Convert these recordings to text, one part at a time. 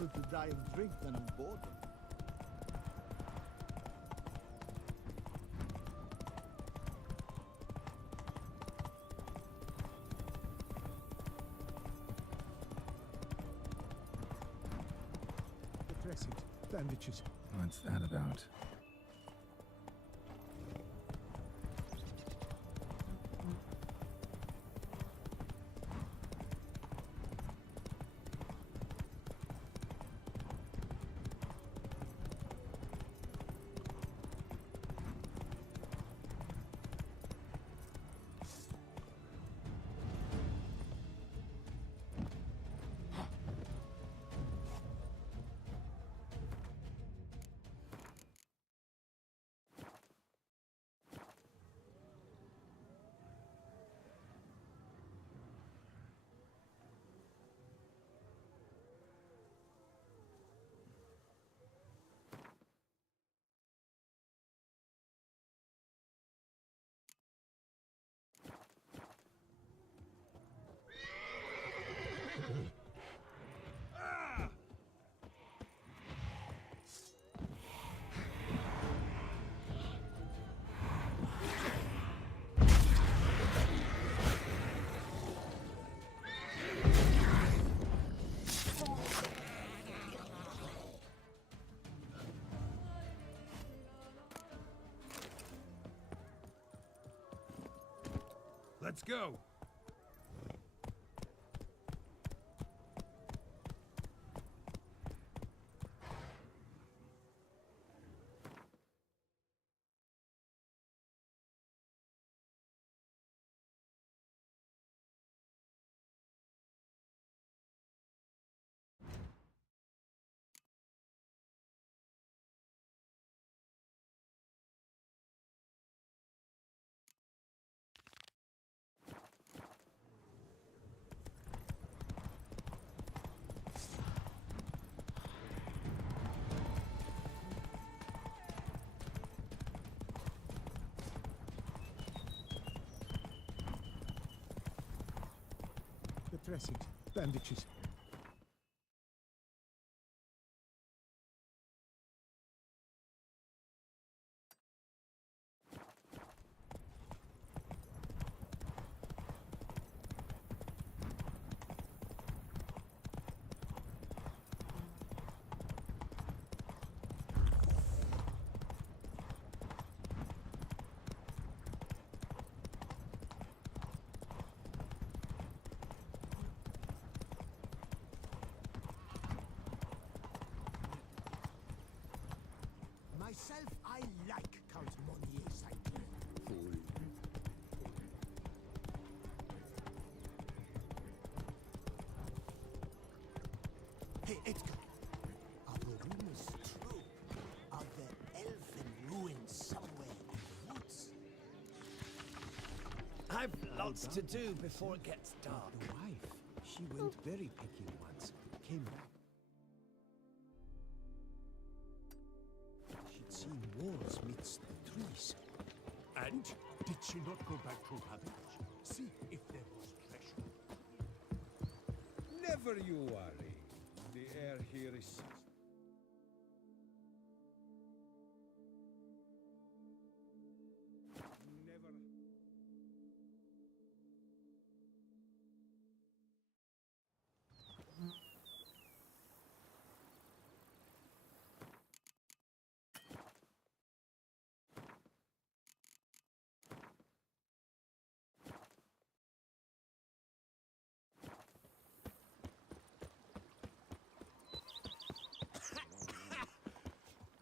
better to die of drink than of boredom. The dressing, bandages. What's that about? Let's go! The dressing, bandages. Myself, I like Count Monier's idea. Fool. Hey, Edgar. Are the rumors true? Are there elfin ruins somewhere in the woods? I've lots to do before it gets dark. The wife, she went berry picking once, came back. She'd seen walls midst the trees. And did she not go back to her village? See if there was treasure. Never you worry. The air here is... Never...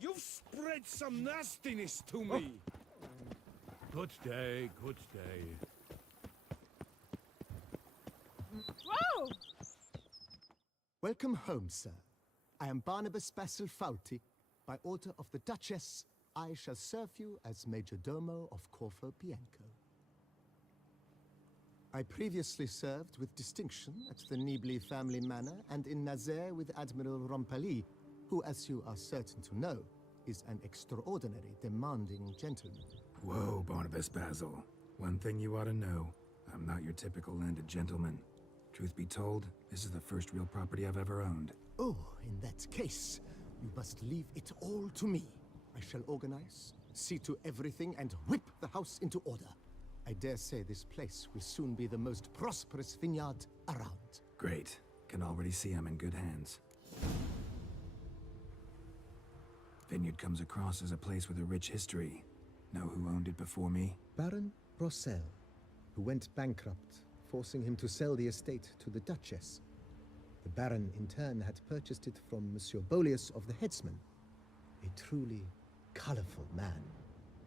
You've spread some nastiness to me. Good day, good day. Whoa! Welcome home, sir. I am Barnabas Basilfauti. By order of the Duchess, I shall serve you as Major Domo of Corvo Bianco. I previously served with distinction at the Nibli family manor and in Nazaire with Admiral Rompali, who, as you are certain to know, is an extraordinary, demanding gentleman. Whoa, Barnabas Basil. One thing you ought to know. I'm not your typical landed gentleman. Truth be told, this is the first real property I've ever owned. Oh, in that case, you must leave it all to me. I shall organize, see to everything, and whip the house into order. I dare say this place will soon be the most prosperous vineyard around. Great. Can already see I'm in good hands. Vineyard comes across as a place with a rich history. Know who owned it before me? Baron Rossel, who went bankrupt, forcing him to sell the estate to the Duchess. The Baron, in turn, had purchased it from Monsieur Bolius of the Headsman, a truly colorful man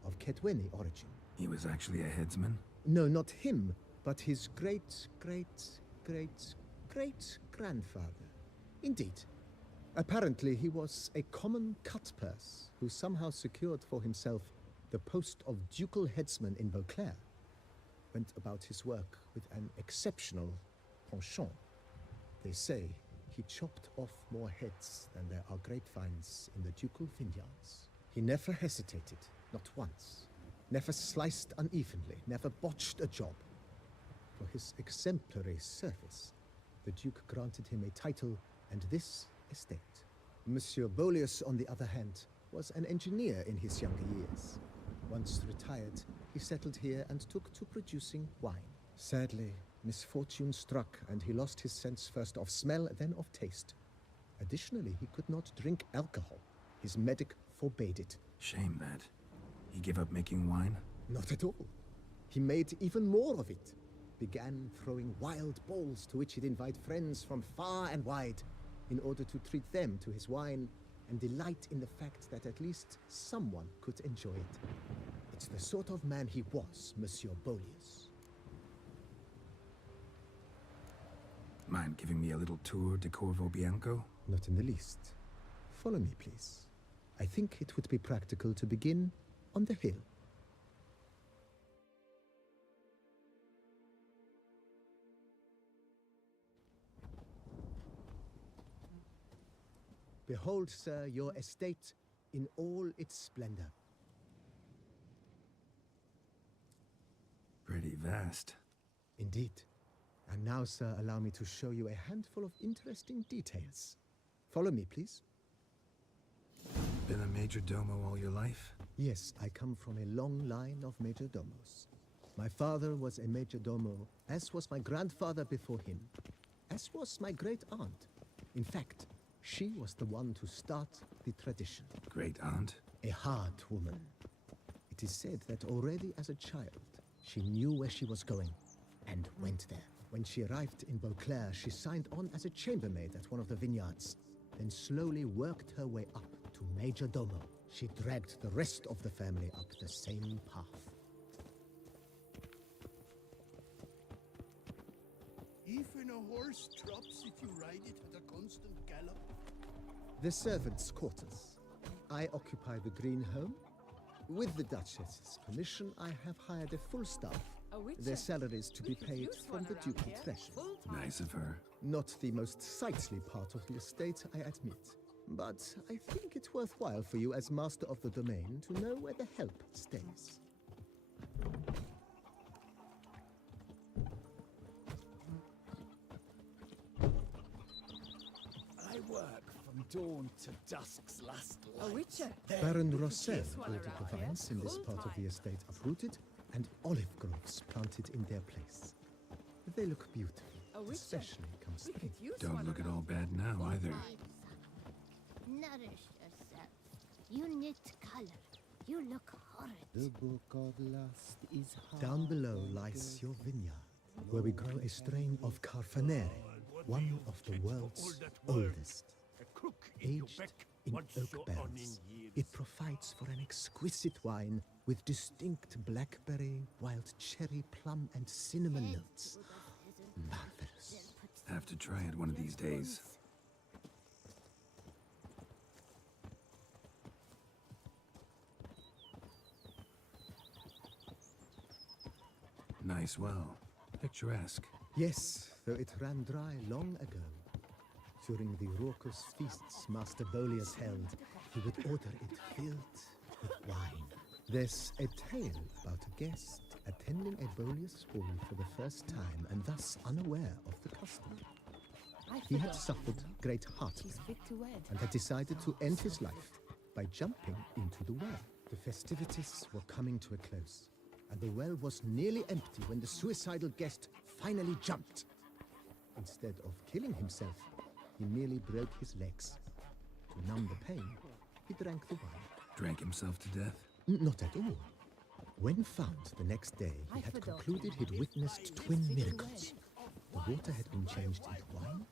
of Ketweni origin. He was actually a headsman? No, not him, but his great-great-great-great-grandfather. Indeed. Apparently, he was a common cutpurse who somehow secured for himself the post of ducal headsman in Beauclair. Went about his work with an exceptional penchant. They say he chopped off more heads than there are grapevines in the ducal vineyards. He never hesitated, not once. Never sliced unevenly, never botched a job. For his exemplary service, the Duke granted him a title and this estate. Monsieur Bolius, on the other hand, was an engineer in his younger years. Once retired, he settled here and took to producing wine. Sadly, misfortune struck and he lost his sense first of smell, then of taste. Additionally, he could not drink alcohol. His medic forbade it. Shame that. He gave up making wine? Not at all. He made even more of it. Began throwing wild balls to which he'd invite friends from far and wide in order to treat them to his wine and delight in the fact that at least someone could enjoy it. It's the sort of man he was, Monsieur Bolius. Mind giving me a little tour de Corvo Bianco? Not in the least. Follow me, please. I think it would be practical to begin on the hill. Behold, sir, your estate in all its splendor. Pretty vast. Indeed. And now, sir, allow me to show you a handful of interesting details. Follow me, please. Been a major domo all your life? Yes, I come from a long line of majordomos. My father was a majordomo, as was my grandfather before him, as was my great-aunt. In fact, she was the one to start the tradition. Great aunt? A hard woman. It is said that already as a child, she knew where she was going and went there. When she arrived in Beauclair, she signed on as a chambermaid at one of the vineyards, then slowly worked her way up to majordomo. She dragged the rest of the family up the same path. Even a horse drops if you ride it at a constant gallop. The servants' quarters. I occupy the green home. With the Duchess's permission, I have hired a full staff. Their salaries to be paid from the ducal treasury. Nice of her. Not the most sightly part of the estate, I admit. But I think it's worthwhile for you as master of the domain to know where the help stays. I work from dawn to dusk's last light. Baron Rossel ordered the vines in this part of the estate uprooted and olive groves planted in their place. They look beautiful, especially come spring. Don't look at all bad now, either. Nourish yourself. You knit color. You look horrid. The book of lust is Down below lies your vineyard, where we grow a strain of Carfanere, one of the world's oldest. Aged in oak barrels, it provides for an exquisite wine with distinct blackberry, wild cherry, plum, and cinnamon notes. Marvelous. Have to try it one of these days. Nice well. Picturesque. Yes, though it ran dry long ago. During the raucous feasts Master Bolius held, he would order it filled with wine. There's a tale about a guest attending a Bolius ball for the first time and thus unaware of the custom. He had suffered great heartburn She's fit to wed. and had decided to end his life by jumping into the well. The festivities were coming to a close, and the well was nearly empty when the suicidal guest finally jumped. Instead of killing himself, he merely broke his legs. To numb the pain, he drank the wine. Drank himself to death? Not at all. When found the next day, he had concluded he'd witnessed twin miracles. The water had been changed into wine,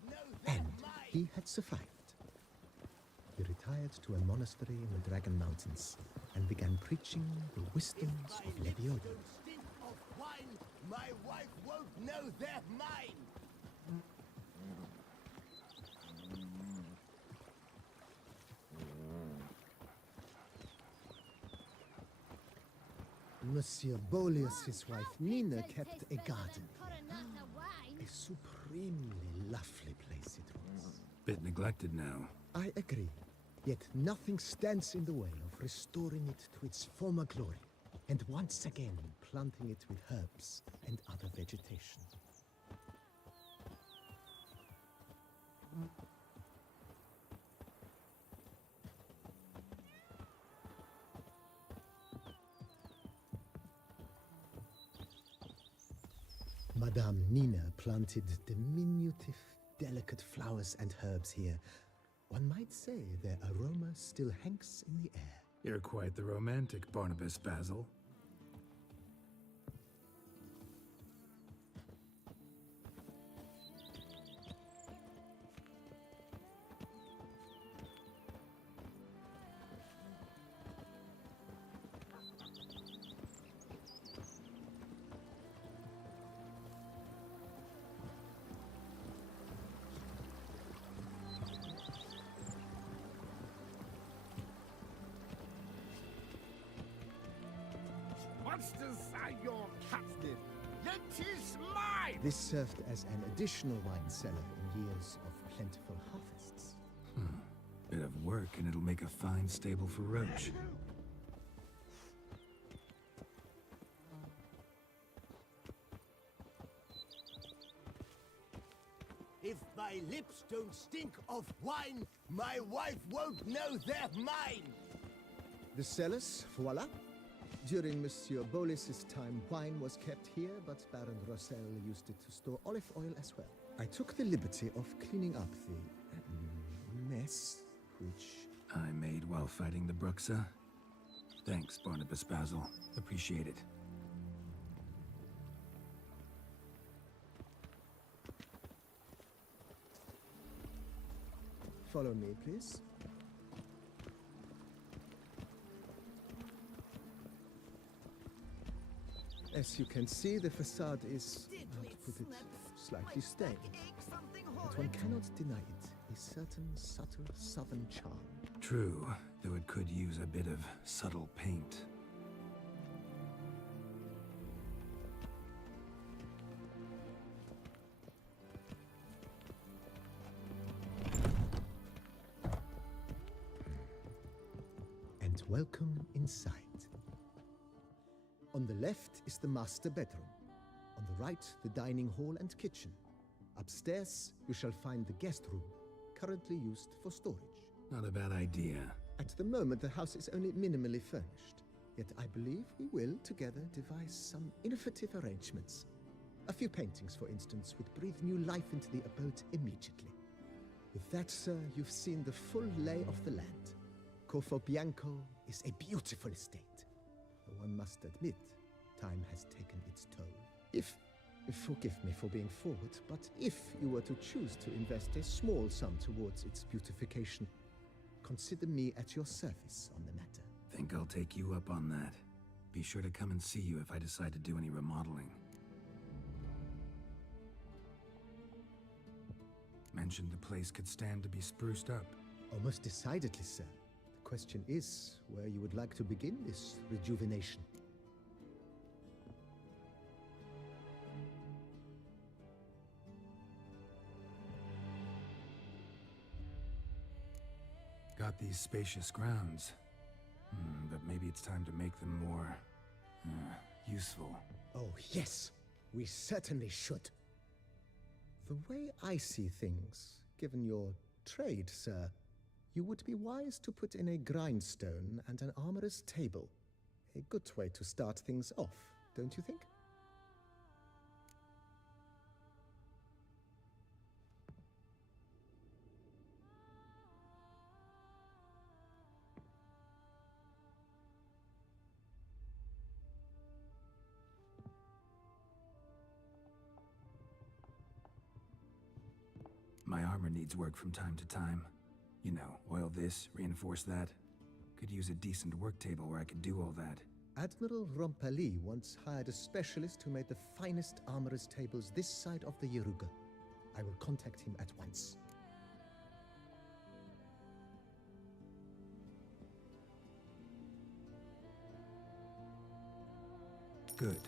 and he had survived. He retired to a monastery in the Dragon Mountains and began preaching the wisdoms of Leviodo. Stink of wine. My wife won't know they're mine. Monsieur Boleus's wife Nina kept a garden. Coronata wine. A supremely lovely place it was. Bit neglected now. I agree. Yet nothing stands in the way of restoring it to its former glory, and once again planting it with herbs and other vegetation. Madame Nina planted diminutive, delicate flowers and herbs here. One might say their aroma still hangs in the air. You're quite the romantic, Barnabas Basil. Monsters are your captive. It is mine! This served as an additional wine cellar in years of plentiful harvests. Bit of work and it'll make a fine stable for Roach. If my lips don't stink of wine, my wife won't know they're mine. The cellars, voila. During Monsieur Boleus's time, wine was kept here, but Baron Rossel used it to store olive oil as well. I took the liberty of cleaning up the mess, which... I made while fighting the Bruxa. Thanks, Barnabas Basil. Appreciate it. Follow me, please. As you can see, the facade is, how to put it, slightly stained. But one cannot deny it, a certain subtle southern charm. True, though it could use a bit of subtle paint. And welcome inside. On the left is the master bedroom. On the right, the dining hall and kitchen. Upstairs, you shall find the guest room, currently used for storage. Not a bad idea. At the moment, the house is only minimally furnished. Yet I believe we will, together, devise some innovative arrangements. A few paintings, for instance, would breathe new life into the abode immediately. With that, sir, you've seen the full lay of the land. Corfo Bianco is a beautiful estate. Though one must admit, time has taken its toll. Forgive me for being forward, but if you were to choose to invest a small sum towards its beautification, consider me at your service on the matter. Think I'll take you up on that. Be sure to come and see you if I decide to do any remodeling. Mentioned the place could stand to be spruced up. Almost decidedly, sir. The question is where you would like to begin this rejuvenation. Got these spacious grounds. But maybe it's time to make them more... useful. Oh, yes. We certainly should. The way I see things, given your trade, sir, you would be wise to put in a grindstone and an armorer's table. A good way to start things off, don't you think? My armor needs work from time to time. You know, oil this, reinforce that. Could use a decent work table where I could do all that. Admiral Rompali once hired a specialist who made the finest armorer's tables this side of the Yaruga. I will contact him at once. Good.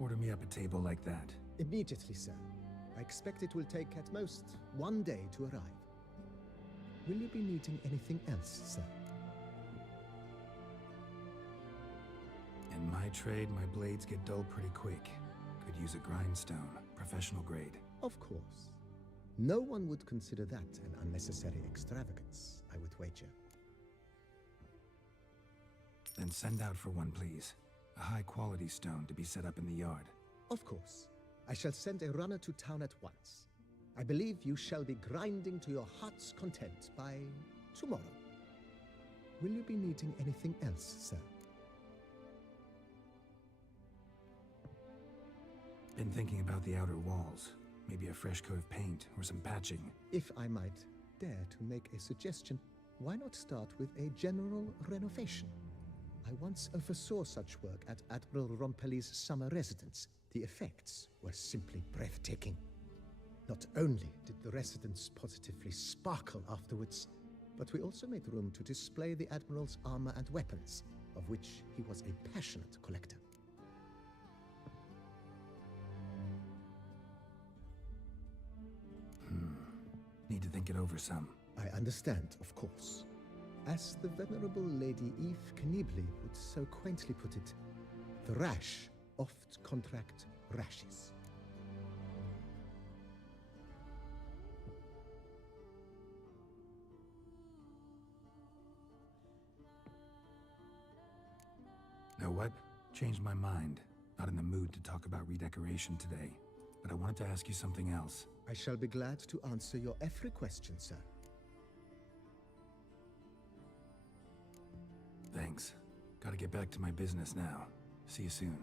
Order me up a table like that. Immediately, sir. I expect it will take at most 1 day to arrive. Will you be needing anything else, sir? In my trade, my blades get dull pretty quick. Could use a grindstone, professional grade. Of course. No one would consider that an unnecessary extravagance, I would wager. Then send out for one, please. A high-quality stone to be set up in the yard. Of course. I shall send a runner to town at once. I believe you shall be grinding to your heart's content by tomorrow. Will you be needing anything else, sir? Been thinking about the outer walls. Maybe a fresh coat of paint or some patching. If I might dare to make a suggestion, why not start with a general renovation? I once oversaw such work at Admiral Rompeli's summer residence. The effects were simply breathtaking. Not only did the residence positively sparkle afterwards, but we also made room to display the Admiral's armor and weapons, of which he was a passionate collector. Need to think it over some. I understand, of course. As the venerable Lady Eve Knibli would so quaintly put it, the rash oft contract rashes. Know what? Changed my mind. Not in the mood to talk about redecoration today. But I wanted to ask you something else. I shall be glad to answer your every question, sir. Thanks. Gotta get back to my business now. See you soon.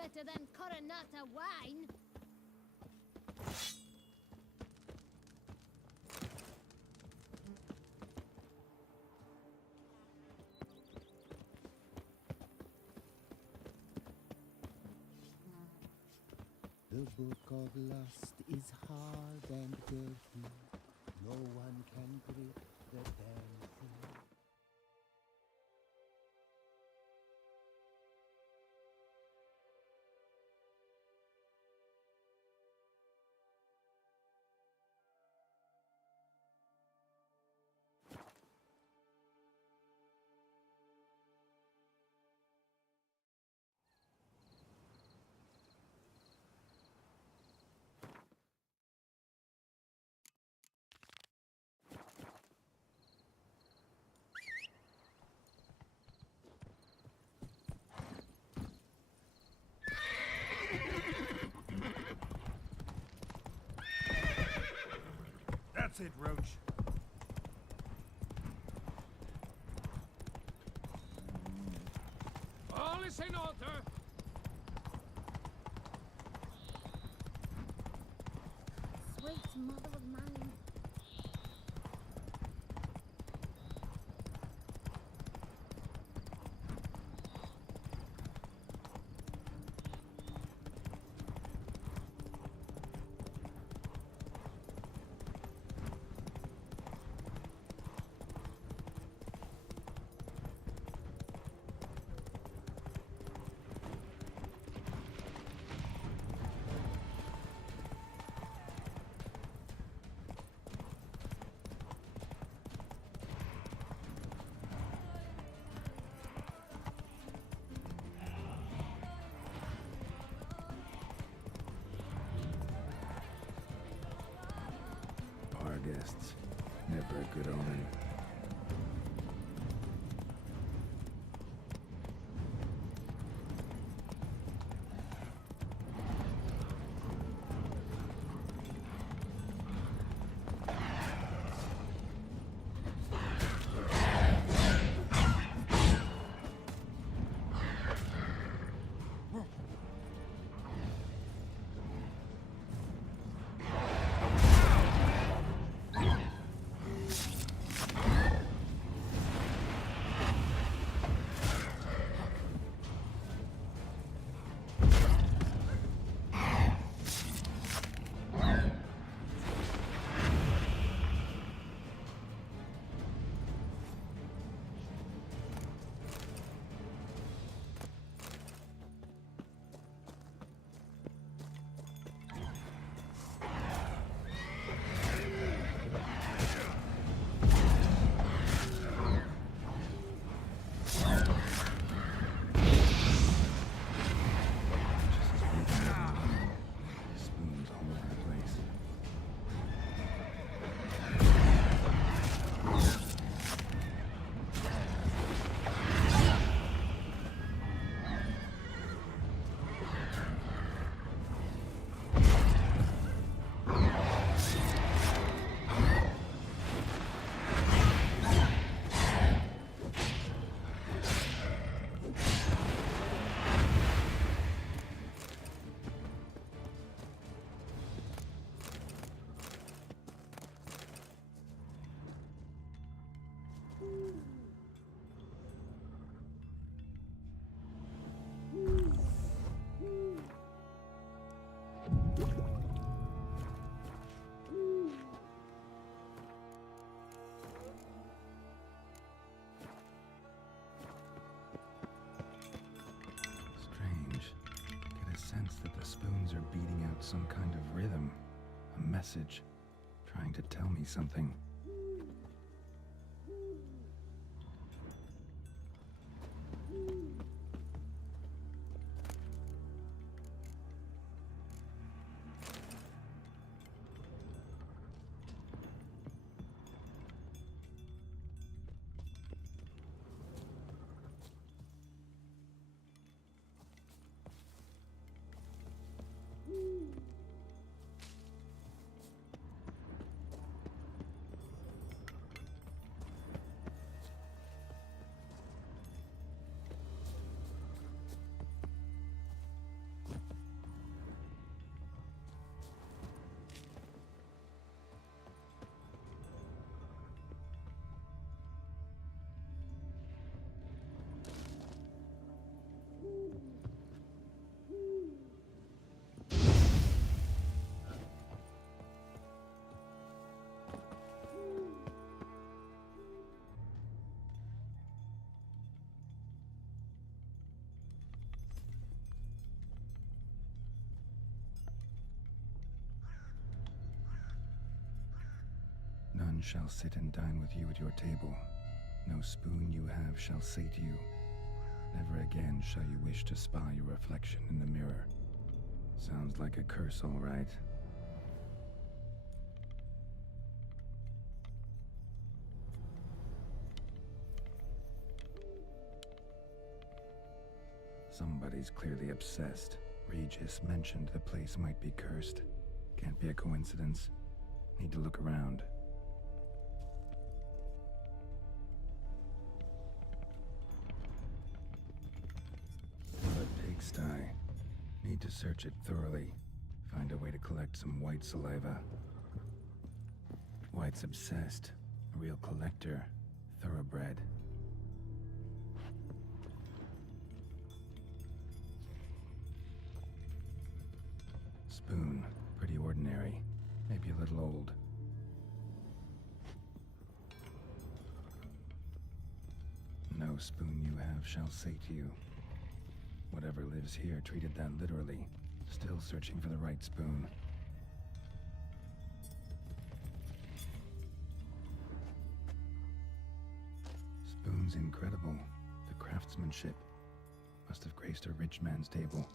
better than Coronata wine. The book of lust is hard and dirty. No one can break the damn thing. That's it, Roach. All is in order. Sweet mother of mine. Our guests. Never a good omen. Spoons are beating out some kind of rhythm, a message, trying to tell me something. None shall sit and dine with you at your table. No spoon you have shall sate you. Never again shall you wish to spy your reflection in the mirror. Sounds like a curse, all right. Somebody's clearly obsessed. Regis mentioned the place might be cursed. Can't be a coincidence. Need to look around. A pigsty. Need to search it thoroughly. Find a way to collect some white saliva. White's obsessed. A real collector. Thoroughbred. Spoon. Pretty ordinary. Maybe a little old. No spoon you have shall sate you. Whatever lives here treated that literally. Still searching for the right spoon. Spoon's incredible. The craftsmanship. Must have graced a rich man's table.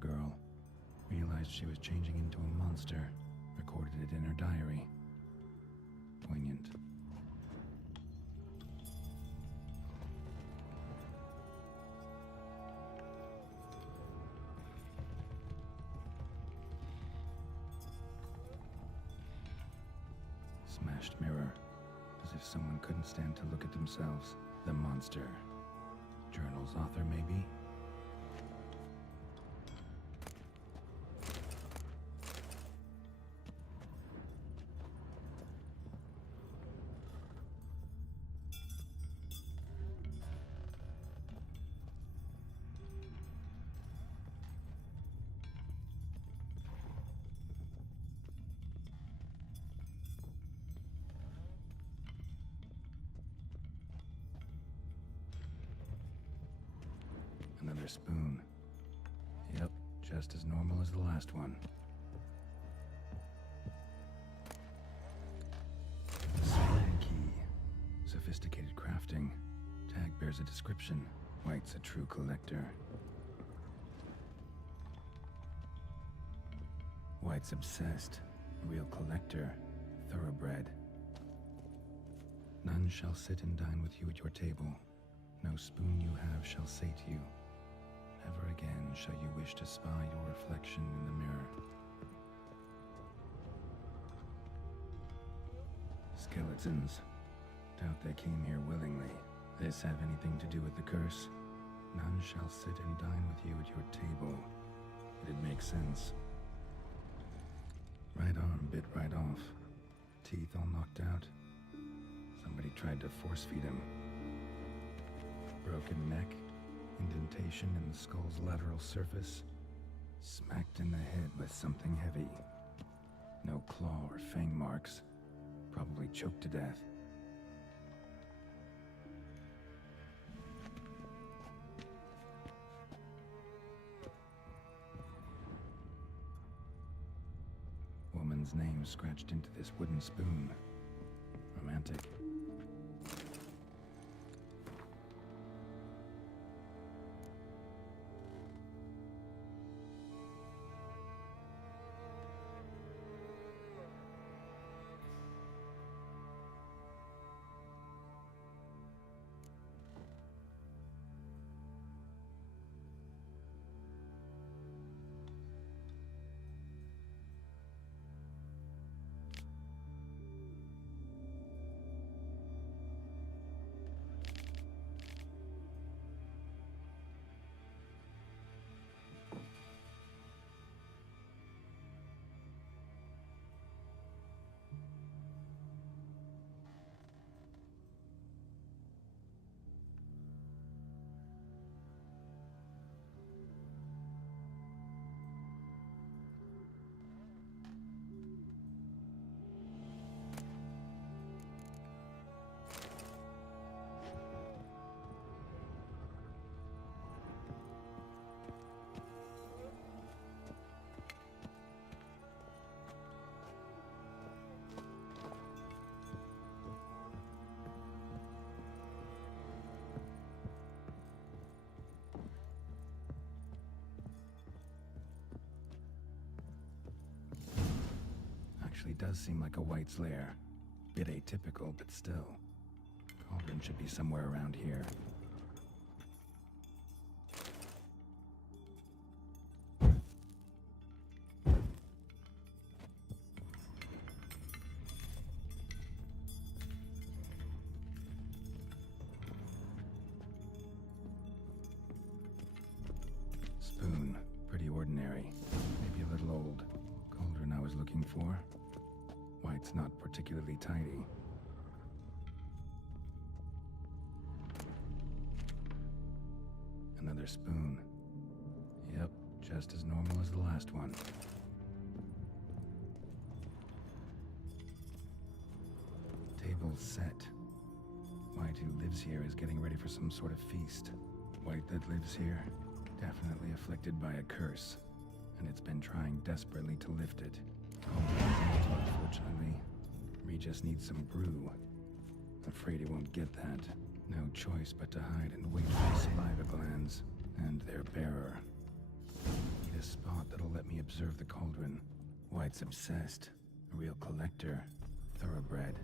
Girl. Realized she was changing into a monster. Recorded it in her diary. Poignant. Smashed mirror. As if someone couldn't stand to look at themselves. The monster. Journal's author, maybe? Another spoon. Yep, just as normal as the last one. Spoon key. Sophisticated crafting. Tag bears a description. White's a true collector. White's obsessed. A real collector. Thoroughbred. None shall sit and dine with you at your table. No spoon you have shall sate you. Never again shall you wish to spy your reflection in the mirror. Skeletons. Doubt they came here willingly. this have anything to do with the curse? None shall sit and dine with you at your table. It'd make sense. Right arm bit right off. Teeth all knocked out. Somebody tried to force feed him. Broken neck, indentation in the skull's lateral surface. Smacked in the head with something heavy. No claw or fang marks. Probably choked to death. Woman's name scratched into this wooden spoon. Romantic. Actually does seem like a White's lair. Bit atypical, but still. Cauldron should be somewhere around here. Spoon. Pretty ordinary. Maybe a little old. Cauldron I was looking for. White's not particularly tidy. Another spoon. Yep, just as normal as the last one. Table's set. White, who lives here, is getting ready for some sort of feast. White that lives here, definitely afflicted by a curse, and it's been trying desperately to lift it. Unfortunately, Regis needs some brew. Afraid he won't get that. No choice but to hide and wait for the saliva glands and their bearer. Need a spot that'll let me observe the cauldron. White's obsessed. A real collector. Thoroughbred.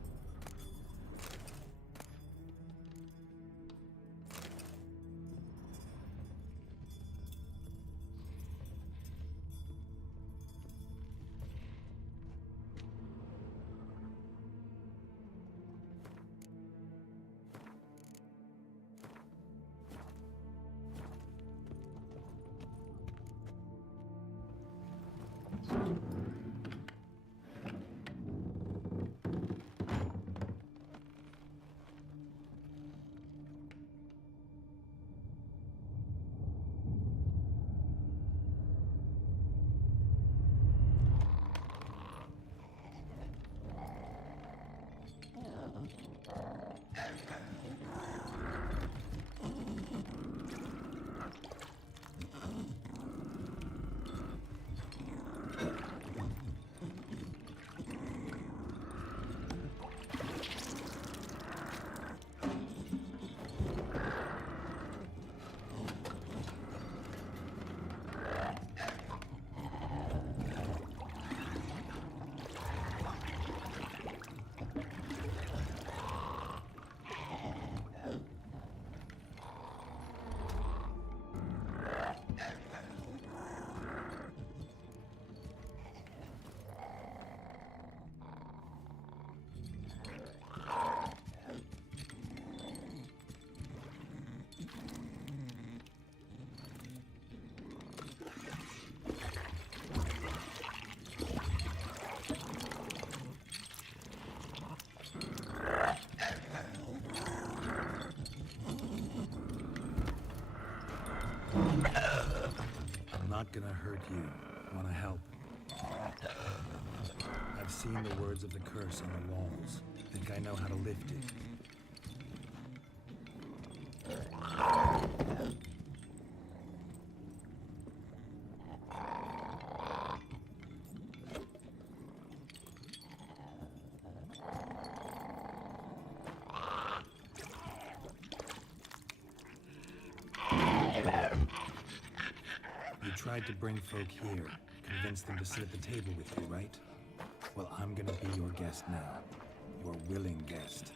I'm not gonna hurt you. Wanna help? I've seen the words of the curse on the walls. Think I know how to lift it. You tried to bring folk here, convince them to sit at the table with you, right? Well, I'm gonna be your guest now. Your willing guest.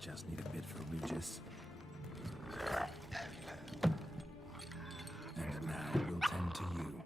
Just need a bit for Regis. And now we'll tend to you.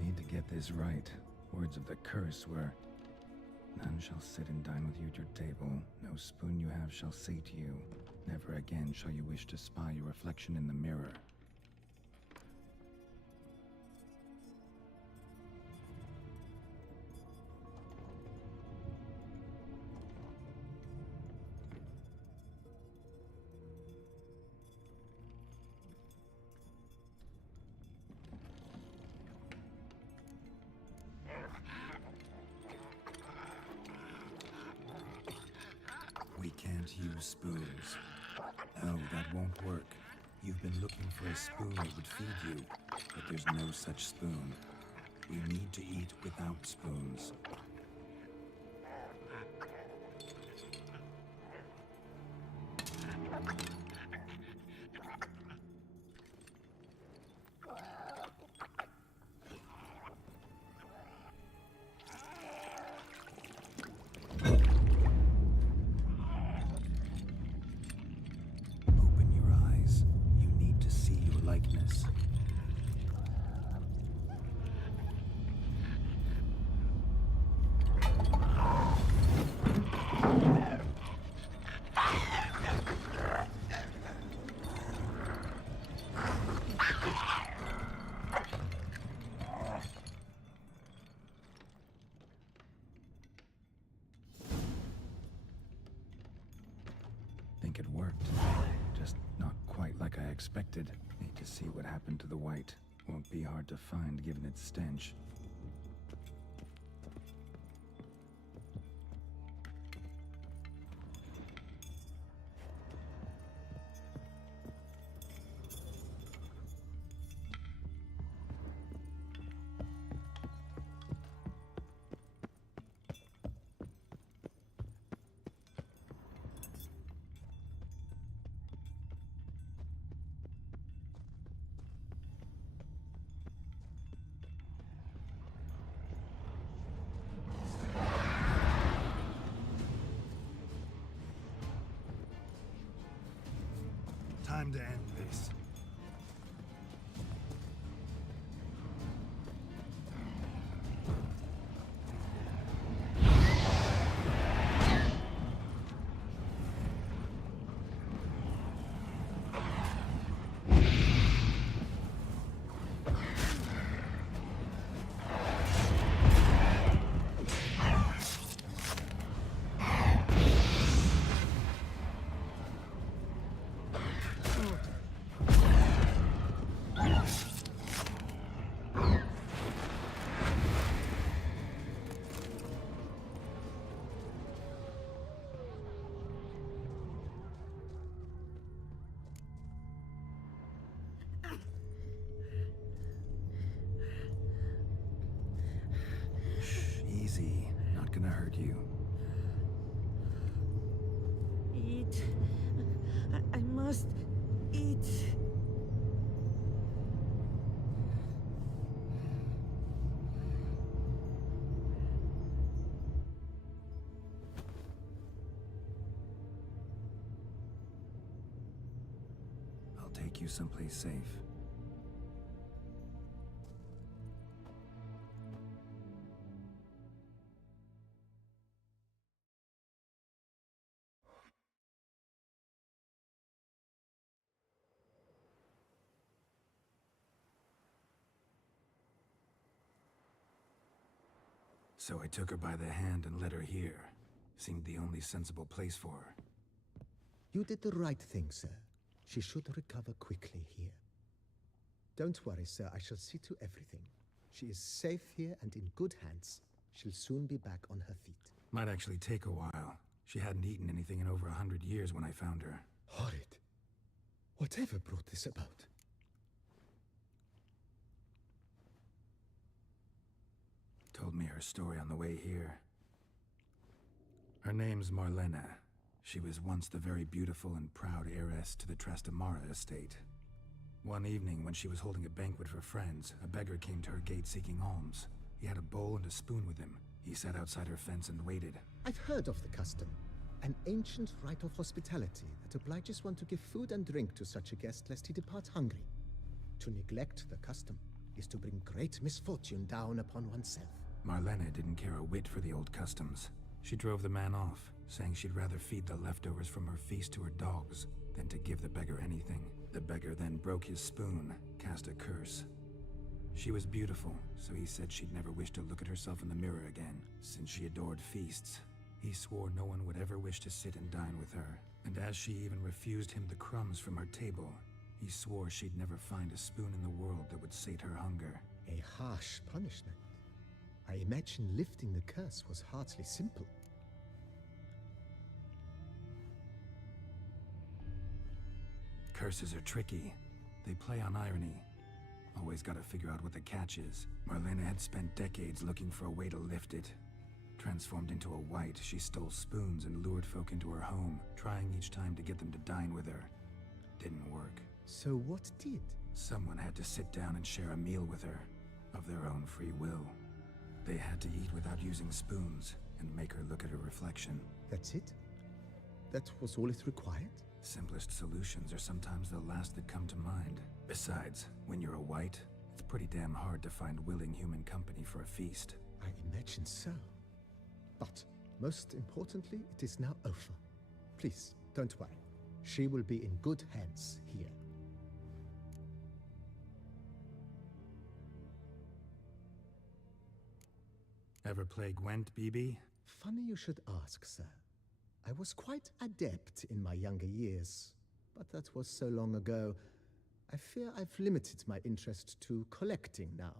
Need to get this right. Words of the curse were, none shall sit and dine with you at your table. No spoon you have shall sate you. Never again shall you wish to spy your reflection in the mirror. We can't use spoons. No, that won't work. You've been looking for a spoon that would feed you, but there's no such spoon. We need to eat without spoons. Open your eyes. You need to see your likeness. Think it worked. Just not quite like I expected. Need to see what happened to the white. Won't be hard to find given its stench. Time to end this. hurt you. Eat. I must eat. I'll take you someplace safe. So I took her by the hand and led her here. Seemed the only sensible place for her. You did the right thing, sir. She should recover quickly here. Don't worry, sir. I shall see to everything. She is safe here and in good hands. She'll soon be back on her feet. Might actually take a while. She hadn't eaten anything in over 100 years when I found her. Horrid. Whatever brought this about? Told me her story on the way here. Her name's Marlena. She was once the very beautiful and proud heiress to the Trastamara estate. One evening, when she was holding a banquet for friends, a beggar came to her gate seeking alms. He had a bowl and a spoon with him. He sat outside her fence and waited. I've heard of the custom. An ancient rite of hospitality that obliges one to give food and drink to such a guest lest he depart hungry. To neglect the custom is to bring great misfortune down upon oneself. Marlena didn't care a whit for the old customs. She drove the man off, saying she'd rather feed the leftovers from her feast to her dogs than to give the beggar anything. The beggar then broke his spoon, cast a curse. She was beautiful, so he said she'd never wish to look at herself in the mirror again. Since she adored feasts, he swore no one would ever wish to sit and dine with her. And as she even refused him the crumbs from her table, he swore she'd never find a spoon in the world that would sate her hunger. A harsh punishment. I imagine lifting the curse was hardly simple. Curses are tricky. They play on irony. Always gotta figure out what the catch is. Marlena had spent decades looking for a way to lift it. Transformed into a wight, she stole spoons and lured folk into her home, trying each time to get them to dine with her. Didn't work. So what did? Someone had to sit down and share a meal with her, of their own free will. They had to eat without using spoons, and make her look at her reflection. That's it? That was all it required? Simplest solutions are sometimes the last that come to mind. Besides, when you're a wight, it's pretty damn hard to find willing human company for a feast. I imagine so. But, most importantly, it is now over. Please, don't worry. She will be in good hands here. Ever play Gwent, BB? Funny you should ask, sir. I was quite adept in my younger years, but that was so long ago. I fear I've limited my interest to collecting now.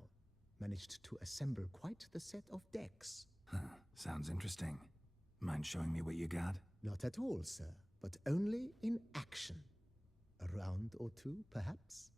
Managed to assemble quite the set of decks. Huh, sounds interesting. Mind showing me what you got? Not at all, sir, but only in action. A round or two, perhaps?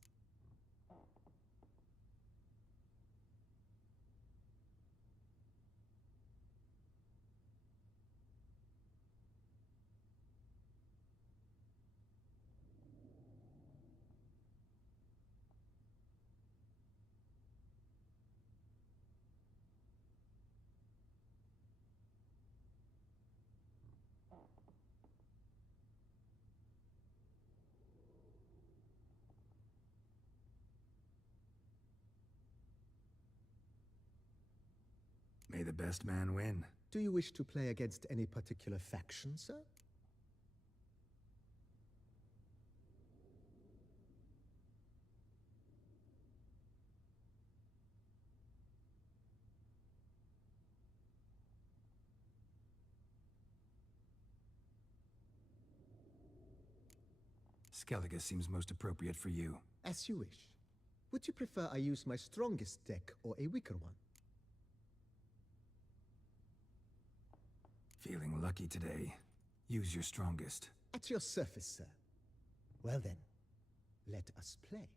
May the best man win. Do you wish to play against any particular faction, sir? Skellige seems most appropriate for you. As you wish. Would you prefer I use my strongest deck or a weaker one? Feeling lucky today. Use your strongest. At your service, sir. Well then, let us play.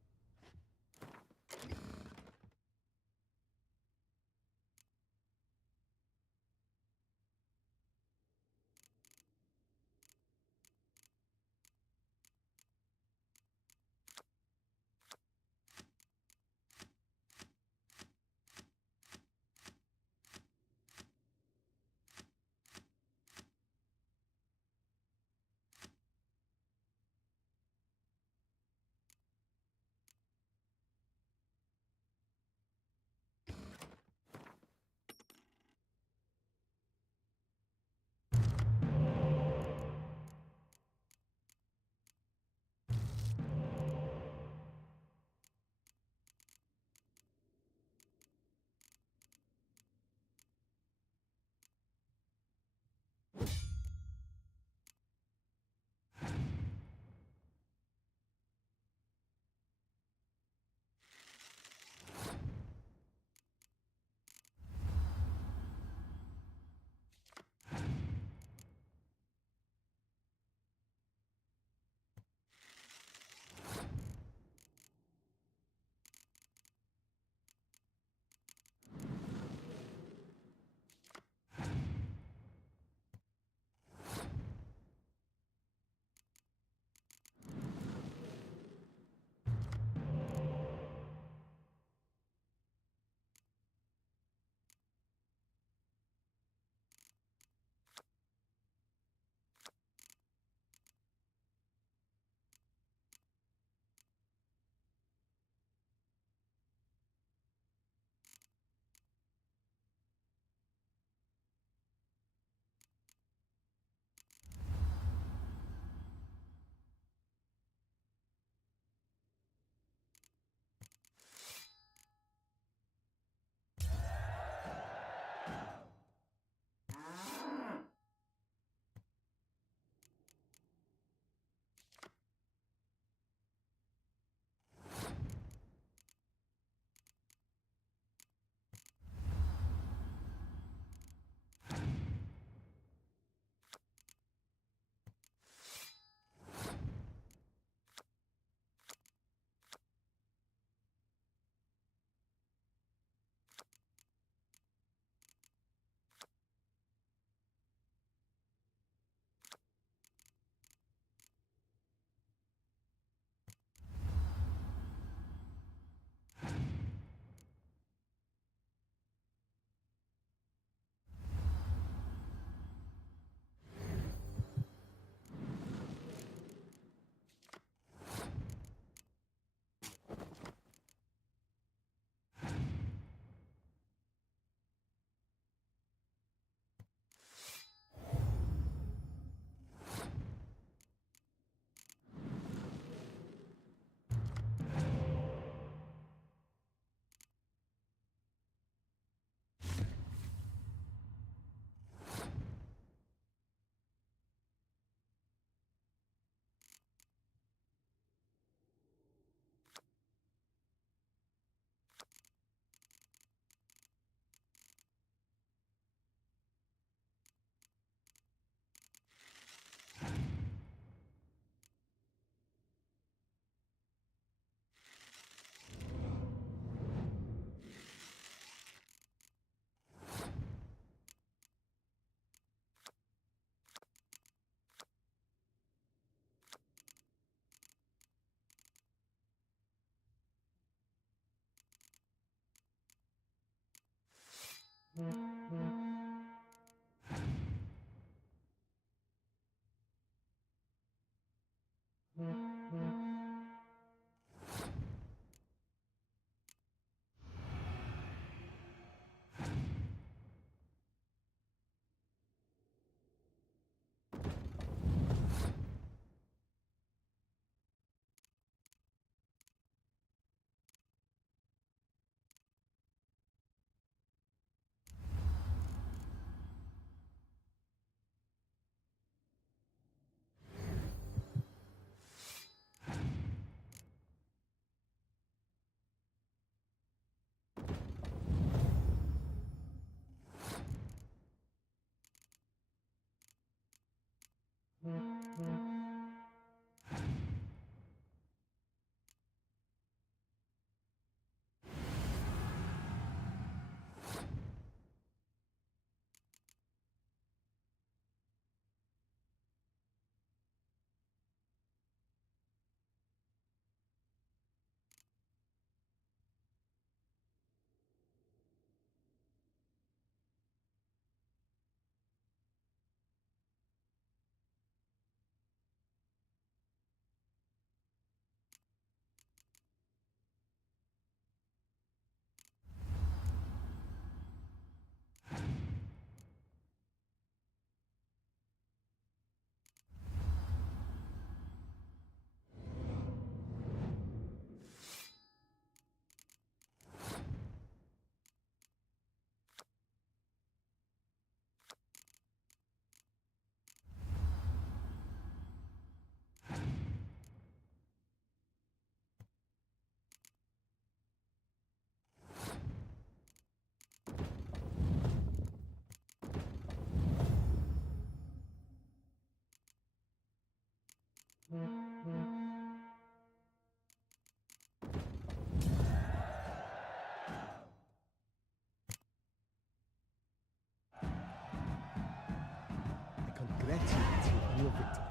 Perfect.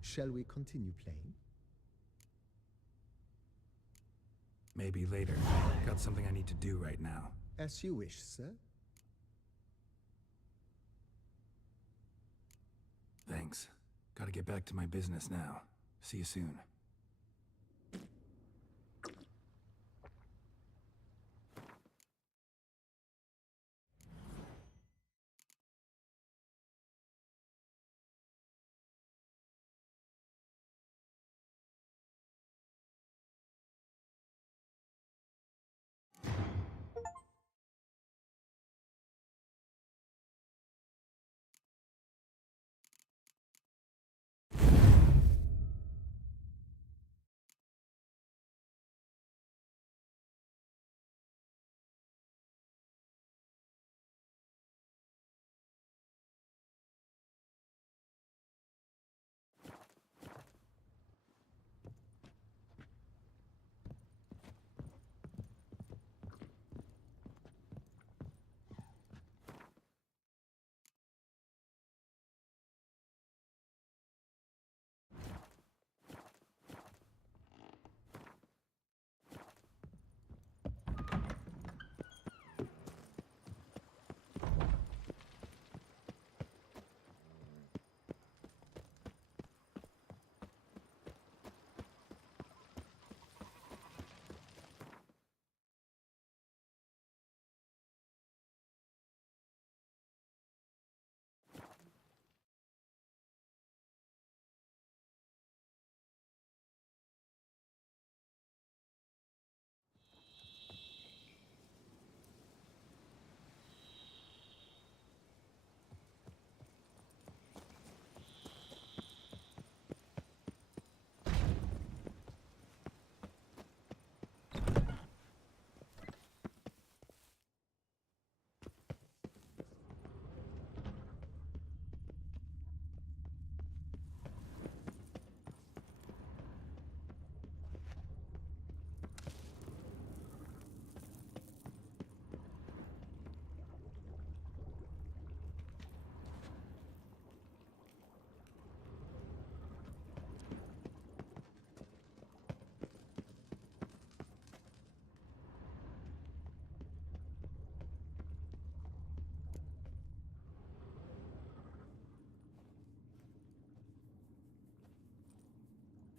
Shall we continue playing? Maybe later. Got something I need to do right now. As you wish, sir. Thanks. Gotta get back to my business now. See you soon.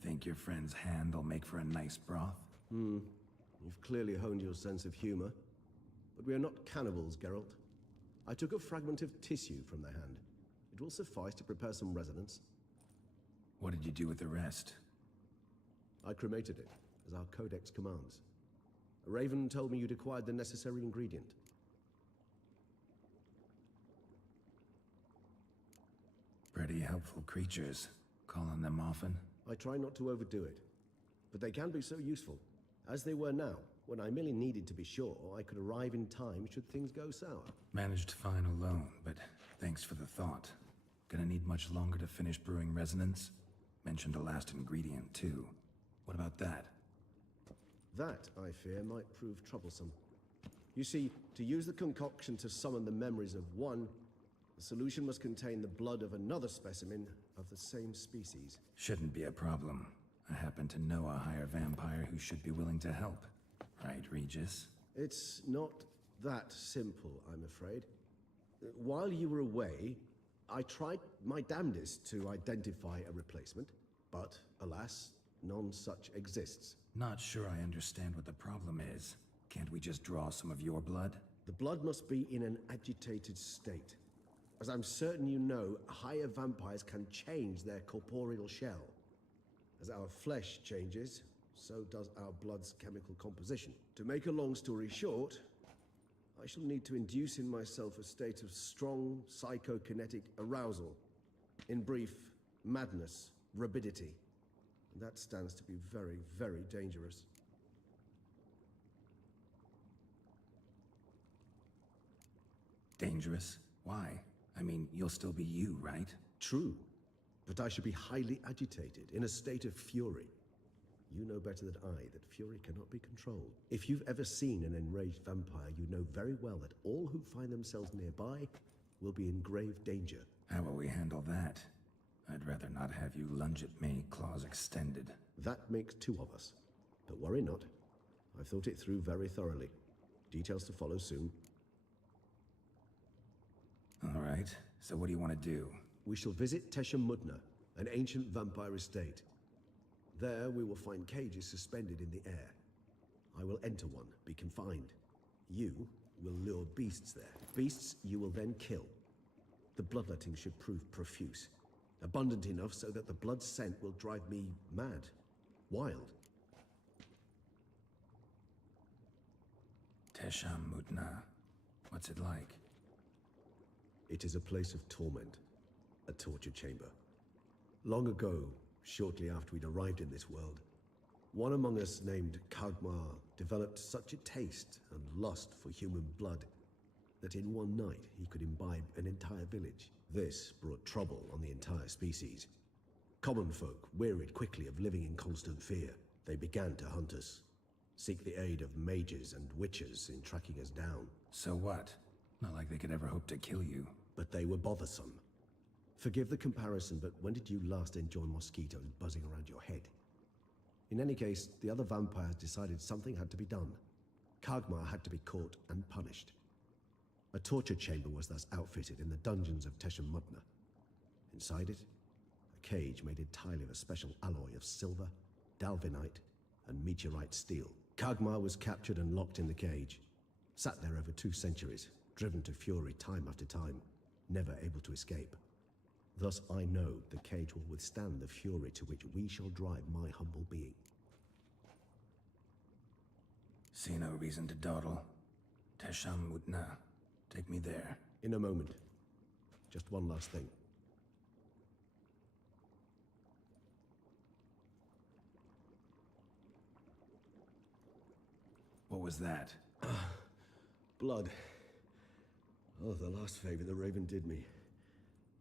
Think your friend's hand'll make for a nice broth? You've clearly honed your sense of humor. But we are not cannibals, Geralt. I took a fragment of tissue from their hand. It will suffice to prepare some resonance. What did you do with the rest? I cremated it, as our codex commands. A raven told me you'd acquired the necessary ingredient. Pretty helpful creatures. Call on them often? I try not to overdo it, but they can be so useful, as they were now, when I merely needed to be sure I could arrive in time should things go sour. Managed fine alone, but thanks for the thought. Gonna need much longer to finish brewing resonance? Mentioned a last ingredient, too. What about that? That, I fear, might prove troublesome. You see, to use the concoction to summon the memories of one, the solution must contain the blood of another specimen of the same species. Shouldn't be a problem. I happen to know a higher vampire who should be willing to help. Right, Regis? It's not that simple, I'm afraid. While you were away, I tried my damnedest to identify a replacement, but alas, none such exists. Not sure I understand what the problem is. Can't we just draw some of your blood? The blood must be in an agitated state. As I'm certain you know, higher vampires can change their corporeal shell. As our flesh changes, so does our blood's chemical composition. To make a long story short, I shall need to induce in myself a state of strong psychokinetic arousal. In brief, madness, rabidity. And that stands to be very, very dangerous. Dangerous? Why? I mean, you'll still be you, right? True, but I should be highly agitated, in a state of fury. You know better than I that fury cannot be controlled. If you've ever seen an enraged vampire, you know very well that all who find themselves nearby will be in grave danger. How will we handle that? I'd rather not have you lunge at me, claws extended. That makes two of us. But worry not. I've thought it through very thoroughly. Details to follow soon. All right, so what do you want to do? We shall visit Tesha Mudna, an ancient vampire estate. There we will find cages suspended in the air. I will enter one, be confined. You will lure beasts there. Beasts you will then kill. The bloodletting should prove profuse. Abundant enough so that the blood scent will drive me mad. Wild. Tesha Mudna. What's it like? It is a place of torment. A torture chamber. Long ago, shortly after we'd arrived in this world, one among us named Kagmar developed such a taste and lust for human blood that in one night he could imbibe an entire village. This brought trouble on the entire species. Common folk wearied quickly of living in constant fear. They began to hunt us, seek the aid of mages and witches in tracking us down. So what? Not like they could ever hope to kill you. But they were bothersome. Forgive the comparison, but when did you last enjoy mosquitoes buzzing around your head? In any case, the other vampires decided something had to be done. Kagmar had to be caught and punished. A torture chamber was thus outfitted in the dungeons of Tesha Mudna. Inside it, a cage made entirely of a special alloy of silver, dalvinite, and meteorite steel. Kagmar was captured and locked in the cage. Sat there over 2 centuries, driven to fury time after time, never able to escape. Thus I know the cage will withstand the fury to which we shall drive my humble being. See no reason to dawdle. Tesha Mudna. Take me there. In a moment. Just one last thing. What was that? Blood. Oh, the last favor the Raven did me.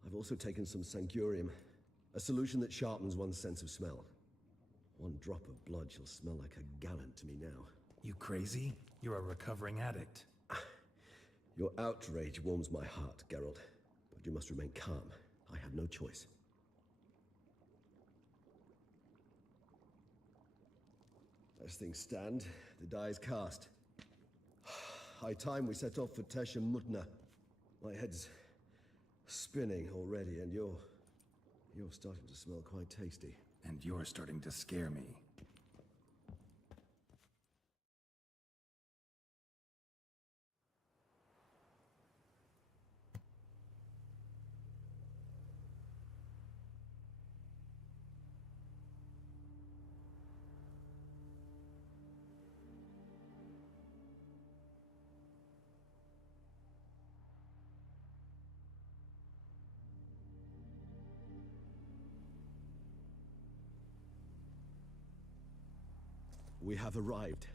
I've also taken some Sancurium, a solution that sharpens one's sense of smell. One drop of blood shall smell like a gallon to me now. You crazy? You're a recovering addict. Your outrage warms my heart, Geralt, but you must remain calm. I have no choice. As things stand, the die is cast. High time we set off for Tesha Mudna. My head's spinning already, and you're starting to smell quite tasty. And you're starting to scare me. We have arrived.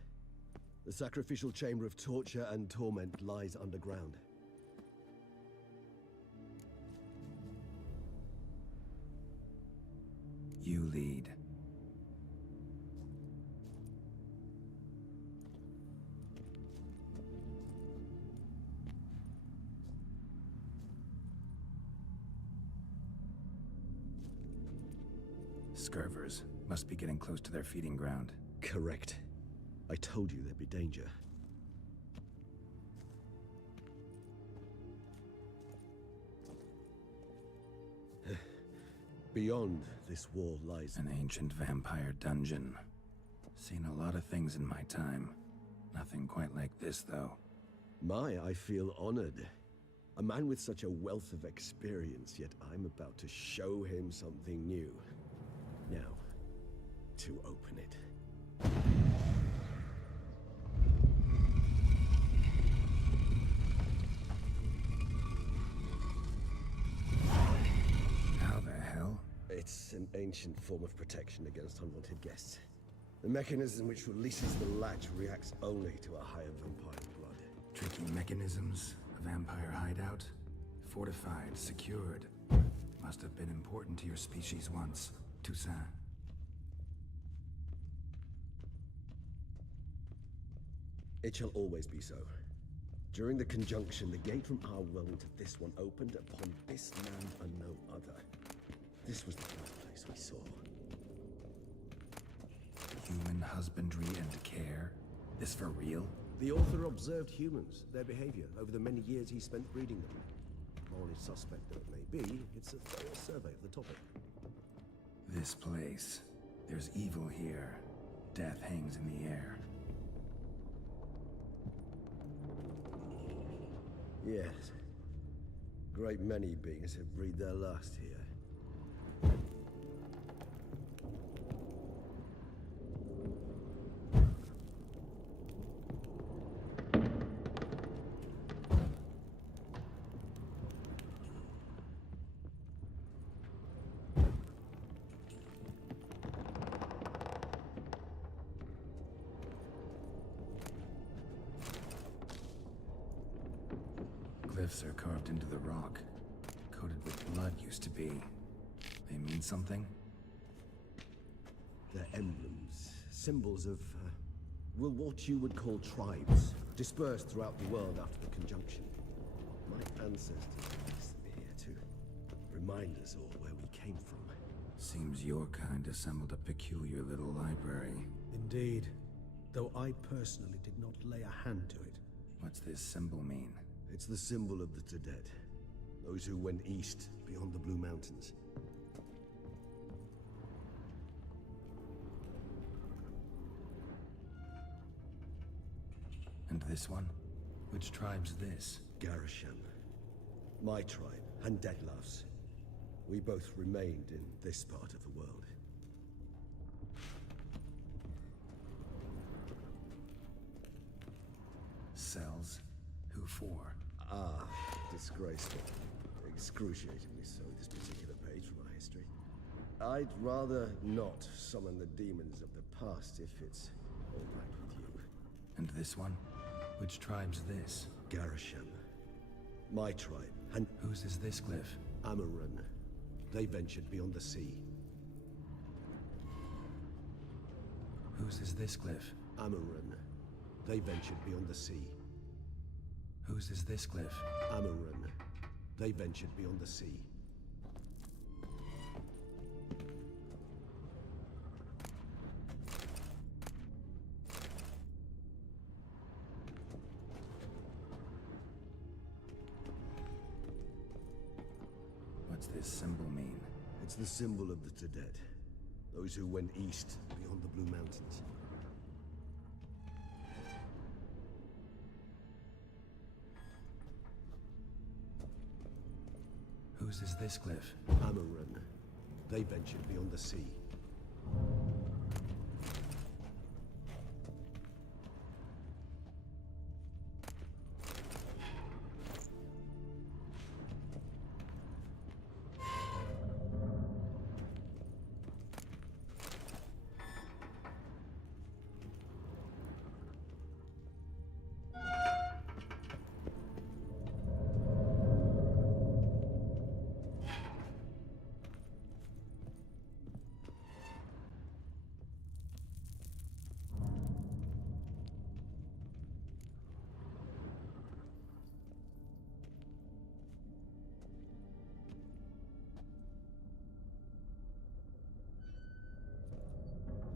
The sacrificial chamber of torture and torment lies underground. You lead. Scurvers must be getting close to their feeding ground. Correct. I told you there'd be danger. Beyond this wall lies An ancient vampire dungeon. Seen a lot of things in my time. Nothing quite like this, though. I feel honored. A man with such a wealth of experience, yet I'm about to show him something new. Now, to open it. How the hell? It's an ancient form of protection against unwanted guests. The mechanism which releases the latch reacts only to a higher vampire blood. Tricky mechanisms, a vampire hideout, fortified, secured. Must have been important to your species once, Toussaint. It shall always be so. During the conjunction, the gate from our world into this one opened upon this land and no other. This was the first place we saw. Human husbandry and care? This for real? The author observed humans, their behavior, over the many years he spent breeding them. Morally suspect though it may be, it's a thorough survey of the topic. This place. There's evil here. Death hangs in the air. Yes. Great many beings have breathed their last here. Glyphs are carved into the rock. Coated with blood used to be. They mean something? They're emblems, symbols of, well, what you would call tribes, dispersed throughout the world after the conjunction. My ancestors placed them here to remind us all where we came from. Seems your kind assembled a peculiar little library. Indeed. Though I personally did not lay a hand to it. What's this symbol mean? It's the symbol of the Tedet, those who went east beyond the Blue Mountains. And this one? Which tribe's this? Garisham. My tribe, and Detlef's. We both remained in this part of the world. Cells? Who for? Ah, disgraceful. Excruciatingly so, this particular page from our history. I'd rather not summon the demons of the past if it's all right with you. And this one? Which tribe's this? Garisham. My tribe, and Whose is this glyph? Amarun. They ventured beyond the sea. Whose is this glyph? Amarun. They ventured beyond the sea. Whose is this glyph? Amarun. They ventured beyond the sea. What's this symbol mean? It's the symbol of the Tedet, those who went east beyond the Blue Mountains. Whose is this glyph? Amarun. They ventured beyond the sea.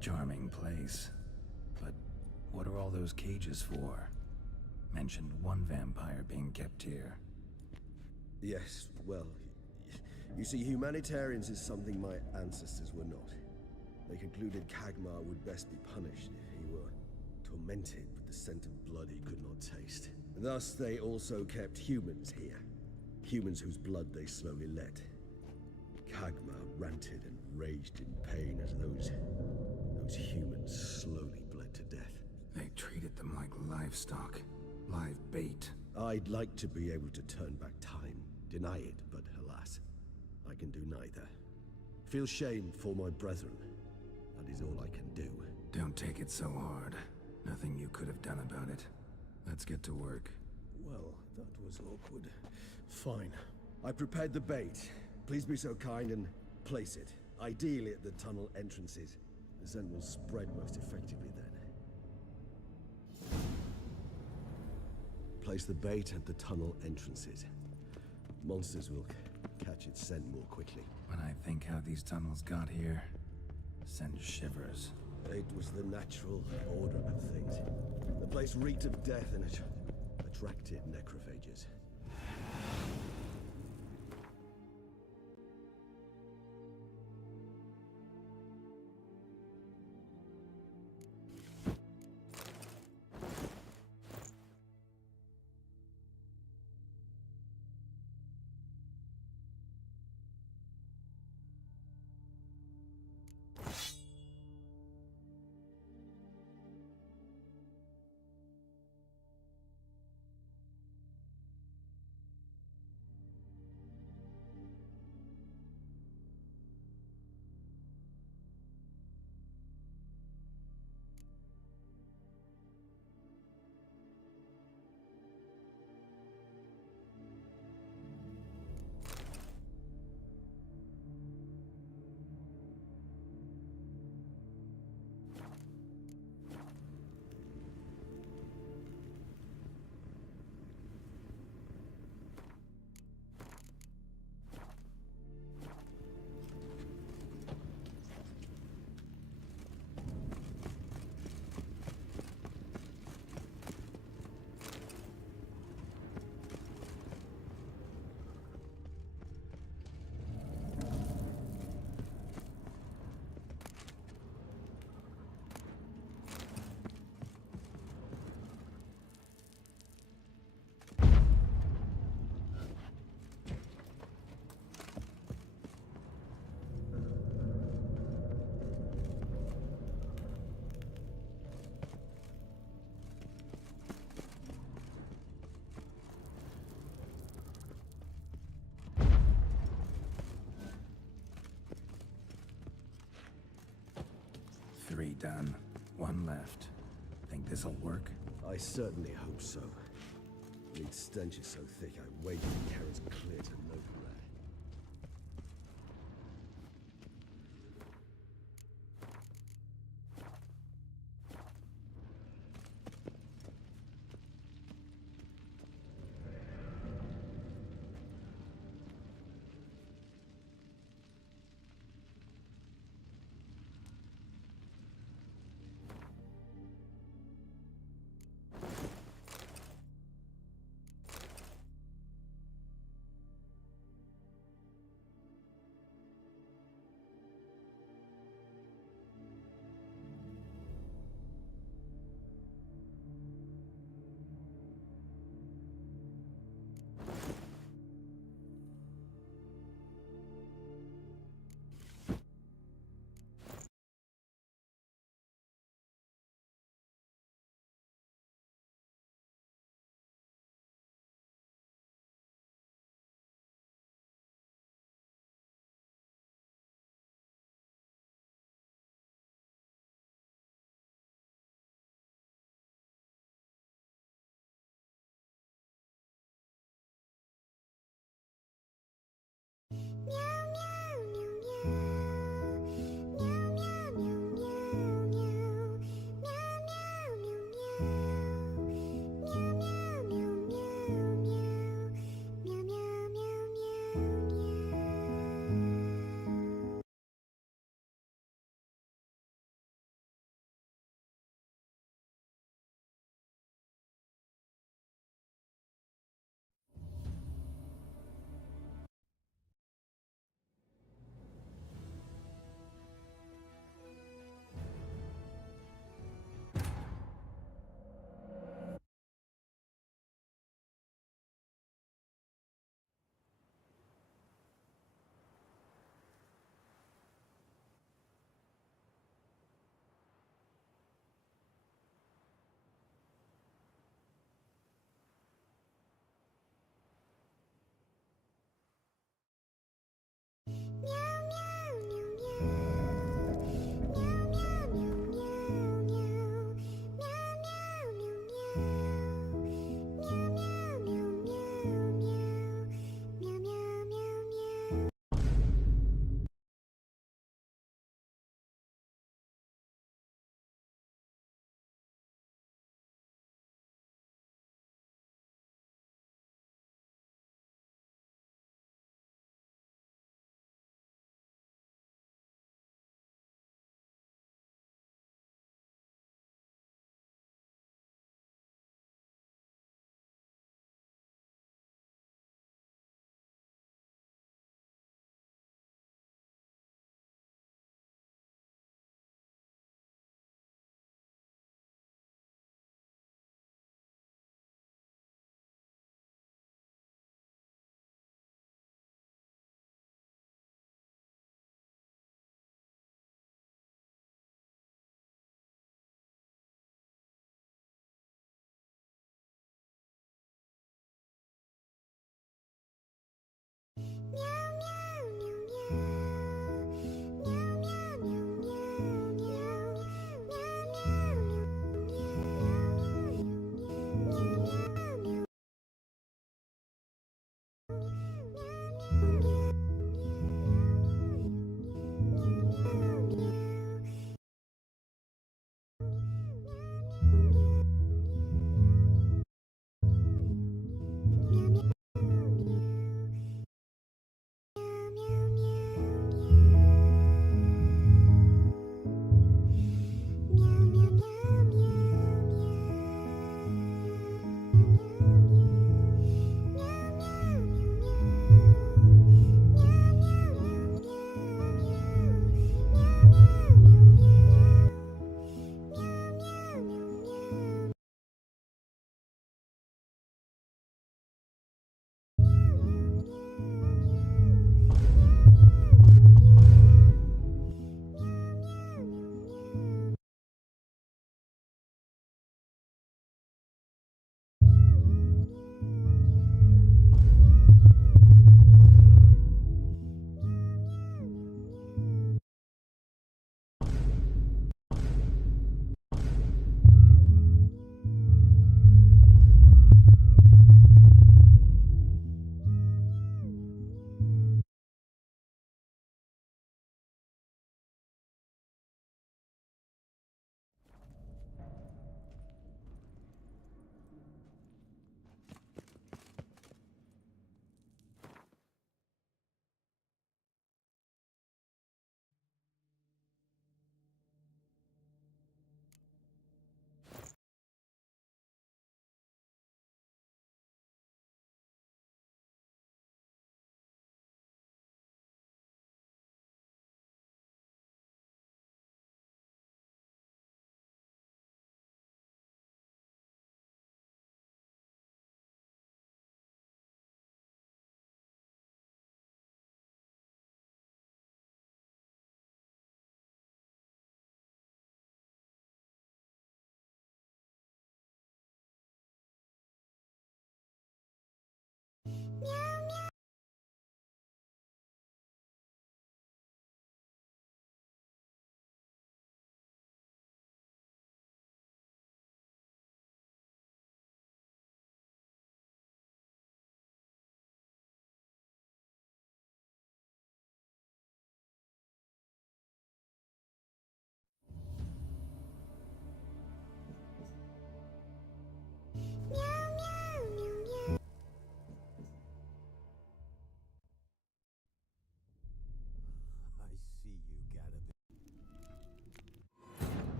Charming place. But what are all those cages for? Mentioned one vampire being kept here. Yes, well, you see, humanitarians is something my ancestors were not. They concluded Kagmar would best be punished if he were tormented with the scent of blood he could not taste. Thus, they also kept humans here. Humans whose blood they slowly let. Kagmar ranted and raged in pain as those humans slowly bled to death. They treated them like livestock. Live bait. I'd like to be able to turn back time, deny it, but alas, I can do neither. Feel shame for my brethren. That is all I can do. Don't take it so hard. Nothing you could have done about it. Let's get to work. Well, that was awkward. Fine. I prepared the bait. Please be so kind and place it. Ideally at the tunnel entrances. The scent will spread most effectively then. Place the bait at the tunnel entrances. Monsters will catch its scent more quickly. When I think how these tunnels got here, sends shivers. It was the natural order of things. The place reeked of death and it attracted necrophages. Three done. One left. Think this'll work? I certainly hope so. The stench is so thick, I wager the air is clear to no glare.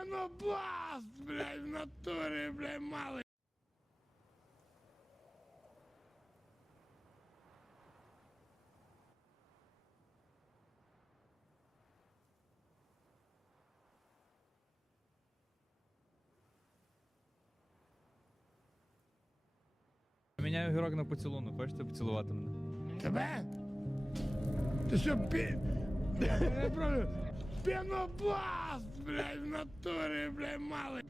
Пенопласт, блядь, в натуре, блядь, малый. Міняю гірок на поцілунок, хочете поцілувати мене? Тебе? Ти що, Я правильно. Пенопласт, блядь, в натуре, блядь, малый.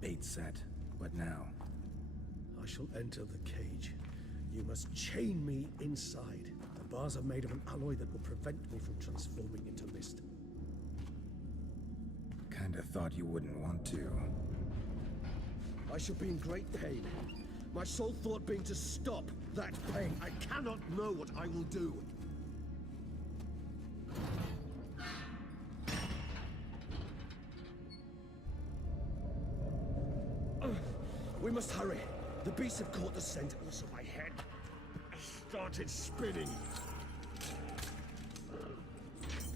Bait set. What now? I shall enter the cage. You must chain me inside. The bars are made of an alloy that will prevent me from transforming into mist. Kinda thought you wouldn't want to. I shall be in great pain. My sole thought being to stop that pain. I cannot know what I will do. We must hurry. The beasts have caught the scent. Also, my head started spinning.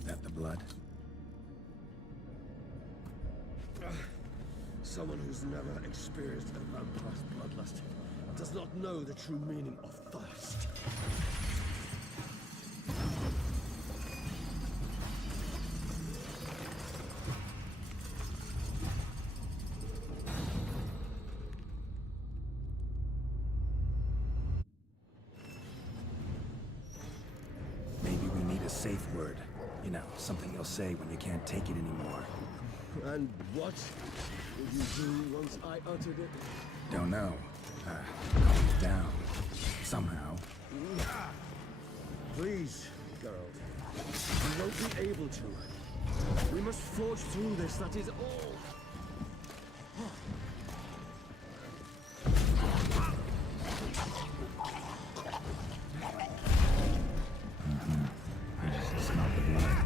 That the blood? Someone who's never experienced a vampire's bloodlust does not know the true meaning of thirst. Maybe we need a safe word. You know, something you'll say when you can't take it anymore. And what will you do once I uttered it? Don't know. Calm it down. Somehow. Please, Geralt. You won't be able to. We must forge through this, that is all. Smell the blood.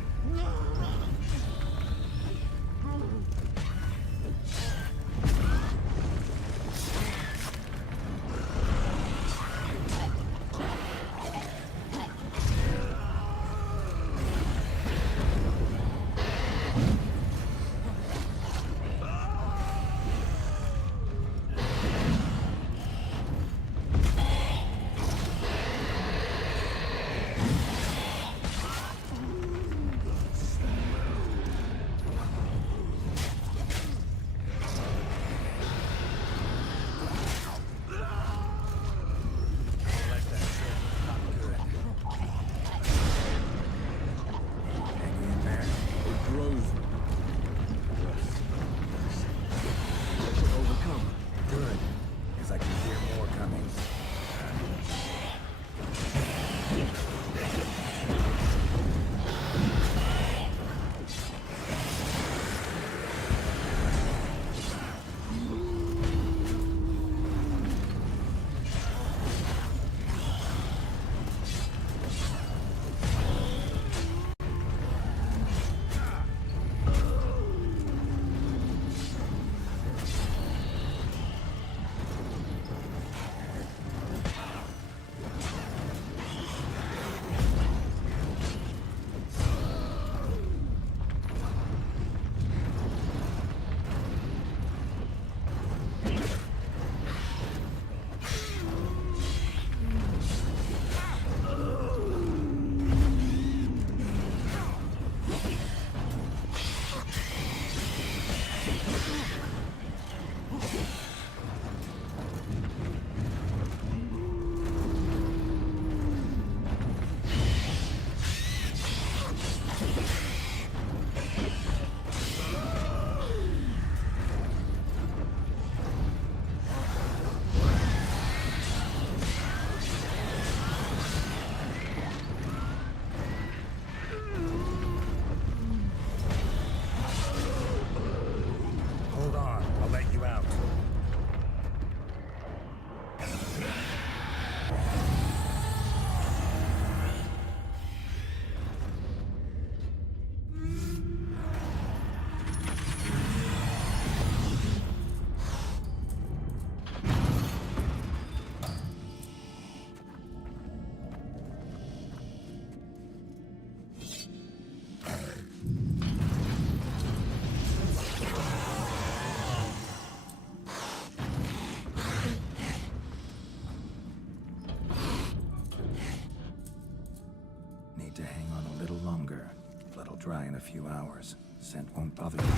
dry in a few hours. Scent won't bother you.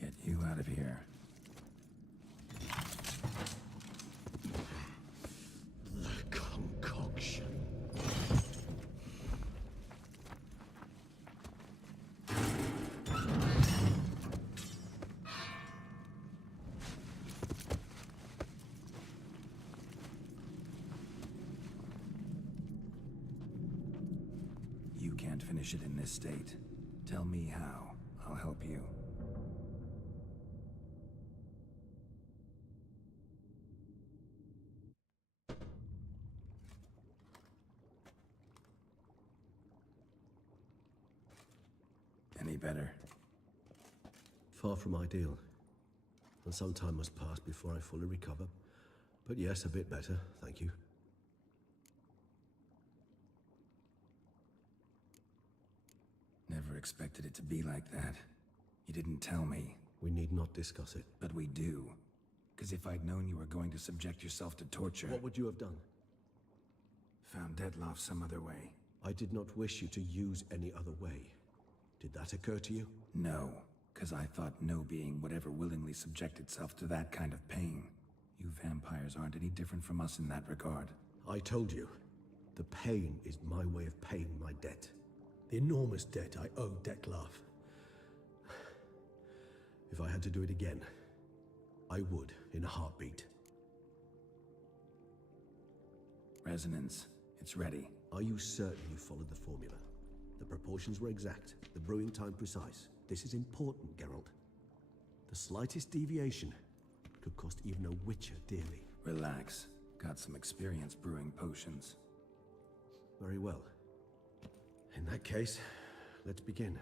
Get you out of here. The concoction. You can't finish it in this state. Tell me how. I'll help you. Any better? Far from ideal. And some time must pass before I fully recover. But yes, a bit better, thank you. Never expected it to be like that. You didn't tell me. We need not discuss it. But we do. Because if I'd known you were going to subject yourself to torture... What would you have done? Found Dettlaff some other way. I did not wish you to use any other way. Did that occur to you? No, because I thought no being would ever willingly subject itself to that kind of pain. You vampires aren't any different from us in that regard. I told you, the pain is my way of paying my debt. The enormous debt I owe Dettlaff. If I had to do it again, I would, in a heartbeat. Resonance. It's ready. Are you certain you followed the formula? The proportions were exact, the brewing time precise. This is important, Geralt. The slightest deviation could cost even a witcher dearly. Relax. Got some experience brewing potions. Very well. In that case, let's begin.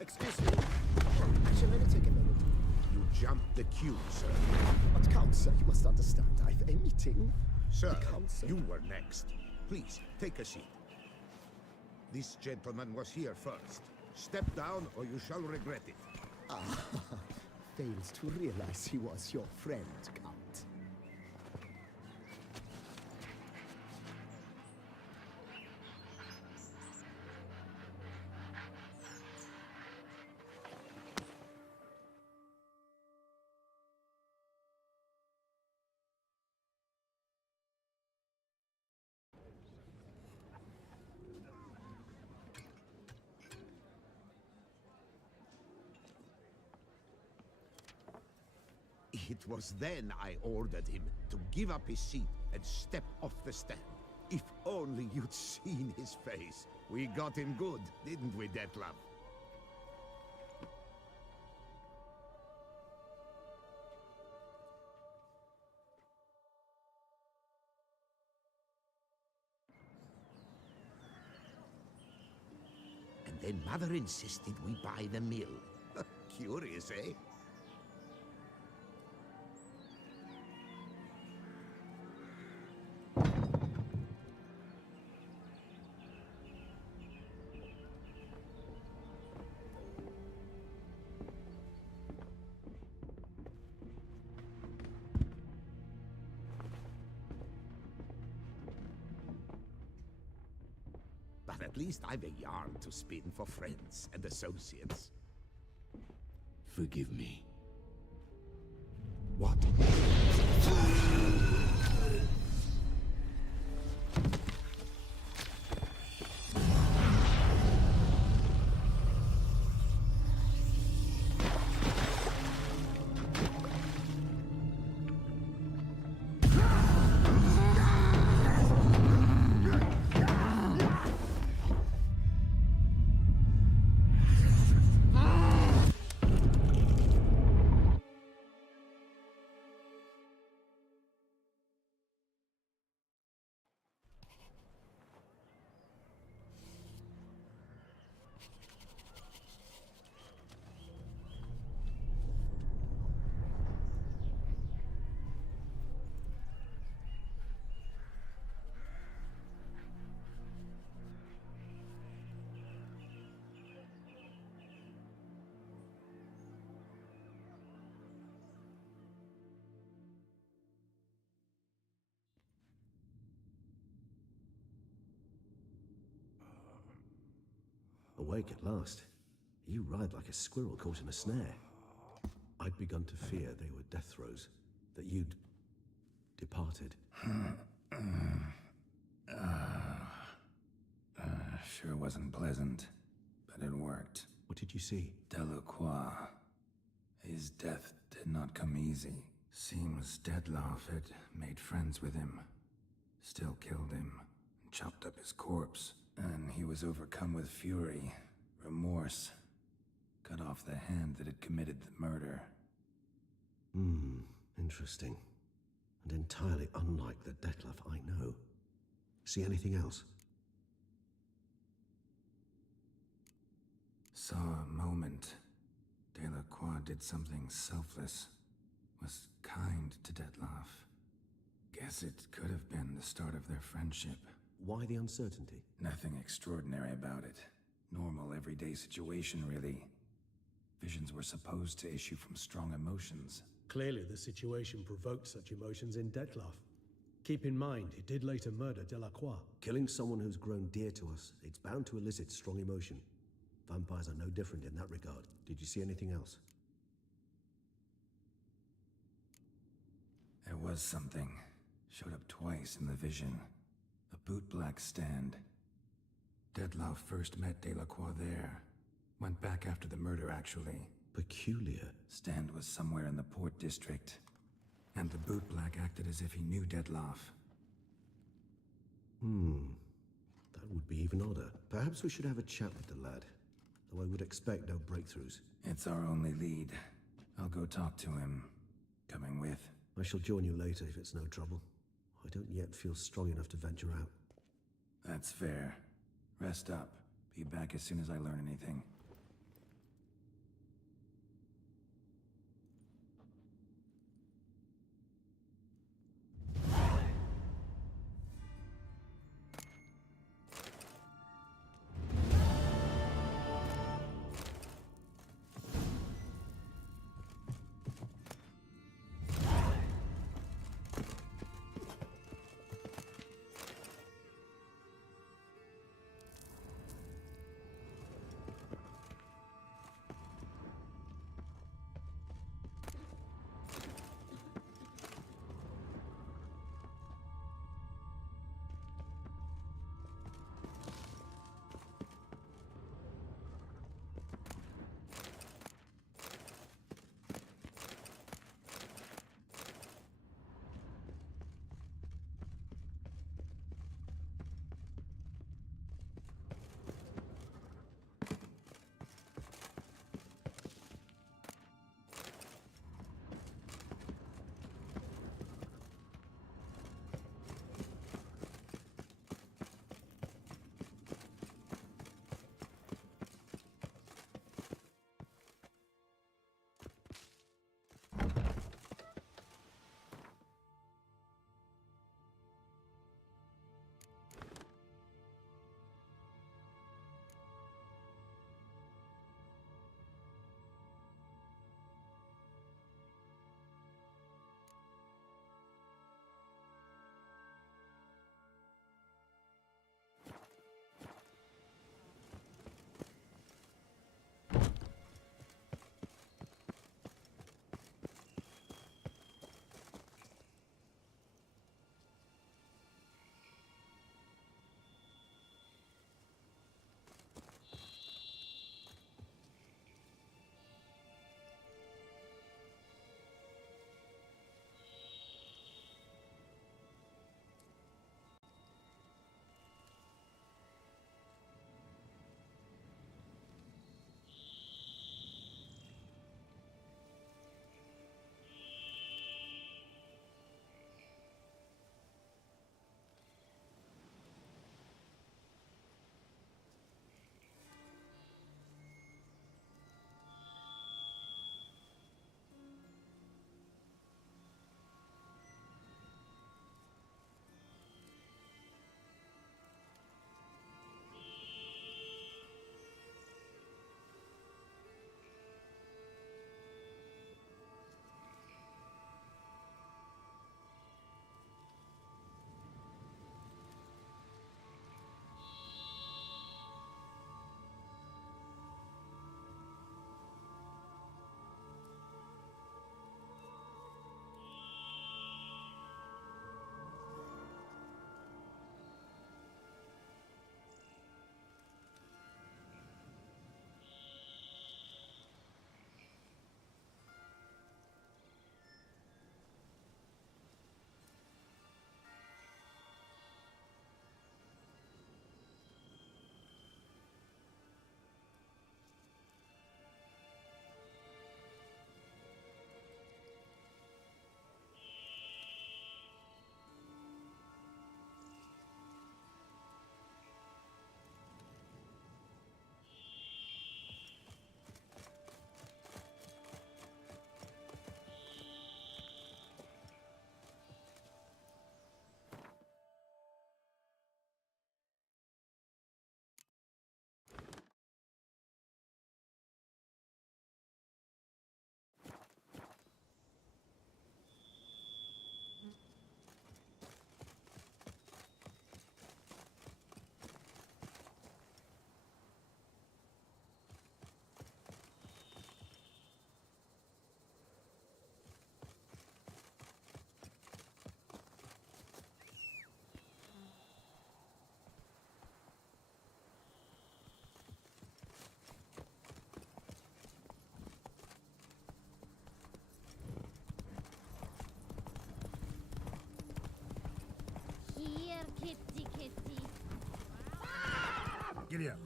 Excuse me. Shall I take a minute? You jumped the queue, sir. But Count, sir, you must understand. I've a meeting. Sir, The council. you were next. Please, take a seat. This gentleman was here first. Step down or you shall regret it. Fails to realize he was your friend, Count. It was then I ordered him to give up his seat and step off the stand. If only you'd seen his face. We got him good, didn't we, Dettlaff? And then Mother insisted we buy the mill. Curious, eh? But at least I've a yarn to spin for friends and associates. Forgive me. What? Awake at last. You ride like a squirrel caught in a snare. I'd begun to fear they were death throes, that you'd departed. Sure wasn't pleasant, but it worked. What did you see? Delacroix. His death did not come easy. Seems Dettlaff had made friends with him, still killed him, and chopped up his corpse. And he was overcome with fury, remorse, cut off the hand that had committed the murder. Interesting. And entirely unlike the Dettlaff I know. See anything else? Saw a moment. Delacroix did something selfless. Was kind to Dettlaff. Guess it could have been the start of their friendship. Why the uncertainty? Nothing extraordinary about it. Normal, everyday situation, really. Visions were supposed to issue from strong emotions. Clearly, the situation provoked such emotions in Dettlaff. Keep in mind, he did later murder Delacroix. Killing someone who's grown dear to us, it's bound to elicit strong emotion. Vampires are no different in that regard. Did you see anything else? There was something. Showed up twice in the vision. A bootblack stand. Dettlaff first met Delacroix there. Went back after the murder, actually. Peculiar. Stand was somewhere in the Port District. And the bootblack acted as if he knew Dettlaff. That would be even odder. Perhaps we should have a chat with the lad. Though I would expect no breakthroughs. It's our only lead. I'll go talk to him. Coming with. I shall join you later if it's no trouble. I don't yet feel strong enough to venture out. That's fair. Rest up. Be back as soon as I learn anything. kitty, kitty. Giddy up.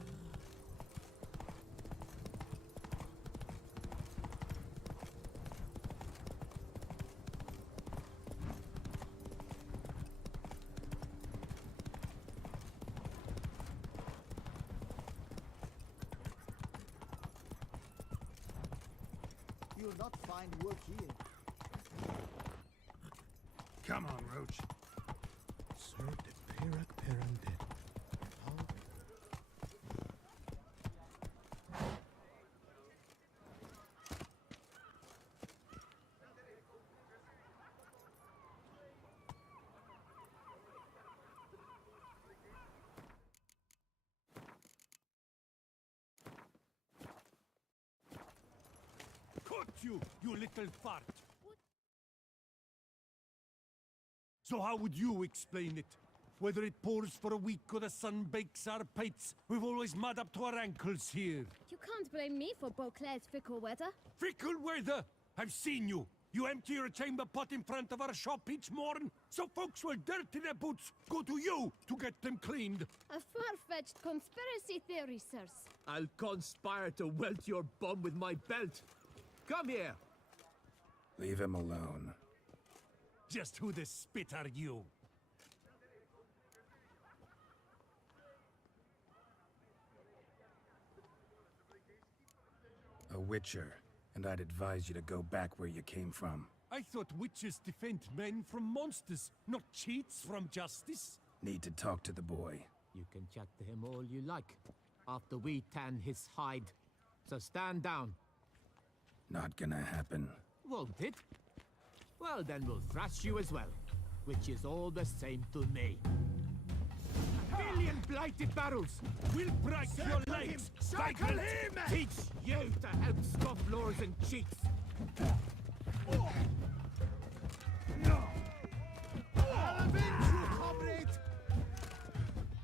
You'll not find work here. Come on, Roach. Sir de Pirak Perandit. How? Caught you, you little fart! So how would you explain it? Whether it pours for a week or the sun bakes our pates, we've always mud up to our ankles here. You can't blame me for Beauclair's fickle weather. Fickle weather! I've seen you! You empty your chamber pot in front of our shop each morn, so folks will dirty their boots, go to you to get them cleaned. A far-fetched conspiracy theory, sirs. I'll conspire to welt your bum with my belt. Come here. Leave him alone. Just who the spit are you? A witcher, and I'd advise you to go back where you came from. I thought witches defend men from monsters, not cheats from justice. Need to talk to the boy. You can chat to him all you like, after we tan his hide. So stand down. Not gonna happen. Won't it? Well, then we'll thrash you as well, which is all the same to me. A billion blighted barrels! We'll break your legs! Circle him! Teach you to help stop lures and cheats! I'll avenge you, comrade!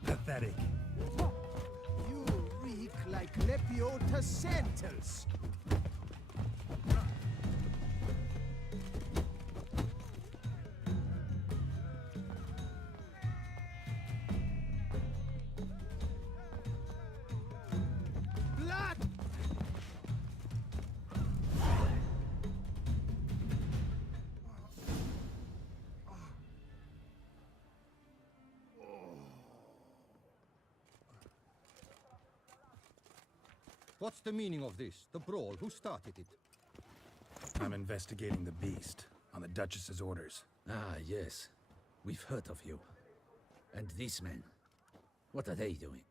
Pathetic. You reek like Lepiota Santals! What's the meaning of this? The brawl? Who started it? I'm investigating the beast, on the Duchess's orders. Ah, yes. We've heard of you. And these men, what are they doing?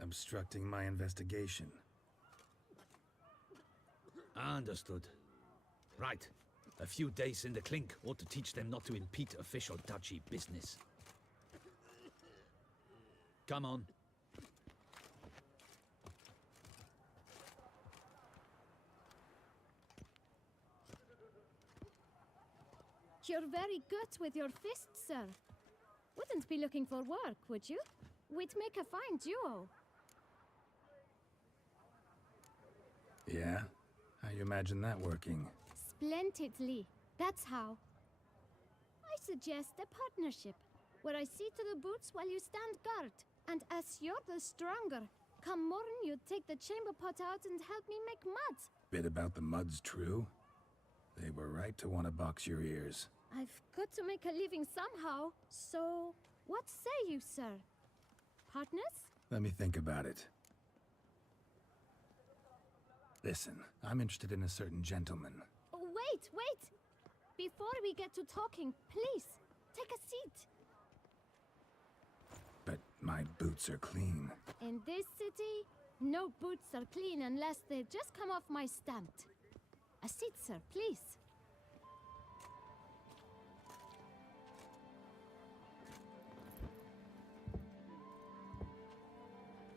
Obstructing my investigation. Understood. Right. A few days in the clink ought to teach them not to impede official duchy business. Come on. You're very good with your fists, sir. Wouldn't be looking for work, would you? We'd make a fine duo. Yeah? How you imagine that working? Splendidly. That's how. I suggest a partnership, where I see to the boots while you stand guard. And as you're the stronger, come morn you take the chamber pot out and help me make mud. Bit about the mud's true? They were right to want to box your ears. I've got to make a living somehow, so what say you, sir? Partners? Let me think about it. Listen, I'm interested in a certain gentleman. Oh, wait, wait! Before we get to talking, please, take a seat. But my boots are clean. In this city, no boots are clean unless they just come off my stamp. A seat, sir, please.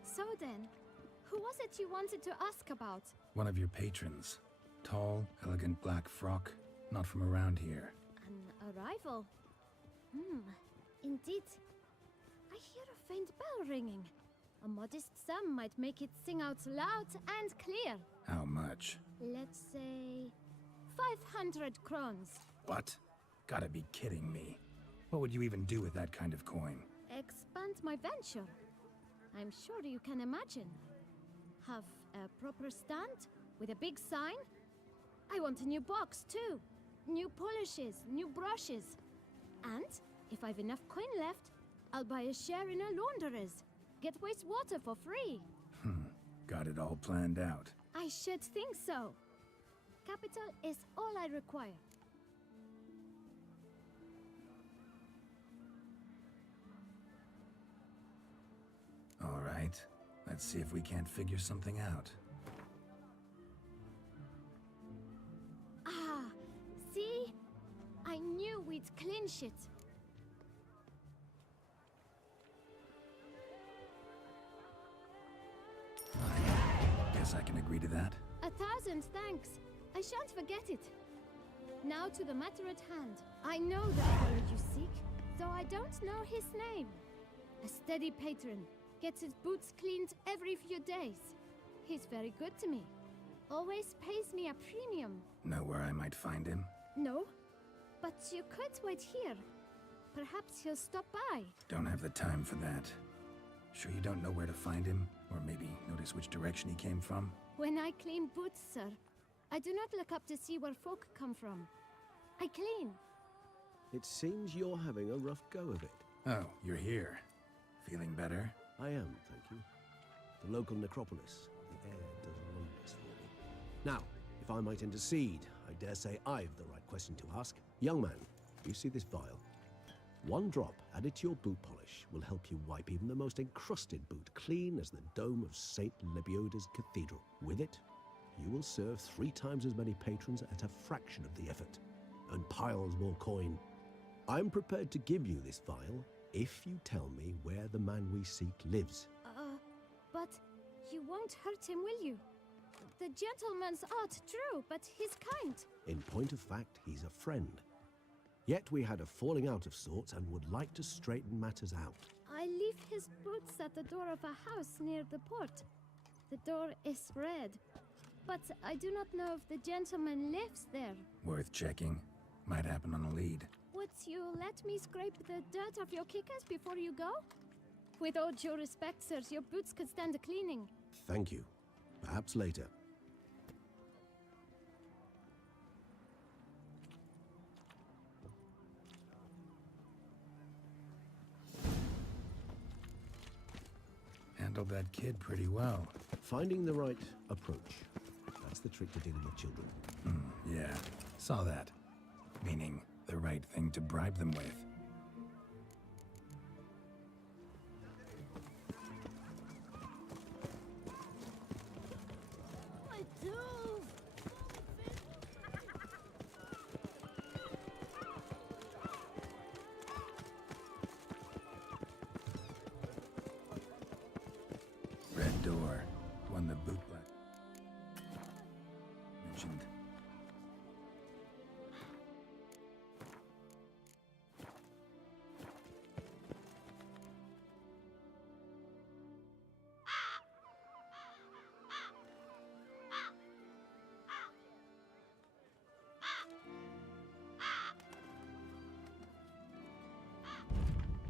So then, who was it you wanted to ask about? One of your patrons. Tall, elegant black frock. Not from around here. An arrival? Indeed. I hear a faint bell ringing. A modest sum might make it sing out loud and clear. How much? Let's say 500 crowns. What? Gotta be kidding me. What would you even do with that kind of coin? Expand my venture. I'm sure you can imagine. Have a proper stand with a big sign. I want a new box too. New polishes, new brushes. And if I've enough coin left, I'll buy a share in a launderer's. Get wastewater for free. Got it all planned out. I should think so. Capital is all I require. All right. Let's see if we can't figure something out. Ah, see? I knew we'd clinch it. Guess I can agree to that. 1,000 thanks. I shan't forget it. Now to the matter at hand. I know the fellow you seek, though I don't know his name. A steady patron. Gets his boots cleaned every few days. He's very good to me. Always pays me a premium. Know where I might find him? No, but you could wait here. Perhaps he'll stop by. Don't have the time for that. Sure you don't know where to find him? Or maybe notice which direction he came from? When I clean boots, sir, I do not look up to see where folk come from. I clean. It seems you're having a rough go of it. Oh, you're here. Feeling better? I am, thank you. The local necropolis. The air does wonders for me. Now, if I might intercede, I dare say I've the right question to ask. Young man, you see this vial? One drop added to your boot polish will help you wipe even the most encrusted boot clean as the dome of St. Lebioda's Cathedral. With it, you will serve 3 times as many patrons at a fraction of the effort, and piles more coin. I'm prepared to give you this vial if you tell me where the man we seek lives. But you won't hurt him, will you? The gentleman's art, true, but he's kind. In point of fact, he's a friend. Yet we had a falling out of sorts and would like to straighten matters out. I leave his boots at the door of a house near the port. The door is red, but I do not know if the gentleman lives there. Worth checking. Might happen on a lead. Would you let me scrape the dirt off your kickers before you go? With all due respect, sirs, your boots could stand a cleaning. Thank you. Perhaps later. Handled that kid pretty well. Finding the right approach. That's the trick to dealing with children. Yeah, saw that. Meaning, the right thing to bribe them with. Red door. One the bootleg mentioned.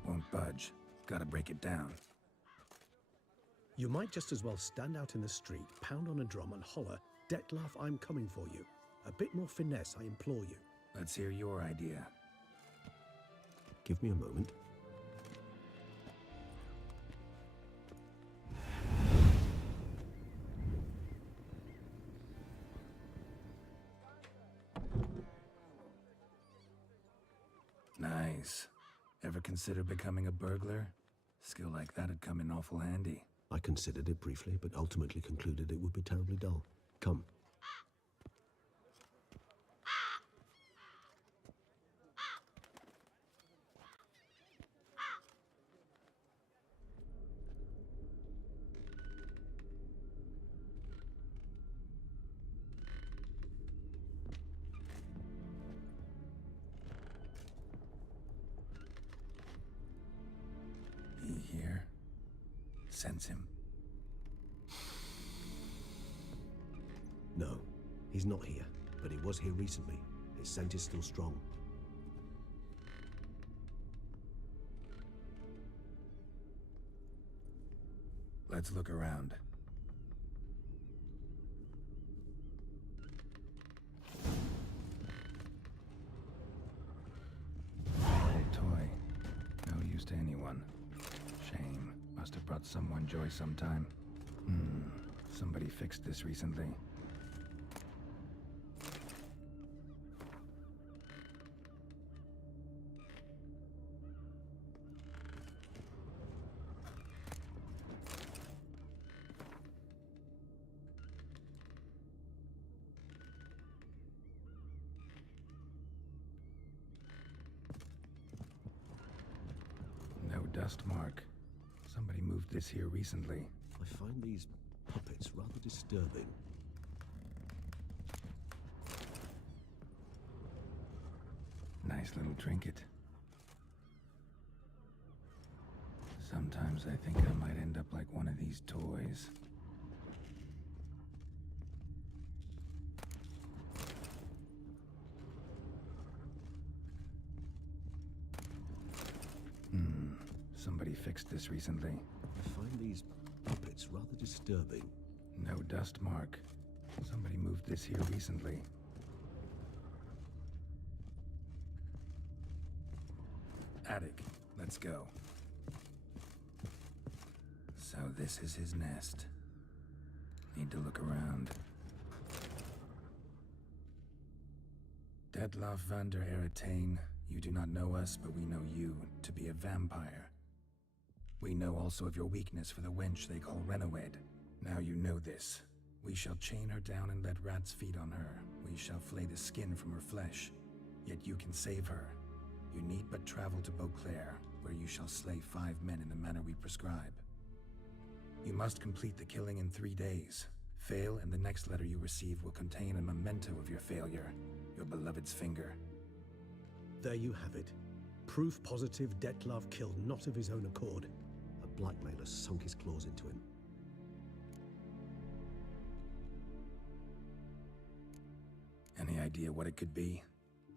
Won't budge. Gotta break it down. You might just as well stand out in the street, pound on a drum and holler, "Detlef, I'm coming for you." A bit more finesse, I implore you. Let's hear your idea. Give me a moment. Nice. Ever consider becoming a burglar? Skill like that'd come in awful handy. I considered it briefly, but ultimately concluded it would be terribly dull. Come. sense him? No, he's not here, but he was here recently. His scent is still strong. Let's look around. Old toy. No use to anyone. Shame. Must have brought someone joy sometime. Somebody fixed this recently. No dust mark. Somebody moved this here recently. I find these puppets rather disturbing. Nice little trinket. Sometimes I think I might end up like one of these toys. Somebody fixed this recently. I find these puppets rather disturbing. No dust mark. Somebody moved this here recently. Attic. Let's go. So this is his nest. Need to look around. Detlaff van der Eretain, you do not know us, but we know you to be a vampire. We know also of your weakness for the wench they call Renowed. Now you know this. We shall chain her down and let rats feed on her. We shall flay the skin from her flesh. Yet you can save her. You need but travel to Beauclair, where you shall slay 5 men in the manner we prescribe. You must complete the killing in 3 days. Fail, and the next letter you receive will contain a memento of your failure. Your beloved's finger. There you have it. Proof positive Detlaff killed not of his own accord. A blackmailer sunk his claws into him. Any idea what it could be?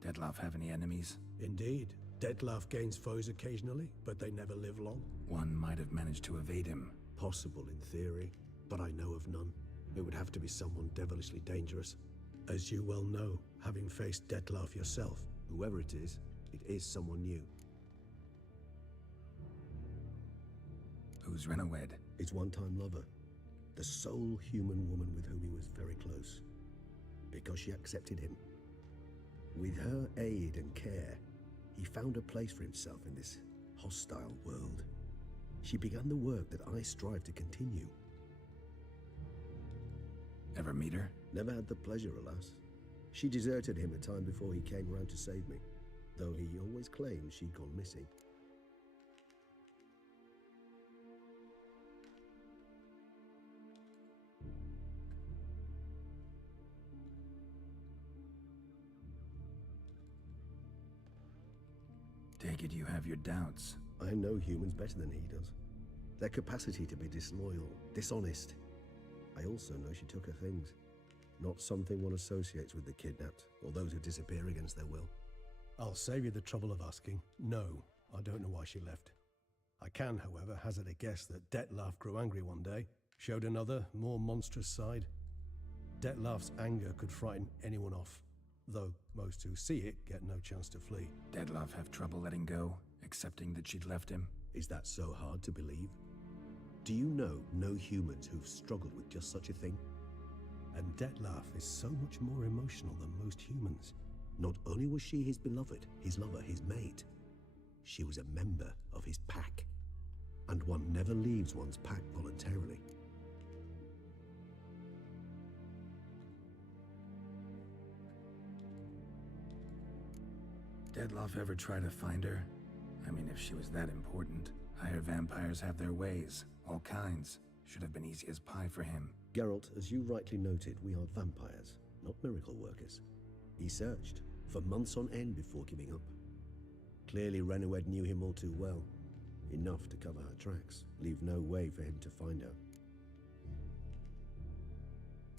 Detlaff have any enemies? Indeed. Detlaff gains foes occasionally, but they never live long. One might have managed to evade him. Possible in theory, but I know of none. It would have to be someone devilishly dangerous. As you well know, having faced Detlaff yourself. Whoever it is someone new. Who's Renowed? His one-time lover. The sole human woman with whom he was very close. Because she accepted him. With her aid and care, he found a place for himself in this hostile world. She began the work that I strive to continue. Ever meet her? Never had the pleasure, alas. She deserted him a time before he came round to save me, though he always claimed she'd gone missing. Take it you have your doubts. I know humans better than he does. Their capacity to be disloyal, dishonest. I also know she took her things. Not something one associates with the kidnapped, or those who disappear against their will. I'll save you the trouble of asking. No, I don't know why she left. I can, however, hazard a guess that Detlaff grew angry one day, showed another, more monstrous side. Detlaff's anger could frighten anyone off, though most who see it get no chance to flee. Detlaff have trouble letting go, accepting that she'd left him? Is that so hard to believe? Do you know no humans who've struggled with just such a thing? And Detlaff is so much more emotional than most humans. Not only was she his beloved, his lover, his mate, she was a member of his pack. And one never leaves one's pack voluntarily. Detlaff ever try to find her? I mean, if she was that important. Higher vampires have their ways, all kinds. Should have been easy as pie for him. Geralt, as you rightly noted, we are vampires, not miracle workers. He searched for months on end before giving up. Clearly Renowed knew him all too well. Enough to cover her tracks, leave no way for him to find her.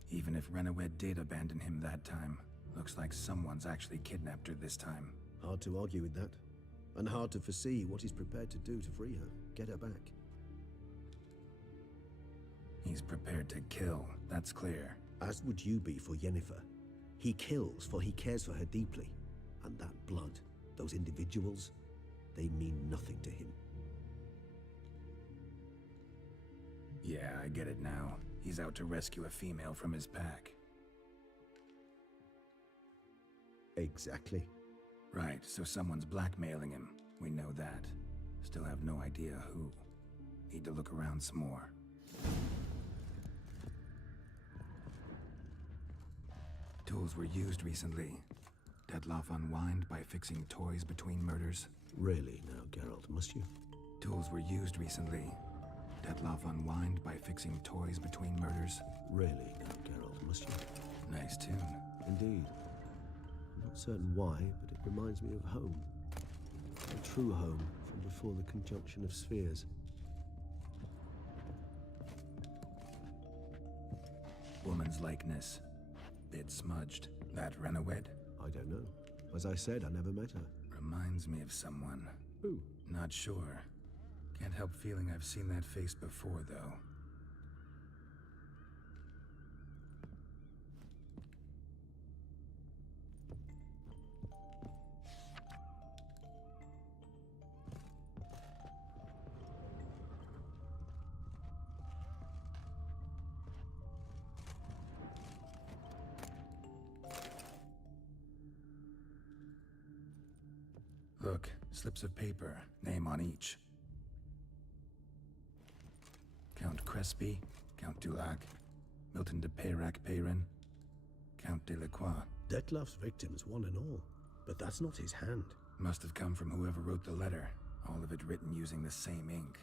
Even if Renawed did abandon him that time, looks like someone's actually kidnapped her this time. Hard to argue with that. And hard to foresee what he's prepared to do to free her, get her back. He's prepared to kill, that's clear. As would you be for Yennefer. He kills for he cares for her deeply. And that blood, those individuals, they mean nothing to him. Yeah, I get it now. He's out to rescue a female from his pack. Exactly. Right, so someone's blackmailing him. We know that. Still have no idea who. Need to look around some more. Tools were used recently. Dettlaff unwind by fixing toys between murders. Really now, Geralt, must you? Tools were used recently. Dettlaff unwind by fixing toys between murders. Really now, Geralt, must you? Nice tune. Indeed. I'm not certain why, but it reminds me of home. A true home from before the conjunction of spheres. Woman's likeness. Bit smudged. That Renawed? I don't know. As I said, I never met her. Reminds me of someone. Who? Not sure. Can't help feeling I've seen that face before, though. Look, slips of paper, name on each. Count Crespi, Count Dulac, Milton de Peyrac-Peyrin, Count de la Croix. Dettlaff's victims, one and all. But that's not his hand. Must have come from whoever wrote the letter, all of it written using the same ink.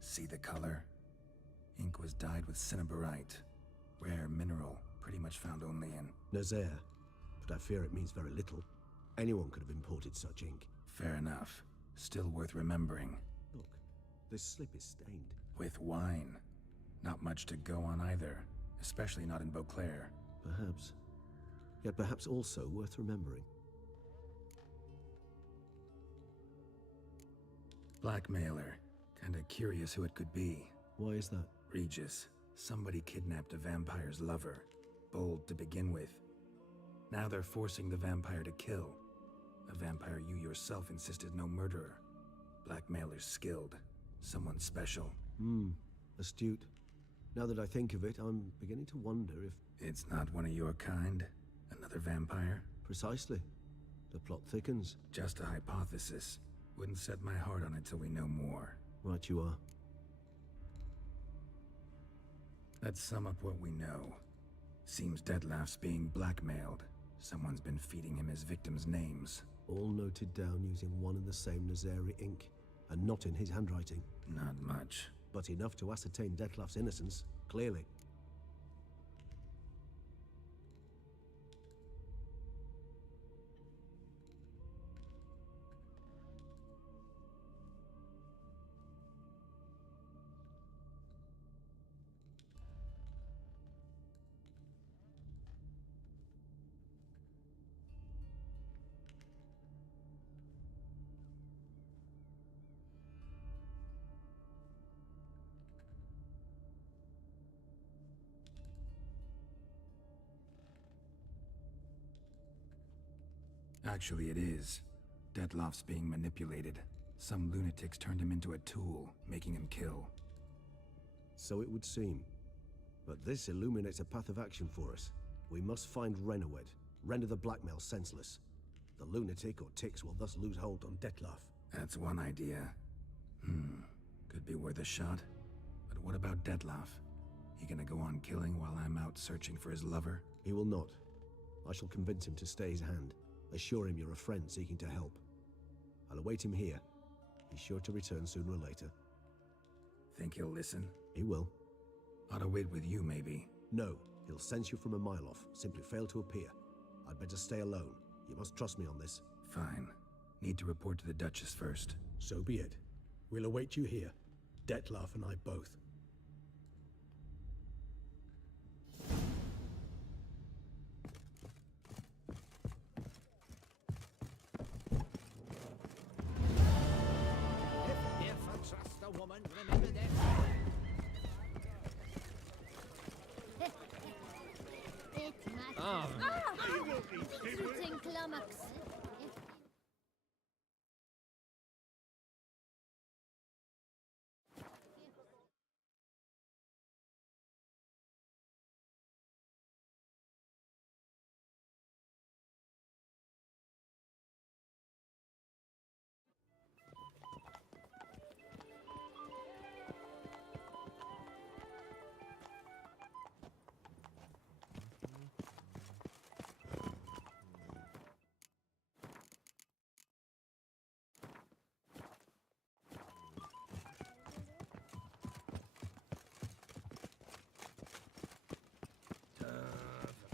See the color? Ink was dyed with cinnabarite, rare mineral, pretty much found only in Nazaire, but I fear it means very little. Anyone could have imported such ink. Fair enough. Still worth remembering. Look, this slip is stained. With wine. Not much to go on either, especially not in Beauclair. Perhaps. Yet perhaps also worth remembering. Blackmailer. Kinda curious who it could be. Why is that? Regis. Somebody kidnapped a vampire's lover. Bold to begin with. Now they're forcing the vampire to kill. A vampire you yourself insisted no murderer. Blackmailer's skilled. Someone special. Astute. Now that I think of it, I'm beginning to wonder if... It's not one of your kind? Another vampire? Precisely. The plot thickens. Just a hypothesis. Wouldn't set my heart on it till we know more. Right you are. Let's sum up what we know. Seems Dettlaff's being blackmailed. Someone's been feeding him his victims' names. All noted down using one and the same Nazari ink, and not in his handwriting. Not much. But enough to ascertain Dettlaff's innocence, clearly. Actually, it is. Dettlaff's being manipulated. Some lunatics turned him into a tool, making him kill. So it would seem. But this illuminates a path of action for us. We must find Renawed, render the blackmail senseless. The lunatic or ticks will thus lose hold on Dettlaff. That's one idea. Could be worth a shot. But what about Dettlaff? He gonna go on killing while I'm out searching for his lover? He will not. I shall convince him to stay his hand. Assure him you're a friend seeking to help. I'll await him here. He's sure to return sooner or later. Think he'll listen? He will. Ought to wait with you, maybe. No, he'll sense you from a mile off. Simply fail to appear. I'd better stay alone. You must trust me on this. Fine. Need to report to the Duchess first. So be it. We'll await you here. Detlef and I both. If ever trust a woman, remember that. It matters. Shooting Clummox.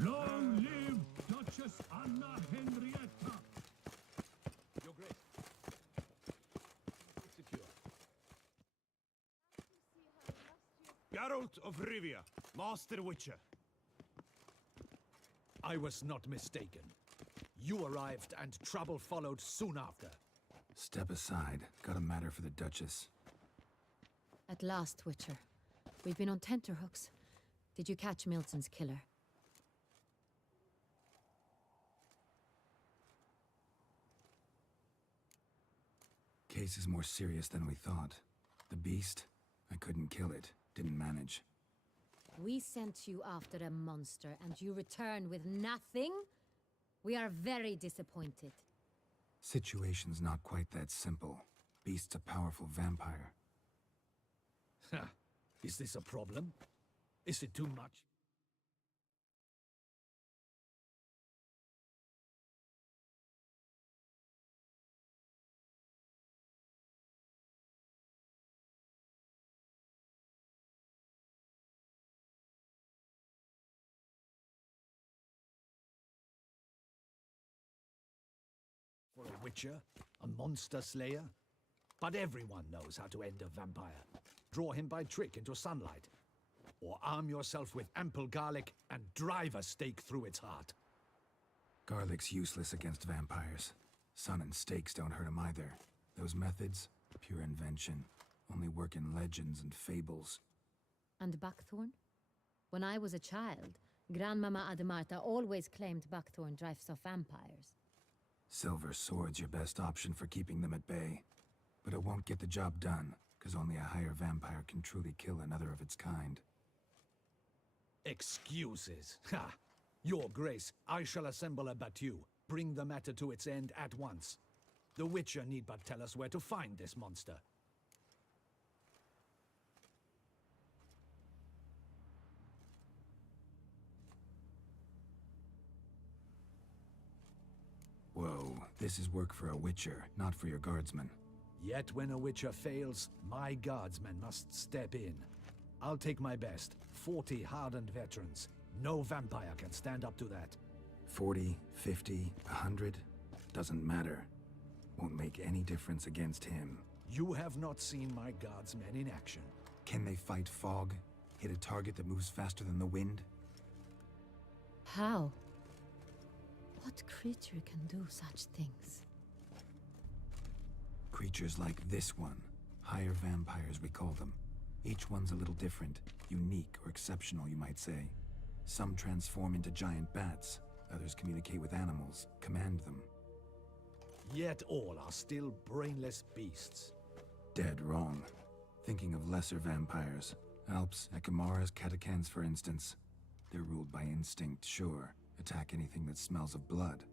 Long live Duchess Anna Henrietta! Your Grace. Secure. Geralt of Rivia, Master Witcher. I was not mistaken. You arrived and trouble followed soon after. Step aside. Got a matter for the Duchess. At last, Witcher. We've been on tenterhooks. Did you catch Milton's killer? Case is more serious than we thought. The beast? I couldn't kill it. Didn't manage. We sent you after a monster, and you return with nothing? We are very disappointed. Situation's not quite that simple. Beast's a powerful vampire. Is this a problem? Is it too much? For a witcher, a monster slayer? But everyone knows how to end a vampire. Draw him by trick into sunlight. Or arm yourself with ample garlic and drive a stake through its heart. Garlic's useless against vampires. Sun and stakes don't hurt him either. Those methods, pure invention. Only work in legends and fables. And buckthorn? When I was a child, Grandmama Ademarta always claimed buckthorn drives off vampires. Silver sword's your best option for keeping them at bay. But it won't get the job done, because only a higher vampire can truly kill another of its kind. Excuses. Ha! Your Grace, I shall assemble a battue. Bring the matter to its end at once. The Witcher need but tell us where to find this monster. Whoa, this is work for a Witcher, not for your guardsmen. Yet when a Witcher fails, my guardsmen must step in. I'll take my best. 40 hardened veterans. No vampire can stand up to that. 40, 50, 100? Doesn't matter. Won't make any difference against him. You have not seen my guardsmen in action. Can they fight fog? Hit a target that moves faster than the wind? How? What creature can do such things? Creatures like this one. Higher vampires, we call them. Each one's a little different. Unique or exceptional, you might say. Some transform into giant bats. Others communicate with animals, command them. Yet all are still brainless beasts. Dead wrong. Thinking of lesser vampires. Alps, Ekamaras, Catacans, for instance. They're ruled by instinct, sure. Attack anything that smells of blood.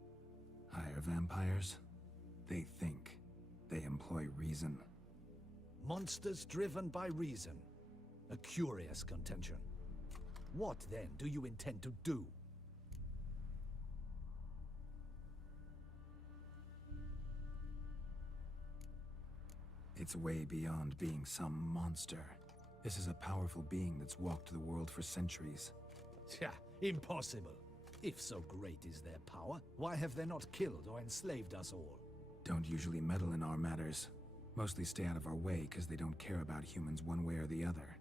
Higher vampires? They think. They employ reason. Monsters driven by reason. A curious contention. What, then, do you intend to do? It's way beyond being some monster. This is a powerful being that's walked the world for centuries. Yeah, impossible. If so great is their power, why have they not killed or enslaved us all? Don't usually meddle in our matters. Mostly stay out of our way because they don't care about humans one way or the other.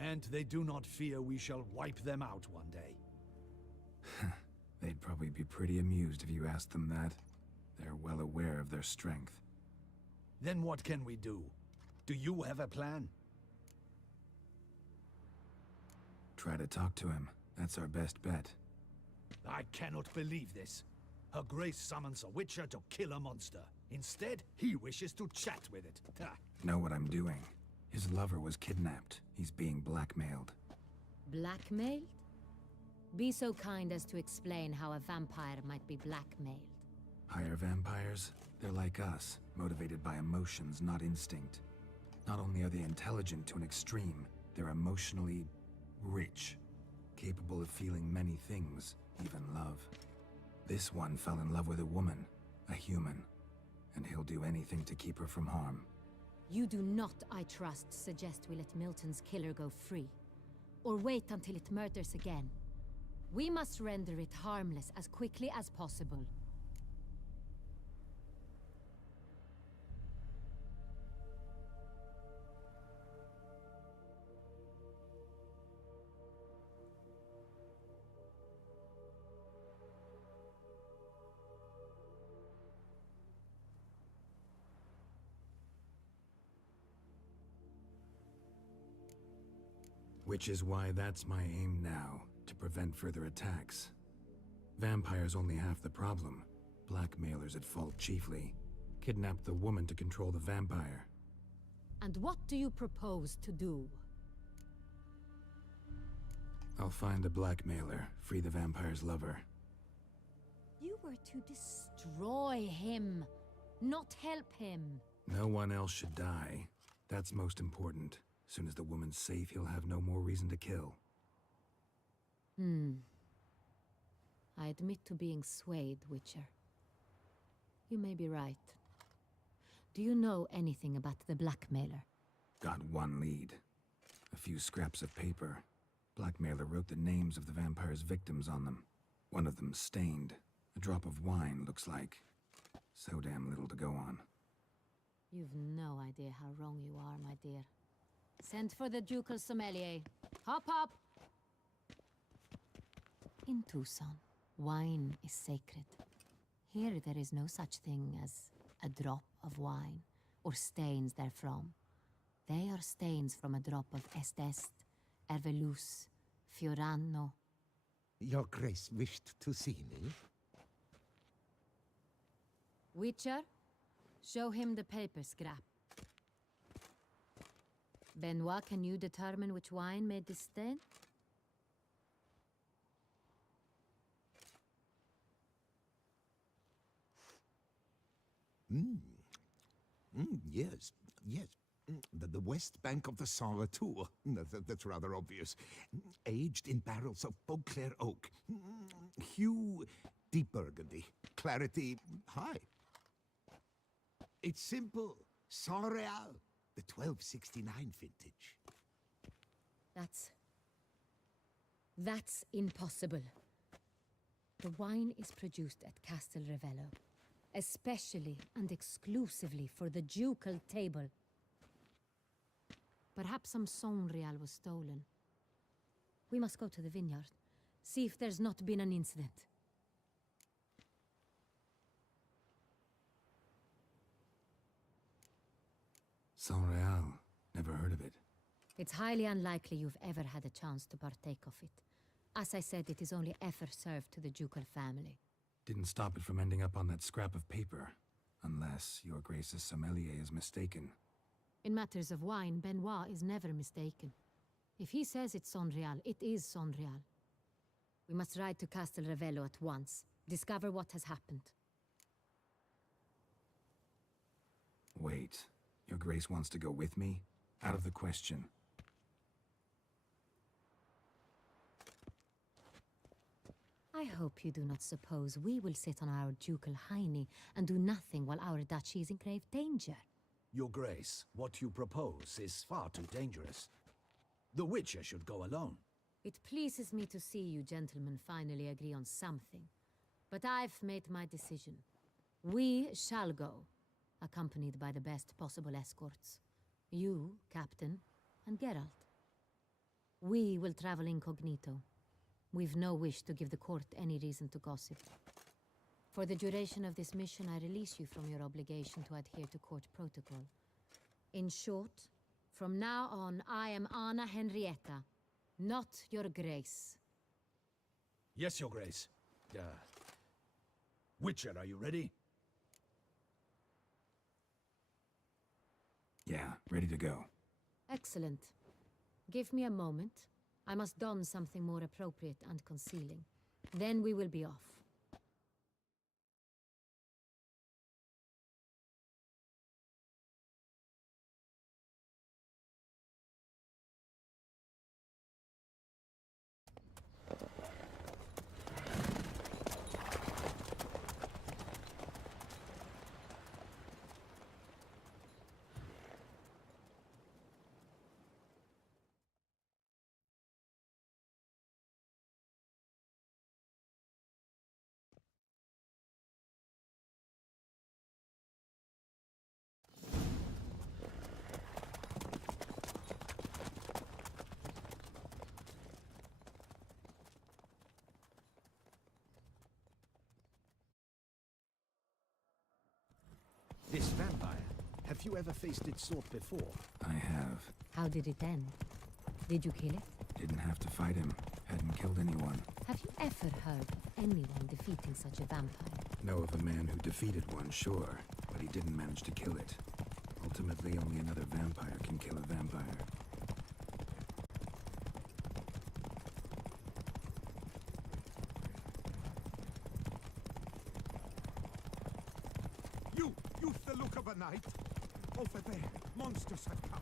And they do not fear we shall wipe them out one day. They'd probably be pretty amused if you asked them that. They're well aware of their strength. Then what can we do? Do you have a plan? Try to talk to him. That's our best bet. I cannot believe this. Her Grace summons a witcher to kill a monster. Instead, he wishes to chat with it. Ha. Know what I'm doing. His lover was kidnapped. He's being blackmailed. Blackmailed? Be so kind as to explain how a vampire might be blackmailed. Higher vampires? They're like us, motivated by emotions, not instinct. Not only are they intelligent to an extreme, they're emotionally rich, capable of feeling many things, even love. This one fell in love with a woman, a human, and he'll do anything to keep her from harm. You do not, I trust, suggest we let Milton's killer go free. Or wait until it murders again. We must render it harmless as quickly as possible. Which is why that's my aim now, to prevent further attacks. Vampires only half the problem. Blackmailers at fault chiefly. Kidnap the woman to control the vampire. And what do you propose to do? I'll find the blackmailer, free the vampire's lover. You were to destroy him, not help him. No one else should die. That's most important. Soon as the woman's safe, he'll have no more reason to kill. I admit to being swayed, Witcher. You may be right. Do you know anything about the blackmailer? Got one lead. A few scraps of paper. Blackmailer wrote the names of the vampire's victims on them. One of them stained. A drop of wine, looks like. So damn little to go on. You've no idea how wrong you are, my dear. Send for the ducal sommelier. Hop, hop! In Tucson, wine is sacred. Here there is no such thing as a drop of wine, or stains therefrom. They are stains from a drop of Estest, Ervelus, Fiorano. Your Grace wished to see me? Witcher, show him the paper scrap. Benoit, can you determine which wine made this stain? Yes, yes. The west bank of the Saint Latour. That's rather obvious. Aged in barrels of Beauclair oak. Hue, deep burgundy. Clarity, high. It's simple. Saint Real, the 1269 vintage. That's impossible. The wine is produced at Castel Ravello, especially and exclusively for the ducal table. Perhaps some Saint Real was stolen. We must go to the vineyard, see if there's not been an incident. Saint Real. Never heard of it. It's highly unlikely you've ever had a chance to partake of it. As I said, it is only ever served to the ducal family. Didn't stop it from ending up on that scrap of paper. Unless your Grace's sommelier is mistaken. In matters of wine, Benoit is never mistaken. If he says it's Saint Real, it is Saint Real. We must ride to Castel Ravello at once. Discover what has happened. Wait. Your Grace wants to go with me? Out of the question. I hope you do not suppose we will sit on our ducal hiney and do nothing while our duchy is in grave danger. Your Grace, what you propose is far too dangerous. The Witcher should go alone. It pleases me to see you gentlemen finally agree on something. But I've made my decision. We shall go, accompanied by the best possible escorts. You, Captain, and Geralt. We will travel incognito. We've no wish to give the court any reason to gossip. For the duration of this mission, I release you from your obligation to adhere to court protocol. In short, from now on, I am Anna Henrietta, not your grace. Yes, Your Grace. Witcher, are you ready? Yeah, ready to go. Excellent. Give me a moment. I must don something more appropriate and concealing. Then we will be off. This vampire, have you ever faced its sort before? I have. How did it end? Did you kill it? Didn't have to fight him. Hadn't killed anyone. Have you ever heard of anyone defeating such a vampire? Know of a man who defeated one, sure, but he didn't manage to kill it. Ultimately, only another vampire can kill a vampire. You've the look of a knight. Over there, monsters have come.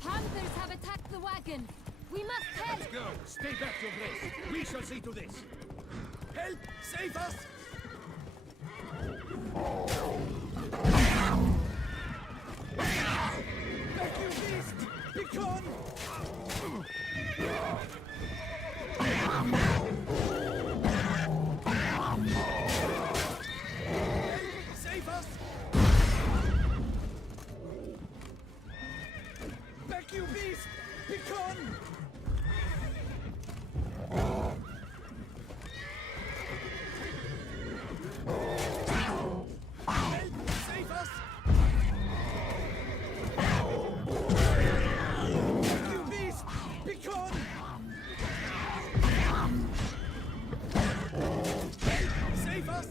Panthers have attacked the wagon! We must help! Let's go! Stay back, Your Grace! We shall see to this! Help! Save us! Back, you beast! Be gone! Save us! Back, you beast! Be gone! Save us! You beast! Be gone! Save us!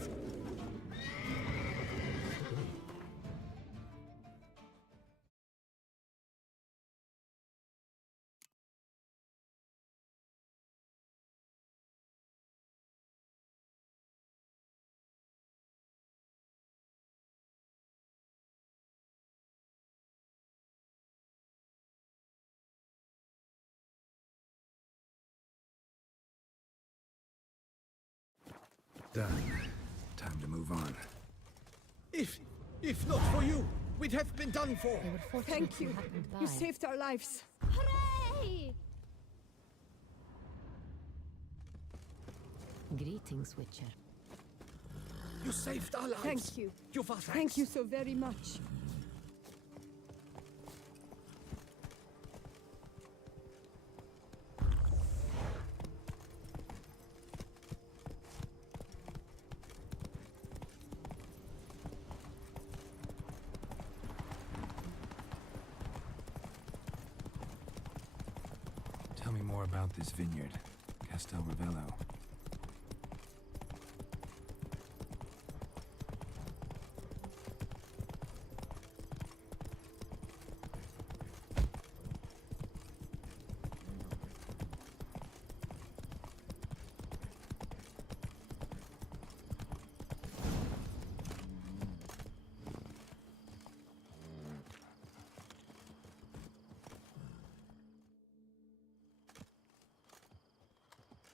Done. Time to move on. If not for you, we'd have been done for. They were fortunate Thank you. happened by. You saved our lives. Hooray! Greetings, Witcher. You saved our lives. Thank you. You were Thank you so very much. Tell me more about this vineyard, Castel Ravello.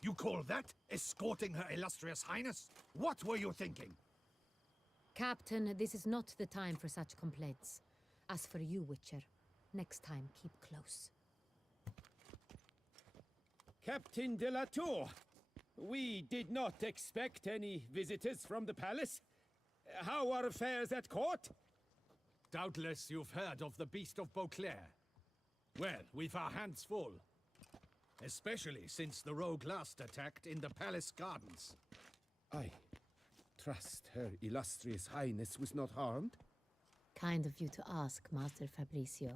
You call that escorting Her Illustrious Highness? What were you thinking? Captain, this is not the time for such complaints. As for you, Witcher, next time keep close. Captain de la Tour, we did not expect any visitors from the palace. How are affairs at court? Doubtless you've heard of the Beast of Beauclair. Well, we've our hands full. Especially since the rogue last attacked in the palace gardens. I trust Her Illustrious Highness was not harmed? Kind of you to ask, Master Fabricio.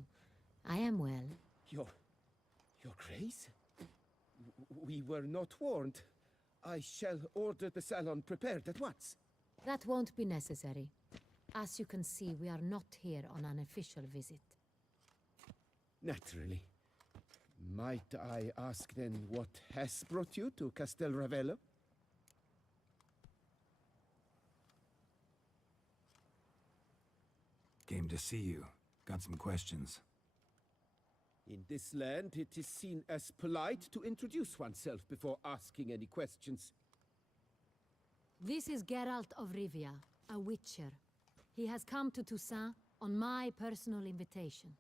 I am well. Your Grace? We were not warned. I shall order the salon prepared at once. That won't be necessary. As you can see, we are not here on an official visit. Naturally. Might I ask then what has brought you to Castel Ravello? Came to see you. Got some questions. In this land, it is seen as polite to introduce oneself before asking any questions. This is Geralt of Rivia, a witcher. He has come to Toussaint on my personal invitation.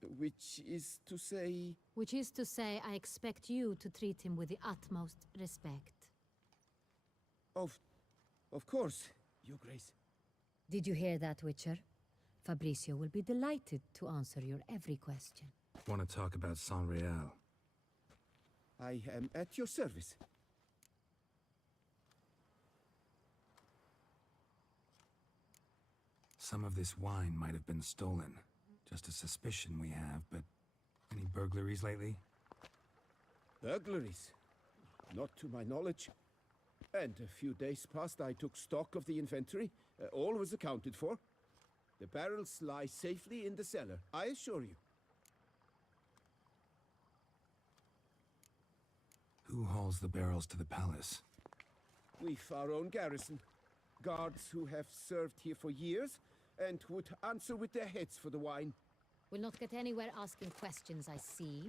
Which is to say... Which is to say, I expect you to treat him with the utmost respect. Of course, Your Grace. Did you hear that, Witcher? Fabricio will be delighted to answer your every question. Want to talk about Saint-Réal? I am at your service. Some of this wine might have been stolen. Just a suspicion we have, but any burglaries lately? Burglaries? Not to my knowledge. And a few days past I took stock of the inventory. All was accounted for. The barrels lie safely in the cellar, I assure you. Who hauls the barrels to the palace? We've our own garrison. Guards who have served here for years and would answer with their heads for the wine. We'll not get anywhere asking questions, I see.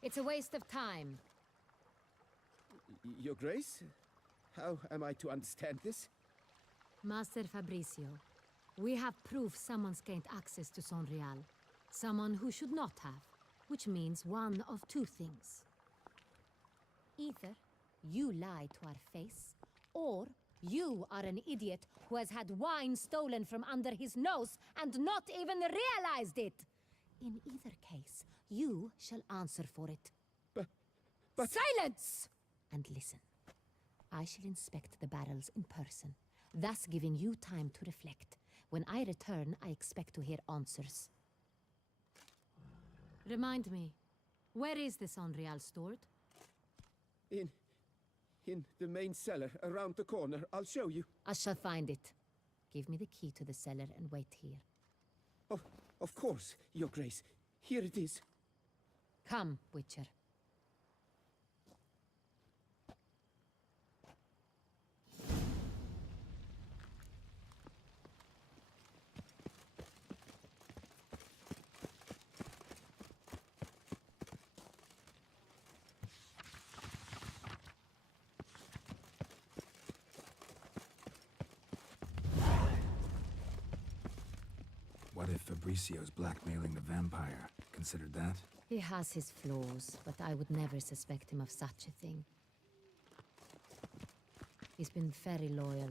It's a waste of time. Your Grace? How am I to understand this? Master Fabricio, we have proof someone's gained access to Saint-Réal. Someone who should not have, which means one of two things. Either you lie to our face, or you are an idiot who has had wine stolen from under his nose and not even realized it. In either case, you shall answer for it. But... Silence! And listen. I shall inspect the barrels in person, thus giving you time to reflect. When I return, I expect to hear answers. Remind me, where is the Saint-Réal stored? In the main cellar, around the corner. I'll show you. I shall find it. Give me the key to the cellar and wait here. Oh, of course, Your Grace. Here it is. Come, Witcher. What if Fabricio's blackmailing the vampire? Considered that? He has his flaws, but I would never suspect him of such a thing. He's been very loyal.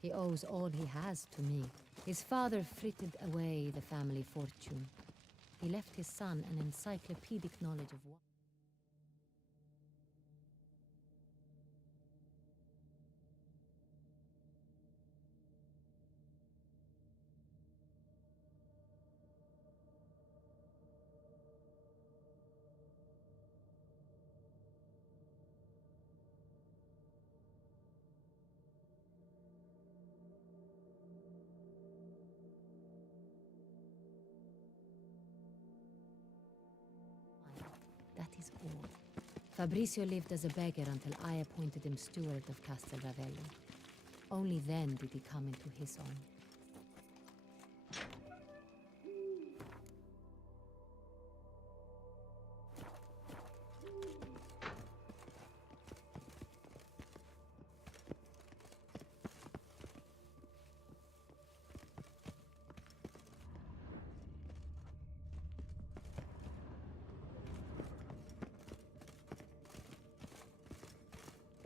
He owes all he has to me. His father frittered away the family fortune. He left his son an encyclopedic knowledge of what... That is all. Fabricio lived as a beggar until I appointed him steward of Castel Ravello. Only then did he come into his own.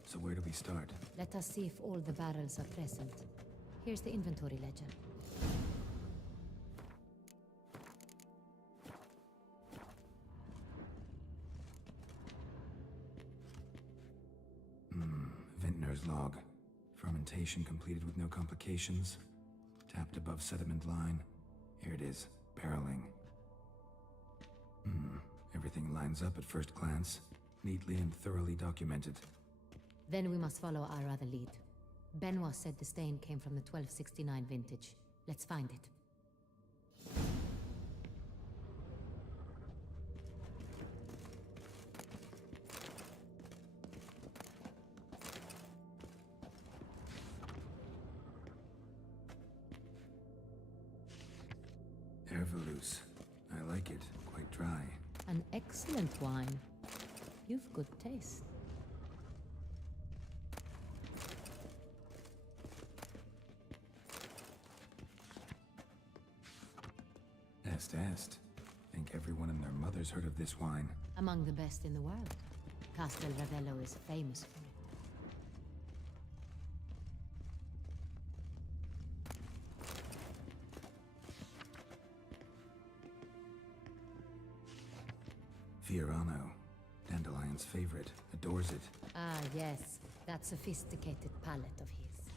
So where do we start? Let us see if all the barrels are present. Here's the inventory ledger. Vintner's log. Fermentation completed with no complications. Tapped above sediment line. Here it is. Barreling. Everything lines up at first glance. Neatly and thoroughly documented. Then we must follow our other lead. Benoit said the stain came from the 1269 vintage. Let's find it. Ervelous. I like it. Quite dry. An excellent wine. You've good taste. Est. Think everyone and their mother's heard of this wine. Among the best in the world. Castel Ravello is famous for it. Fiorano. Dandelion's favorite. Adores it. Ah, yes. That sophisticated palate of his.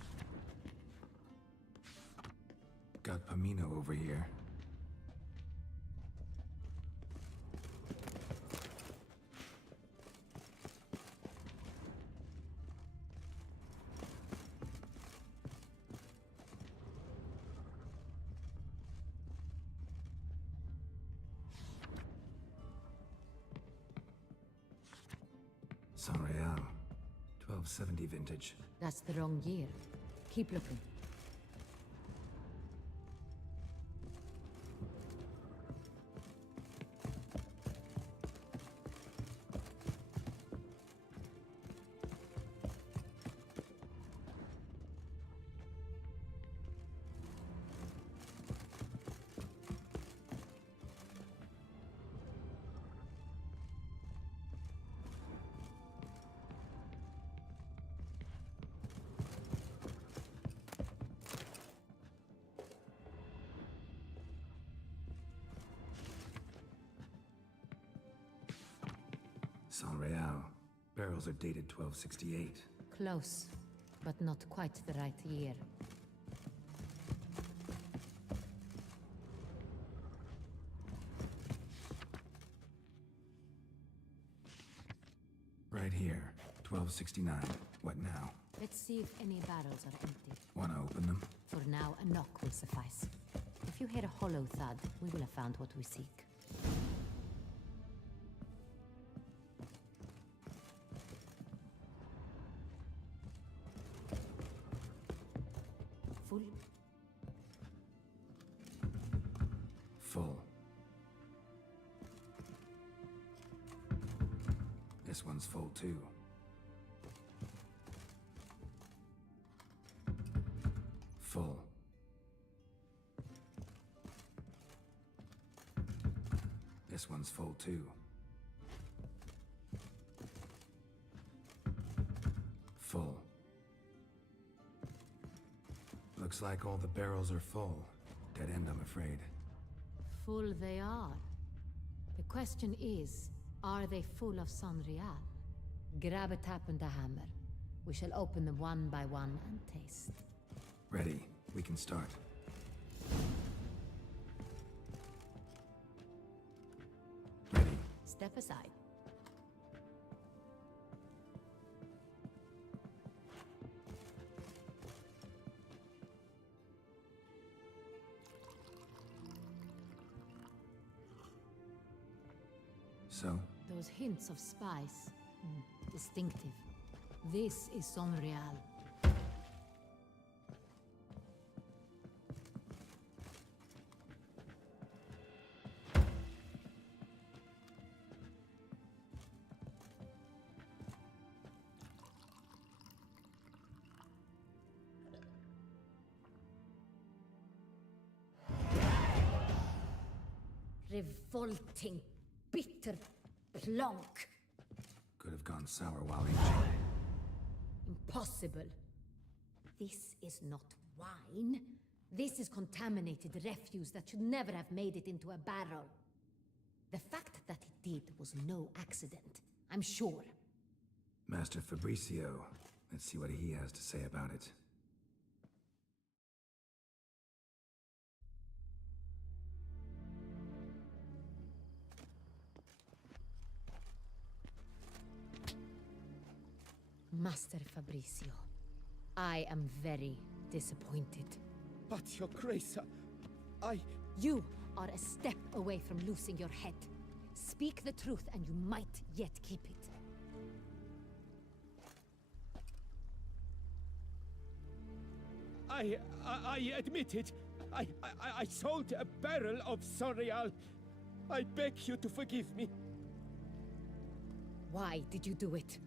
Got Pomino over here. San Real. 1270 vintage. That's the wrong year. Keep looking. San Real. Barrels are dated 1268. Close, but not quite the right year. Right here. 1269. What now? Let's see if any barrels are empty. Wanna open them? For now, a knock will suffice. If you hear a hollow thud, we will have found what we seek. Full? Full. This one's full too. Full. This one's full too. Full. Looks like all the barrels are full. Dead end, I'm afraid. Full they are. The question is, are they full of San Real? Grab a tap and a hammer. We shall open them one by one and taste. Ready. We can start. Ready. Step aside. So? Those hints of spice. Distinctive. This is San Real. Revolting, bitter plonk. Could have gone sour while aging. Impossible. This is not wine. This is contaminated refuse that should never have made it into a barrel. The fact that it did was no accident, I'm sure. Master Fabricio, let's see what he has to say about it. Master Fabricio, I am very disappointed. But, Your Grace, I... You are a step away from losing your head. Speak the truth and you might yet keep it. I admit it. I sold a barrel of Sorial. I beg you to forgive me. Why did you do it?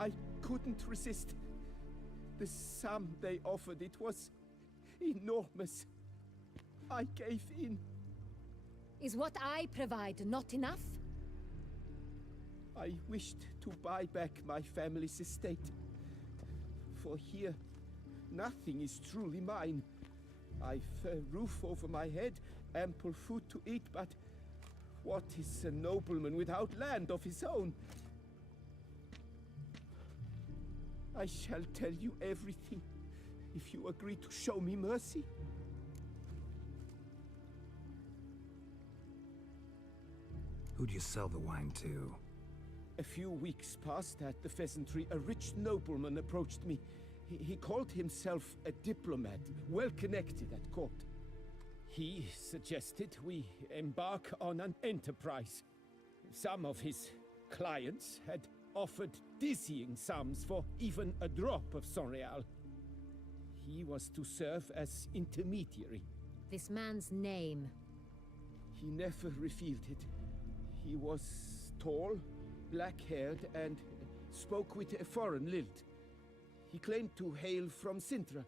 I couldn't resist. The sum they offered, it was enormous. I gave in. Is what I provide not enough? I wished to buy back my family's estate. For here, nothing is truly mine. I've a roof over my head, ample food to eat, but what is a nobleman without land of his own? I shall tell you everything, if you agree to show me mercy. Who'd you sell the wine to? A few weeks past at the pheasantry, a rich nobleman approached me. He called himself a diplomat, well connected at court. He suggested we embark on an enterprise. Some of his clients had offered dizzying sums for even a drop of Sorial. He was to serve as intermediary. This man's name? He never revealed it. He was tall, black-haired, and spoke with a foreign lilt. He claimed to hail from Sintra.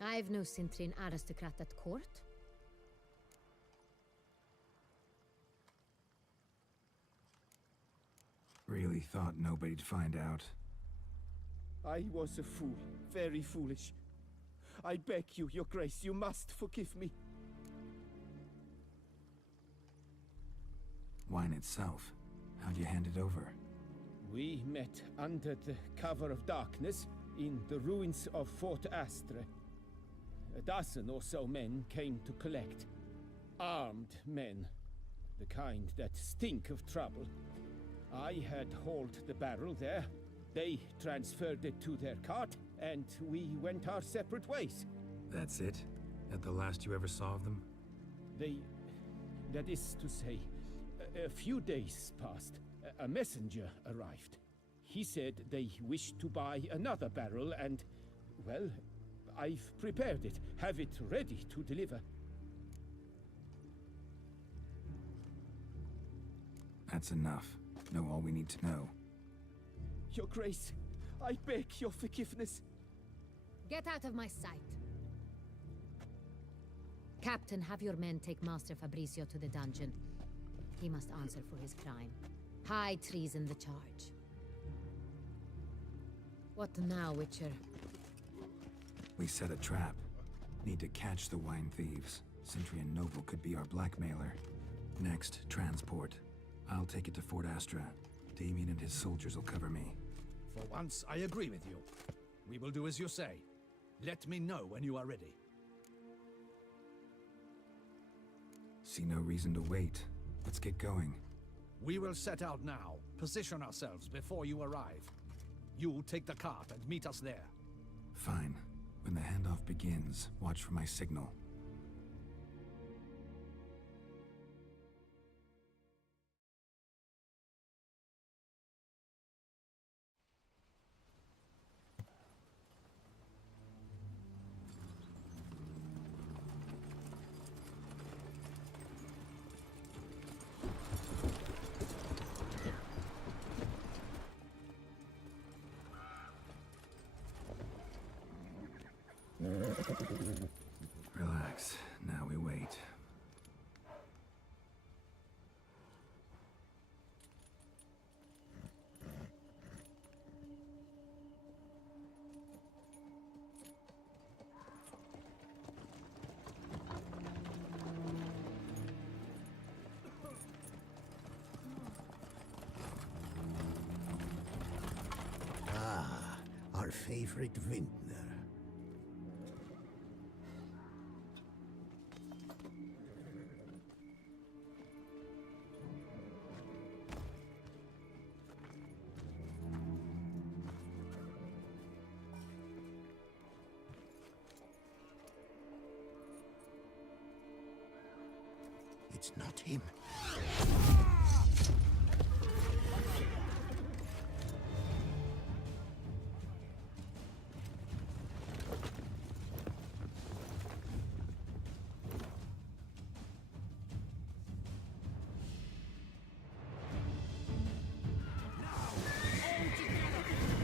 I've no Sintrian aristocrat at court. Really thought nobody'd find out. I was a fool, very foolish. I beg you, Your Grace, you must forgive me. Wine itself, how'd you hand it over? We met under the cover of darkness in the ruins of Fort Astre. A dozen or so men came to collect. Armed men, the kind that stink of trouble. I had hauled the barrel there. They transferred it to their cart, and we went our separate ways. That's it? At the last you ever saw of them? That is to say, a few days passed. A messenger arrived. He said they wished to buy another barrel and, well, I've prepared it. Have it ready to deliver. That's enough. Know all we need to know. Your Grace, I beg your forgiveness. Get out of my sight. Captain, have your men take Master Fabricio to the dungeon. He must answer for his crime. High treason the charge. What now, Witcher? We set a trap. Need to catch the wine thieves. Centurion Noble could be our blackmailer. Next, transport. I'll take it to Fort Astra. Damien and his soldiers will cover me. For once, I agree with you. We will do as you say. Let me know when you are ready. See no reason to wait. Let's get going. We will set out now. Position ourselves before you arrive. You take the cart and meet us there. Fine. When the handoff begins, watch for my signal. Relax. our favorite vintner. It's not him.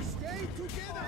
Stay together!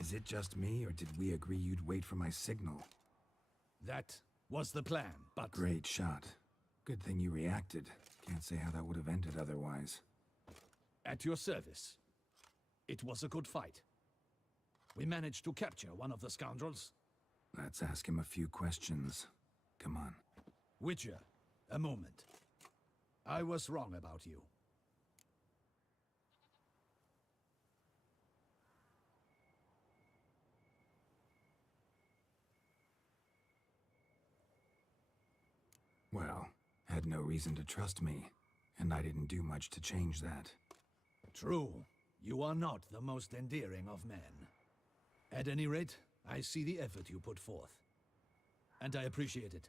Is it just me, or did we agree you'd wait for my signal? That was the plan, but... Great shot. Good thing you reacted. Can't say how that would have ended otherwise. At your service. It was a good fight. We managed to capture one of the scoundrels. Let's ask him a few questions. Come on. Witcher, a moment. I was wrong about you. Well, had no reason to trust me, and I didn't do much to change that. True. You are not the most endearing of men. At any rate, I see the effort you put forth. And I appreciate it.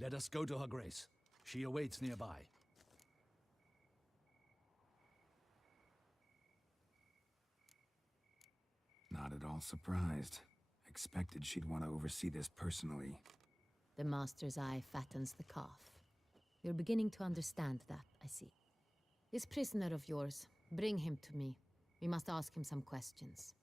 Let us go to her grace. She awaits nearby. Not at all surprised. Expected she'd want to oversee this personally. The master's eye fattens the calf. You're beginning to understand that, I see. This prisoner of yours, bring him to me. We must ask him some questions.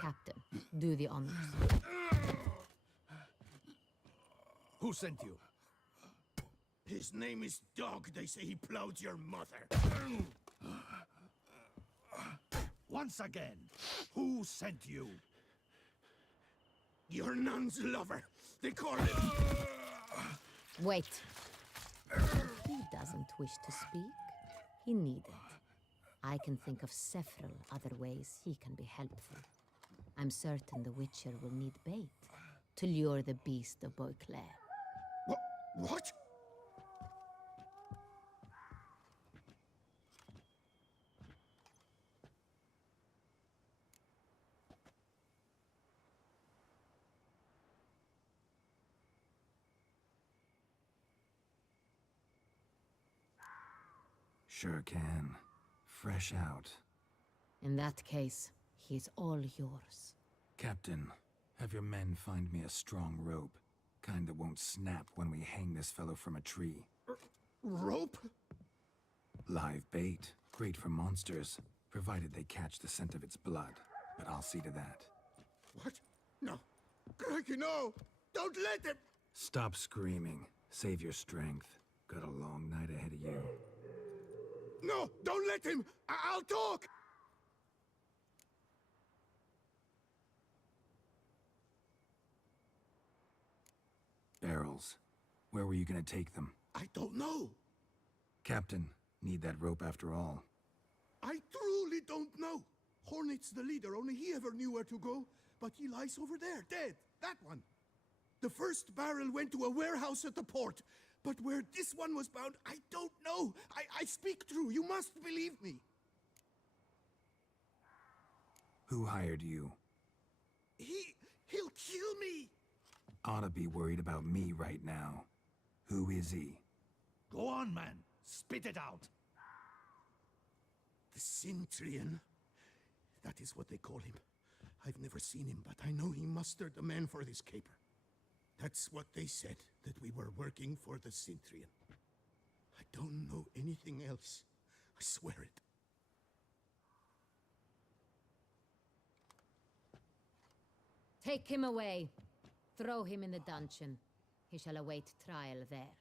Captain, do the honors. Who sent you? His name is Dog. They say he plowed your mother. Once again, who sent you? Your nun's lover. They call him... Wait. He doesn't wish to speak. He needn't. I can think of several other ways he can be helpful. I'm certain the Witcher will need bait to lure the beast of Beauclair. What? Sure can. Fresh out. In that case, he's all yours. Captain, have your men find me a strong rope. Kind that won't snap when we hang this fellow from a tree. Rope? Live bait. Great for monsters. Provided they catch the scent of its blood. But I'll see to that. What? No. Crikey, no! Don't let him! Stop screaming. Save your strength. Got a long night ahead of you. No! Don't let him! I'll talk! Barrels. Where were you gonna take them? I don't know. Captain, need that rope after all. I truly don't know. Hornet's the leader, only he ever knew where to go. But he lies over there, dead. That one. The first barrel went to a warehouse at the port. But where this one was bound, I don't know. I speak true. You must believe me. Who hired you? He'll kill me. Oughta be worried about me right now. Who is he? Go on, man. Spit it out. The Centurion. That is what they call him. I've never seen him, but I know he mustered the men for this caper. That's what they said, that we were working for the Centurion. I don't know anything else. I swear it. Take him away. Throw him in the dungeon. He shall await trial there.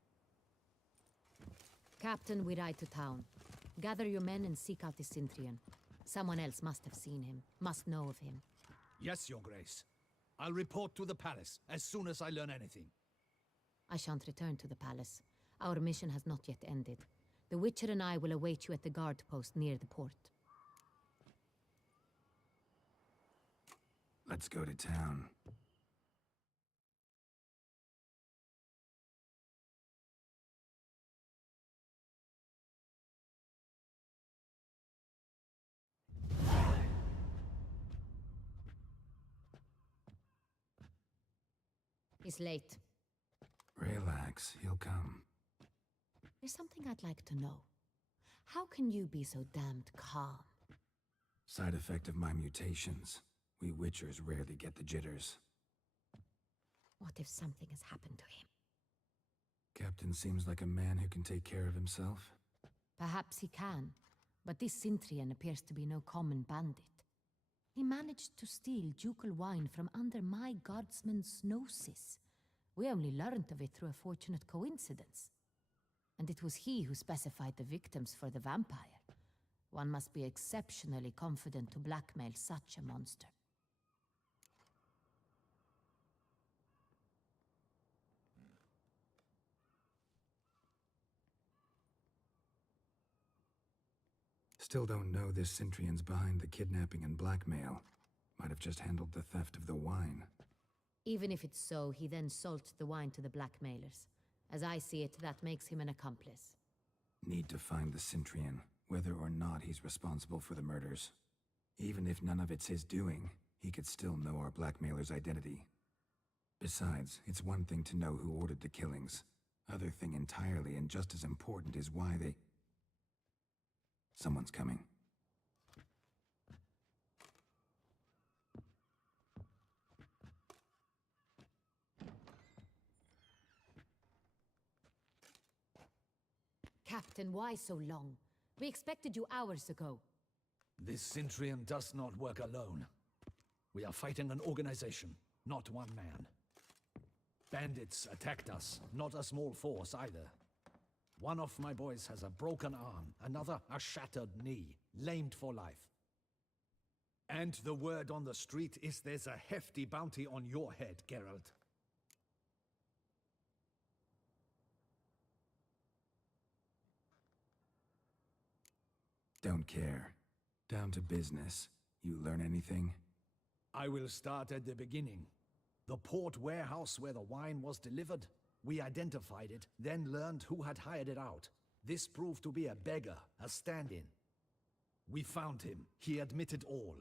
Captain, we ride to town. Gather your men and seek out the Centurion. Someone else must have seen him, must know of him. Yes, Your Grace. I'll report to the palace as soon as I learn anything. I shan't return to the palace. Our mission has not yet ended. The Witcher and I will await you at the guard post near the port. Let's go to town. He's late. Relax, he'll come. There's something I'd like to know. How can you be so damned calm? Side effect of my mutations. We Witchers rarely get the jitters. What if something has happened to him? Captain seems like a man who can take care of himself. Perhaps he can, but this Centurion appears to be no common bandit. He managed to steal ducal wine from under my guardsman's noses. We only learned of it through a fortunate coincidence. And it was he who specified the victims for the vampire. One must be exceptionally confident to blackmail such a monster. Still don't know this Centurion's behind the kidnapping and blackmail. Might have just handled the theft of the wine. Even if it's so, he then sold the wine to the blackmailers. As I see it, that makes him an accomplice. Need to find the Centurion, whether or not he's responsible for the murders. Even if none of it's his doing, he could still know our blackmailer's identity. Besides, it's one thing to know who ordered the killings. Other thing entirely, and just as important, is why they... Someone's coming. Captain, why so long? We expected you hours ago. This Centurion does not work alone. We are fighting an organization, not one man. Bandits attacked us, not a small force either. One of my boys has a broken arm, another a shattered knee, lamed for life. And the word on the street is there's a hefty bounty on your head, Geralt. Don't care. Down to business. You learn anything? I will start at the beginning. The port warehouse where the wine was delivered. We identified it, then learned who had hired it out. This proved to be a beggar, a stand-in. We found him. He admitted all.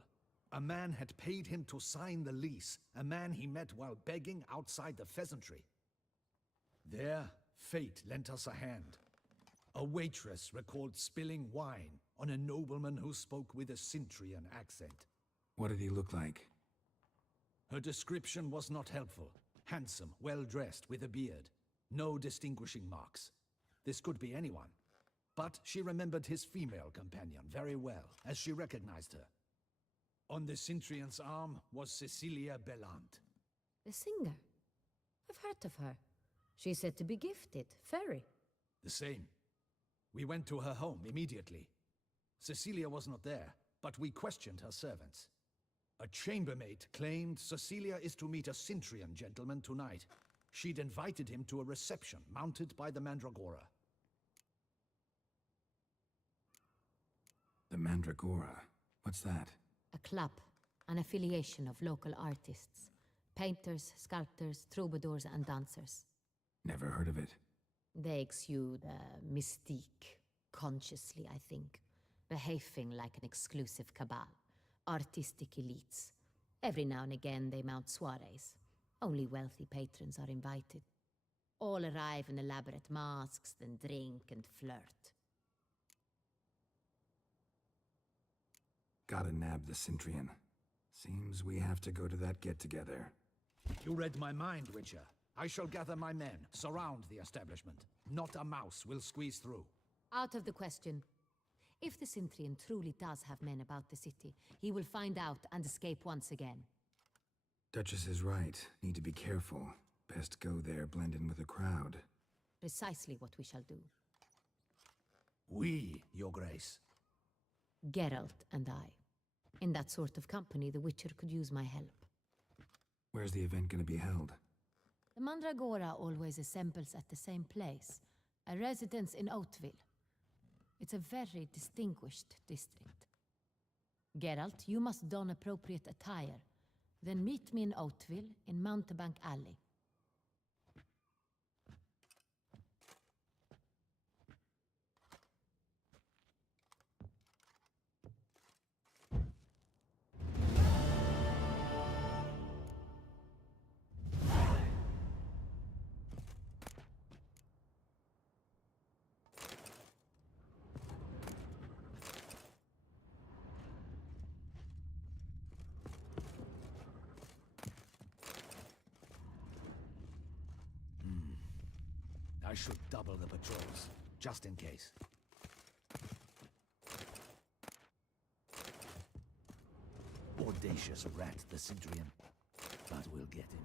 A man had paid him to sign the lease, a man he met while begging outside the pheasantry. There, fate lent us a hand. A waitress recalled spilling wine on a nobleman who spoke with a Centurion accent. What did he look like? Her description was not helpful. Handsome, well-dressed, with a beard. No distinguishing marks. This could be anyone. but she remembered his female companion very well, as she recognized her. On the Cintrian's arm was Cecilia Bellant. The singer. I've heard of her. She's said to be gifted, fairy. The same. We went to her home immediately. Cecilia was not there, but we questioned her servants. A chambermaid claimed Cecilia is to meet a Cintrian gentleman tonight. She'd invited him to a reception mounted by the Mandragora. The Mandragora? What's that? A club, an affiliation of local artists. Painters, sculptors, troubadours, and dancers. Never heard of it. They exude mystique, consciously, I think. Behaving like an exclusive cabal. Artistic elites. Every now and again they mount soirees. Only wealthy patrons are invited. All arrive in elaborate masks, then drink and flirt. Gotta nab the Cintrian. Seems we have to go to that get-together. You read my mind, Witcher. I shall gather my men, surround the establishment. Not a mouse will squeeze through. Out of the question. If the Cintrian truly does have men about the city, he will find out and escape once again. Duchess is right. Need to be careful. Best go there, blend in with the crowd. Precisely what we shall do. We, Your Grace. Geralt and I. In that sort of company, the Witcher could use my help. Where's the event gonna be held? The Mandragora always assembles at the same place, a residence in Oatville. It's a very distinguished district. Geralt, you must don appropriate attire. Then meet me in Oatville in Mountebank Alley. I should double the patrols, just in case. Audacious rat, the Cintrian. But we'll get him.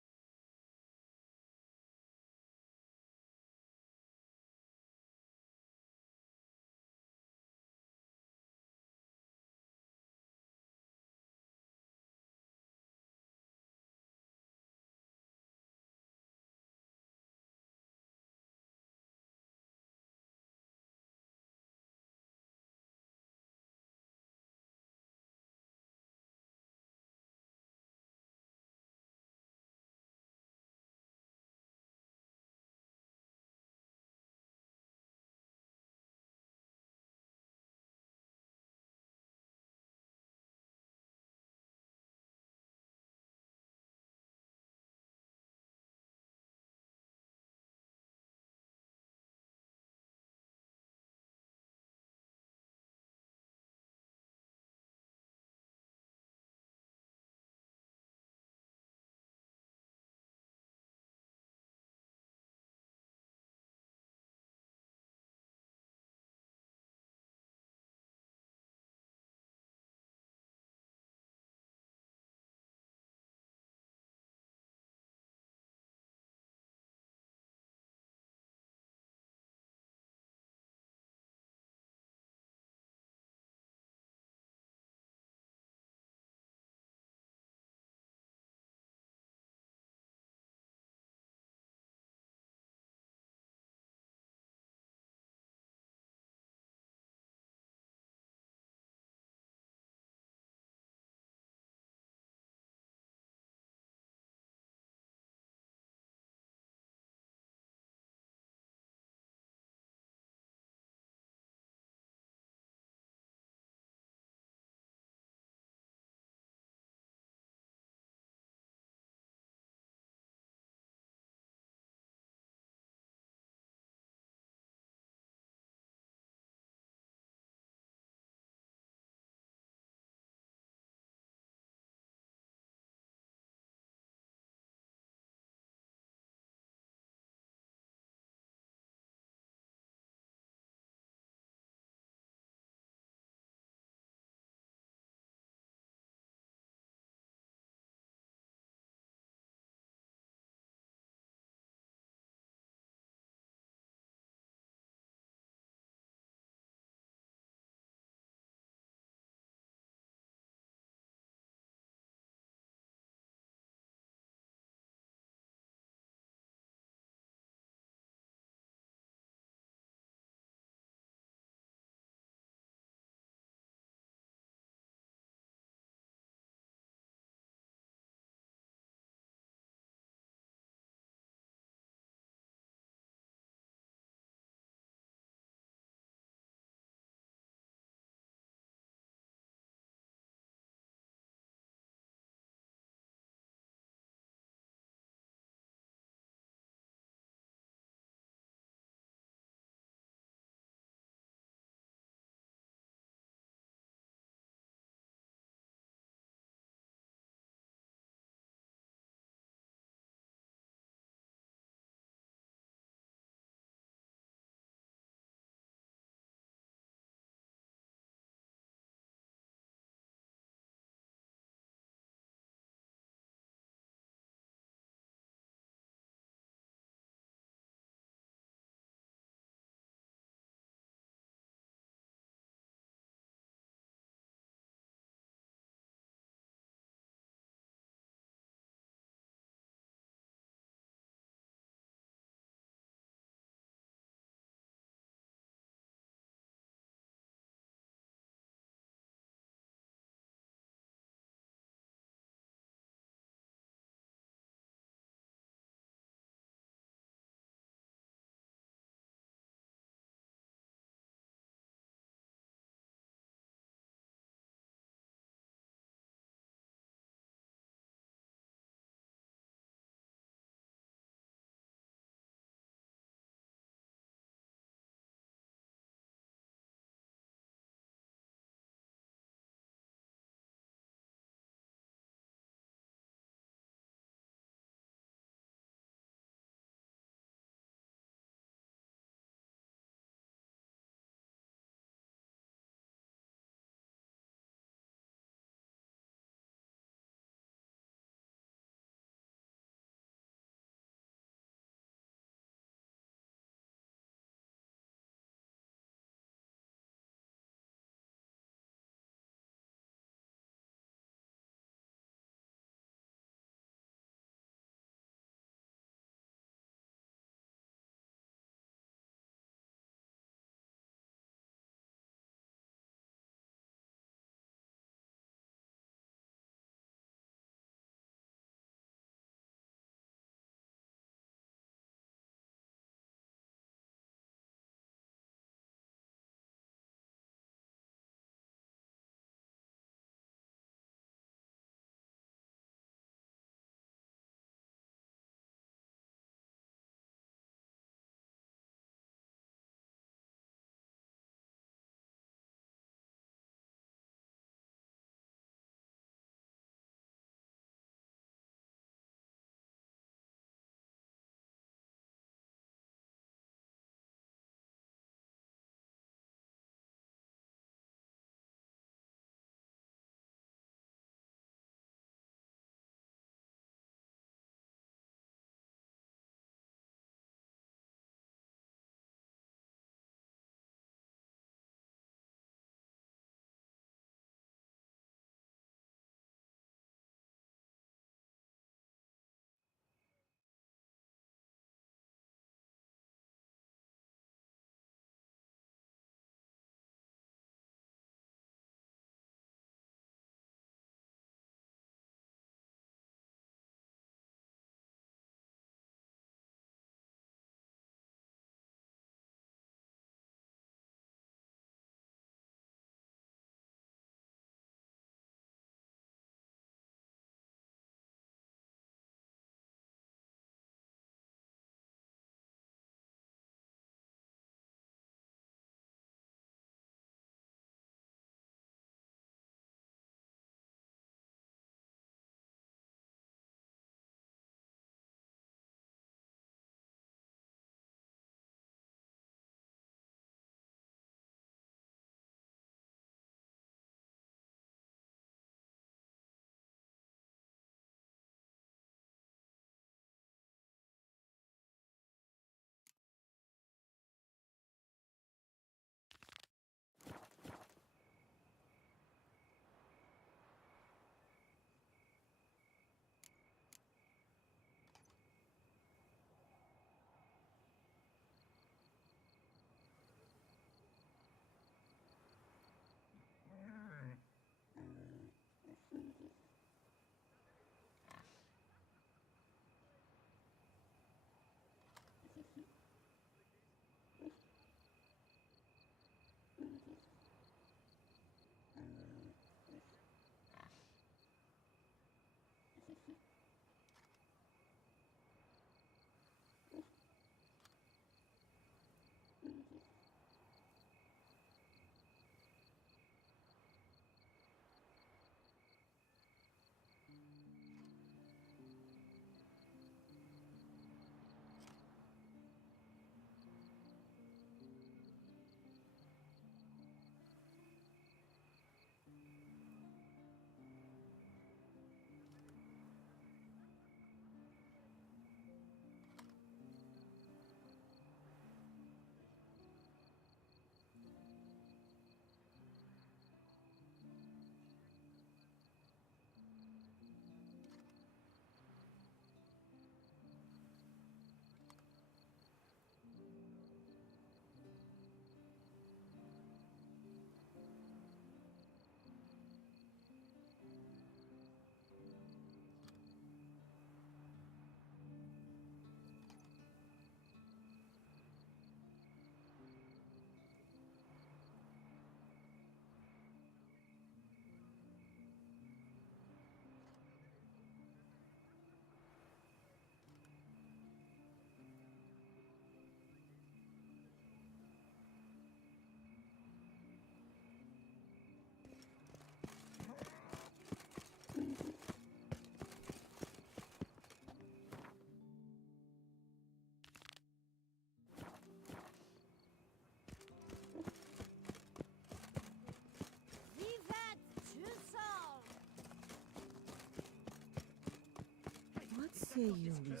say Julius.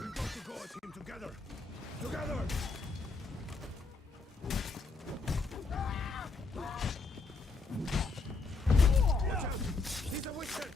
We've got to go at him together! Together! Watch out! He's a witcher!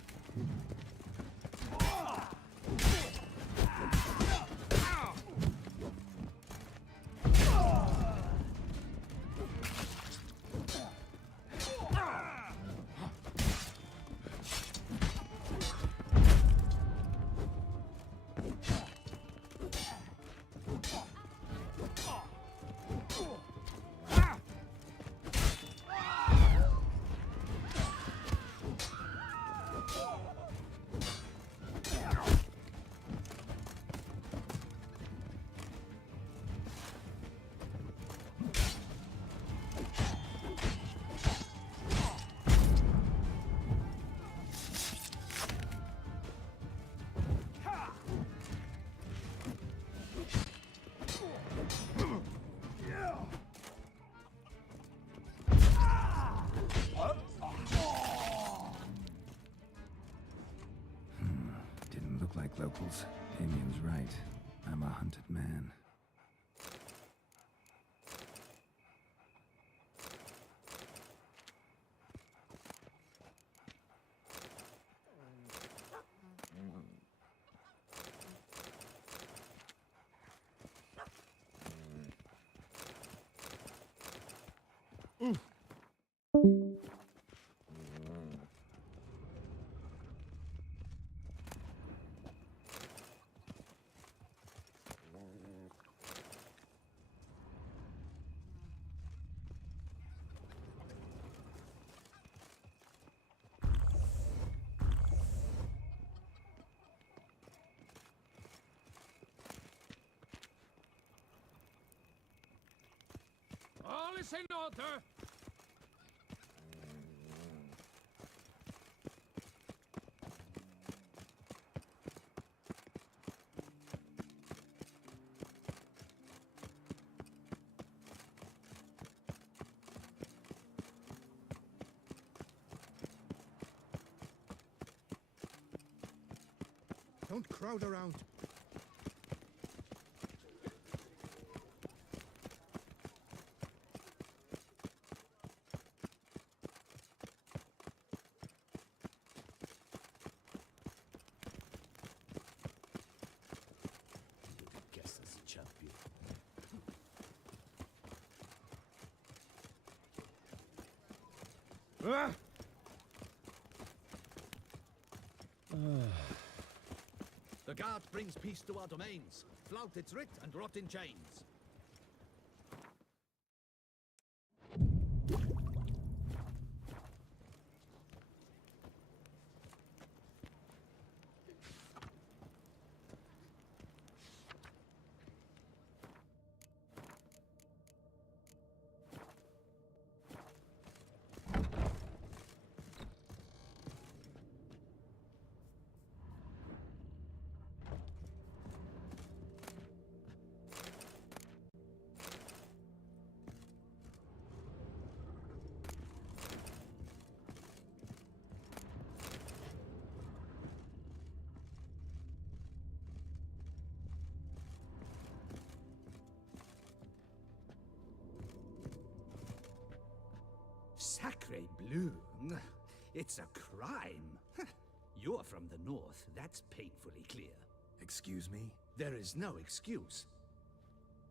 Didn't look like locals. Damien's right. I'm a hunted man. All is in order. Don't crowd around. Guess as a champion. The guard brings peace to our domains. Flout its writ and rot in chains. Sacre bleu! It's a crime! You're from the north, that's painfully clear. Excuse me? There is no excuse.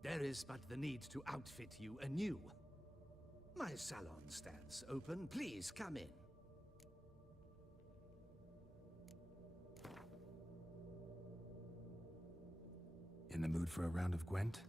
There is but the need to outfit you anew. My salon stands open, please come in. In the mood for a round of Gwent?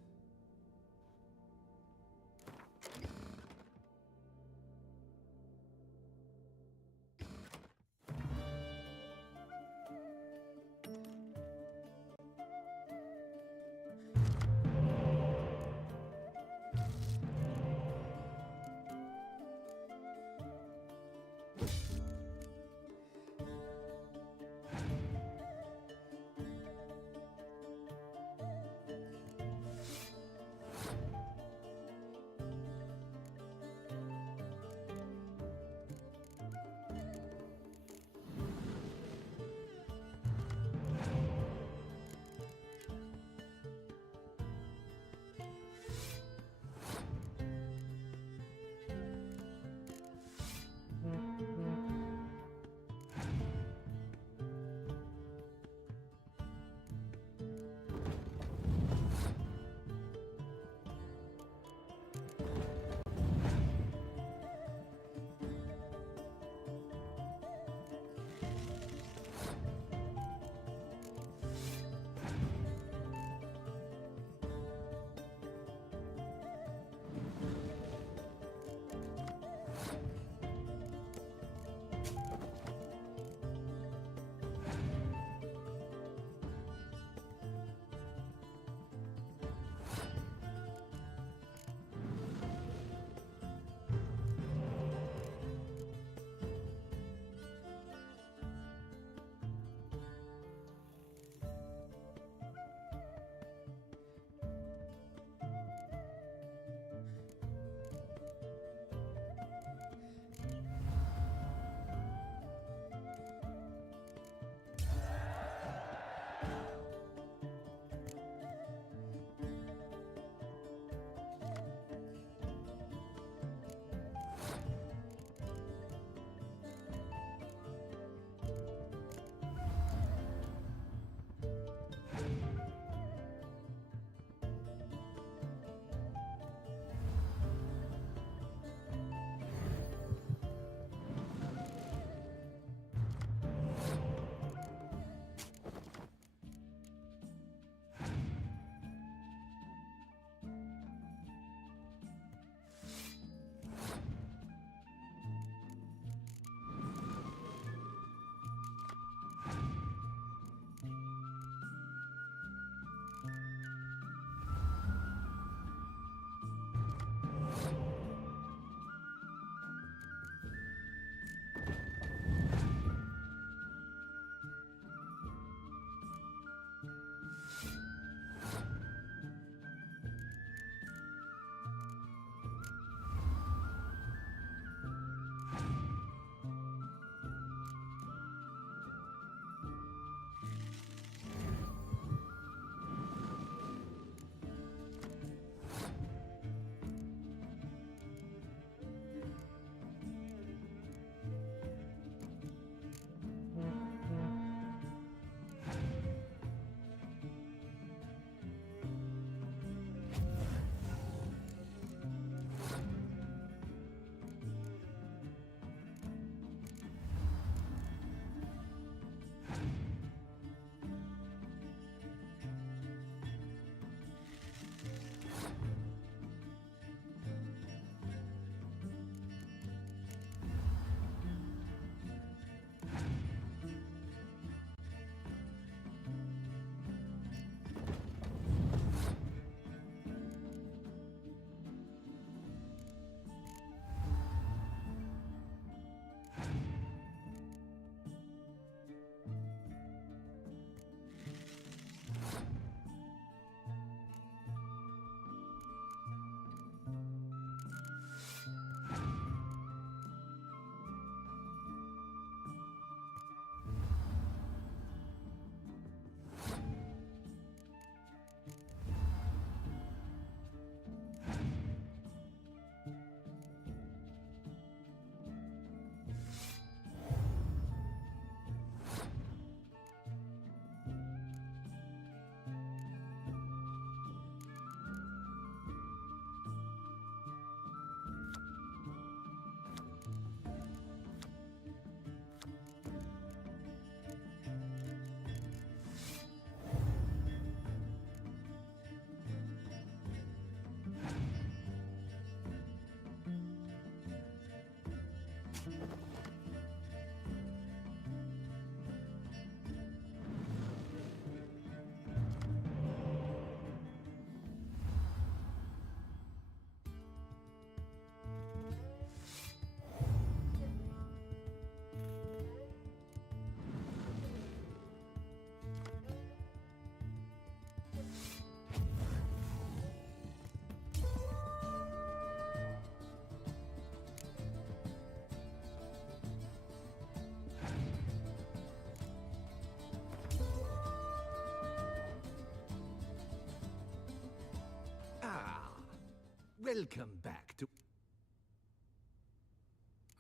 Welcome back to...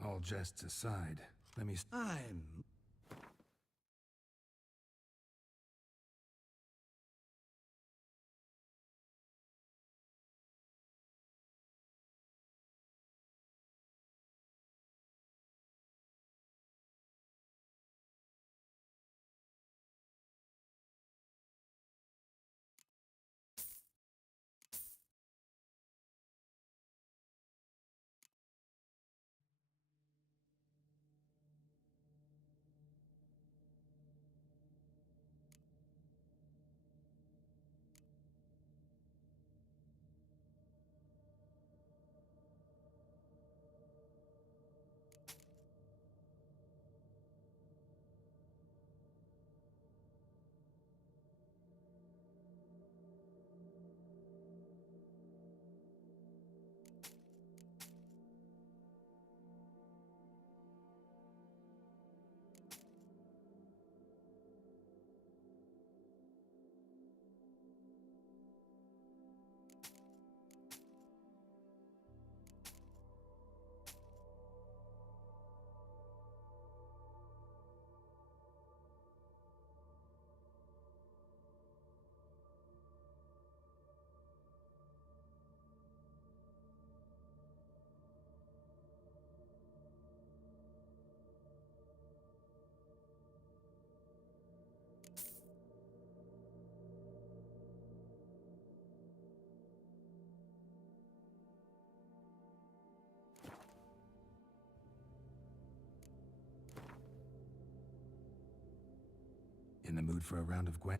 All jests aside, let me... I'm... In the mood for a round of Gwen?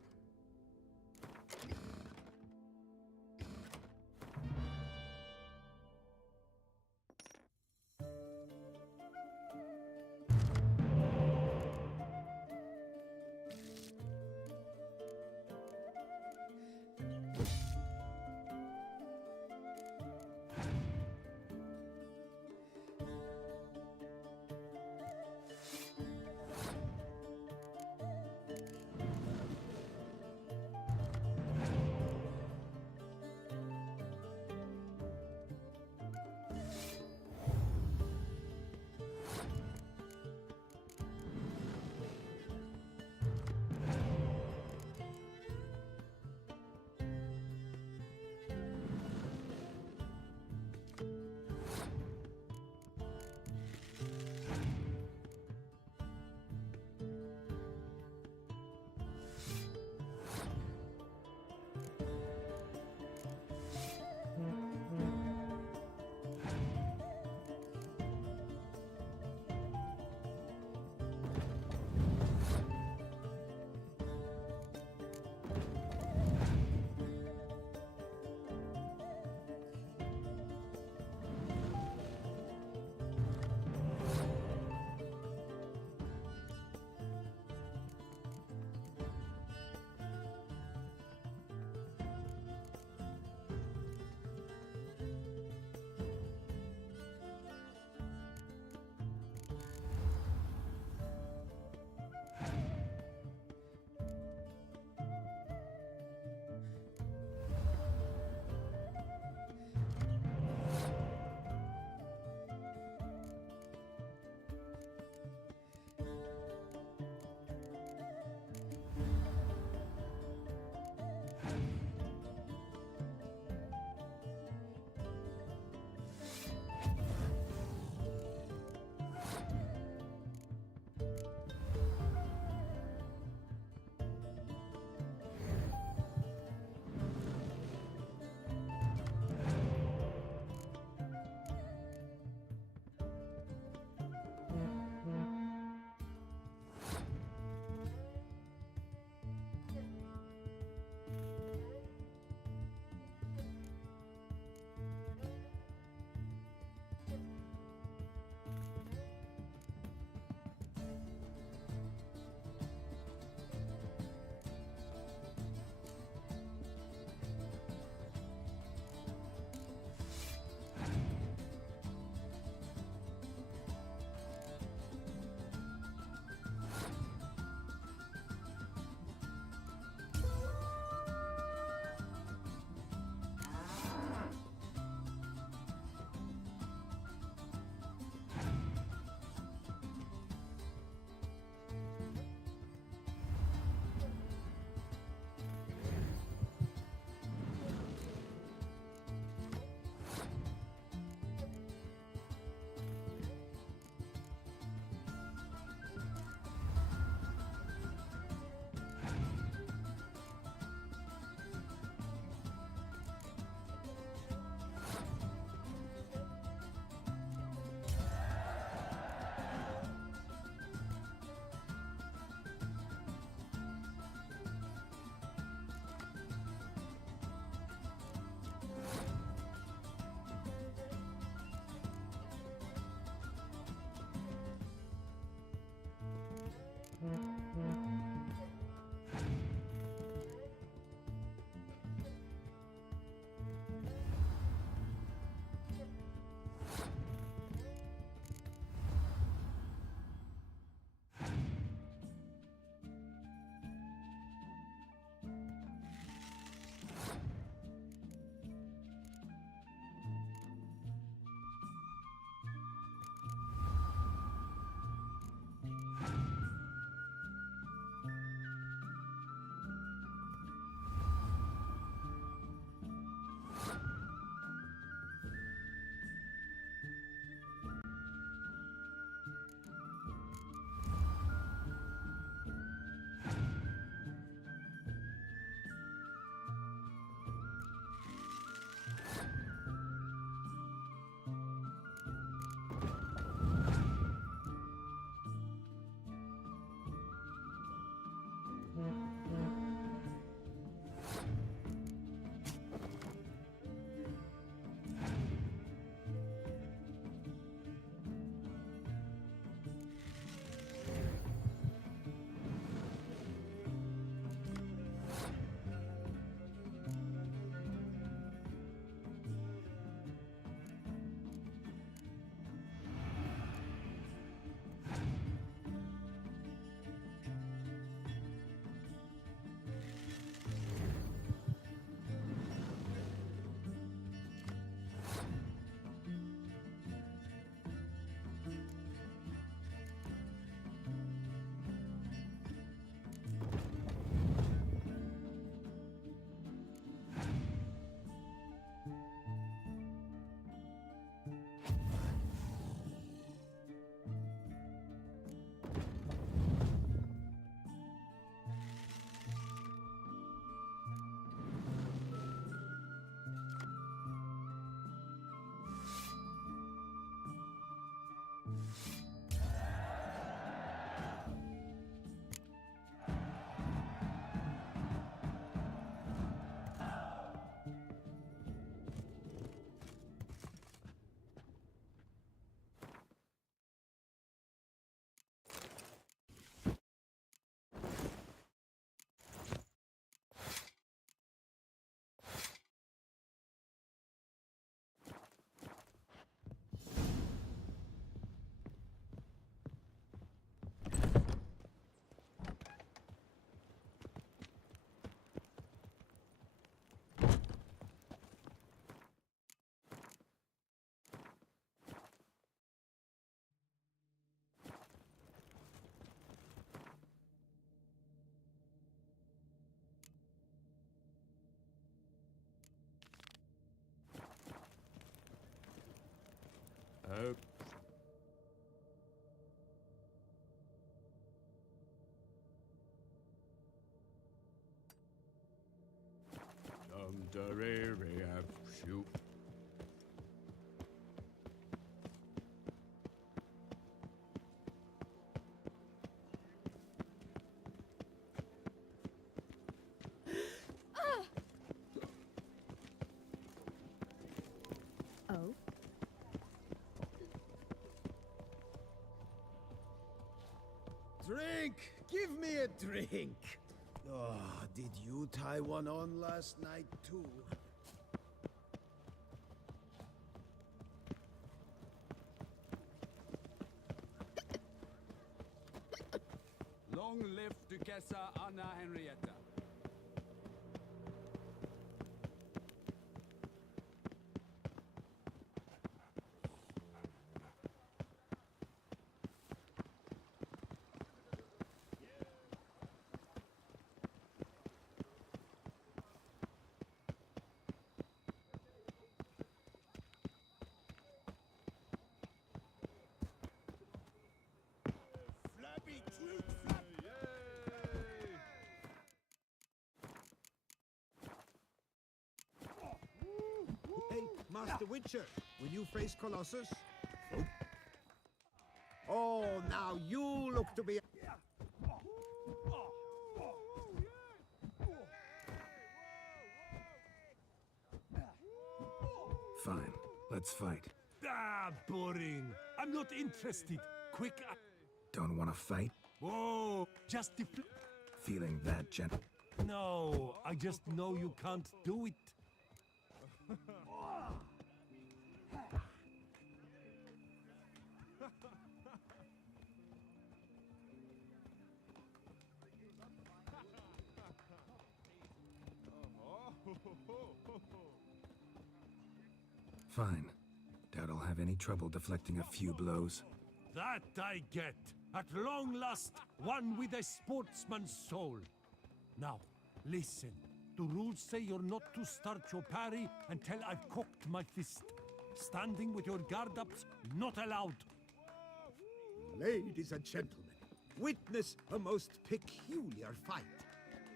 shoot. Oh? Drink! Give me a drink! Oh, did you tie one on last night, too? Long live Duchessa Anna Henrietta. Flappy toot flap! Hey, Master Witcher, will you face Colossus? Oh, now you look to be... Fine, let's fight. Ah, boring. I'm not interested. Quick. Don't want to fight? Whoa, just Feeling that gentle? No, I just know you can't do it. Fine. Doubt I'll have any trouble deflecting a few blows. That I get. At long last, one with a sportsman's soul. Now, listen. The rules say you're not to start your parry until I've cocked my fist. Standing with your guard up, not allowed. Ladies and gentlemen, witness a most peculiar fight.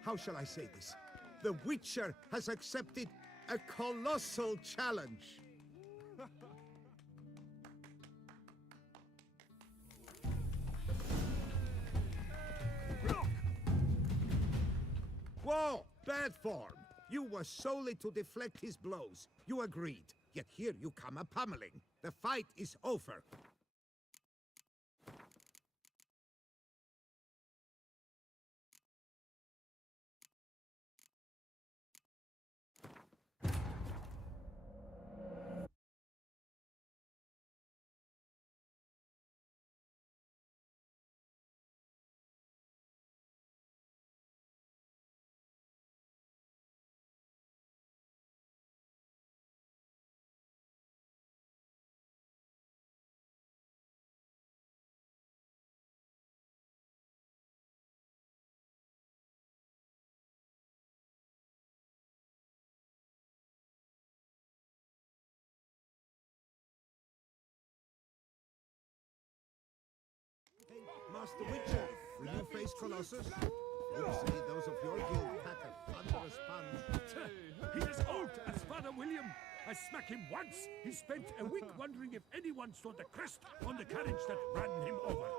How shall I say this? The Witcher has accepted a colossal challenge. Whoa! Bad form! You were solely to deflect his blows. You agreed. Yet here you come a pummeling. The fight is over. Hey, Master Witcher, will you face Colossus? You say those of your guild pack a thunderous punch. He is old as Father William. I smack him once. He spent a week wondering if anyone saw the crest on the carriage that ran him over.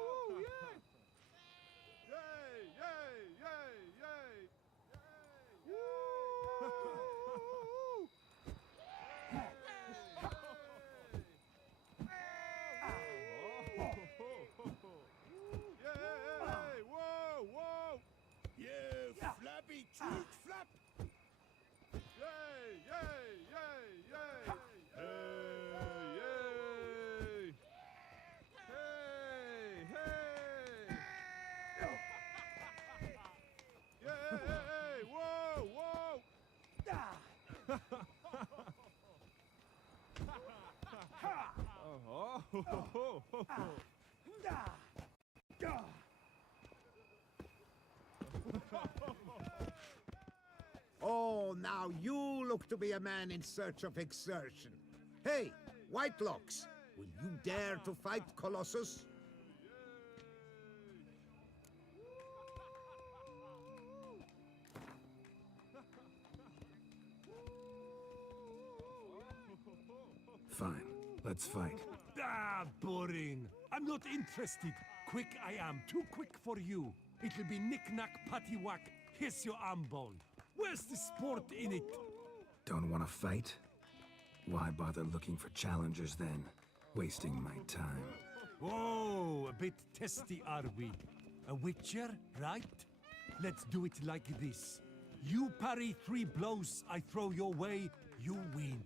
Flappy toot flap! Yay, yay, yay, yay! Hey, yay! Hey, hey! Yay! Whoa, whoa! Oh, now you look to be a man in search of exertion. Hey, Whitelocks, will you dare to fight Colossus? Fine, let's fight. Ah, boring. I'm not interested. Quick I am, too quick for you. It'll be knick-knack, paddywhack, here's your arm bone. Where's the sport in it? Don't want to fight? Why bother looking for challengers then? Wasting my time. Oh, a bit testy are we? A witcher, right? Let's do it like this. You parry 3 blows I throw your way, you win.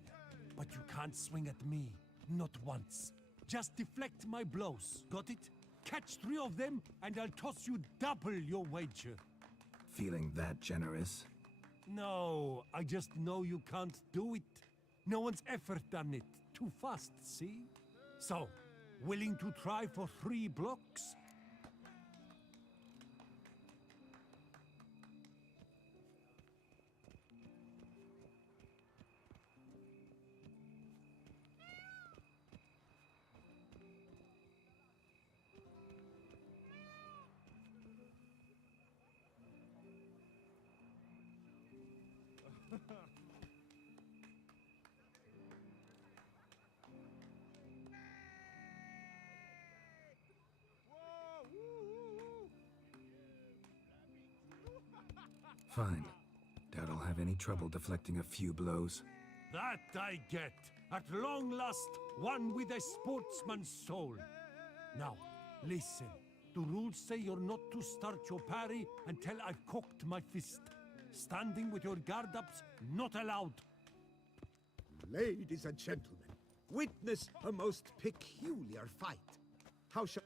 But you can't swing at me, not once. Just deflect my blows, got it? Catch 3 of them, and I'll toss you double your wager. Feeling that generous? No, I just know you can't do it. No one's ever done it. Too fast, see? So, willing to try for 3 blocks? Fine. Doubt I'll have any trouble deflecting a few blows. That I get. At long last, one with a sportsman's soul. Now, listen. The rules say you're not to start your parry until I've cocked my fist. Standing with your guard ups, not allowed. Ladies and gentlemen, witness a most peculiar fight. How shall...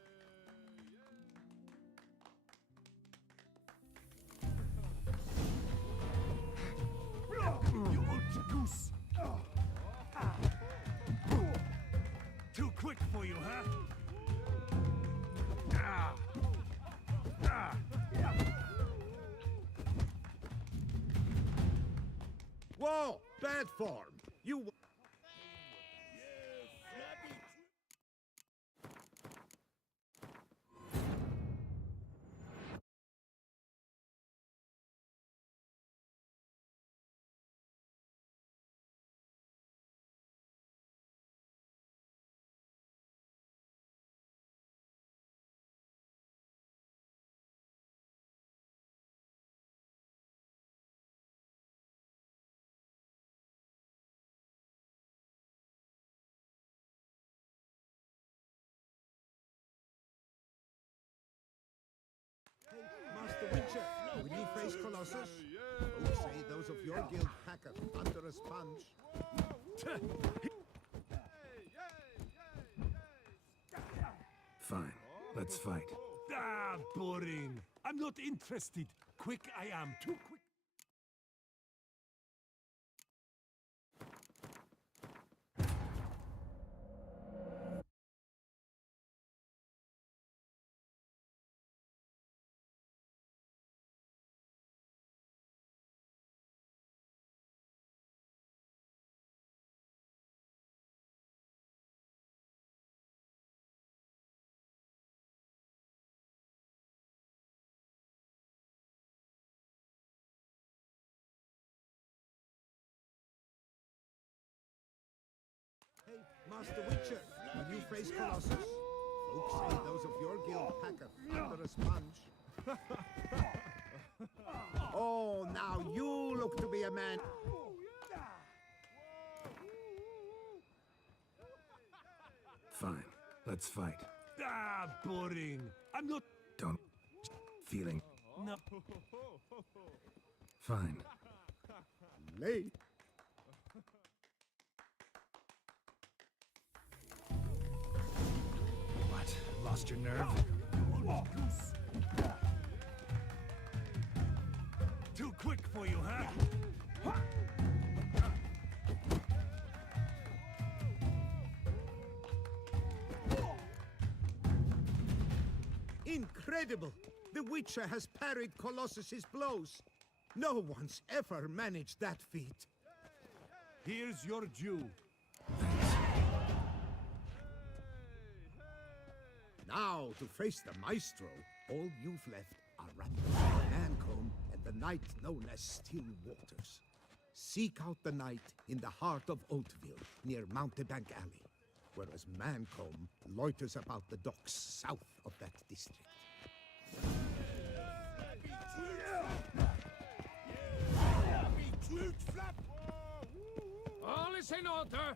You old goose! Too quick for you, huh? Whoa! Bad form! You... Master Witcher, will you face Colossus? Oh, say those of your guild hacketh under a sponge. Fine, let's fight. Ah, boring. I'm not interested. Quick I am, too quick. Hey, Master Witcher, will you face Colossus? Folks say those of your guild hacketh under a sponge. Oh, now you look to be a man. Fine, let's fight. Ah, boring. I'm not... Don't... Feeling... No. Fine. Late. What? Lost your nerve? Too quick for you, huh? Incredible! The Witcher has parried Colossus's blows. No one's ever managed that feat. Here's your due. Now, to face the Maestro, all you've left are Raptor, Mancomb, and the knight known as Still Waters. Seek out the night in the heart of Oatville, near Mountebank Alley, whereas Mancomb loiters about the docks south of that district. All is in order.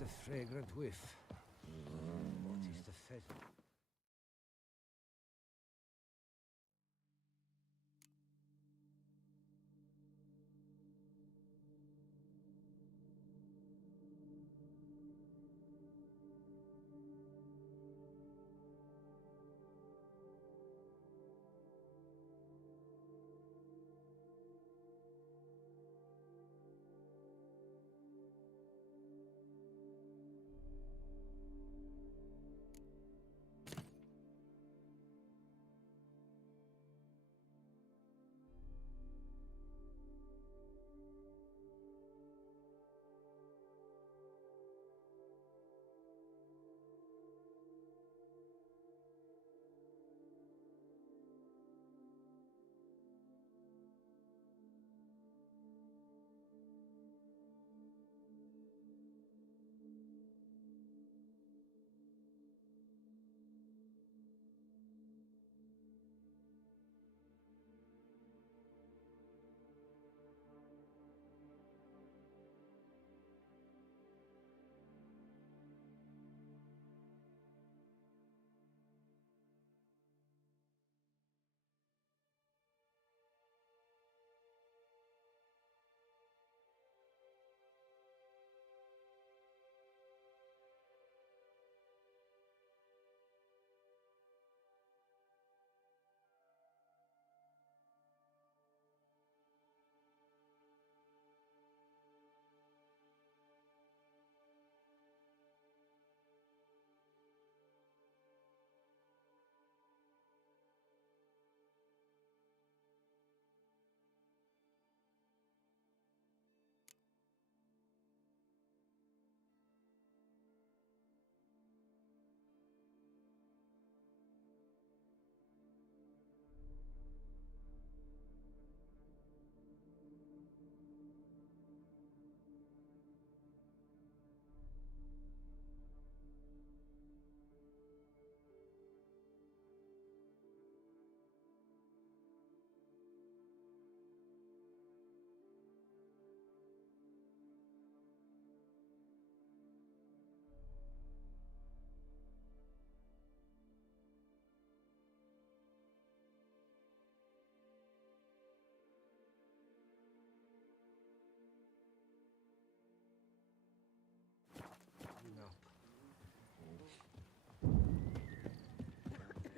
the fragrant whiff. What is the pheasant?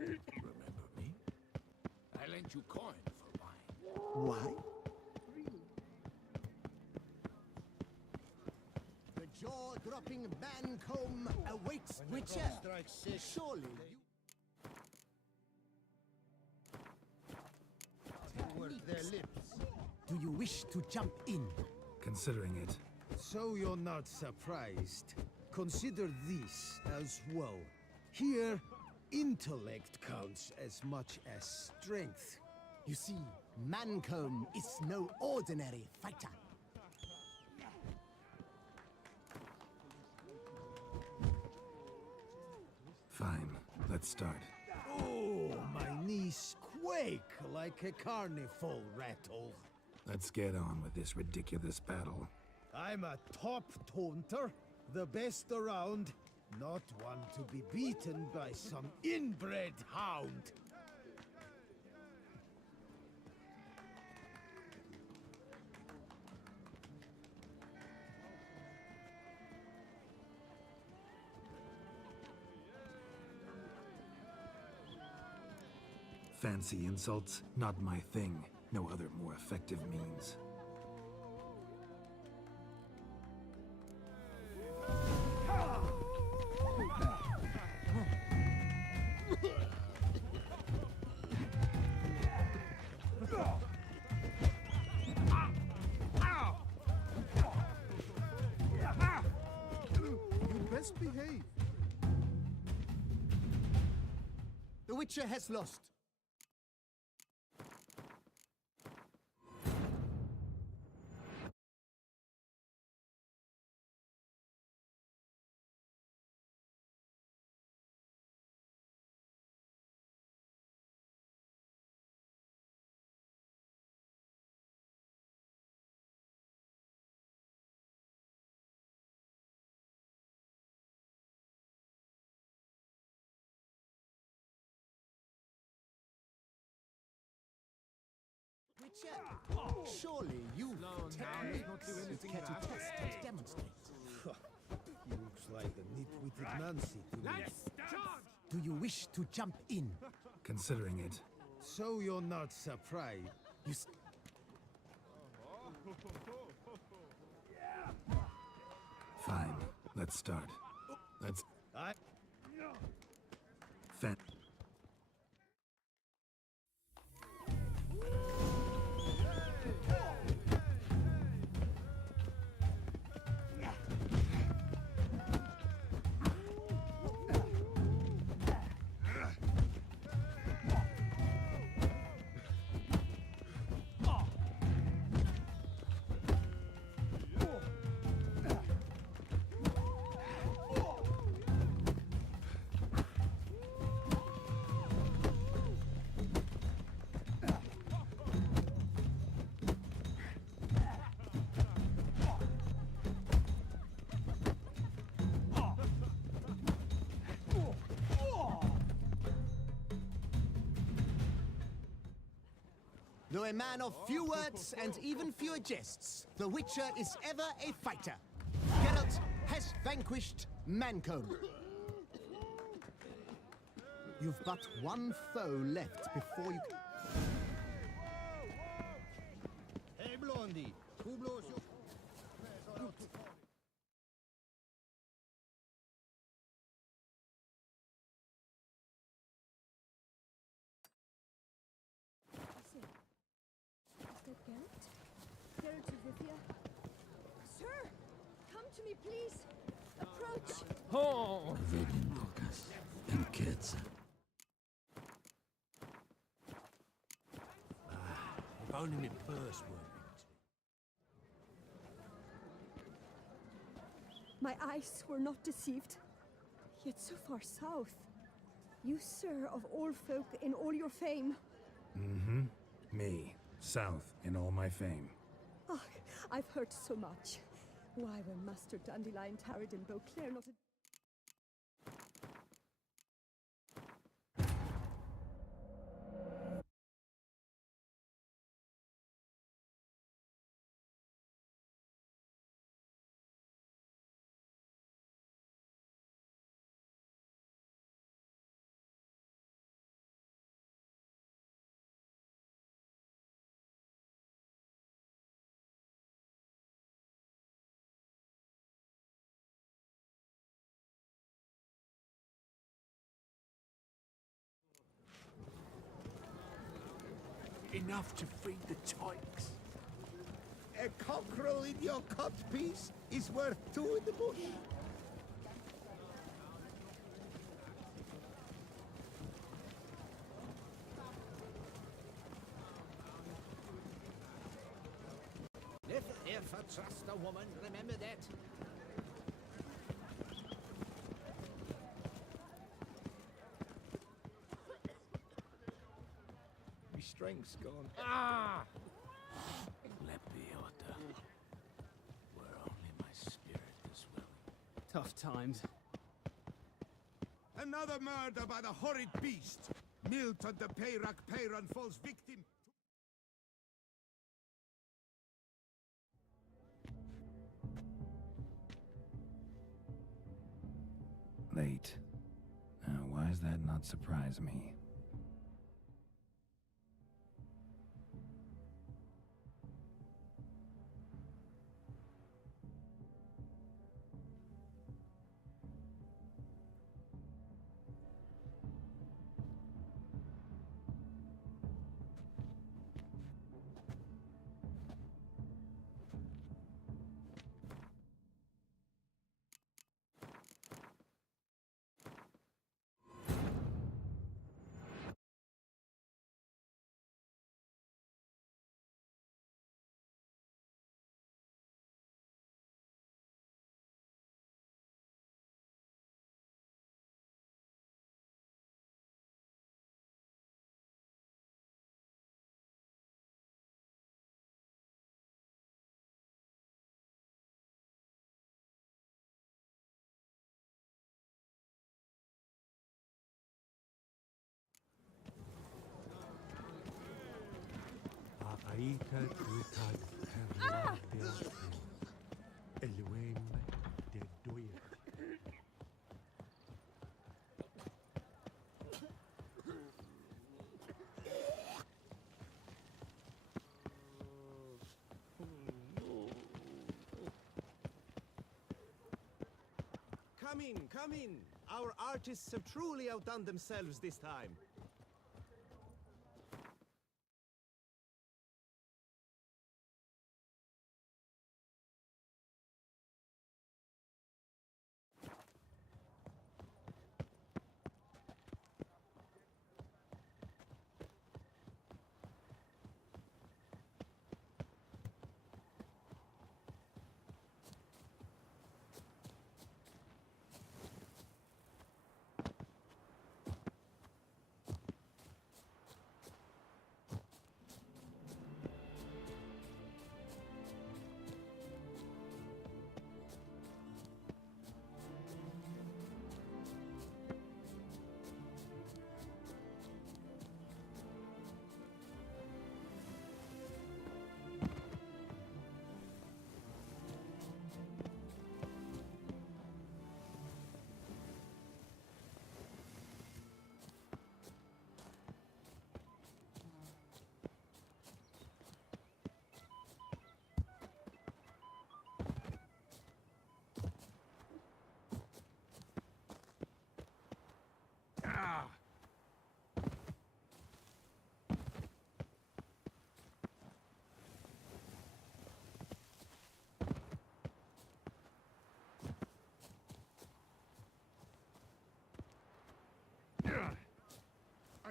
Remember me? I lent you coin for wine. Why? The jaw-dropping Mancomb awaits Witcher. Surely you work their lips. Do you wish to jump in? Considering it. So you're not surprised. Consider this as well. Here, intellect counts as much as strength. You see, Mancomb is no ordinary fighter. Fine, let's start. Oh, my knees quake like a carnival rattle. Let's get on with this ridiculous battle. I'm a top taunter, the best around, not one to be beaten by some inbred hound. Fancy insults? Not my thing. No other more effective means. You best behave. The Witcher has lost. Witcher! Surely you've techniques you care to test and demonstrate. He looks like a nitwitted Nancy to me. Do you wish to jump in? Considering it. So you're not surprised. You Fine. Let's start. Let's... Fan... Though a man of few words and even fewer jests, the Witcher is ever a fighter. Geralt has vanquished Mancomb. You've but one foe left before you... Hey, Blondie, who blows your... Geralt is with you. Sir, come to me, please. Approach. Oh! and kids. If only my purse were My eyes were not deceived. Yet so far south. You, sir, of all folk in all your fame. Mm-hmm. Me. South in all my fame. Ah, I've heard so much. Why were Master Dandelion tarried in Beauclair not a... Enough to feed the tykes. A cockerel in your codpiece is worth two in the bush. If I trust a woman, remember that. My strength's gone. Ah! Lepiota. Where only my spirit is willing. Tough times. Another murder by the horrid beast. Milton the Peyrak Peyran falls victim. Late. Now, why does that not surprise me? Aita tutad herladia Eluem de doyer. Come in, come in. Our artists have truly outdone themselves this time.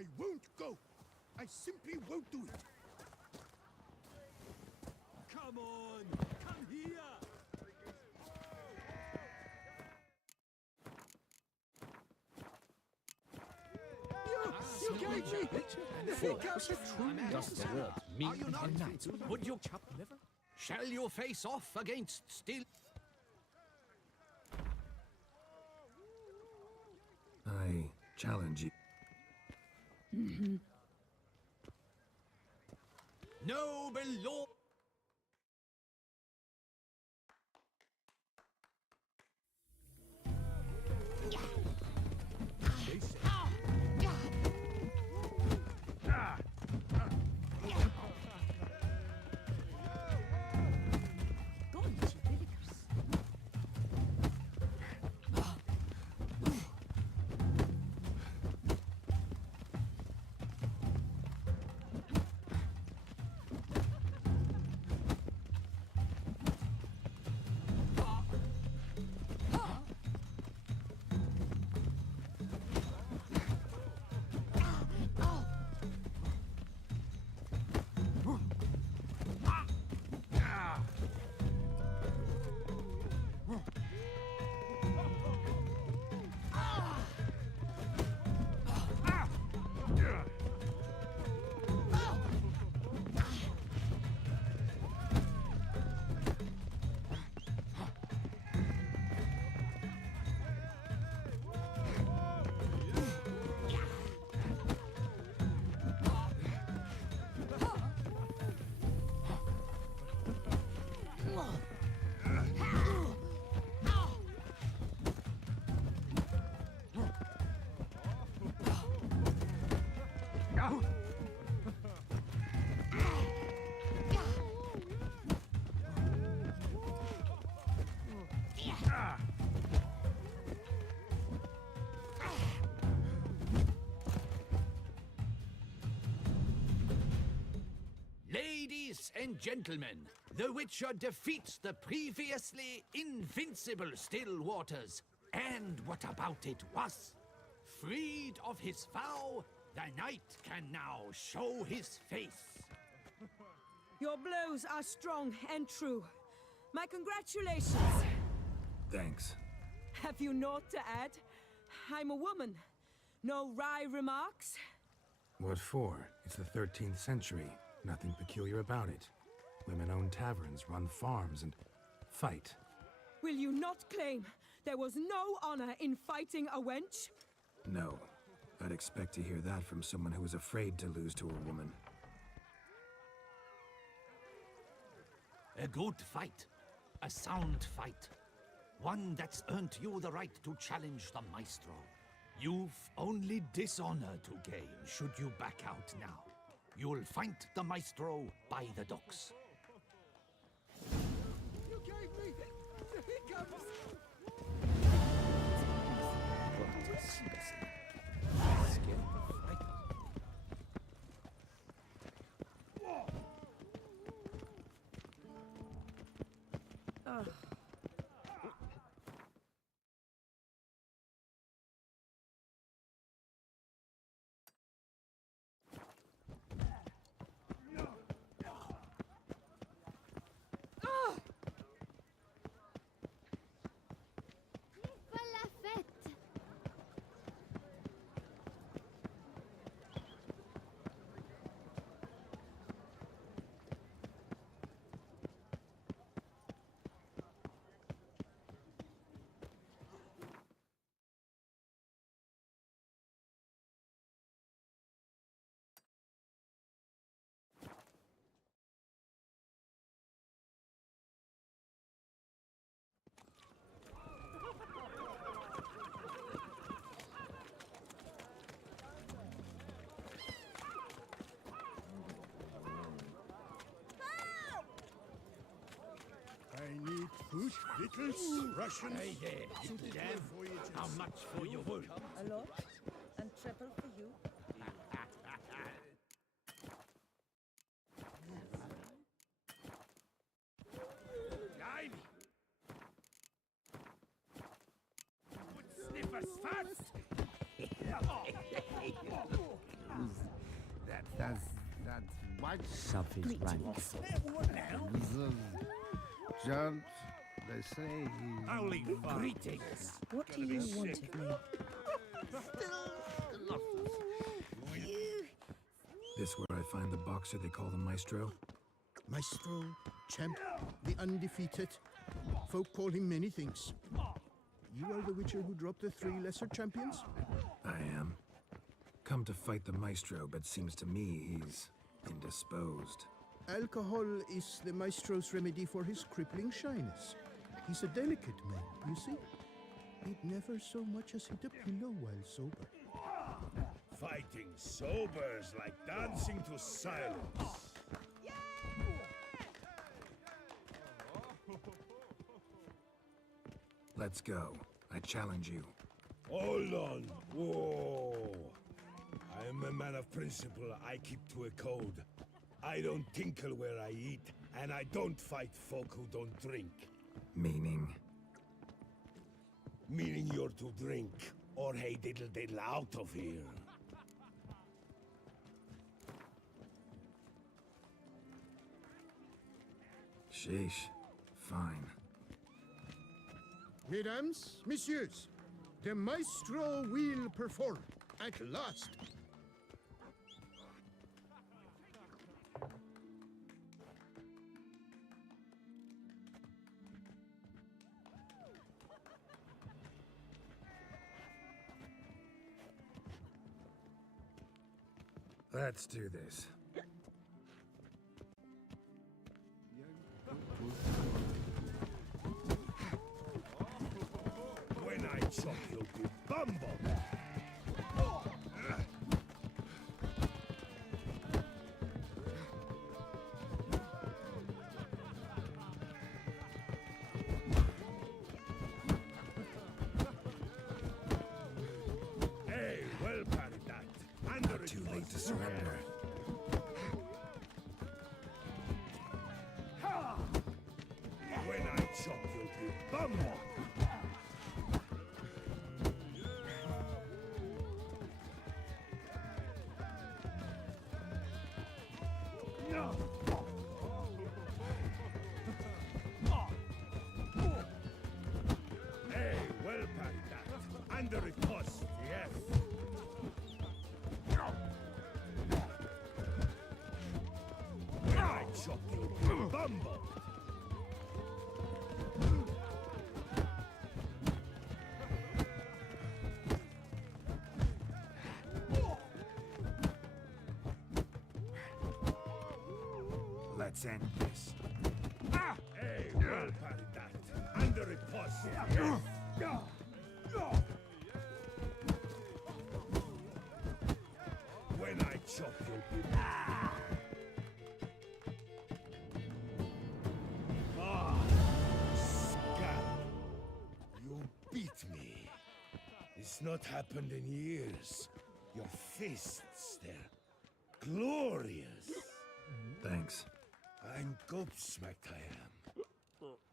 I won't go. I simply won't do it. Come on, come here. You gave me Does the word mean a knight? Would you chop liver? Shall you face off against still? I challenge you. Noble lord. Ladies and gentlemen, the Witcher defeats the previously invincible Still Waters. And what about it was? Freed of his vow, the knight can now show his face. Your blows are strong and true. My congratulations. Thanks. Have you naught to add? I'm a woman. No wry remarks? What for? It's the 13th century. Nothing peculiar about it. Women own taverns, run farms, and fight. Will you not claim there was no honor in fighting a wench? No. I'd expect to hear that from someone who was afraid to lose to a woman. A good fight. A sound fight. One that's earned you the right to challenge the Maestro. You've only dishonor to gain should you back out now. You'll find the Maestro by the docks. You gave me the hiccups! I need fish, victuals, rations. Hey there, you damn. How much for your wool? A lot, and treble for you. Geil! Good sniffers fast! That's what? Something's right. Jumped. They say he... Holy greetings! What do you want of me? This where I find the boxer they call the Maestro? Maestro, champ, the undefeated. Folk call him many things. You are the Witcher who dropped the 3 lesser champions? I am. Come to fight the Maestro, but seems to me he's indisposed. Alcohol is the Maestro's remedy for his crippling shyness. He's a delicate man, you see. He'd never so much as hit a pillow while sober. Fighting sober's like dancing to silence. Let's go. I challenge you. Hold on. Whoa. I am a man of principle. I keep to a code. I don't tinkle where I eat, and I don't fight folk who don't drink. Meaning? Meaning you're to drink, or hey diddle diddle out of here. Sheesh. Fine. Mesdames, messieurs, the Maestro will perform at last. Let's do this. When I chop you'll be bumble. Hey, well parried that. Under it Too late to surrender. When I chop you'll be bumble. No. Hey, well parried that. Under it post, yes. When I chop you'll be bumble. Let's end this. Hey, well parried that. And the riposte. When I chop you. Scab. You beat me. It's not happened in years. Your fists, they're glorious. Thanks. I'm gobsmacked, I am.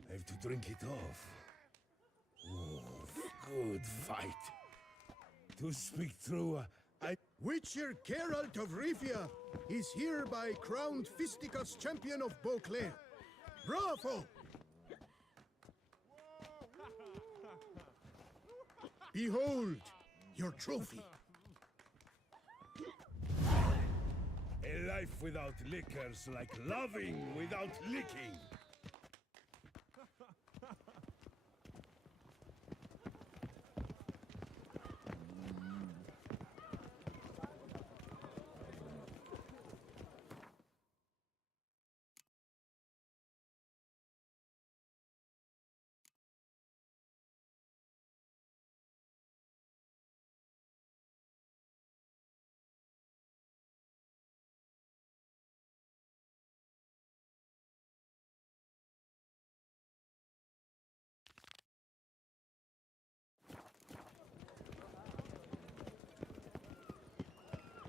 I have to drink it off. Oh, good fight. To speak true, Witcher Geralt of Rivia is hereby crowned Fisticuffs champion of Beauclair. Bravo! Behold your trophy. A life without liquor's like loving without licking.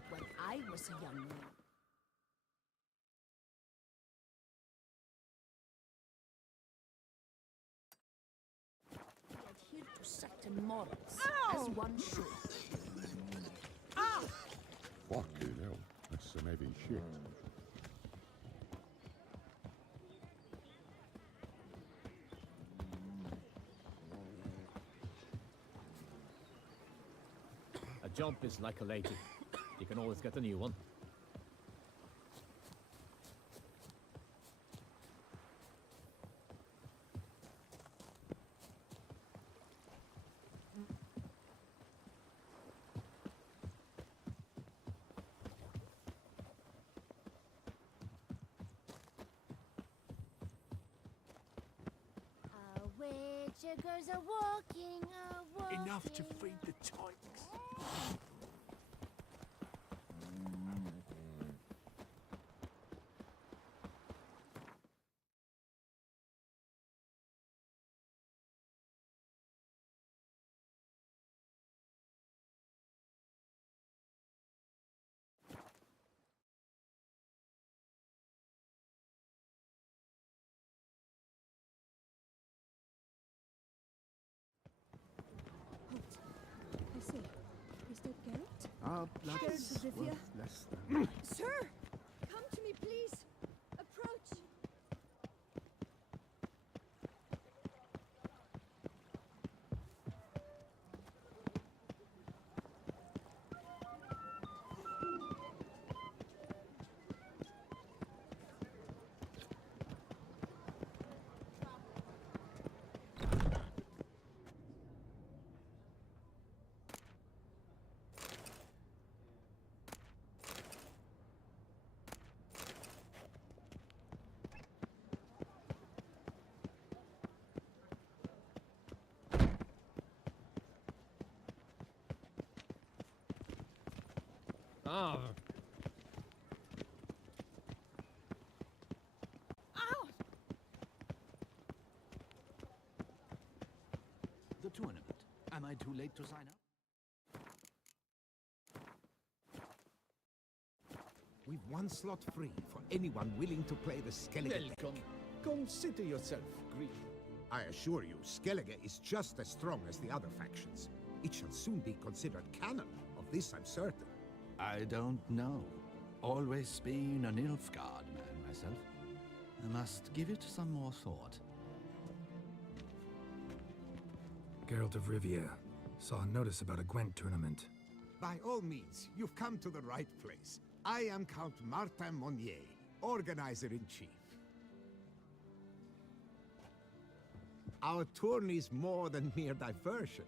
When I was a young man. Adhere to certain morals, as one should. Fucking hell, that's some heavy shit. A jump is like a lady. You can always get a new one. Witchers are walking, Enough to feed the tykes. I say, is that Geralt? Ah, Geralt that's of Rivia? worth less than... Sir! Come to me, please! Approach! Ah, The tournament. Am I too late to sign up? We've one slot free for anyone willing to play the Skellige deck. Welcome. Consider yourself greeted. I assure you, Skellige is just as strong as the other factions. It shall soon be considered canon. Of this I'm certain. I don't know. Always been a Nilfgaard man myself. I must give it some more thought. Geralt of Rivia. Saw a notice about a Gwent tournament. By all means, you've come to the right place. I am Count Martin Monnier, Organizer-in-Chief. Our tourney's more than mere diversion.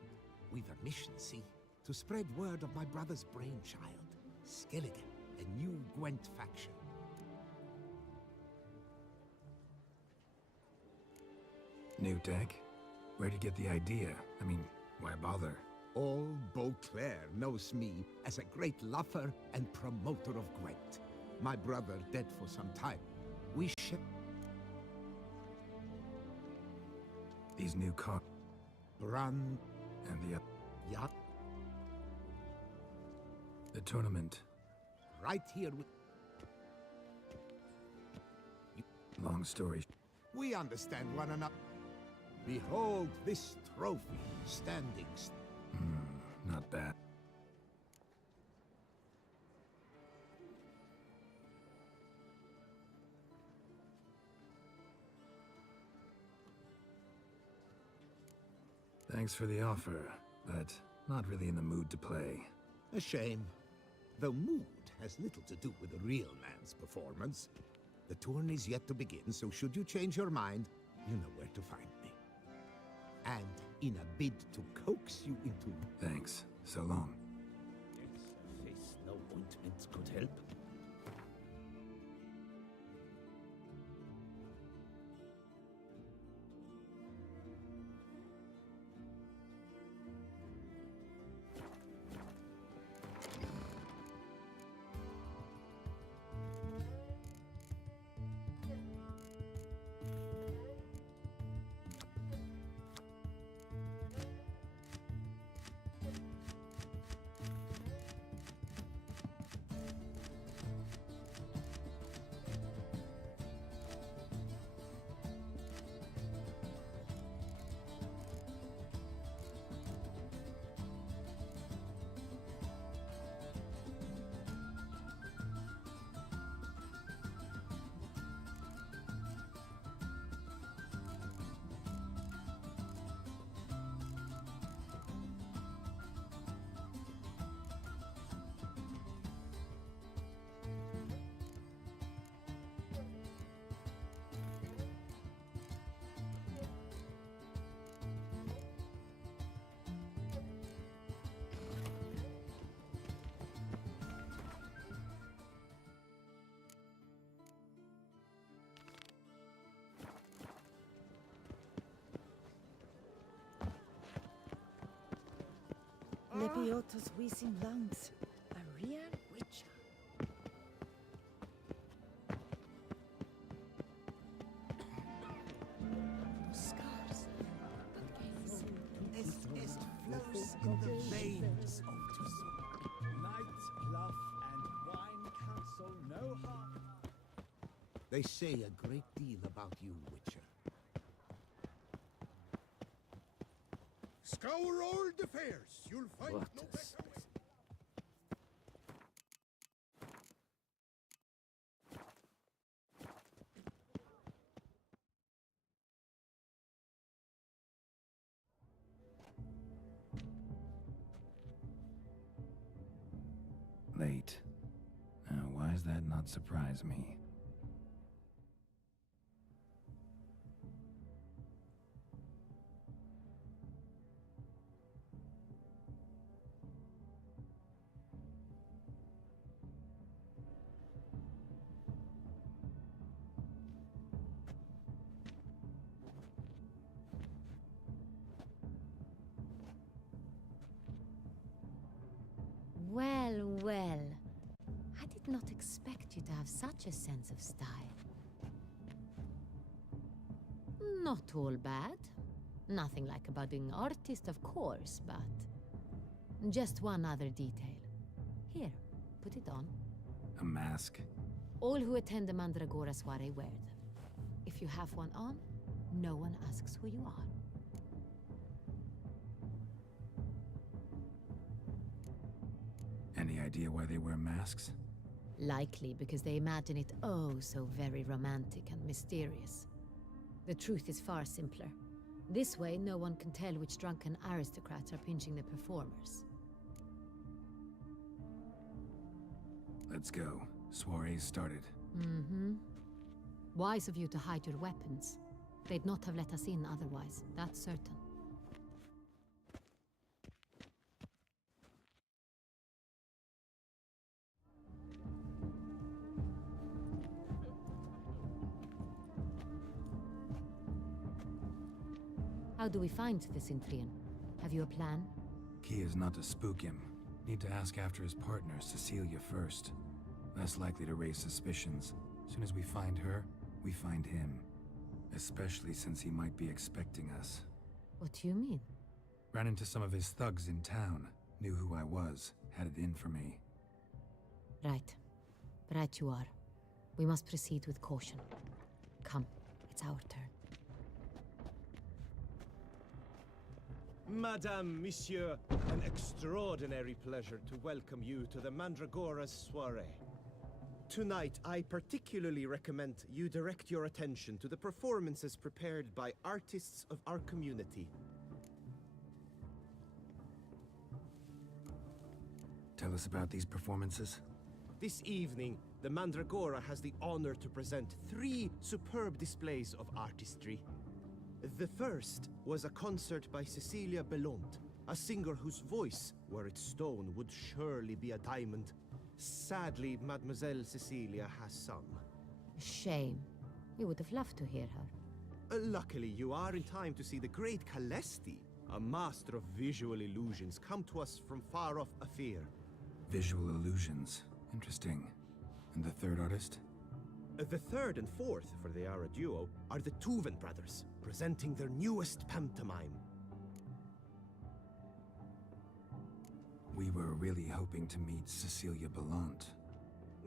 We've a mission, see? To spread word of my brother's brainchild, Skellige, a new Gwent faction. New deck? Where'd you get the idea? I mean, why bother? All Beauclair knows me as a great lover and promoter of Gwent. My brother dead for some time. We ship These new cars. Brand And the yacht the tournament. right here with... Long story. We understand one another. Behold this trophy standing. Not bad. Thanks for the offer, but not really in the mood to play. A shame. Though mood has little to do with a real man's performance. The tourney's yet to begin, so should you change your mind, you know where to find me. And in a bid to coax you into... Thanks. So long. Yes, a face no ointment could help. Lebiotus Weezing Lungs, a real witcher. No scars, but gaze. Est flows in the veins of the soul. Night, laugh, and wine cancel no harm. They say a great deal about you, Witcher. Scour all the fairs. You'll find What no a better space. way. Late. Now, why does that not surprise me? Well, well. I did not expect you to have such a sense of style. Not all bad. Nothing like a budding artist, of course, but... just one other detail. Here, put it on. A mask? All who attend the Mandragora soiree wear them. If you have one on, no one asks who you are. Any idea why they wear masks? Likely because they imagine it oh so very romantic and mysterious. The truth is far simpler. This way, no one can tell which drunken aristocrats are pinching the performers. Let's go. Soiree's started. Mm-hmm. Wise of you to hide your weapons. They'd not have let us in otherwise, that's certain. How do we find the Cintrian? Have you a plan? Key is not to spook him. Need to ask after his partner, Cecilia, first. Less likely to raise suspicions. Soon as we find her, we find him. Especially since he might be expecting us. What do you mean? Ran into some of his thugs in town. Knew who I was. Had it in for me. Right. Right you are. We must proceed with caution. Come, it's our turn. Madame, Monsieur, an extraordinary pleasure to welcome you to the Mandragora's soiree. Tonight, I particularly recommend you direct your attention to the performances prepared by artists of our community. Tell us about these performances. This evening, the Mandragora has the honor to present 3 superb displays of artistry. The first was a concert by Cecilia Belont, a singer whose voice, were it stone, would surely be a diamond. Sadly, Mademoiselle Cecilia has sung. Shame. We would have loved to hear her. Luckily, you are in time to see the great Calesti, a master of visual illusions, come to us from far off Afir. Visual illusions. Interesting. And the third artist? The third and fourth, for they are a duo, are the Tuven brothers, presenting their newest pantomime. We were really hoping to meet Cecilia Belont.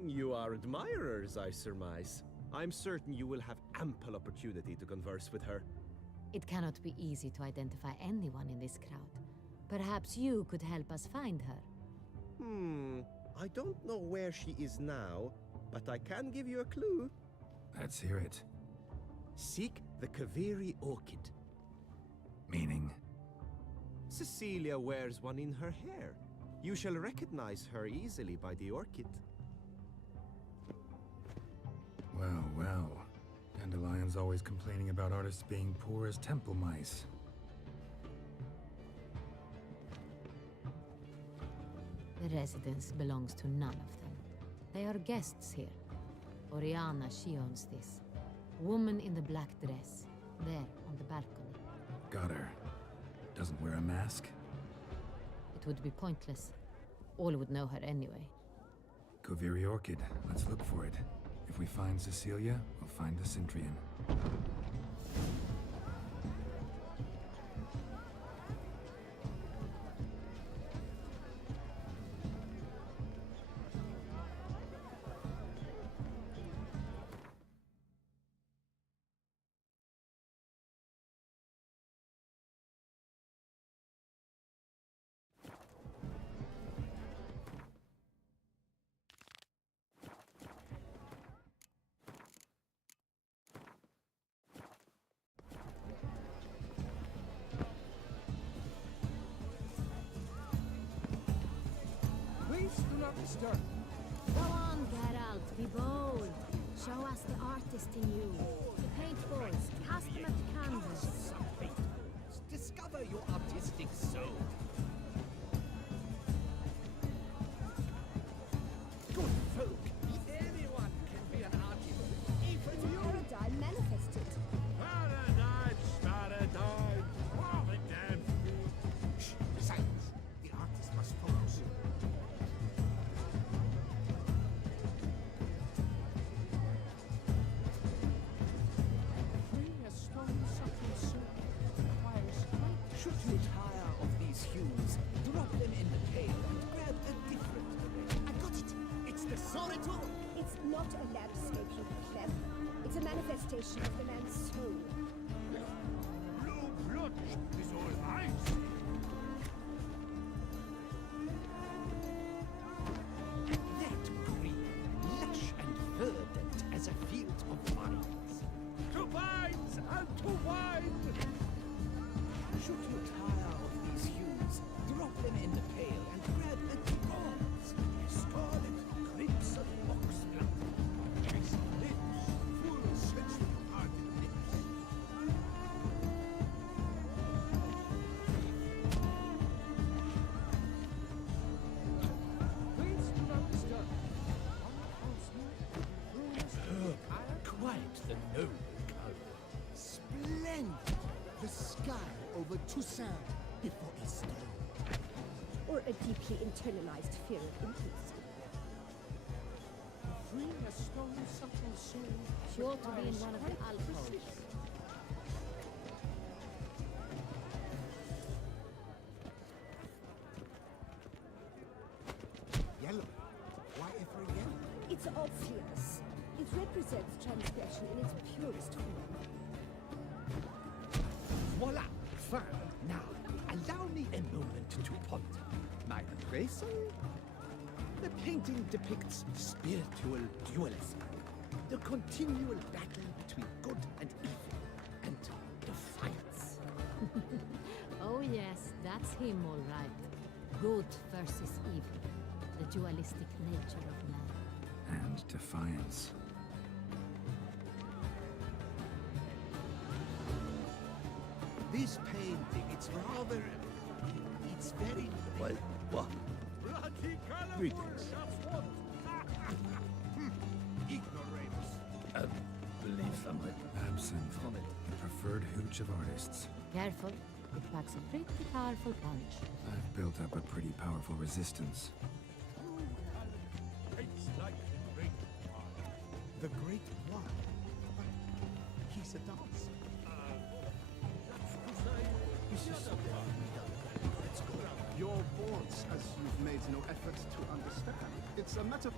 You are admirers, I surmise. I'm certain you will have ample opportunity to converse with her. It cannot be easy to identify anyone in this crowd. Perhaps you could help us find her. I don't know where she is now, but I can give you a clue. Let's hear it. Seek the Kaviri orchid. Meaning? Cecilia wears one in her hair. You shall recognize her easily by the orchid. Well, well. Dandelion's always complaining about artists being poor as temple mice. The residence belongs to none of them. They are guests here. Oriana, she owns this. Woman in the black dress. There, on the balcony. Got her. Doesn't wear a mask? It would be pointless. All would know her anyway. Koviri Orchid. Let's look for it. If we find Cecilia, we'll find the Cintrian. Stir. Go on, Geralt, be bold. Show us the artist in you. The paint balls, cast them at the canvas. Some paint balls. Discover your artistic soul. Good folk, anyone can be an artist. Even you. Paradigm manifested. Paradigm. Oh, the damn fool. Shh, silence. The artist must focus. Should you tire of these hues, drop them in the pail and grab a different array. I got it! It's the Solitude! It's not a landscape, you pleb. It's a manifestation of the man's soul. Blue blood is all I see. That green, lush and verdant as a field of vines. To vines and to wine! Should you tire of these hues, drop them in the pail and grab a bronze, scarlet, crimson, oxblood, chaste lips, full sensual-hearted lips. Please do not disturb. Quite the noble color. Splendid! The sky over Toussaint before a storm. Or a deeply internalized fear of intimacy. Freeing a stone subtle soul. She ought to be in one of the alcoves. Yellow. Why ever yellow? It's obvious. It represents transgression in its purest form. Voila! Fine. Now, allow me a moment to ponder. My appraisal? The painting depicts spiritual dualism. The continual battle between good and evil. And defiance. Oh yes, that's him all right. Good versus evil. The dualistic nature of man. And defiance. This painting, it's rather... It's very... What? Greetings. A belief from it. Absinthe. From it. The preferred hooch of artists. Careful, it packs a pretty powerful punch. I've built up a pretty powerful resistance. The Great One. He's a dancer. Let's go. Your boards, as you've made no effort to understand. It's a matter...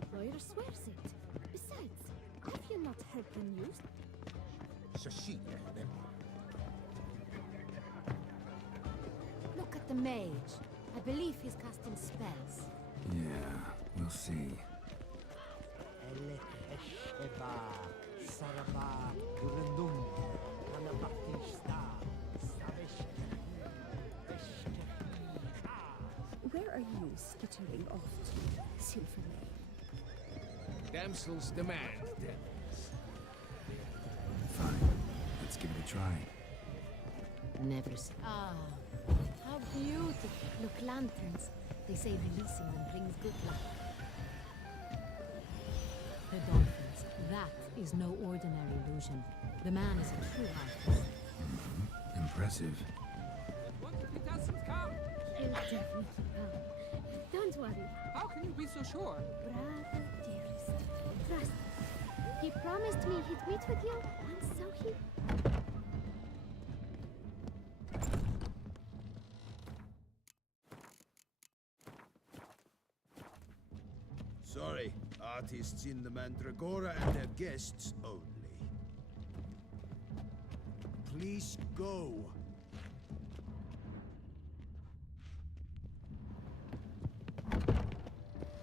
Employer swears it. Besides, have you not heard the news? Cecilia, then. Look at the mage. I believe he's casting spells. Yeah, we'll see. Where are you skittering off to, Symphony? Damsels demand, devils. Fine. Let's give it a try. Never see. Ah, how beautiful. Look, lanterns. They say releasing them brings good luck. The dolphins. That is no ordinary illusion. The man is a true artist. Impressive. What if he doesn't come? He'll definitely come. Don't worry. How can you be so sure? Bravo, dearest. Trust me. He promised me he'd meet with you, and so he... Sorry, artists in the Mandragora and their guests only. Please go.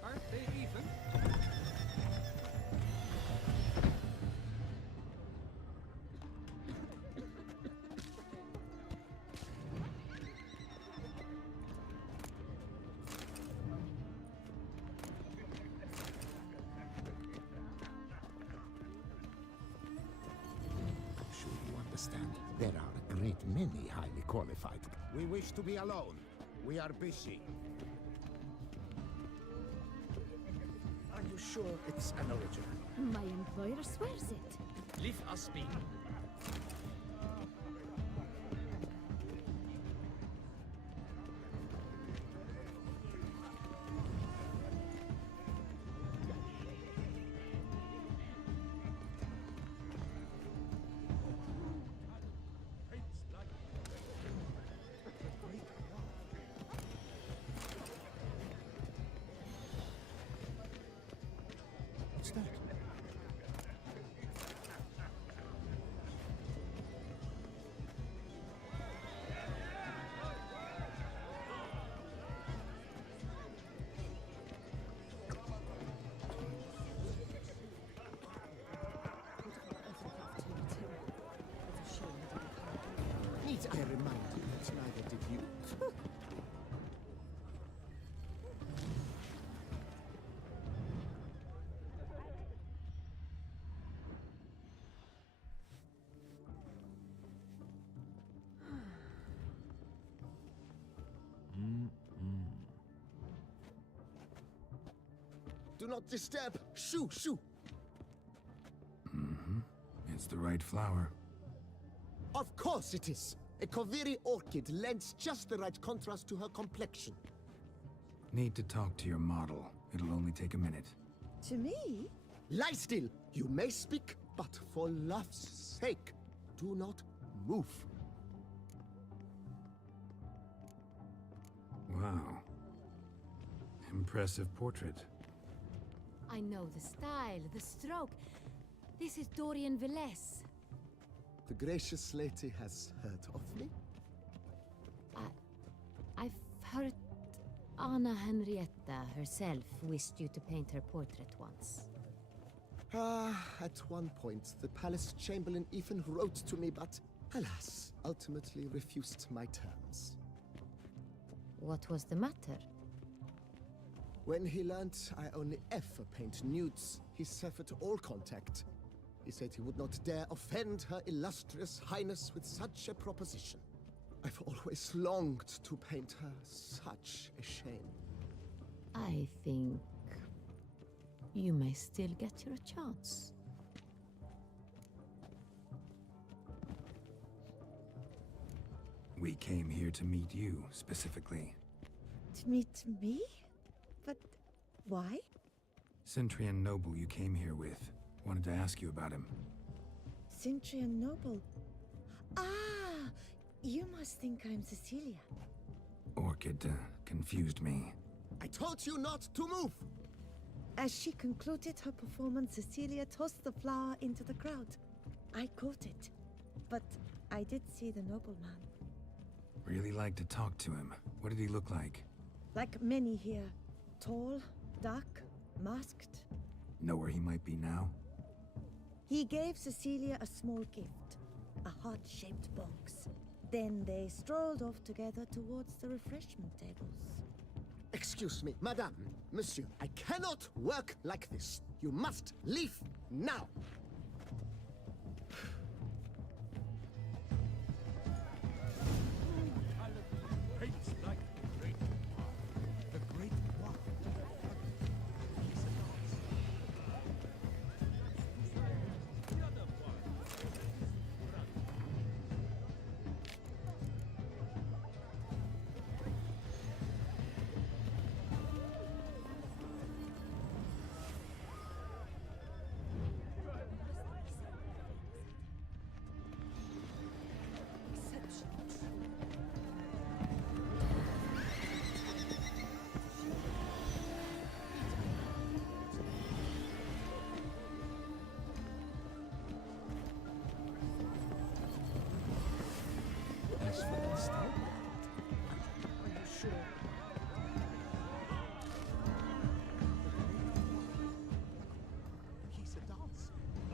Aren't they even? I'm sure you understand. There are a great many highly qualified. We wish to be alone. We are busy. Are you sure it's an original? My employer swears it. Leave us be. What's that? Need I remind you that neither did you? Do not disturb. Shoo, shoo. Mm-hmm. It's the right flower. Of course it is. A Koviri orchid lends just the right contrast to her complexion. Need to talk to your model. It'll only take a minute. To me? Lie still. You may speak, but for love's sake, do not move. Wow. Impressive portrait. I know the style, the stroke. This is Dorian Velez. The gracious lady has heard of me? I've heard Anna Henrietta herself wished you to paint her portrait once. At one point, the palace chamberlain even wrote to me, but alas, ultimately refused my terms. What was the matter? When he learned I only ever paint nudes, he severed all contact. He said he would not dare offend her illustrious highness with such a proposition. I've always longed to paint her. Such a shame. I think you may still get your chance. We came here to meet you, specifically. To meet me? But why? Centrian noble you came here with. Wanted to ask you about him. Centrian noble. Ah! You must think I'm Cecilia. Orchid confused me. I told you not to move! As she concluded her performance, Cecilia tossed the flower into the crowd. I caught it, but I did see the nobleman. Really like to talk to him. What did he look like? Like many here. Tall, dark, masked. Know where he might be now? He gave Cecilia a small gift, a heart-shaped box. Then they strolled off together towards the refreshment tables. Excuse me, madame, monsieur, I cannot work like this. You must leave now.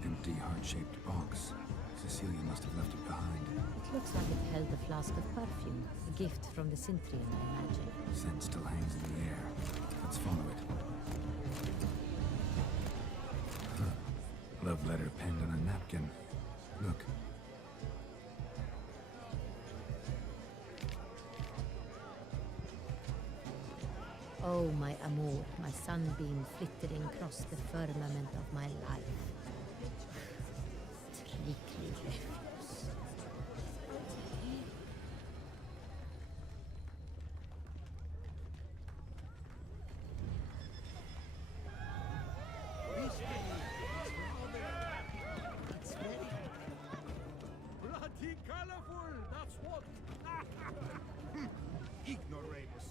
Empty heart-shaped box. Cecilia must have left it behind. It looks like it held a flask of perfume. A gift from the Cintrian, I imagine. Scent still hangs in the air. Let's follow it. Huh. Love letter penned on a napkin. Look. Oh, my amour, my sunbeam flittering across the firmament of my life. Tricky refuse. Bloody colorful, that's what. Ignoramus.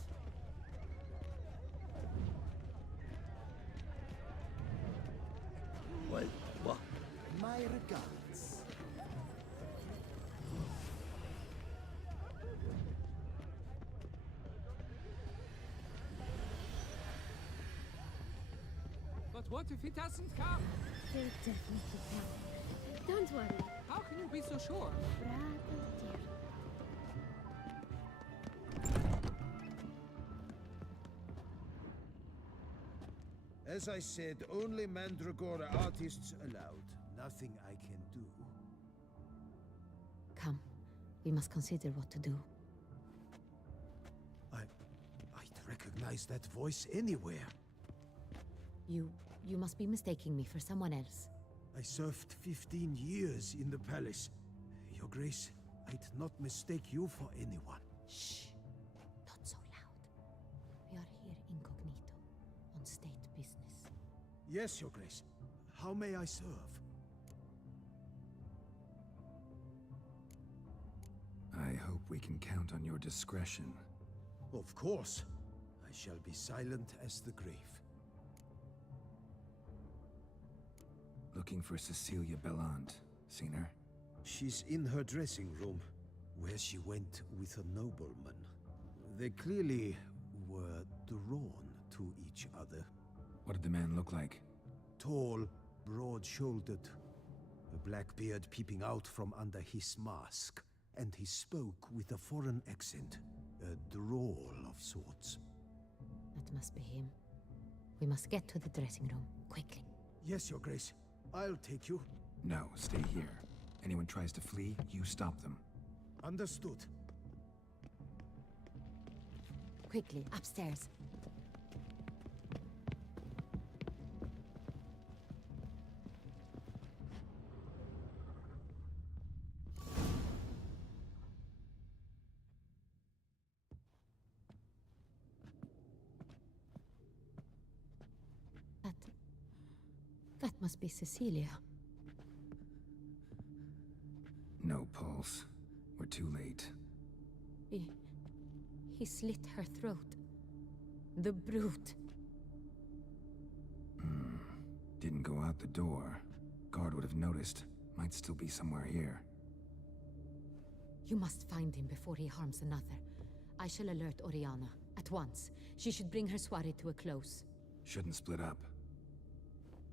Well, what? My regards. But what if he doesn't come? He'll definitely come. Don't worry. How can you be so sure? Bravo, dear. As I said, only Mandragora artists allowed. Nothing I can do. Come, we must consider what to do. I'd recognize that voice anywhere. You must be mistaking me for someone else. I served 15 years in the palace. Your Grace, I'd not mistake you for anyone. Shh! Not so loud. We are here incognito, on state business. Yes, Your Grace. How may I serve? I hope we can count on your discretion. Of course. I shall be silent as the grave. Looking for Cecilia Bellant. Seen her? She's in her dressing room, where she went with a nobleman. They clearly were drawn to each other. What did the man look like? Tall, broad-shouldered, a black beard peeping out from under his mask, and he spoke with a foreign accent, a drawl of sorts. That must be him. We must get to the dressing room, quickly. Yes, Your Grace. I'll take you. No, stay here. Anyone tries to flee, you stop them. Understood. Quickly, upstairs. That must be Cecilia. No pulse. We're too late. He slit her throat. The brute. Didn't go out the door. Guard would have noticed. Might still be somewhere here. You must find him before he harms another. I shall alert Oriana. At once. She should bring her soirée to a close. Shouldn't split up.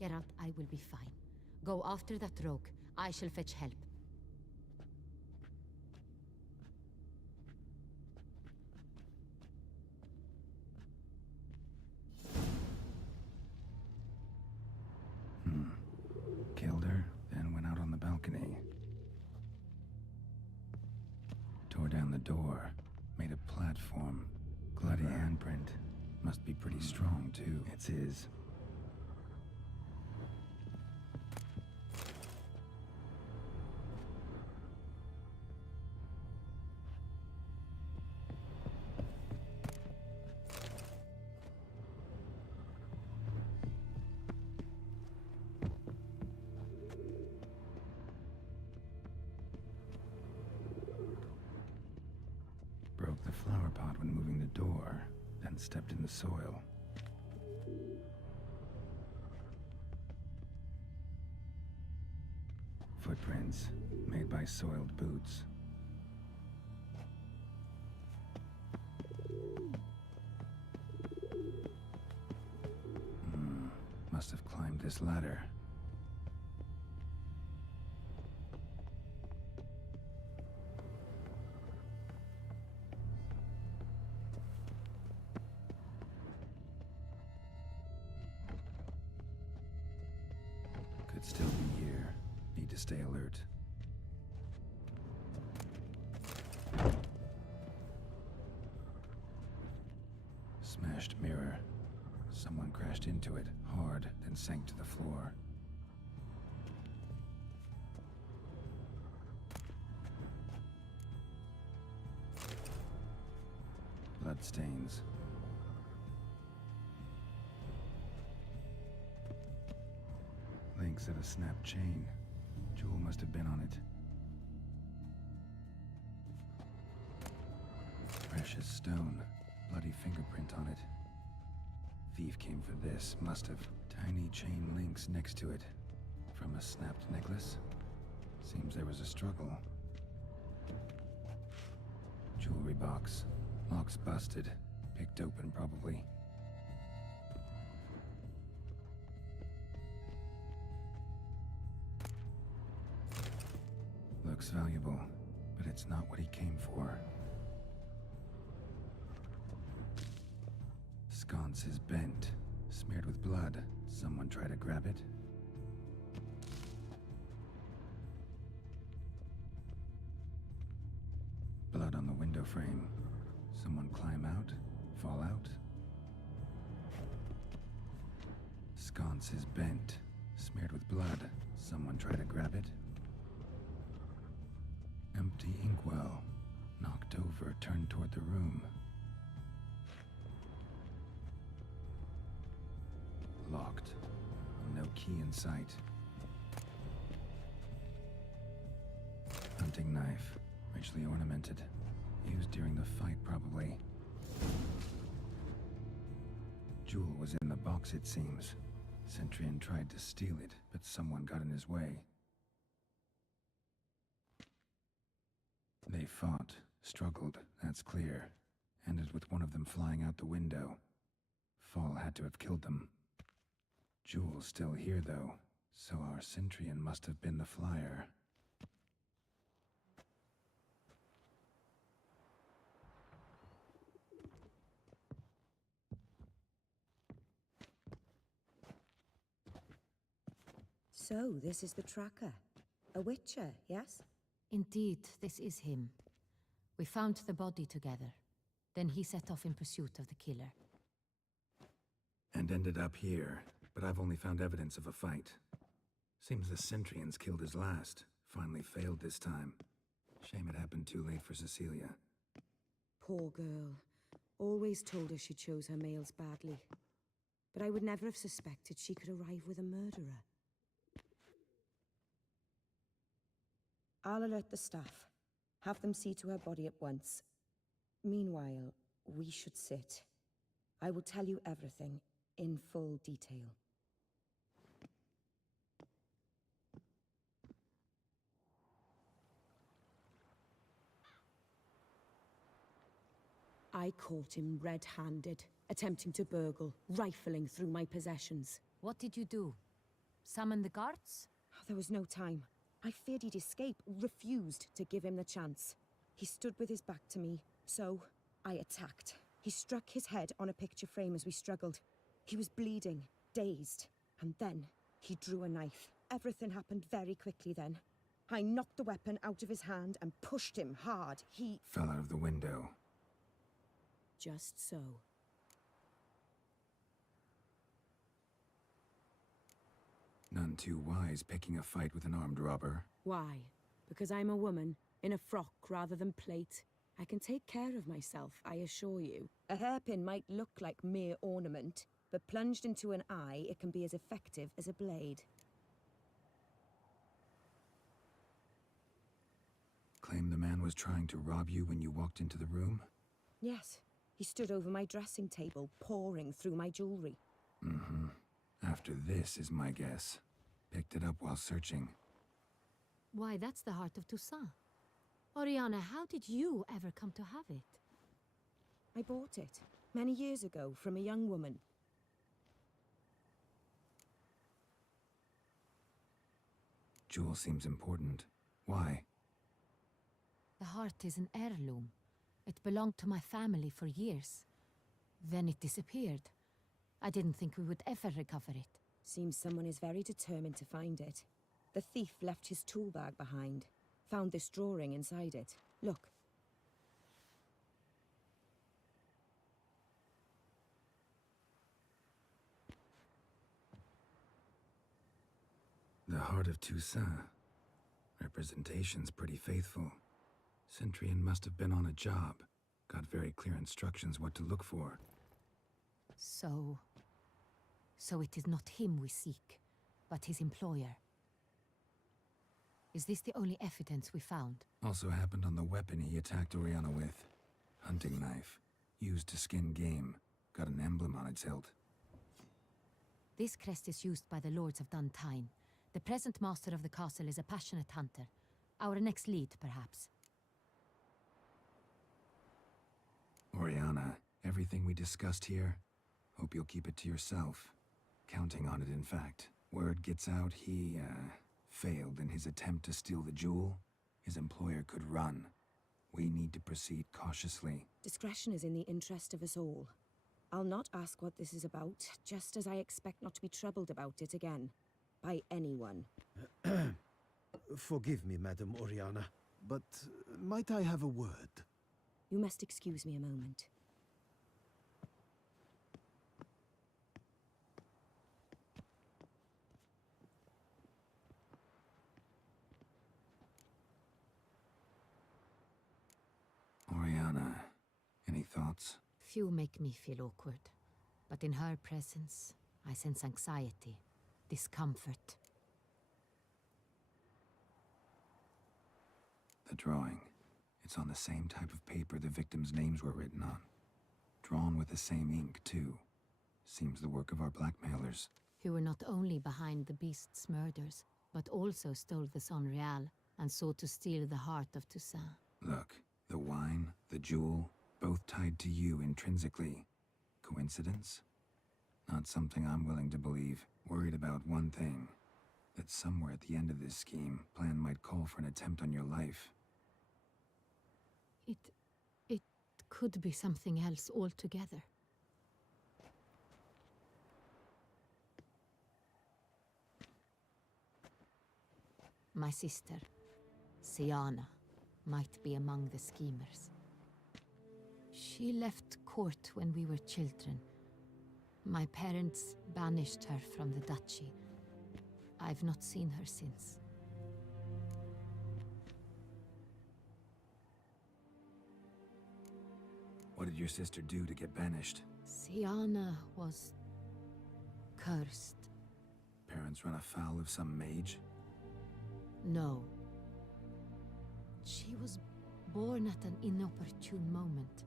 Geralt, I will be fine. Go after that rogue. I shall fetch help. Killed her, then went out on the balcony. Tore down the door. Made a platform. Bloody handprint. Must be pretty strong, too. It's his. Broke the flower pot when moving the door, then stepped in the soil. Footprints, made by soiled boots. Must have climbed this ladder. Could still be here. Need to stay alert. Smashed mirror. Someone crashed into it, hard, then sank to the floor. Bloodstains. Links of a snapped chain. Jewel must have been on it. Precious stone. Bloody fingerprint on it. Thief came for this, must have. Tiny chain links next to it. From a snapped necklace? Seems there was a struggle. Jewelry box. Lock's busted. Picked open, probably. Looks valuable, but it's not what he came for. Sconce is bent, smeared with blood. Someone try to grab it? Blood on the window frame. Someone climb out? Fall out? sconce is bent, smeared with blood. Someone try to grab it? Empty inkwell. Knocked over, turned toward the room. Locked. No key in sight. Hunting knife. Richly ornamented. Used during the fight, probably. Jewel was in the box, it seems. Centurion tried to steal it, but someone got in his way. They fought, struggled, that's clear. Ended with one of them flying out the window. Fall had to have killed them. Jewel's still here, though, so our Centurion must have been the flyer. So, this is the tracker. A witcher, yes? Indeed, this is him. We found the body together. Then he set off in pursuit of the killer. And ended up here, but I've only found evidence of a fight. Seems the Centurions killed his last. Finally failed this time. Shame it happened too late for Cecilia. Poor girl. Always told her she chose her males badly. But I would never have suspected she could arrive with a murderer. I'll alert the staff. Have them see to her body at once. Meanwhile, we should sit. I will tell you everything, in full detail. I caught him red-handed, attempting to burgle, rifling through my possessions. What did you do? Summon the guards? There was no time. I feared he'd escape, refused to give him the chance. He stood with his back to me, so I attacked. He struck his head on a picture frame as we struggled. He was bleeding, dazed, and then he drew a knife. Everything happened very quickly then. I knocked the weapon out of his hand and pushed him hard. He fell out of the window. Just so. None too wise picking a fight with an armed robber. Why? Because I'm a woman, in a frock rather than plate. I can take care of myself, I assure you. A hairpin might look like mere ornament, but plunged into an eye, it can be as effective as a blade. Claim the man was trying to rob you when you walked into the room? Yes. He stood over my dressing table, pouring through my jewelry. Mm-hmm. After this is my guess. Picked it up while searching. Why, that's the heart of Toussaint. Oriana, how did you ever come to have it? I bought it, many years ago, from a young woman. Jewel seems important. Why? The heart is an heirloom. It belonged to my family for years. Then it disappeared. I didn't think we would ever recover it. Seems someone is very determined to find it. The thief left his tool bag behind. Found this drawing inside it. Look. The heart of Toussaint. Representation's pretty faithful. Centurion must have been on a job. Got very clear instructions what to look for. So it is not him we seek, but his employer. Is this the only evidence we found? Also happened on the weapon he attacked Oriana with. Hunting knife. Used to skin game. Got an emblem on its hilt. This crest is used by the Lords of Duntine. The present master of the castle is a passionate hunter. Our next lead, perhaps. Oriana, everything we discussed here, hope you'll keep it to yourself. Counting on it, in fact. Word gets out he, failed in his attempt to steal the jewel. His employer could run. We need to proceed cautiously. Discretion is in the interest of us all. I'll not ask what this is about, just as I expect not to be troubled about it again. By anyone. Forgive me, Madam Oriana, but might I have a word? You must excuse me a moment. thoughts? Few make me feel awkward, but in her presence, I sense anxiety, discomfort. The drawing. It's on the same type of paper the victims' names were written on. Drawn with the same ink, too. Seems the work of our blackmailers. Who were not only behind the beast's murders, but also stole the Son Real and sought to steal the heart of Toussaint. Look, the wine, the jewel, both tied to you intrinsically. Coincidence? Not something I'm willing to believe. Worried about one thing. That somewhere at the end of this scheme, plan might call for an attempt on your life. It could be something else altogether. My sister, Siana, might be among the schemers. She left court when we were children. My parents banished her from the duchy. I've not seen her since. What did your sister do to get banished? Siana was cursed. Parents run afoul of some mage? No. She was born at an inopportune moment.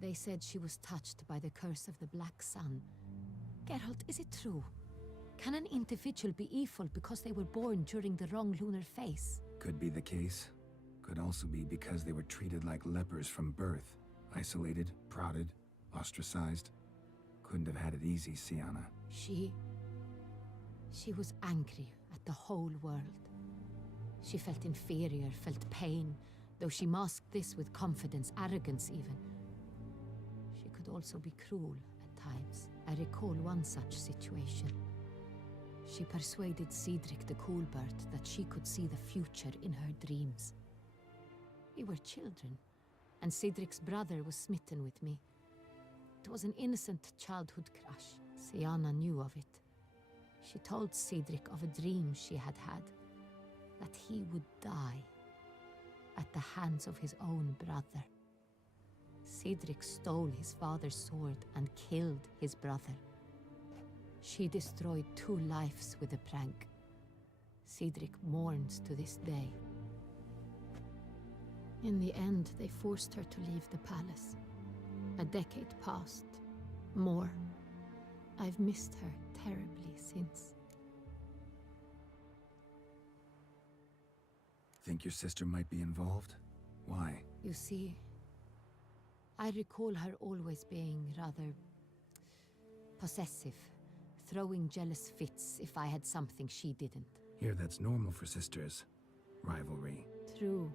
They said she was touched by the curse of the Black Sun. Geralt, is it true? Can an individual be evil because they were born during the wrong lunar phase? Could be the case. Could also be because they were treated like lepers from birth. Isolated, prodded, ostracized. Couldn't have had it easy, Siana. She was angry at the whole world. She felt inferior, felt pain, though she masked this with confidence, arrogance even. She could also be cruel at times. I recall one such situation. She persuaded Cedric the Coolbird that she could see the future in her dreams. We were children, and Cedric's brother was smitten with me. It was an innocent childhood crush. Siana knew of it. She told Cedric of a dream she had had, that he would die at the hands of his own brother. Cedric stole his father's sword and killed his brother. She destroyed 2 lives with a prank. Cedric mourns to this day. In the end, they forced her to leave the palace. A decade passed. More. I've missed her terribly since. Think your sister might be involved? Why? You see, I recall her always being rather possessive, throwing jealous fits if I had something she didn't. Here, that's normal for sisters. Rivalry. True.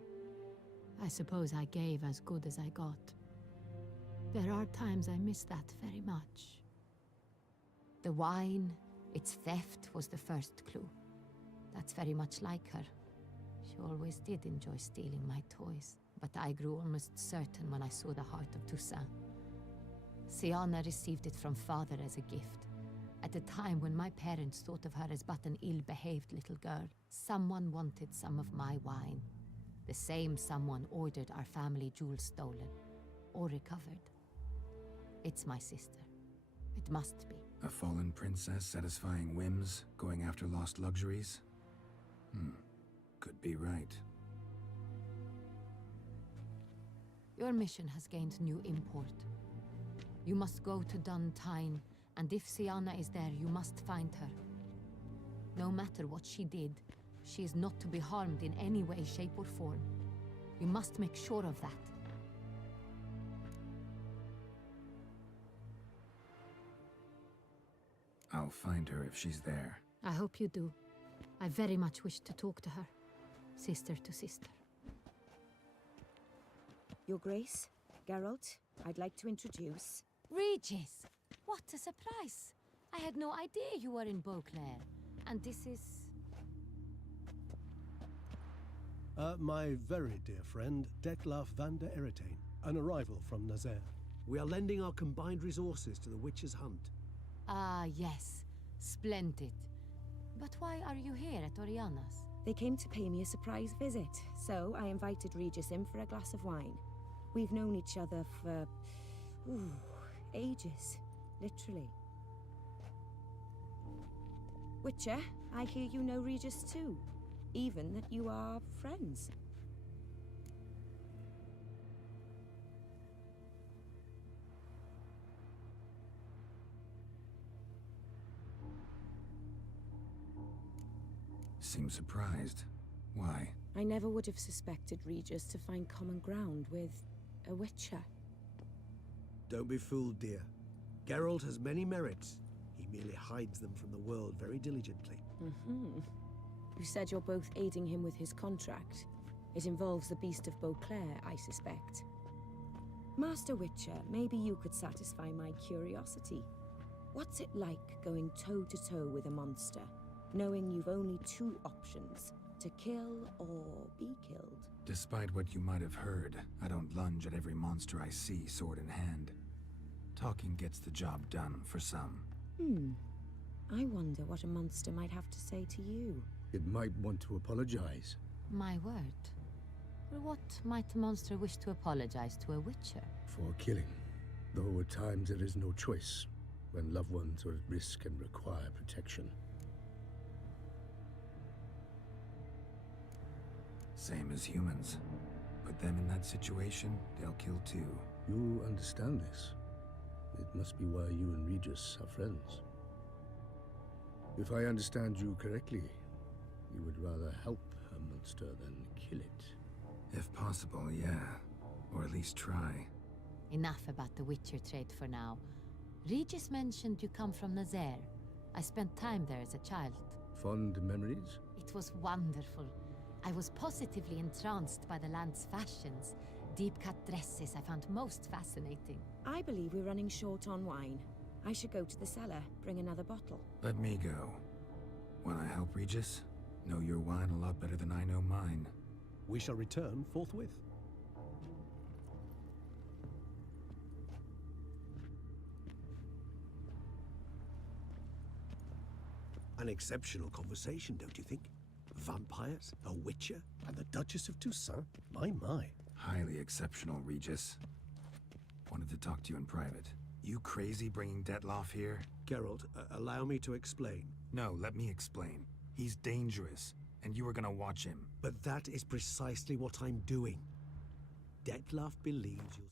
I suppose I gave as good as I got. There are times I miss that very much. The wine, its theft, was the first clue. That's very much like her. She always did enjoy stealing my toys, but I grew almost certain when I saw the heart of Toussaint. Siana received it from father as a gift. At a time when my parents thought of her as but an ill-behaved little girl, someone wanted some of my wine. The same someone ordered our family jewels stolen, or recovered. It's my sister. It must be. A fallen princess satisfying whims, going after lost luxuries? Could be right. Your mission has gained new import. You must go to Dun Tyne, and if Siana is there, you must find her. No matter what she did, she is not to be harmed in any way, shape, or form. You must make sure of that. I'll find her if she's there. I hope you do. I very much wish to talk to her. Sister to sister. Your Grace, Geralt, I'd like to introduce... Regis! What a surprise! I had no idea you were in Beauclair. And this is... My very dear friend, Detlaf van der Eretain, an arrival from Nazaire. We are lending our combined resources to the Witch's Hunt. Ah, yes. Splendid. But why are you here at Oriana's? They came to pay me a surprise visit, so I invited Regis in for a glass of wine. We've known each other for Ooh, ages. Literally. Witcher, I hear you know Regis too. Even that you are friends. Seem surprised. Why? I never would have suspected Regis to find common ground with a Witcher. Don't be fooled, dear. Geralt has many merits. He merely hides them from the world very diligently. Mm-hmm. You said you're both aiding him with his contract. It involves the Beast of Beauclair, I suspect. Master Witcher, maybe you could satisfy my curiosity. What's it like going toe-to-toe with a monster, knowing you've only two options, to kill or be killed? Despite what you might have heard, I don't lunge at every monster I see sword in hand. Talking gets the job done for some. I wonder what a monster might have to say to you. It might want to apologize. My word. For what might a monster wish to apologize to a witcher? For killing. Though at times there is no choice, when loved ones are at risk and require protection. Same as humans. Put them in that situation, they'll kill too. You understand this. It must be why you and Regis are friends. If I understand you correctly, you would rather help a monster than kill it. If possible, yeah. Or at least try. Enough about the Witcher trade for now. Regis mentioned you come from Nazaire. I spent time there as a child. Fond memories? It was wonderful. I was positively entranced by the land's fashions. Deep-cut dresses I found most fascinating. I believe we're running short on wine. I should go to the cellar, bring another bottle. Let me go. Wanna help, Regis? Know your wine a lot better than I know mine. We shall return forthwith. An exceptional conversation, don't you think? Vampires, a witcher, and the Duchess of Toussaint? My. Highly exceptional, Regis. Wanted to talk to you in private. You crazy bringing Detloff here? Geralt, allow me to explain. No, let me explain. He's dangerous, and you were gonna watch him. But that is precisely what I'm doing. Detloff believes you'll...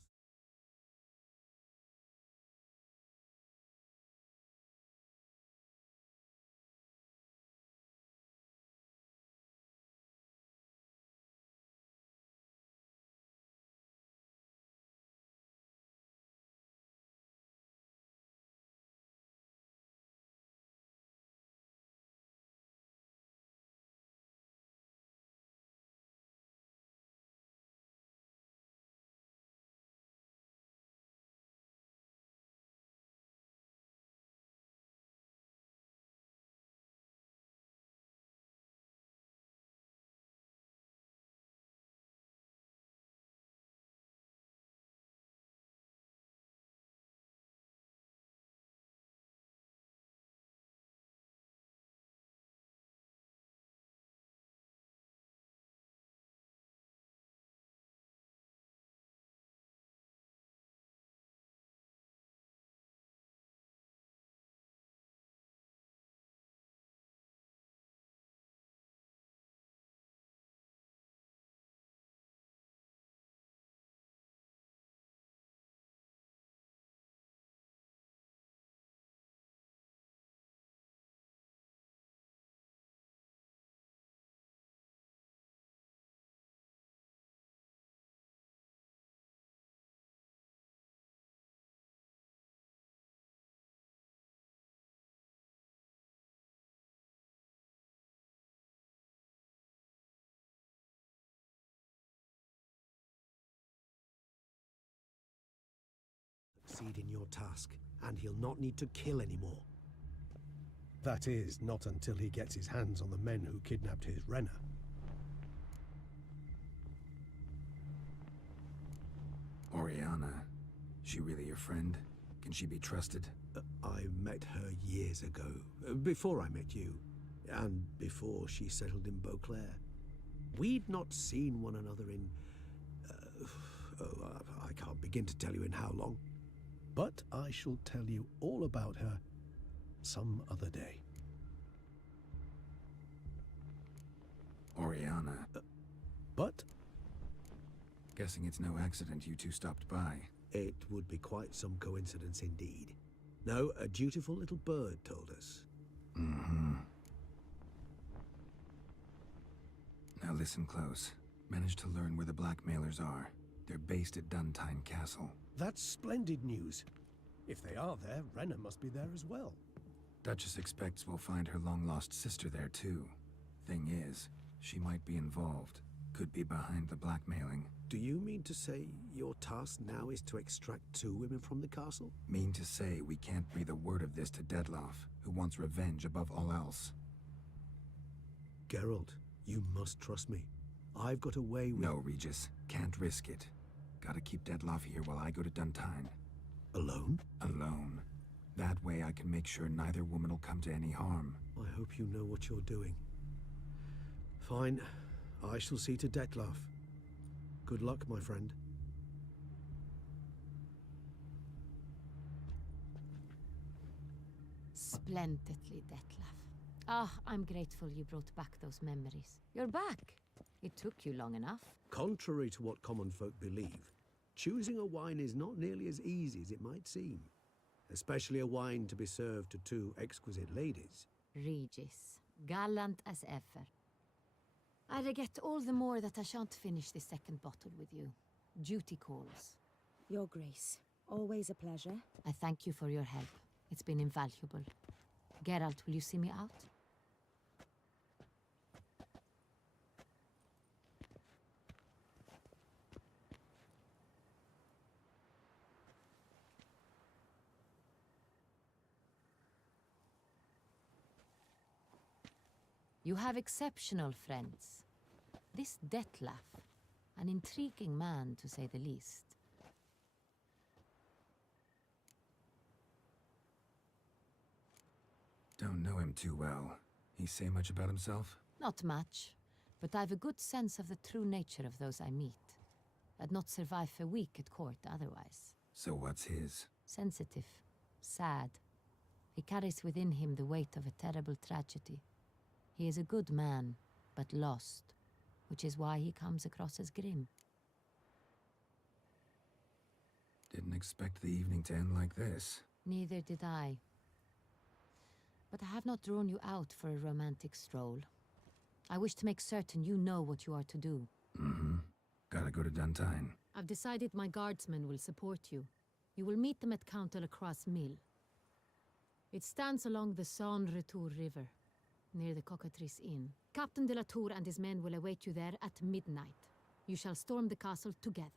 Succeed in your task, and he'll not need to kill anymore. That is, not until he gets his hands on the men who kidnapped his Renner. Oriana, she really your friend? Can she be trusted? I met her years ago, before I met you, and before she settled in Beauclair. We'd not seen one another in... I can't begin to tell you in how long. But I shall tell you all about her some other day. Oriana. But Guessing it's no accident you two stopped by. it would be quite some coincidence indeed. No, a dutiful little bird told us. Mm-hmm. Now listen close. Managed to learn where the blackmailers are. They're based at Duntine Castle. That's splendid news. If they are there, Renna must be there as well. Duchess expects we'll find her long-lost sister there too. Thing is, she might be involved. Could be behind the blackmailing. Do you mean to say your task now is to extract 2 women from the castle? Mean to say we can't breathe a word of this to Dedloff, who wants revenge above all else. Geralt, you must trust me. I've got a way with... No, Regis. Can't risk it. Gotta keep Dedloff here while I go to Duntine. Alone? Alone. That way I can make sure neither woman will come to any harm. I hope you know what you're doing. Fine. I shall see to Detlaff. Good luck, my friend. Splendidly, Detlaff. Ah, I'm grateful you brought back those memories. You're back. It took you long enough. Contrary to what common folk believe, choosing a wine is not nearly as easy as it might seem. Especially a wine to be served to 2 exquisite ladies. Regis, gallant as ever. I regret all the more that I shan't finish this second bottle with you. Duty calls. Your Grace, always a pleasure. I thank you for your help. It's been invaluable. Geralt, will you see me out? You have exceptional friends. This Detlaff, an intriguing man to say the least. Don't know him too well. He say much about himself? Not much, but I've a good sense of the true nature of those I meet. I'd not survive a week at court otherwise. So what's his? Sensitive, sad. He carries within him the weight of a terrible tragedy. He is a good man, but lost, which is why he comes across as grim. Didn't expect the evening to end like this. Neither did I. But I have not drawn you out for a romantic stroll. I wish to make certain you know what you are to do. Mm-hmm. Gotta go to Duntine. I've decided my guardsmen will support you. You will meet them at Count de la Croix's mill. It stands along the Saône-Retour River, near the Cockatrice Inn. Captain de la Tour and his men will await you there at midnight. You shall storm the castle together.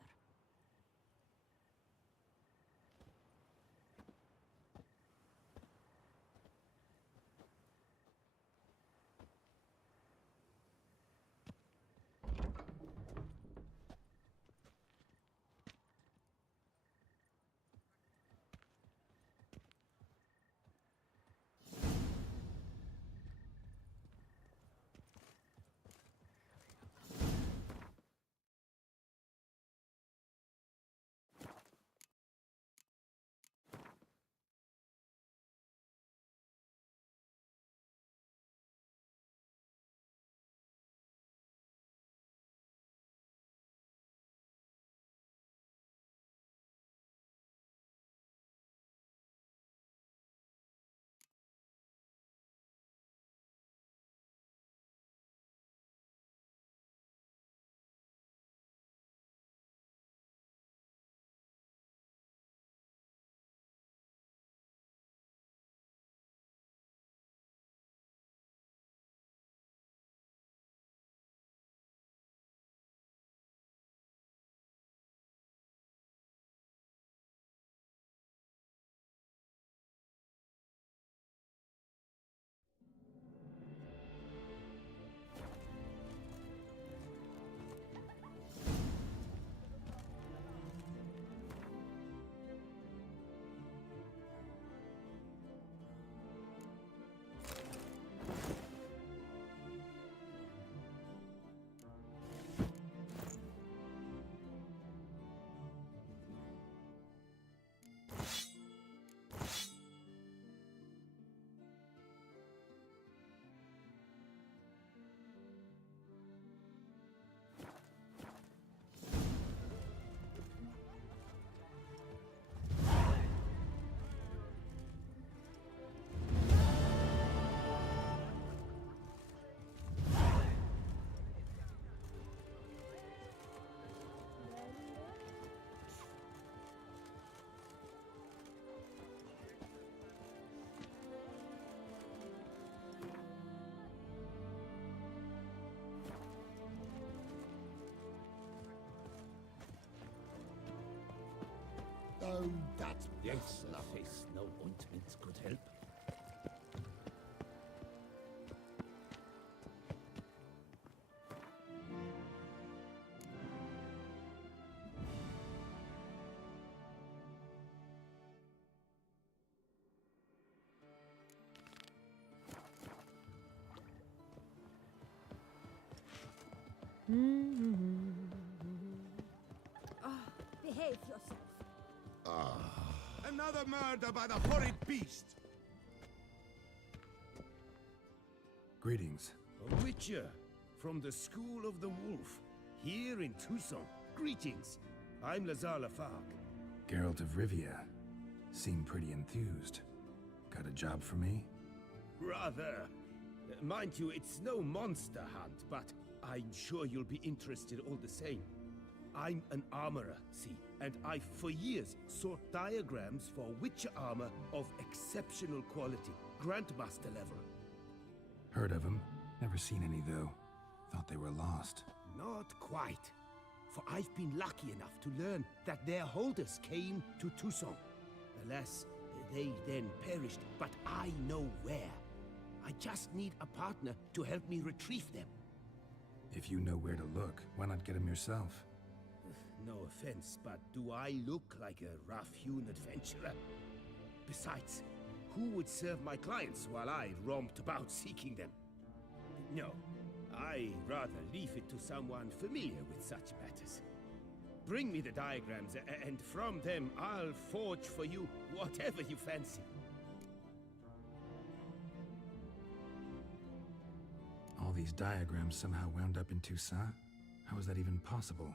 Oh, that yes, face. No ointment could help. Behave yourself. Another murder by the horrid beast! Greetings. A witcher from the School of the Wolf, here in Tucson. Greetings. I'm Lazar Lafargue. Geralt of Rivia. Seem pretty enthused. Got a job for me? Rather. Mind you, it's no monster hunt, but I'm sure you'll be interested all the same. I'm an armorer, see, and I for years sought diagrams for witcher armor of exceptional quality, Grandmaster level. Heard of them. Never seen any, though. Thought they were lost. Not quite. For I've been lucky enough to learn that their holders came to Tucson. Alas, they then perished, but I know where. I just need a partner to help me retrieve them. If you know where to look, why not get them yourself? No offense, but do I look like a rough-hewn adventurer? Besides, who would serve my clients while I romped about seeking them? No, I rather leave it to someone familiar with such matters. Bring me the diagrams, and from them I'll forge for you whatever you fancy. All these diagrams somehow wound up in Toussaint? How is that even possible?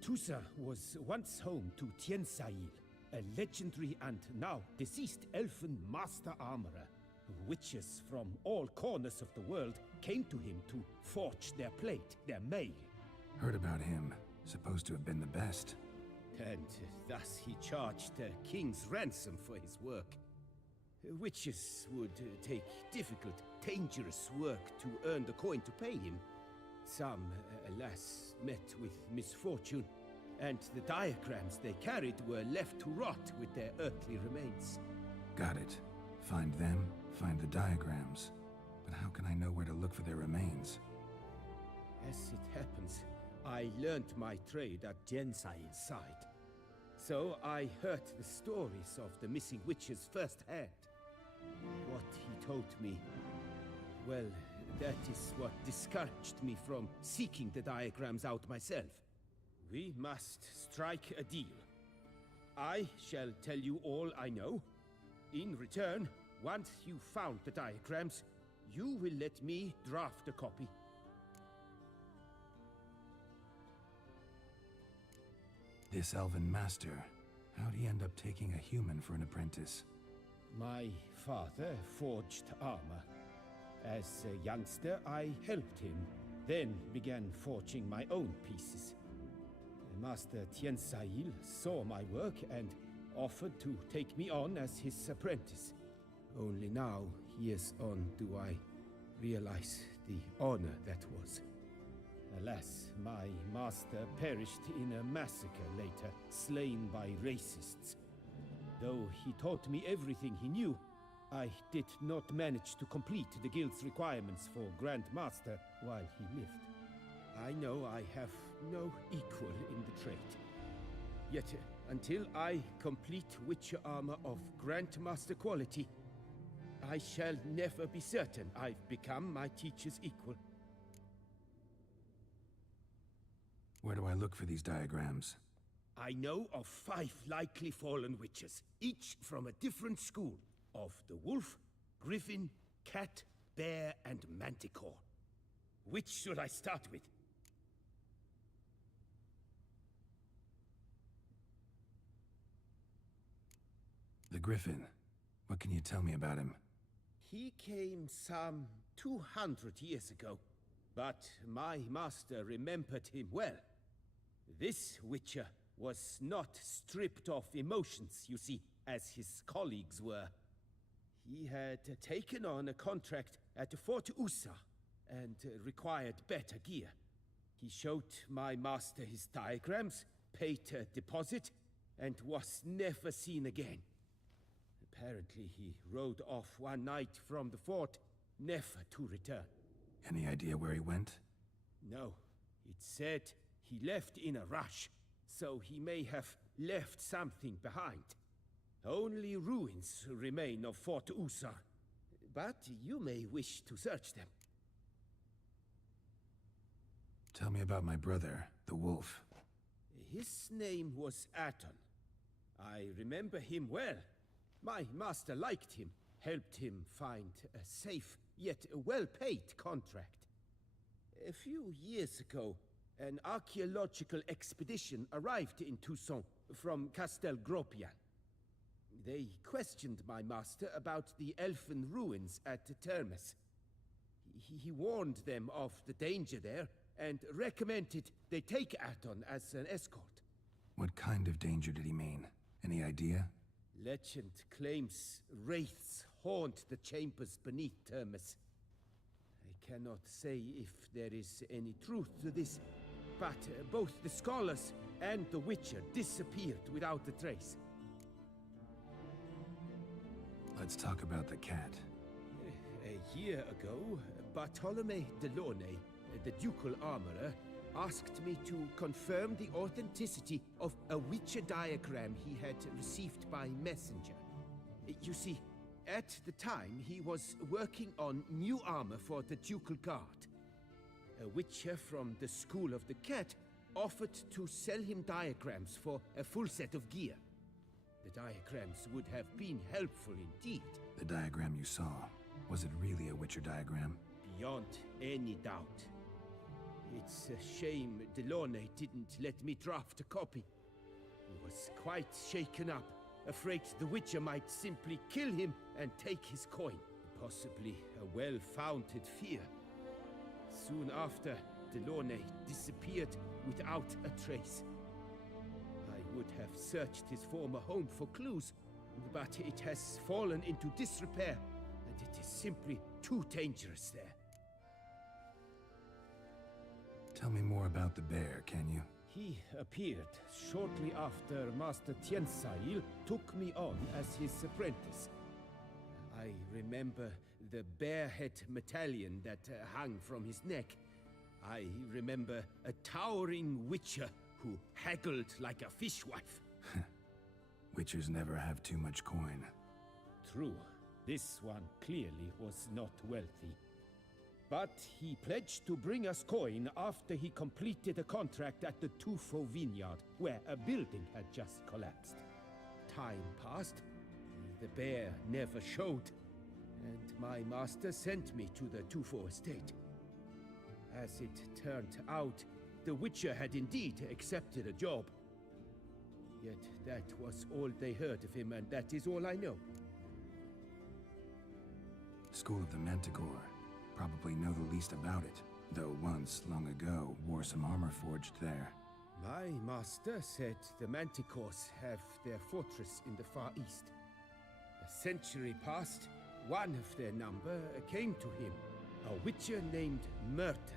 Toussaint was once home to Tiensail, a legendary and now deceased elfin master armorer. Witches from all corners of the world came to him to forge their plate, their mail. Heard about him. Supposed to have been the best. And thus he charged a king's ransom for his work. Witches would take difficult, dangerous work to earn the coin to pay him. Some, alas, met with misfortune, and the diagrams they carried were left to rot with their earthly remains. Got it. Find them, find the diagrams. But how can I know where to look for their remains? As it happens, I learnt my trade at Jensail's side. So I heard the stories of the missing witches firsthand. What he told me, well, that is what discouraged me from seeking the diagrams out myself. We must strike a deal. I shall tell you all I know. In return, once you've found the diagrams, you will let me draft a copy. This elven master, how'd he end up taking a human for an apprentice? My father forged armor. As a youngster, I helped him, then began forging my own pieces. Master Tiensail saw my work and offered to take me on as his apprentice. Only now, years on, do I realize the honor that was. Alas, my master perished in a massacre later, slain by racists. Though he taught me everything he knew, I did not manage to complete the guild's requirements for Grand Master while he lived. I know I have no equal in the trade. Yet, until I complete Witcher armor of Grandmaster quality, I shall never be certain I've become my teacher's equal. Where do I look for these diagrams? I know of 5 likely fallen witches, each from a different school of the wolf, griffin, cat, bear, and manticore. Which should I start with? The Griffin. What can you tell me about him? He came some 200 years ago, but my master remembered him well. This Witcher was not stripped of emotions, you see, as his colleagues were. He had taken on a contract at Fort Usa and required better gear. He showed my master his diagrams, paid a deposit, and was never seen again. Apparently, he rode off one night from the fort, never to return. Any idea where he went? No, it said he left in a rush, so he may have left something behind. Only ruins remain of Fort Usar, but you may wish to search them. Tell me about my brother, the wolf. His name was Aton. I remember him well. My master liked him, helped him find a safe, yet well-paid contract. A few years ago, an archaeological expedition arrived in Toussaint from Castel Gropian. They questioned my master about the elfin ruins at Termes. He warned them of the danger there and recommended they take Aton as an escort. What kind of danger did he mean? Any idea? Legend claims wraiths haunt the chambers beneath Termes. I cannot say if there is any truth to this, but both the scholars and the Witcher disappeared without a trace. Let's talk about the cat. A year ago, Bartolome Delaunay, the ducal armorer, asked me to confirm the authenticity of a Witcher diagram he had received by messenger. You see, at the time he was working on new armor for the ducal guard. A Witcher from the School of the Cat offered to sell him diagrams for a full set of gear. The diagrams would have been helpful indeed. The diagram you saw, was it really a Witcher diagram? Beyond any doubt. It's a shame Delaunay didn't let me draft a copy. He was quite shaken up, afraid the Witcher might simply kill him and take his coin. Possibly a well-founded fear. Soon after, Delaunay disappeared without a trace. I would have searched his former home for clues, but it has fallen into disrepair, and it is simply too dangerous there. Tell me more about the bear, can you? He appeared shortly after Master Tiensail took me on as his apprentice. I remember the bear-head medallion that hung from his neck. I remember a towering witcher who haggled like a fishwife. Witchers never have too much coin. True. This one clearly was not wealthy. But he pledged to bring us coin after he completed a contract at the Tufo vineyard, where a building had just collapsed. Time passed. The bear never showed. And my master sent me to the Tufo estate. As it turned out, the Witcher had indeed accepted a job. Yet that was all they heard of him, and that is all I know. School of the Manticore. Probably know the least about it, though once, long ago, wore some armor forged there. My master said the Manticores have their fortress in the far east. A century past, one of their number came to him, a witcher named Merton.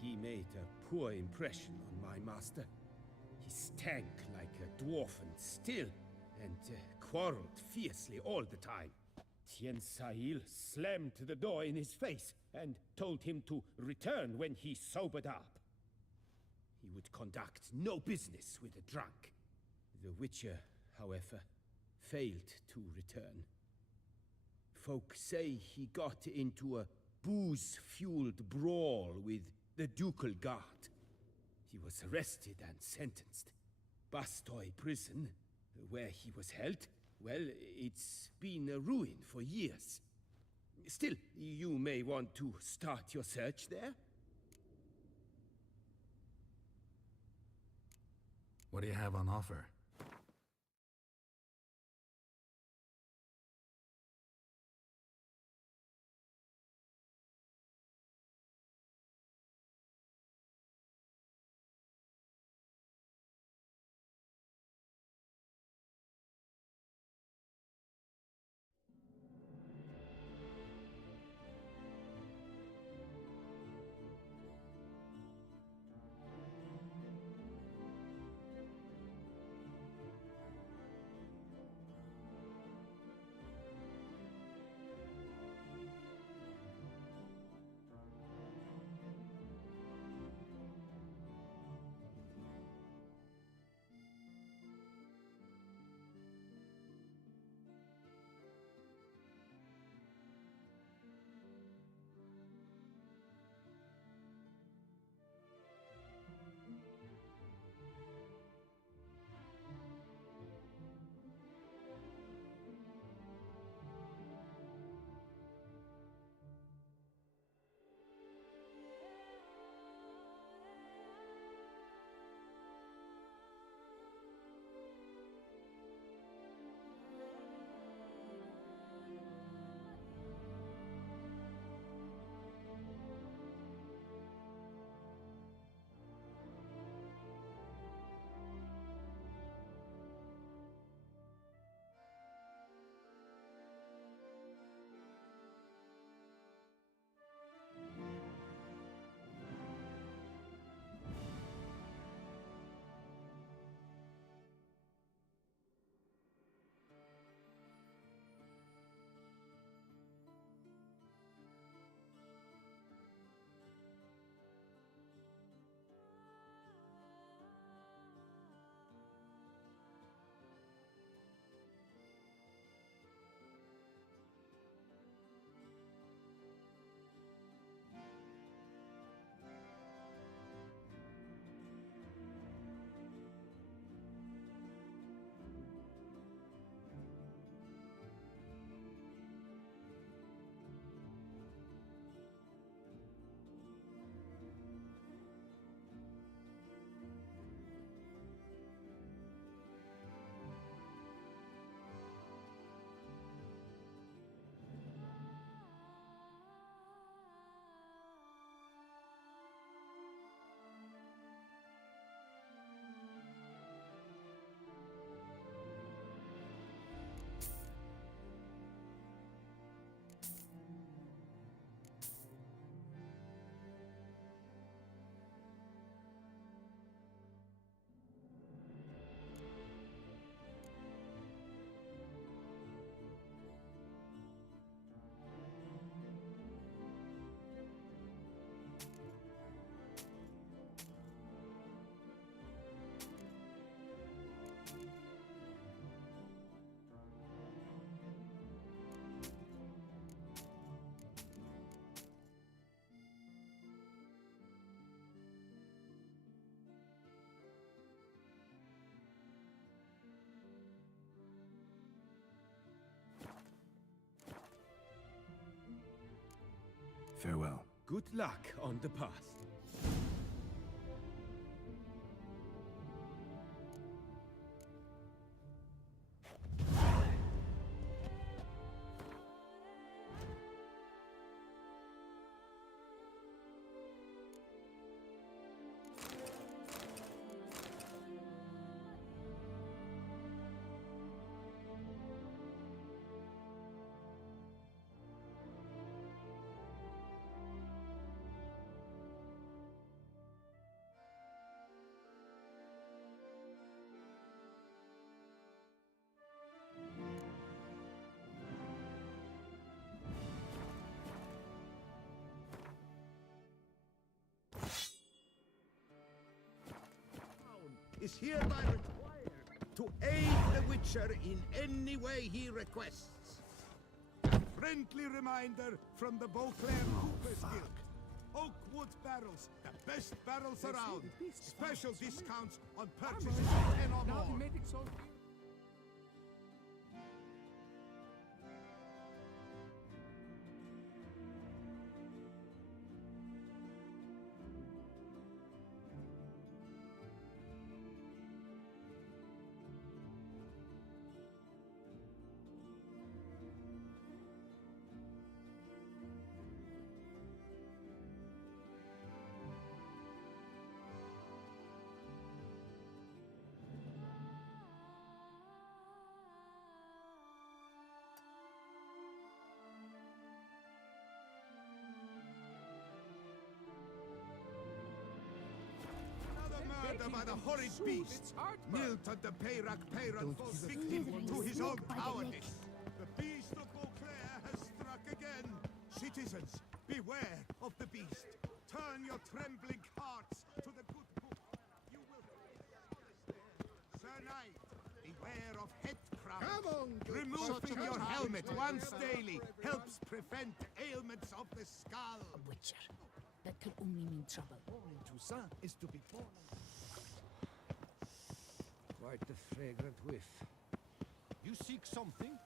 He made a poor impression on my master. He stank like a dwarfen still, and quarreled fiercely all the time. Tiensail slammed the door in his face and told him to return when he sobered up. He would conduct no business with a drunk. The Witcher, however, failed to return. Folk say he got into a booze-fueled brawl with the ducal guard. He was arrested and sentenced. Bastoy prison, where he was held, well, it's been a ruin for years. Still, you may want to start your search there. What do you have on offer? Farewell. Good luck on the path. Is hereby required to aid the Witcher in any way he requests. Friendly reminder from the Beauclair Coopers Guild. Oakwood barrels, the best barrels around. Special discounts on purchases of 10 or more. Murder by the horrid beast! Milton the Peyrac Peyron falls victim to his own cowardice! The beast of Beauclair has struck again! Citizens, beware of the beast! Turn your trembling hearts to the good book! You will... Sir Knight, beware of head crown! Come on, removing your helmet once daily helps prevent ailments of the skull! A witcher. That could only mean trouble. Toussaint is to be born. Quite a fragrant whiff. You seek something?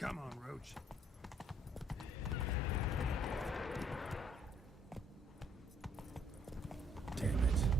Come on, Roach. Damn it.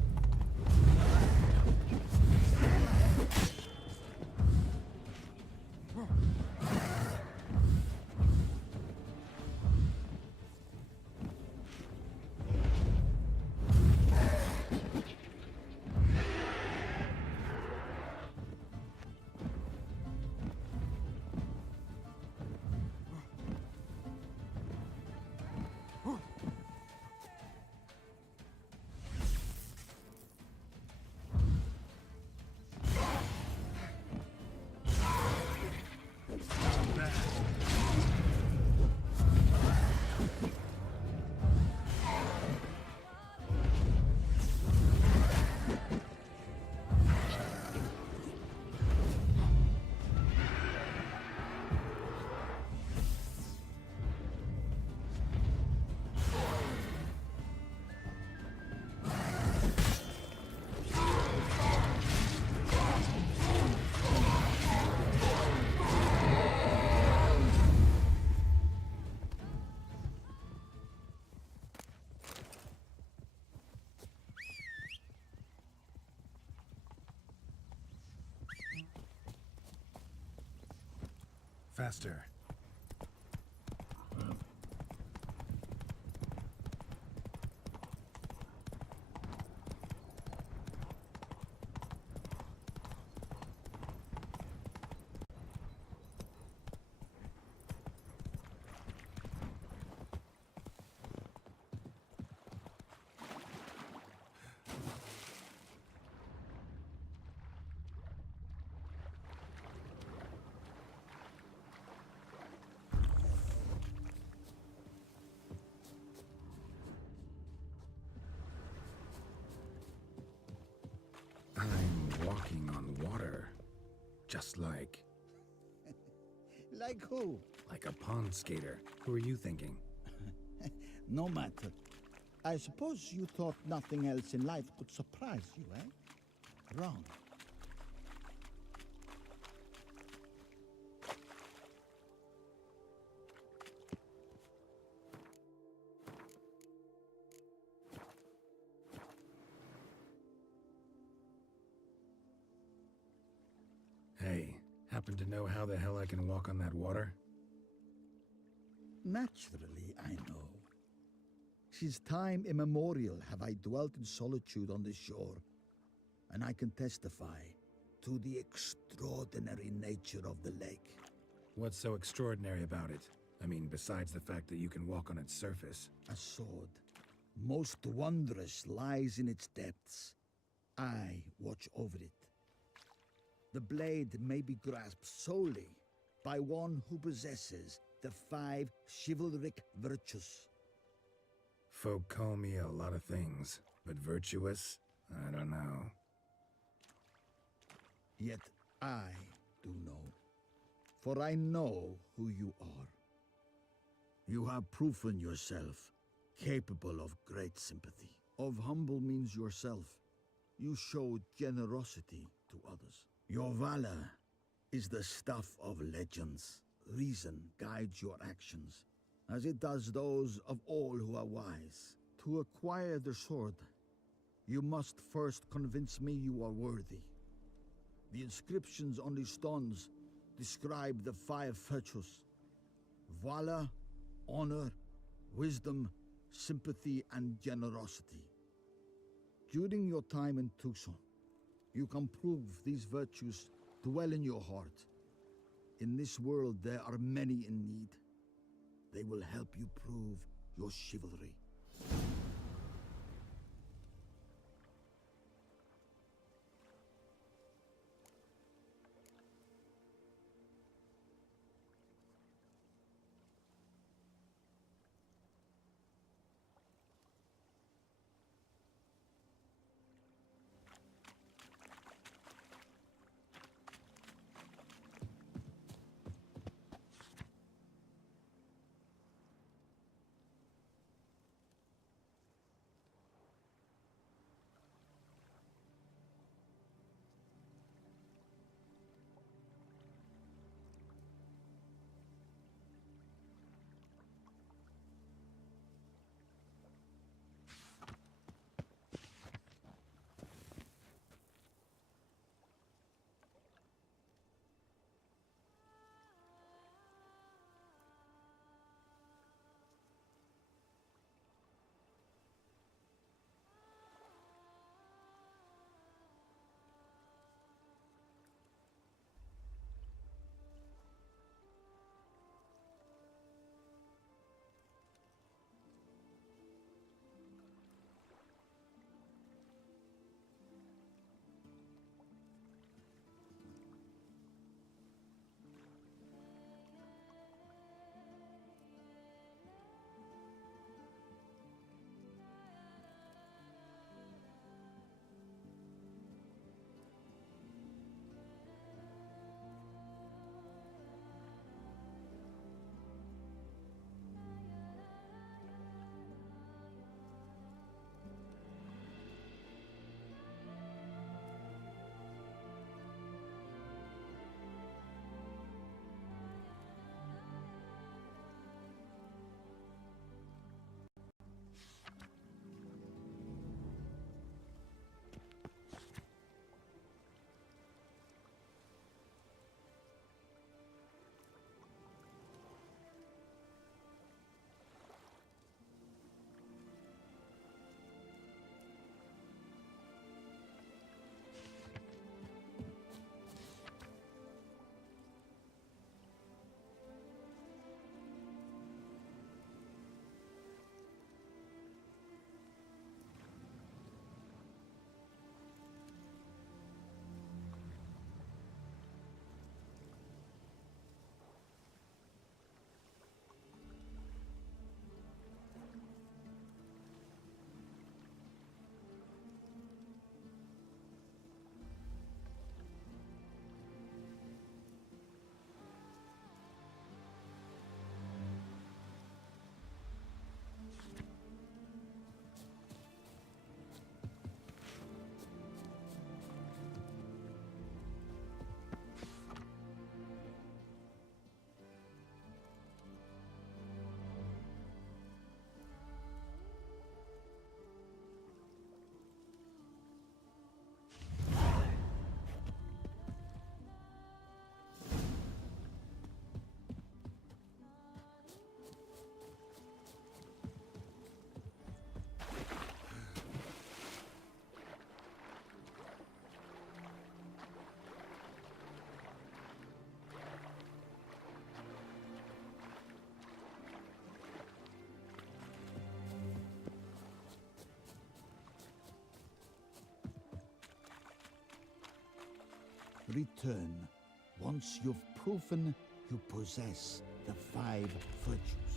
Faster. just like... Like who? Like a pond skater. Who are you thinking? No matter. I suppose you thought nothing else in life could surprise you, eh? Wrong. Hey, happen to know how the hell I can walk on that water? Naturally, I know. Since time immemorial have I dwelt in solitude on this shore, and I can testify to the extraordinary nature of the lake. What's so extraordinary about it? I mean, besides the fact that you can walk on its surface. A sword, most wondrous, lies in its depths. I watch over it. The blade may be grasped solely by one who possesses the 5 chivalric virtues. Folk call me a lot of things, but virtuous? I don't know. Yet I do know, for I know who you are. You have proven yourself capable of great sympathy. Of humble means yourself. You showed generosity to others. Your valor is the stuff of legends. Reason guides your actions, as it does those of all who are wise. To acquire the sword, you must first convince me you are worthy. The inscriptions on the stones describe the 5 virtues: valor, honor, wisdom, sympathy, and generosity. During your time in Tucson, you can prove these virtues dwell in your heart. In this world, there are many in need. They will help you prove your chivalry. return once you've proven you possess the 5 virtues.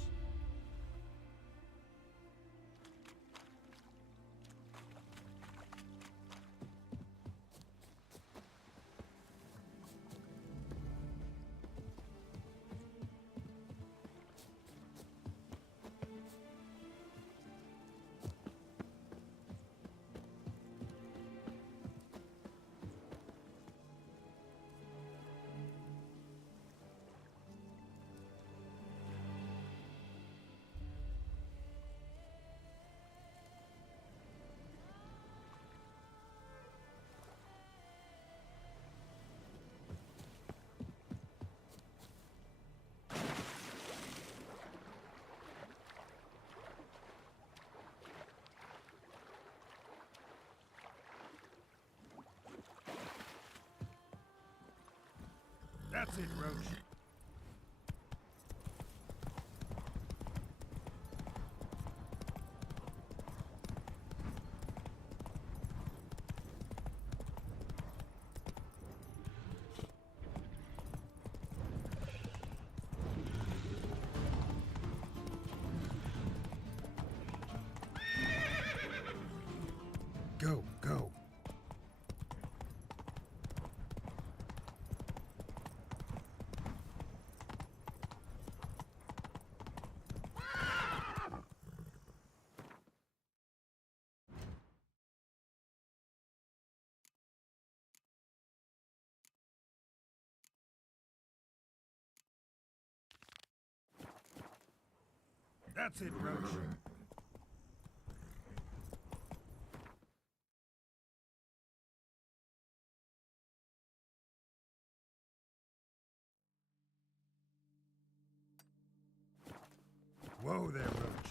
That's it, Roach. Go, go. That's it, Roach. Whoa there, Roach.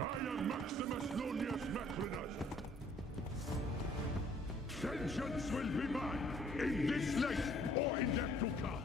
I am Maximus Nonius Macrinus. Vengeance will be mine, in this life or in death to come.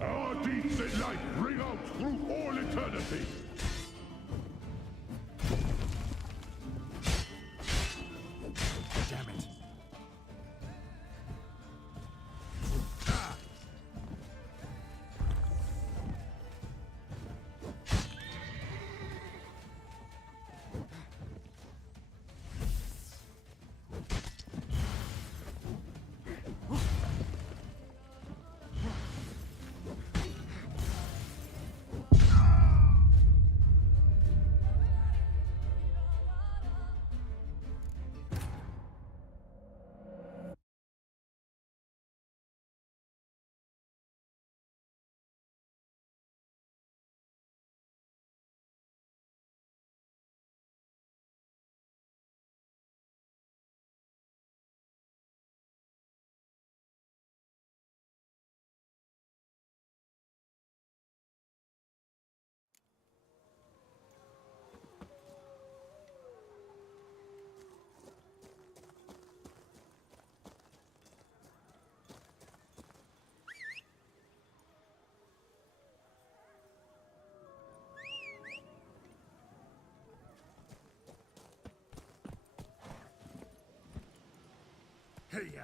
Our deeds in life ring out through all eternity. Damn it. Hey-ya!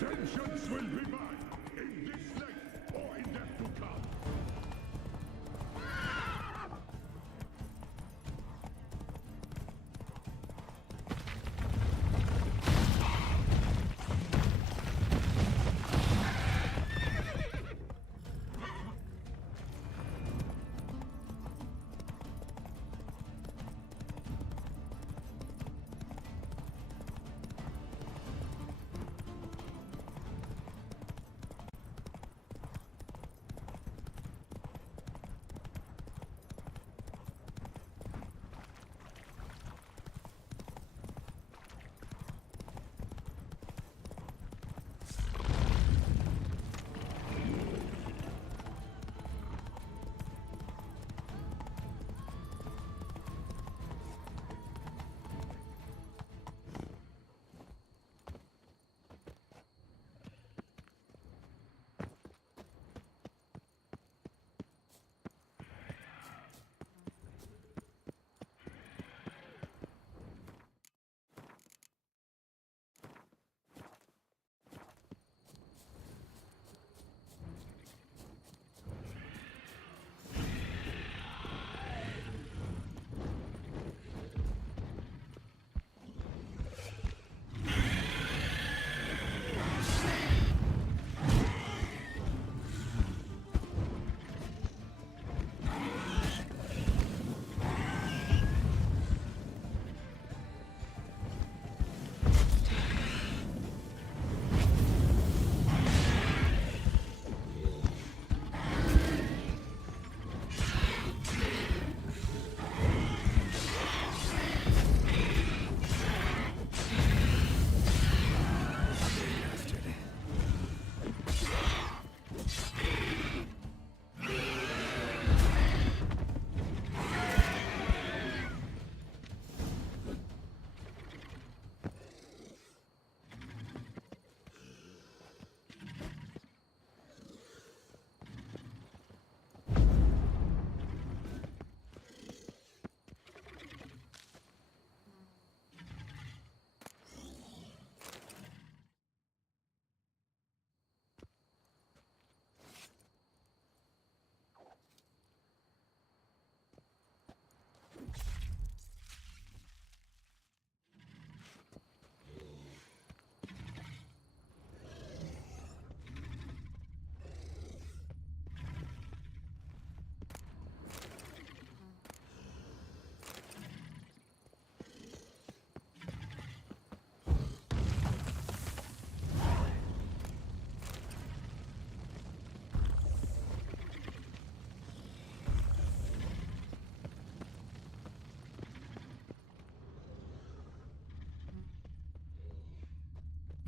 Vengeance will be mine, in this life or in death to come.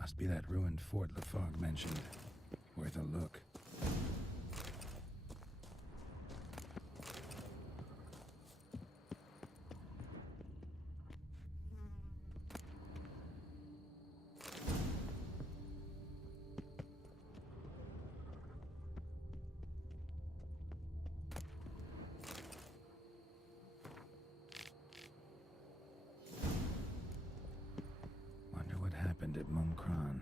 Must be that ruined fort Lafog mentioned. Worth a look. Wonder what happened at Mumkran.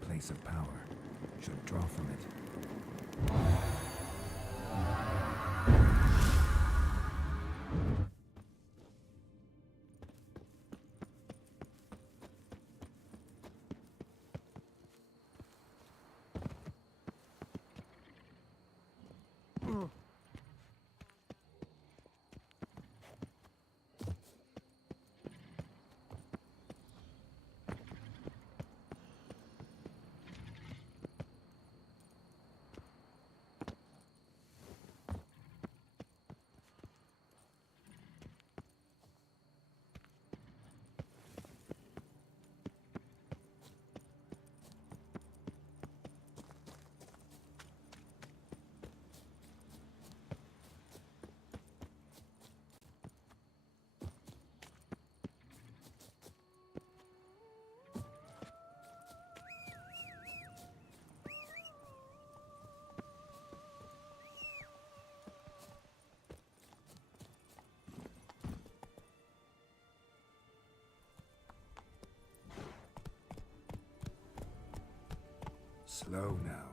Place of power. Should draw from it. Slow now.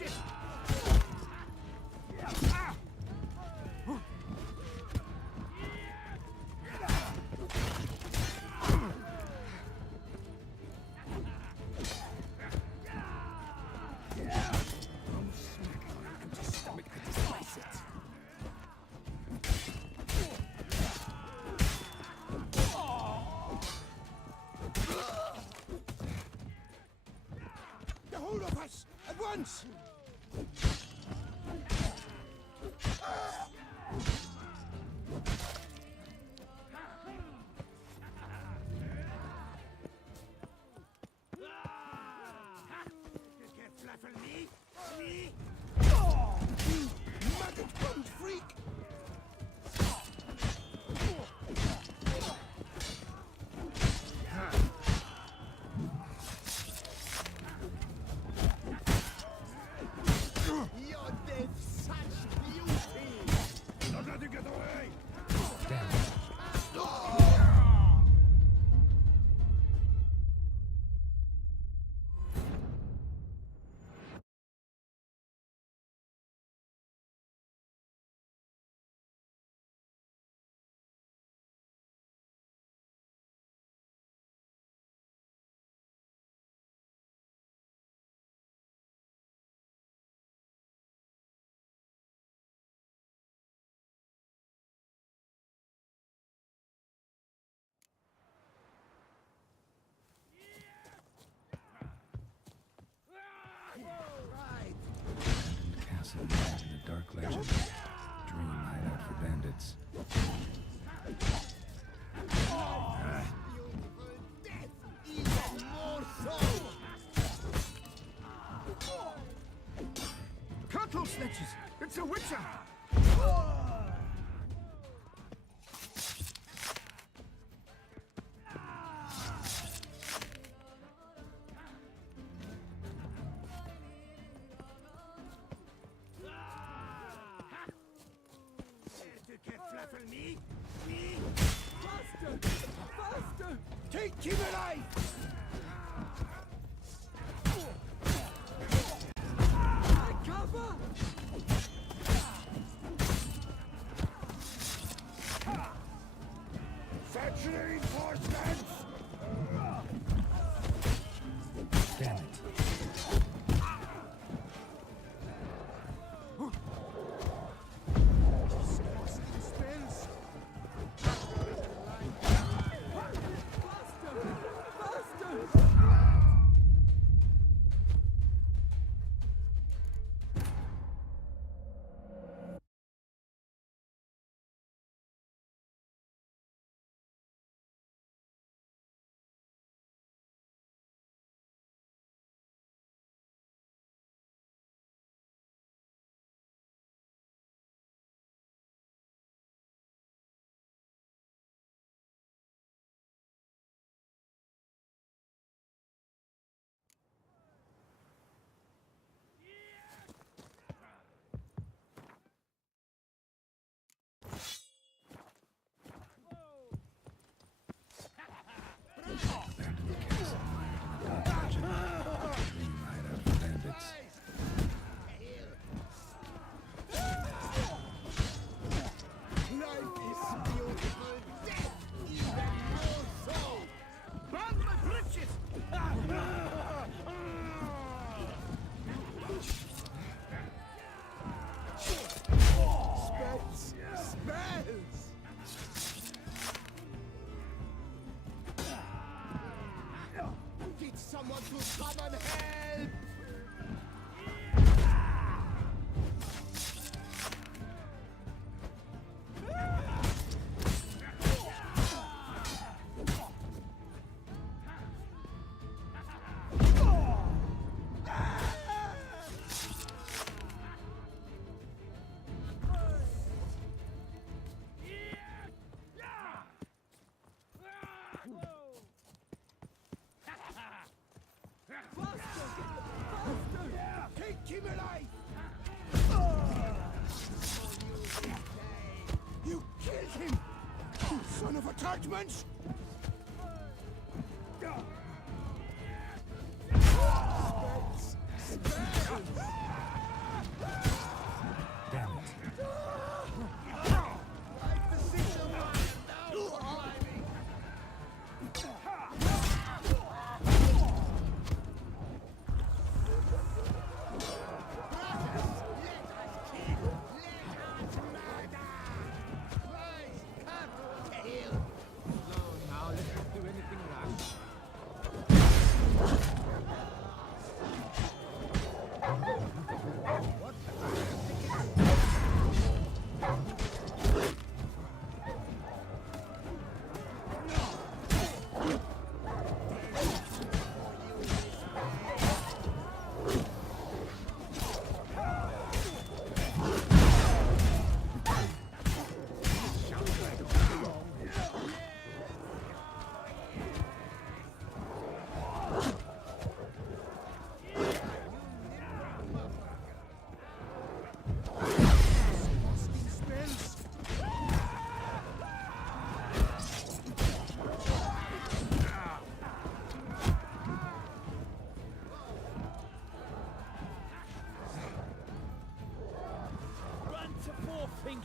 britches! The whole of us! At once! Maggot-bummed freak! Your death, such beauty! Don't let him get away! Castle in the dark legend. Dream hideout for bandits. Even more so! Cattle snatchers! It's a witcher! Faster! Faster! Take him alive! My cover! Fetch reinforcements! Damn it. Spells! Someone to come and help! Keep it alive! You killed him! You son of a tartmunch! Spells! Spells!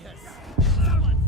Marcus! Someone's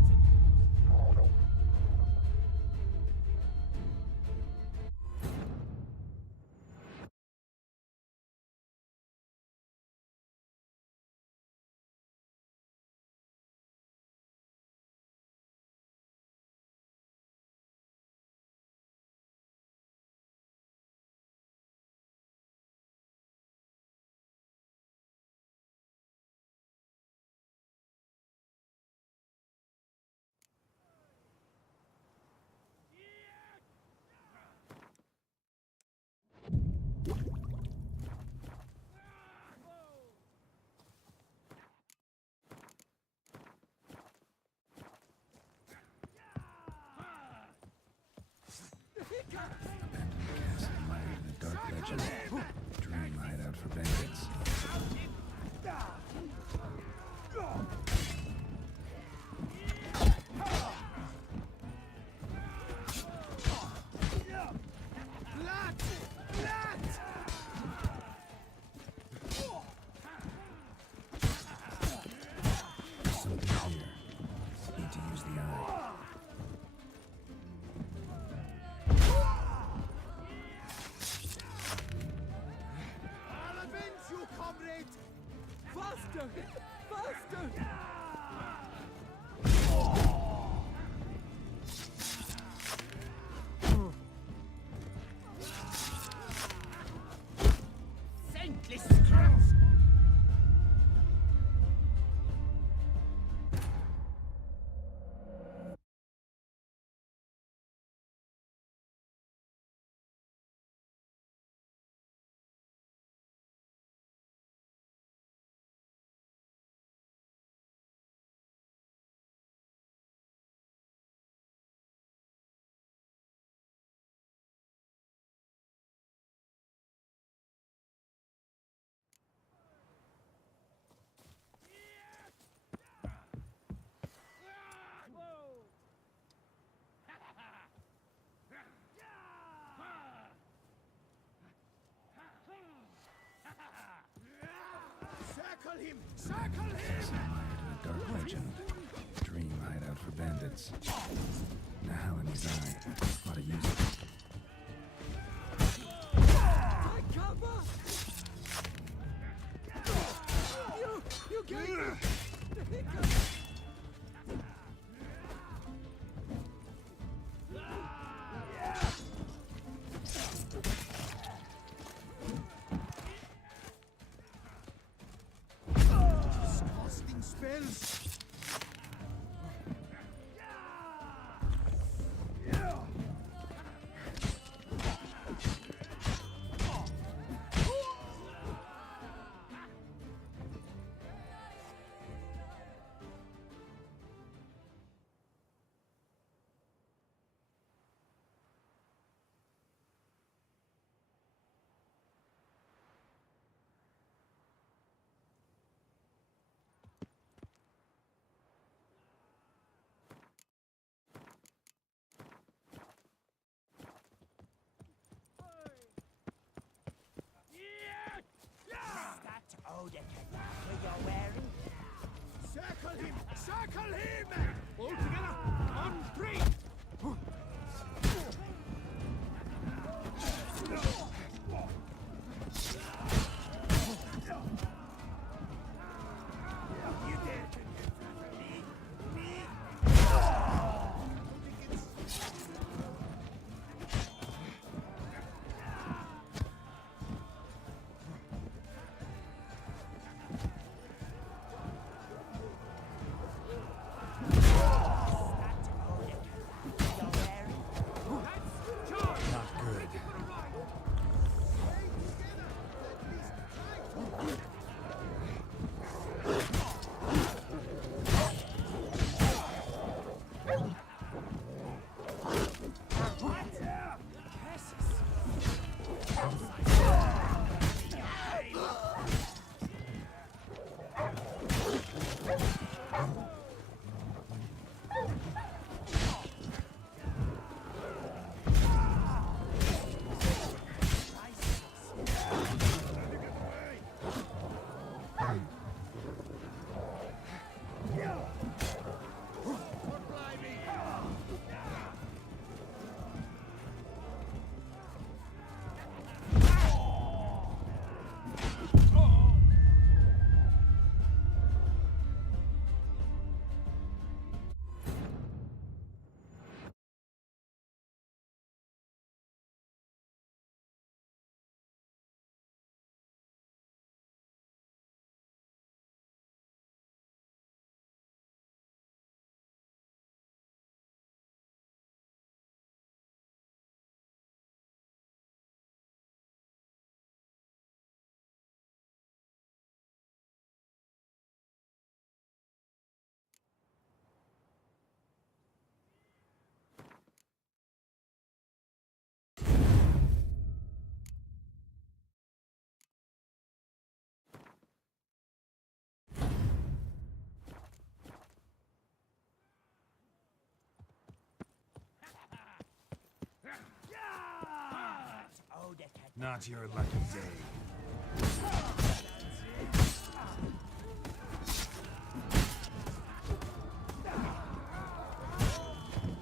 Castle mired in a dark legend. Dream hideout for bandits. Something here. Need to use the eye. I'll avenge you, comrade! Faster! Faster! Saintly scraps! Circle him! Circle him! Castle mired in a dark legend. Dream hideout for bandits. Now in his eye. How to use it. Take cover! You gave me the hiccup! Casting spells! You're wearing? Circle him! Circle him! All together! On three! You dare to me? Not your lucky day.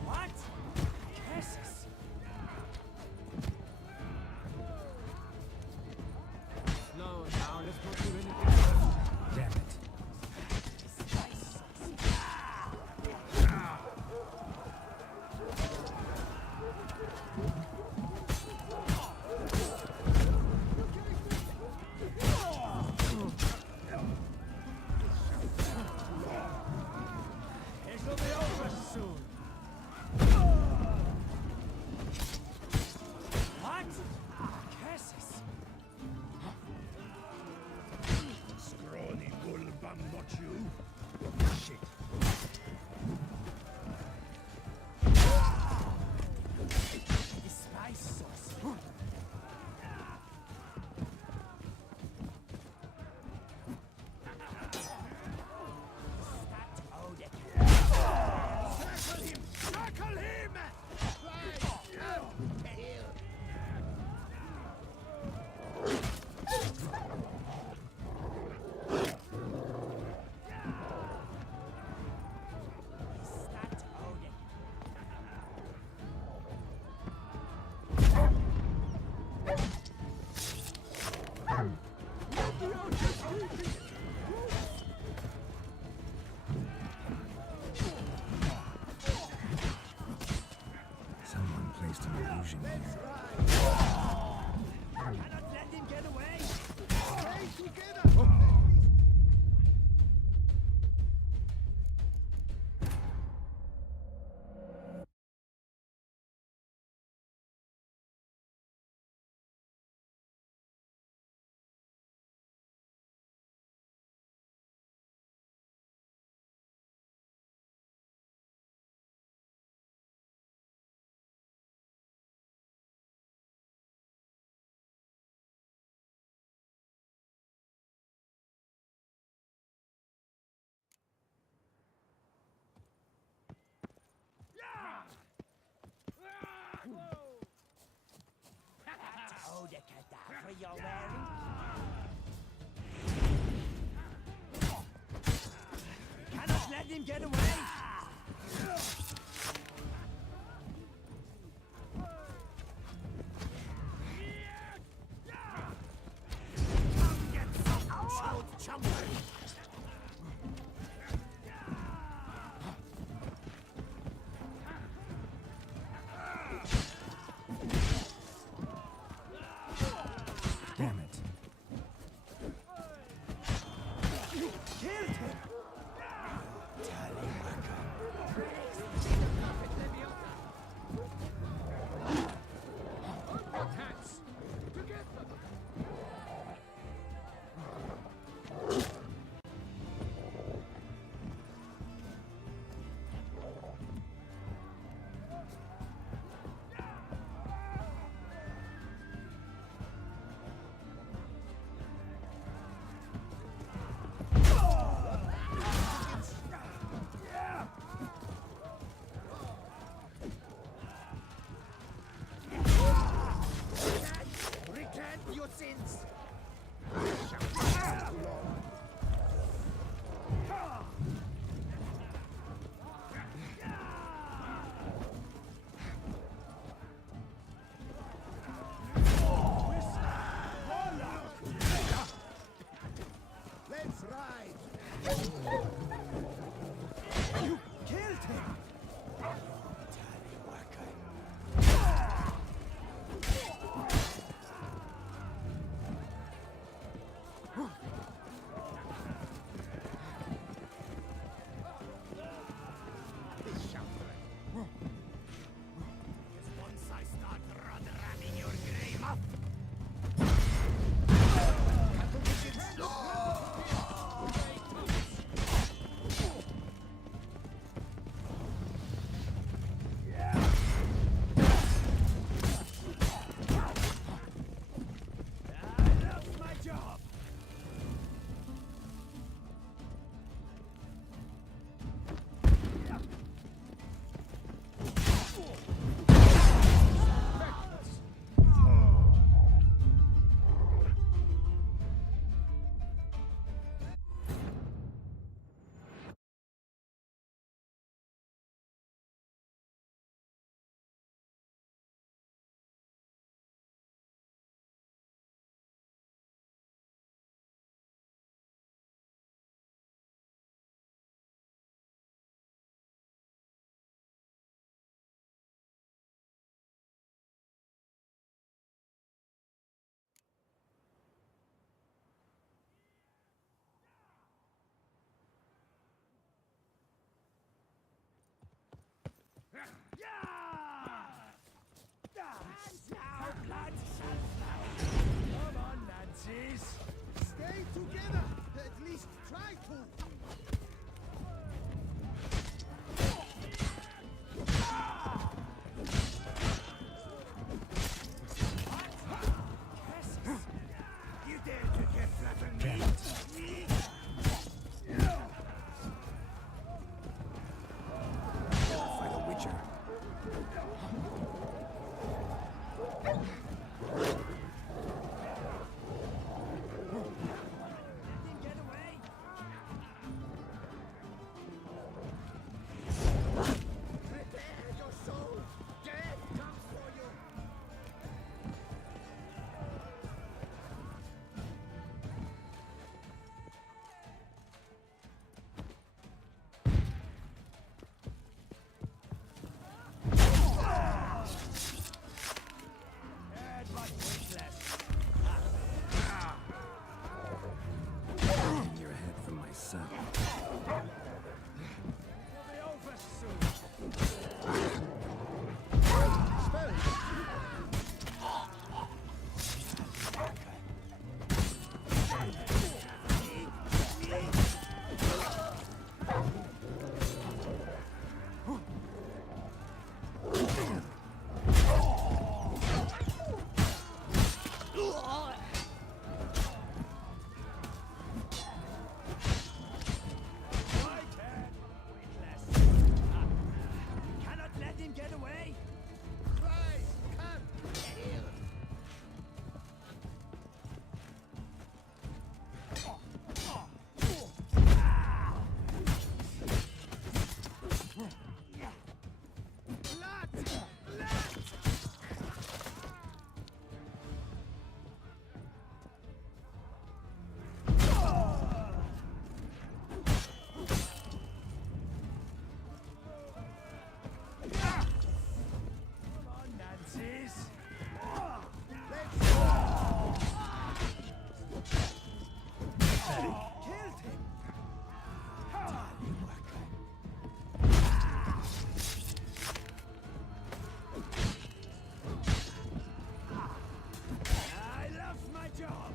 What? Jesus! Slow down, let's not do anything. Damn it. It'll be over soon. What? Jesus! Scrawny bull bum, not you. Shit. The spice sauce. Circle him! Circle him! Someone placed an illusion here. Cannot let him get away! Stay together! Oh, the cadaver you're wearing. Cannot let him get away! Come get some chode chumper! Damn it. Killed him! Tallywhacker. Nazis! Stay together! At least try to! You dare to get flattened me? Fight a witcher. Your head from my son. Cannot let him get away! Christ, come here! Nazis! Let's go! Killed him! I love my job!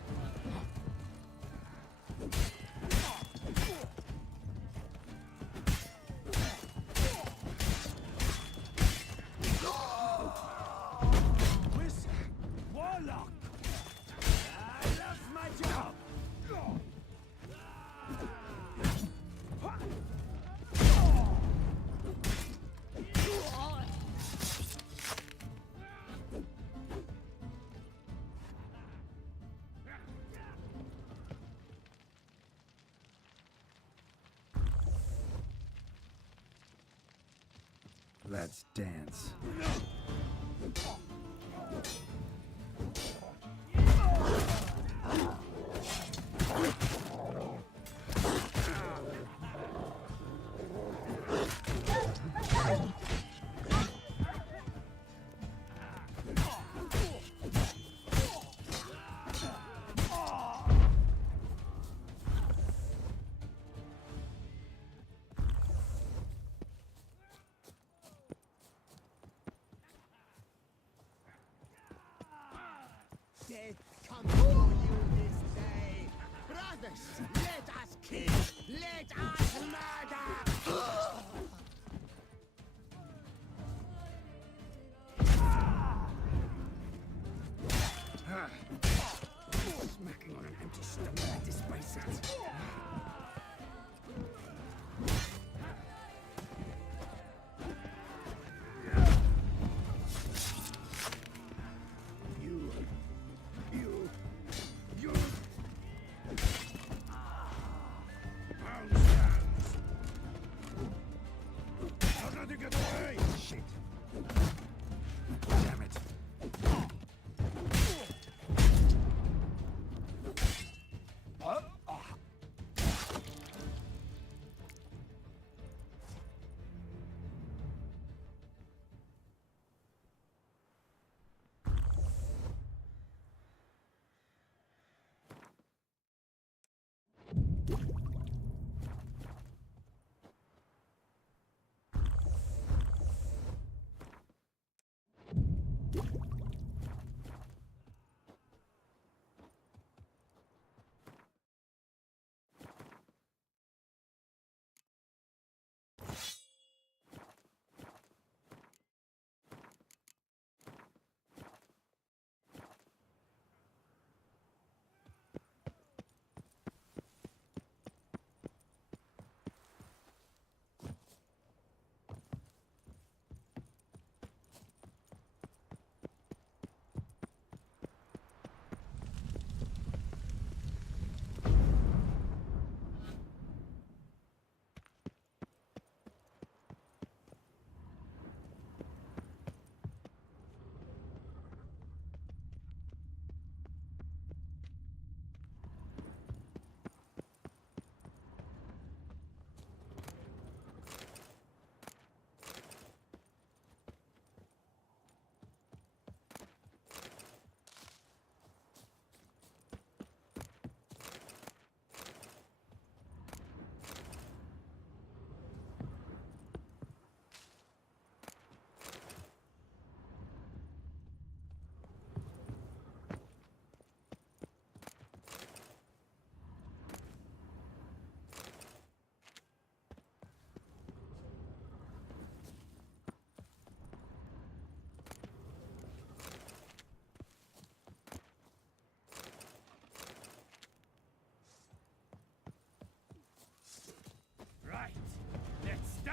Wizard! Warlock! I love my job! Let's dance. Death comes for you this day. Brothers, let us kill. Let us murder. Smacking on an empty stomach, I despise it. Monster!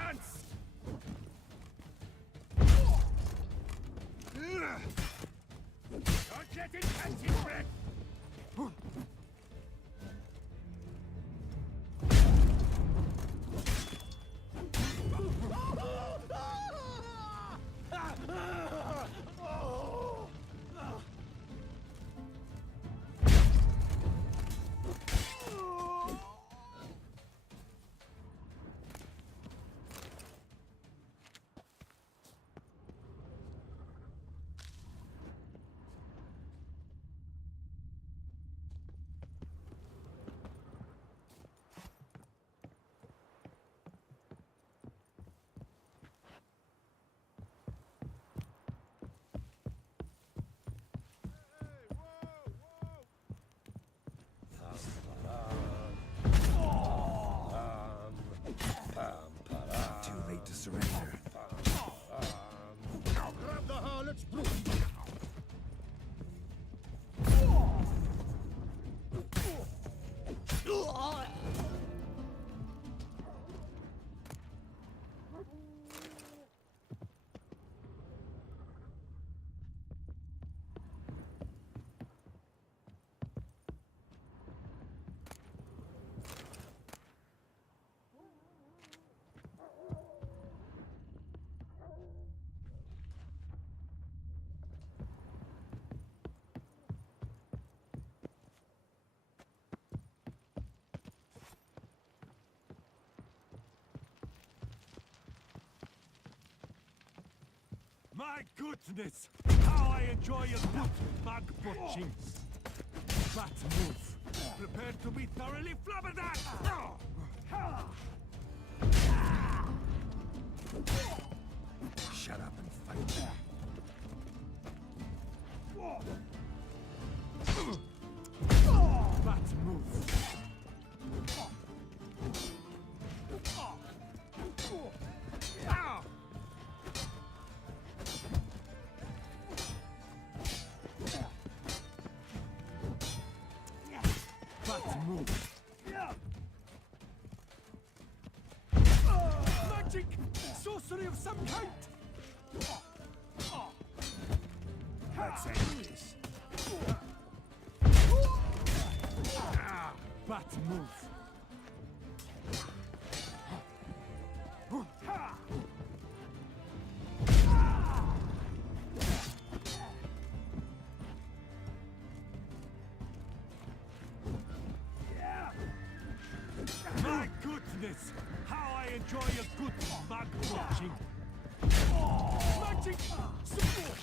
chance! Don't let it catch his breath! Too late to surrender. Now grab the harlot's broom! My goodness! How I enjoy a good mug butching! That move! Prepare to be thoroughly flabbergasted! Shut up and fight. That move! Move. Magic! Sorcery of some kind! Let's end this. Bat move. My goodness! How I enjoy a good mug watching! Magic! Support!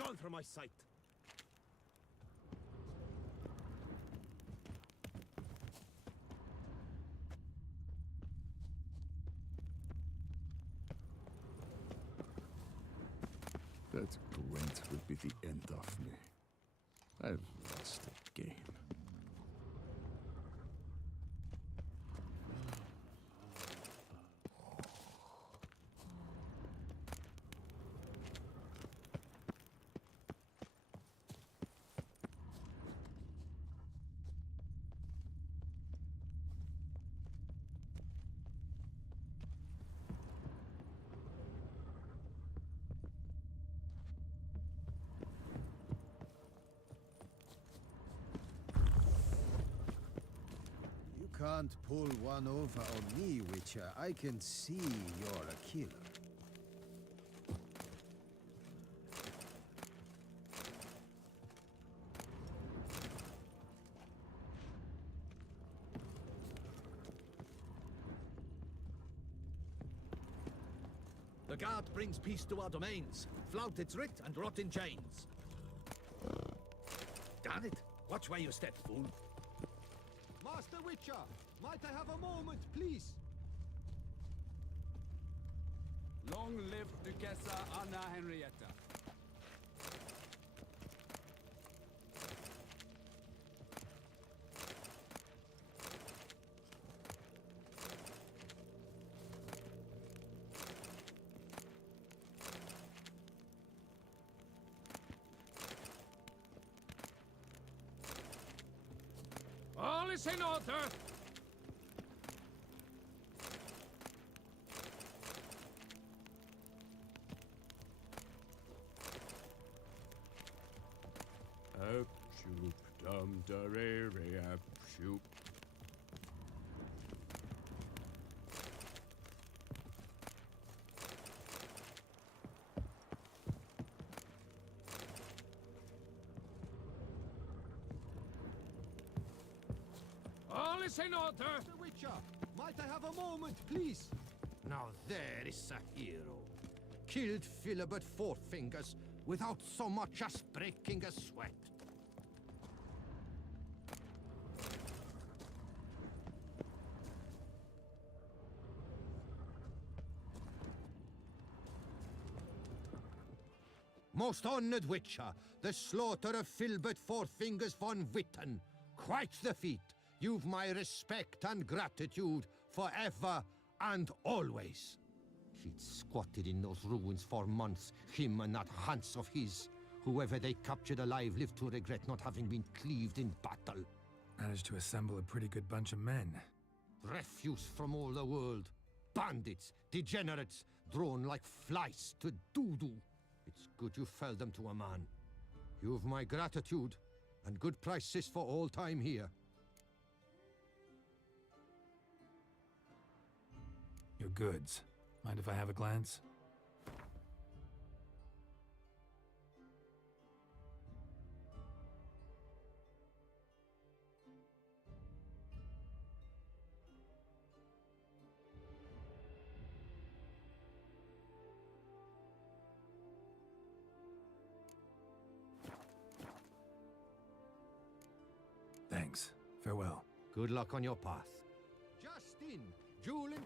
Begone from my sight! That Gwent will be the end of me. I've lost the game. You can't pull one over on me, Witcher. I can see you're a killer. The guard brings peace to our domains. Flout its writ and rot in chains. Darn it! Watch where you step, fool. Master Witcher, might I have a moment, please? Long live Duchessa Anna Henrietta. All is in order! Up, shoop, dum, da, re, up, shoop. All is in order! Master Witcher, might I have a moment, please? Now there is a hero. Killed Philibert Four Fingers without so much as breaking a sweat. Most honored Witcher, the slaughter of Philibert Four Fingers von Witten. Quite the feat. You've my respect and gratitude forever and always. He'd squatted in those ruins for months, him and that Hans of his. Whoever they captured alive lived to regret not having been cleaved in battle. Managed to assemble a pretty good bunch of men. Refuse from all the world. Bandits, degenerates, drawn like flies to doo-doo. It's good you fell them to a man. You've my gratitude, and good prices for all time here. Your goods. Mind if I have a glance? Thanks. Farewell. Good luck on your path. Justin, Jewel and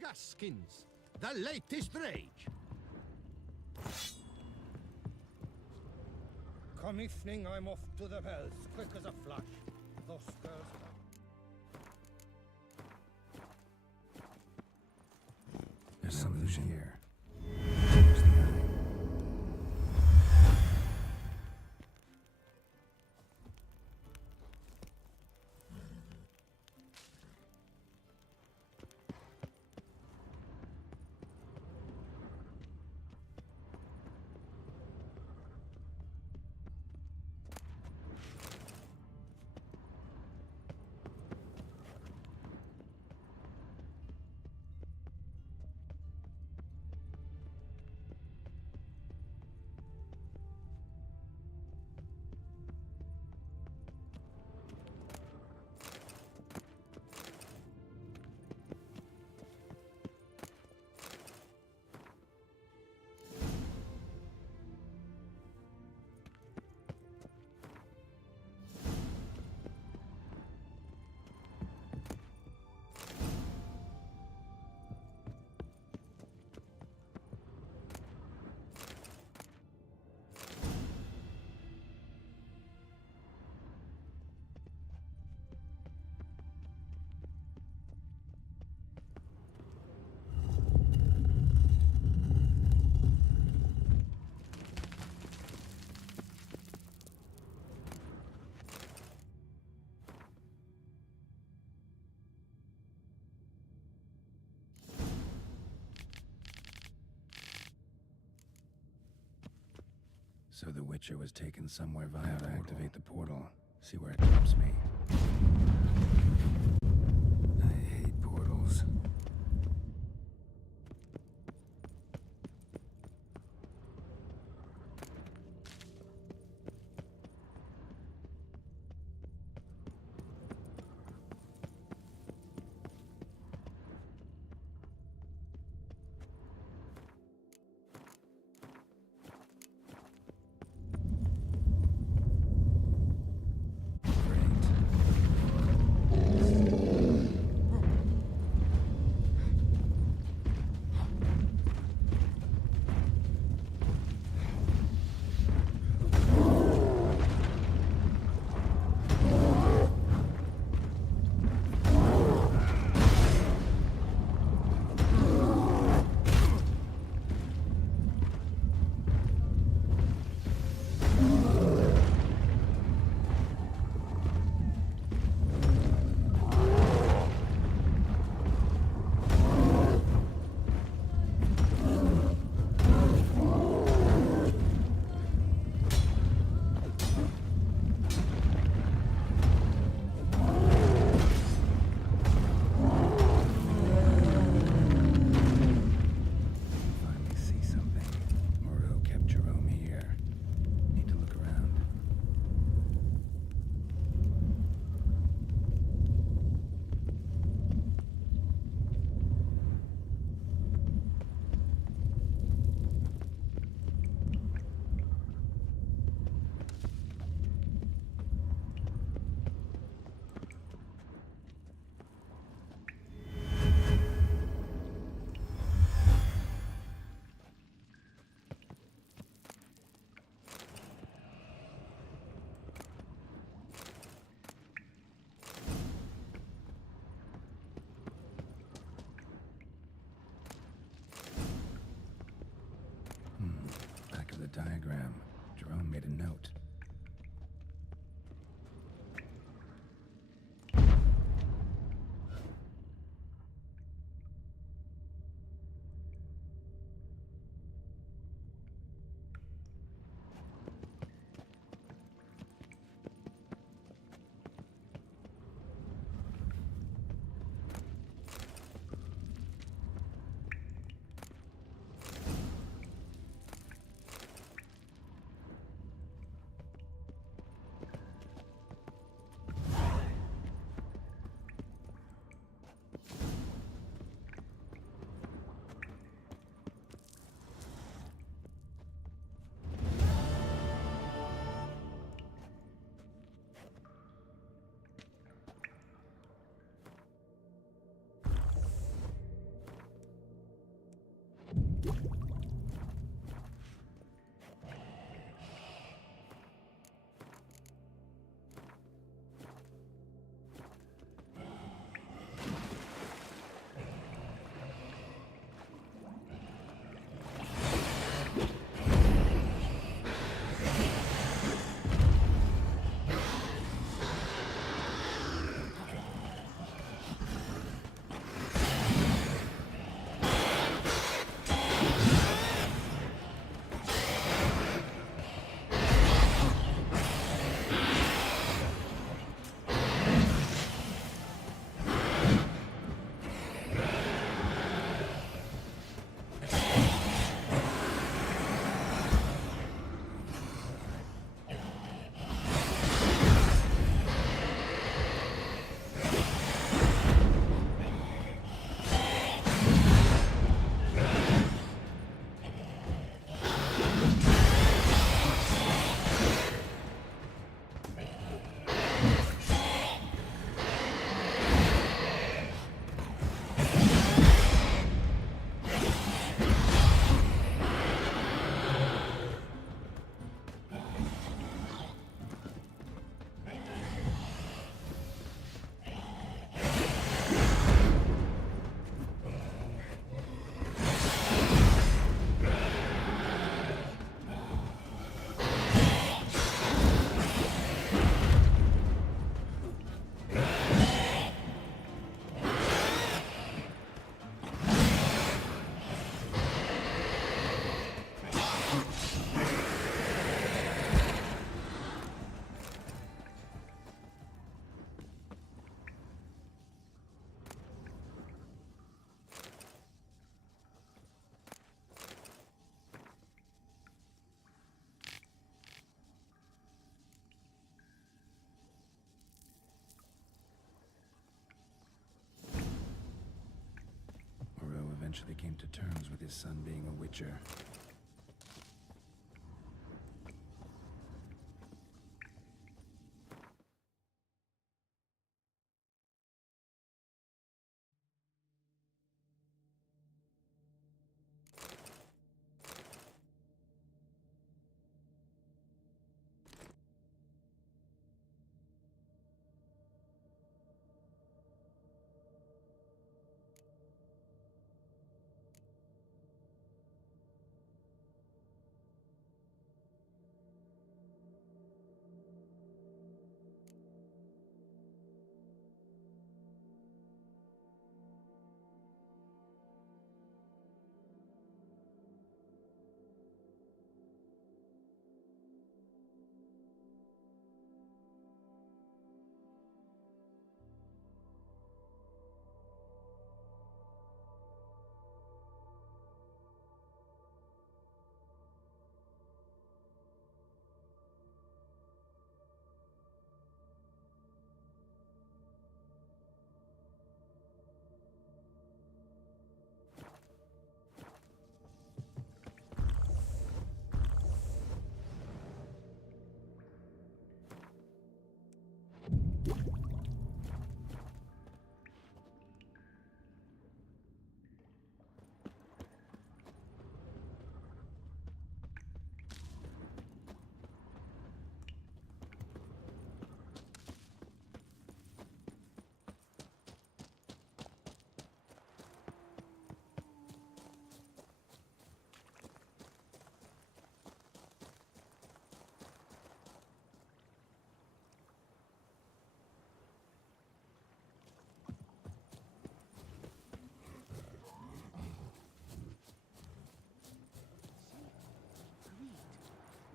Gaskins, the latest rage. Come evening, I'm off to the bells, quick as a flash. Those girls There's something here. Here's the eye. So the Witcher was taken somewhere via to activate the portal. See where it drops me. I hate portals. Back of the diagram. Jerome made a note. eventually came to terms with his son being a witcher.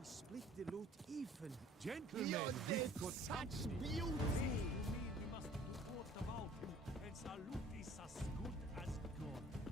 Split the loot even. Gentlemen, There's with such beauty! beauty! We must do what about him, and our loot is as good as gone.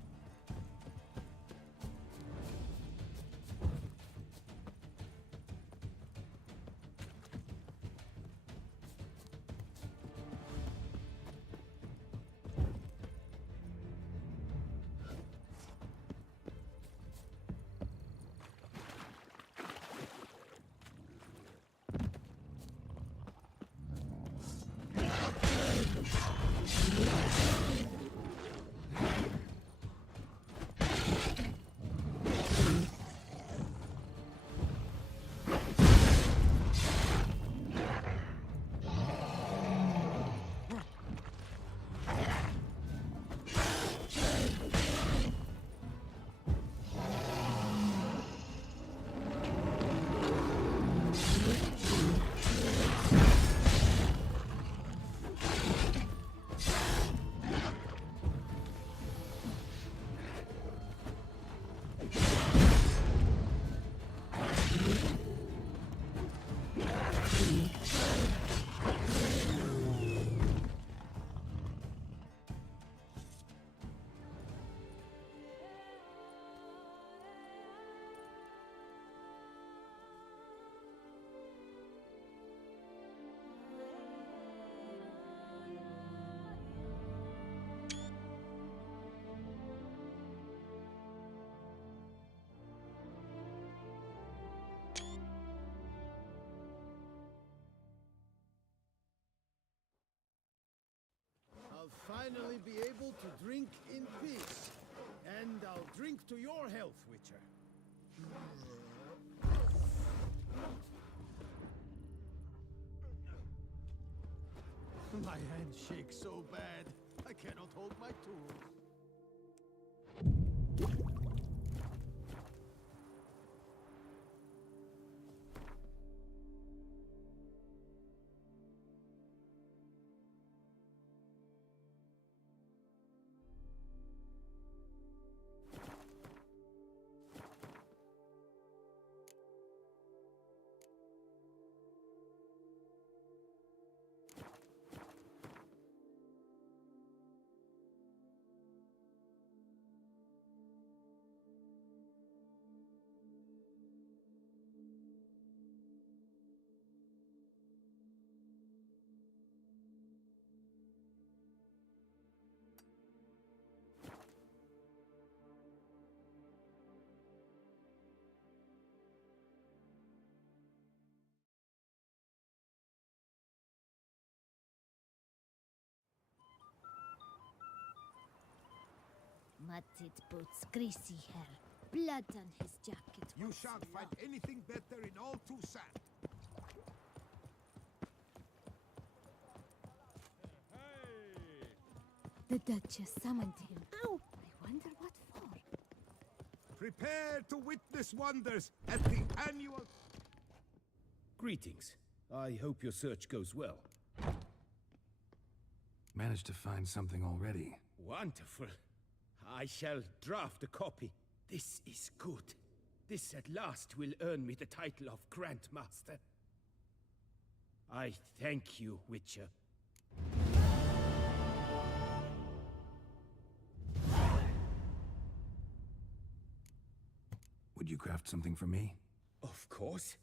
I'll finally be able to drink in peace. And I'll drink to your health, Witcher. My hand shakes so bad, I cannot hold my tools. What's it boots? Greasy hair. Blood on his jacket. You shan't find anything better in all Toussaint. The Duchess summoned him. Ow! I wonder what for. Prepare to witness wonders at the annual... Greetings. I hope your search goes well. Managed to find something already. Wonderful. I shall draft a copy. This is good. This at last will earn me the title of Grandmaster. I thank you, Witcher. Would you craft something for me? Of course.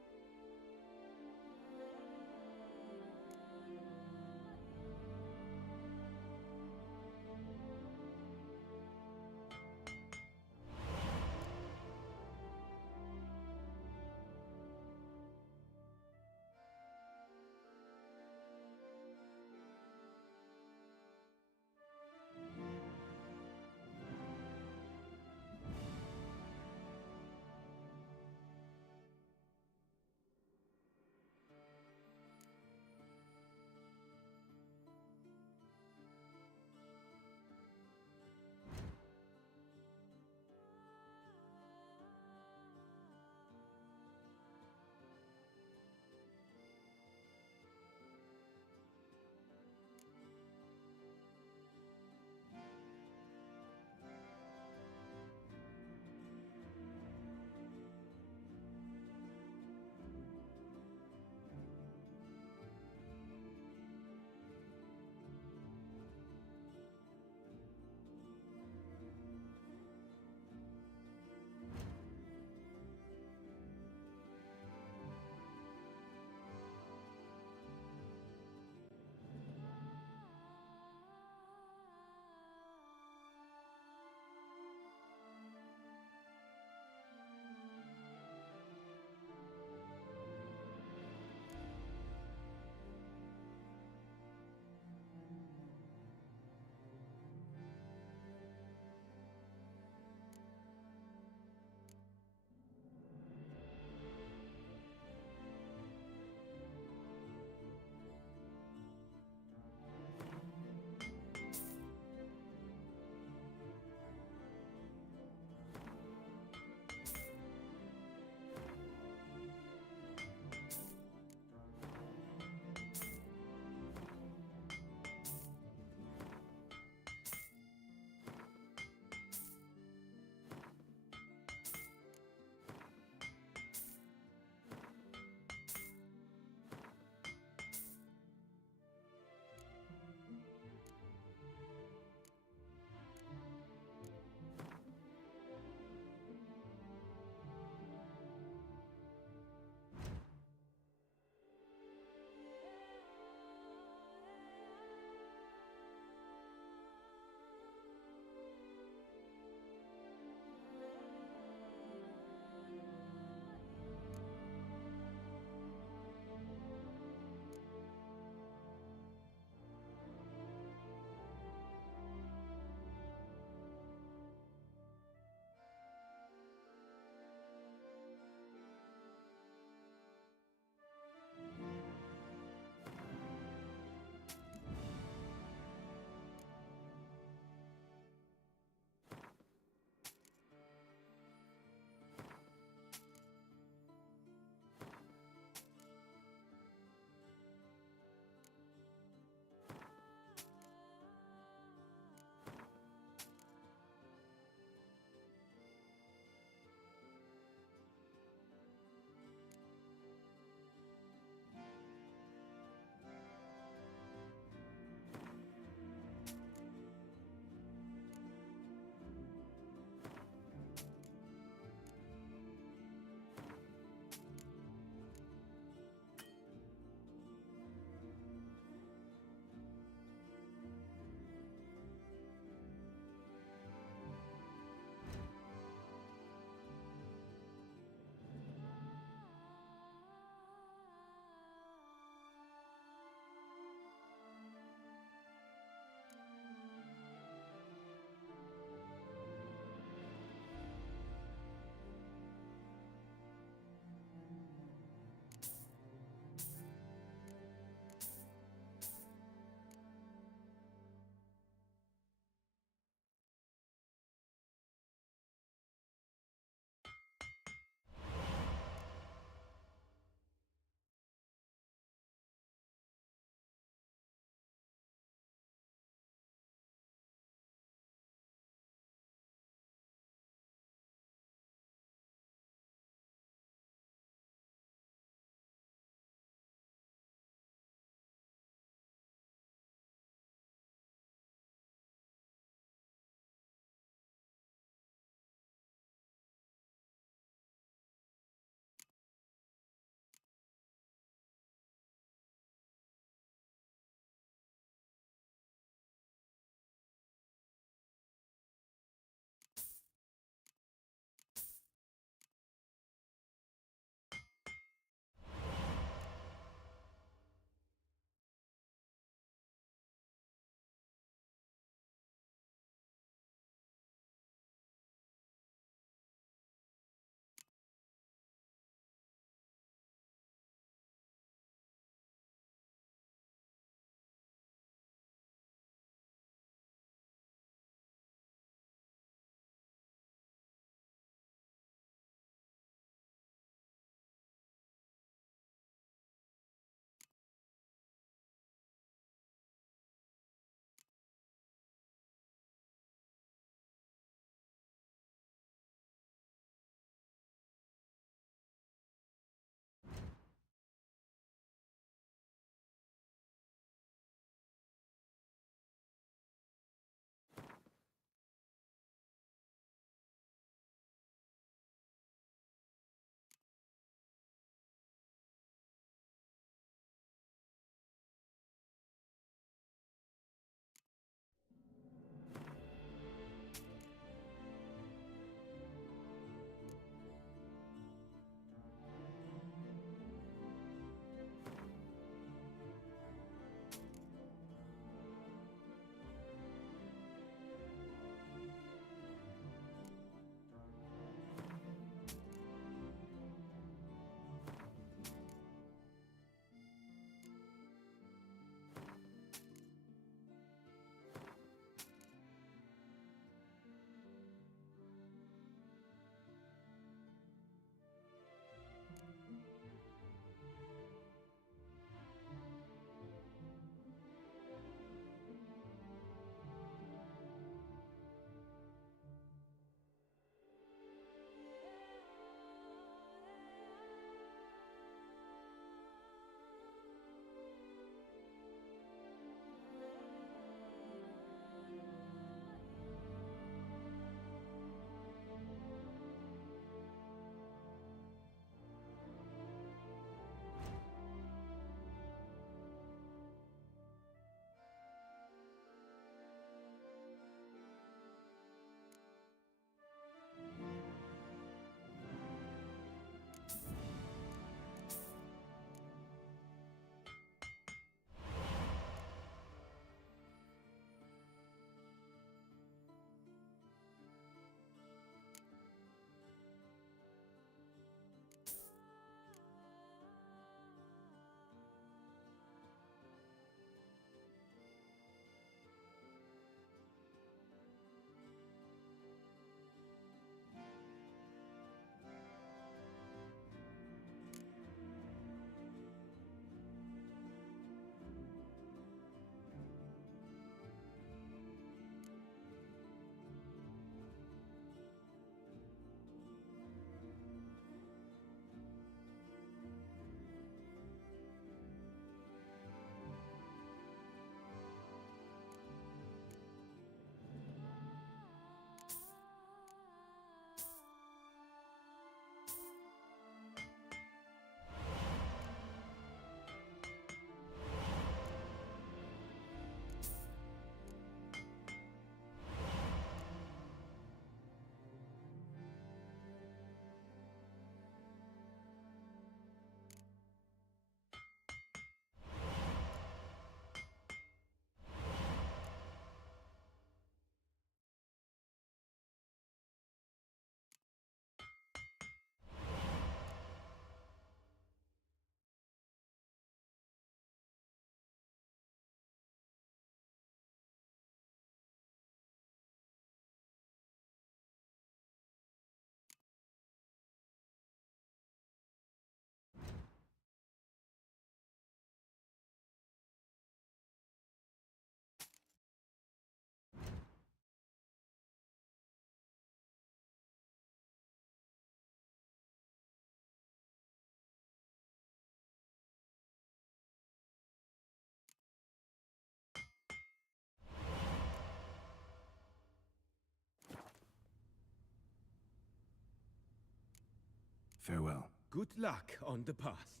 Farewell. Good luck on the path.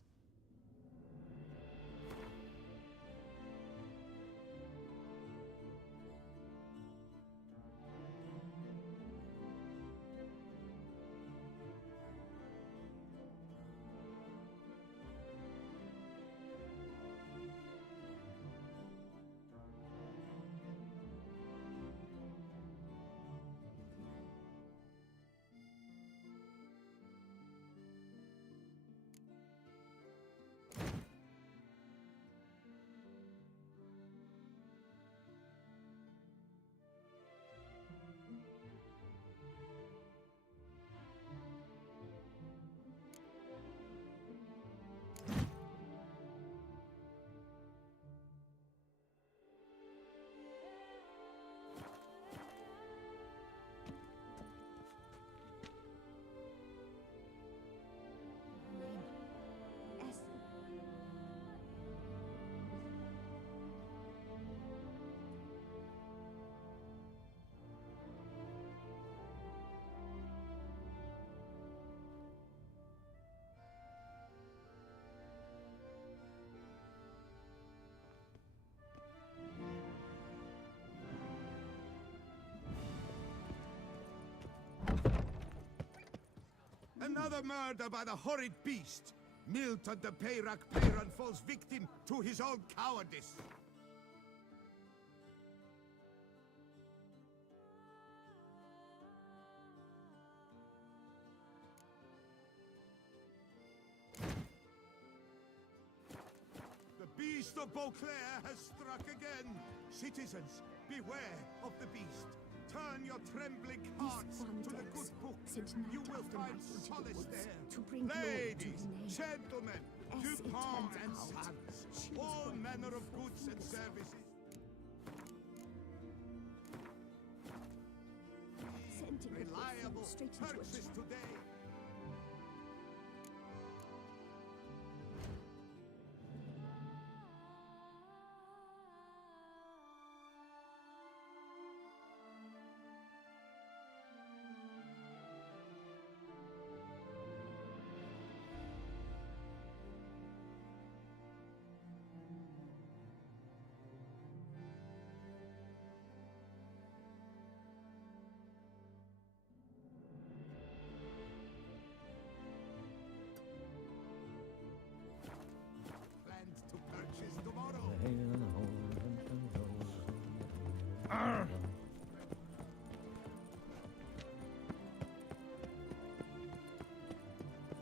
Another murder by the horrid beast! Milton the Peyrak Peyran falls victim to his own cowardice! The beast of Beauclair has struck again! Citizens, beware of the beast! Turn your trembling hearts to the good book. You will find solace there. Ladies, gentlemen, Dupont and Sons, all manner of goods and services. Reliable purchase today.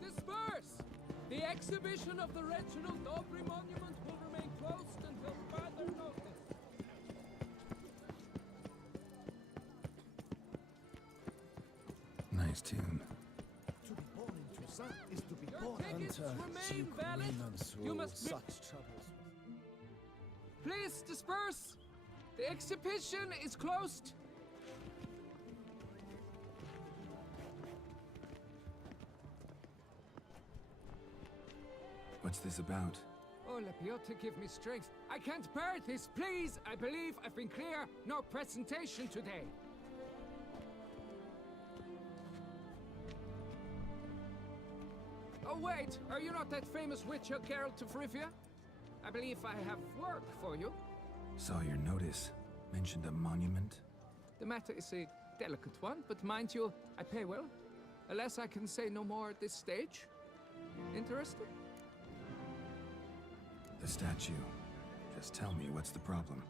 Disperse! The exhibition of the Reginald Dobry monument will remain closed until further notice. Nice tune. To be born in Toussaint is to be Your born tickets remain valid. You must such troubles. Please disperse. The exhibition is closed. What's this about? Oh, Lepiota, give me strength. I can't bear this, please. I believe I've been clear. No presentation today. Oh, wait. Are you not that famous witcher, Geralt of Rivia? I believe I have work for you. Saw your notice. Mentioned a monument. The matter is a delicate one, but mind you, I pay well. Alas, I can say no more at this stage. Interested? The statue. Just tell me, what's the problem?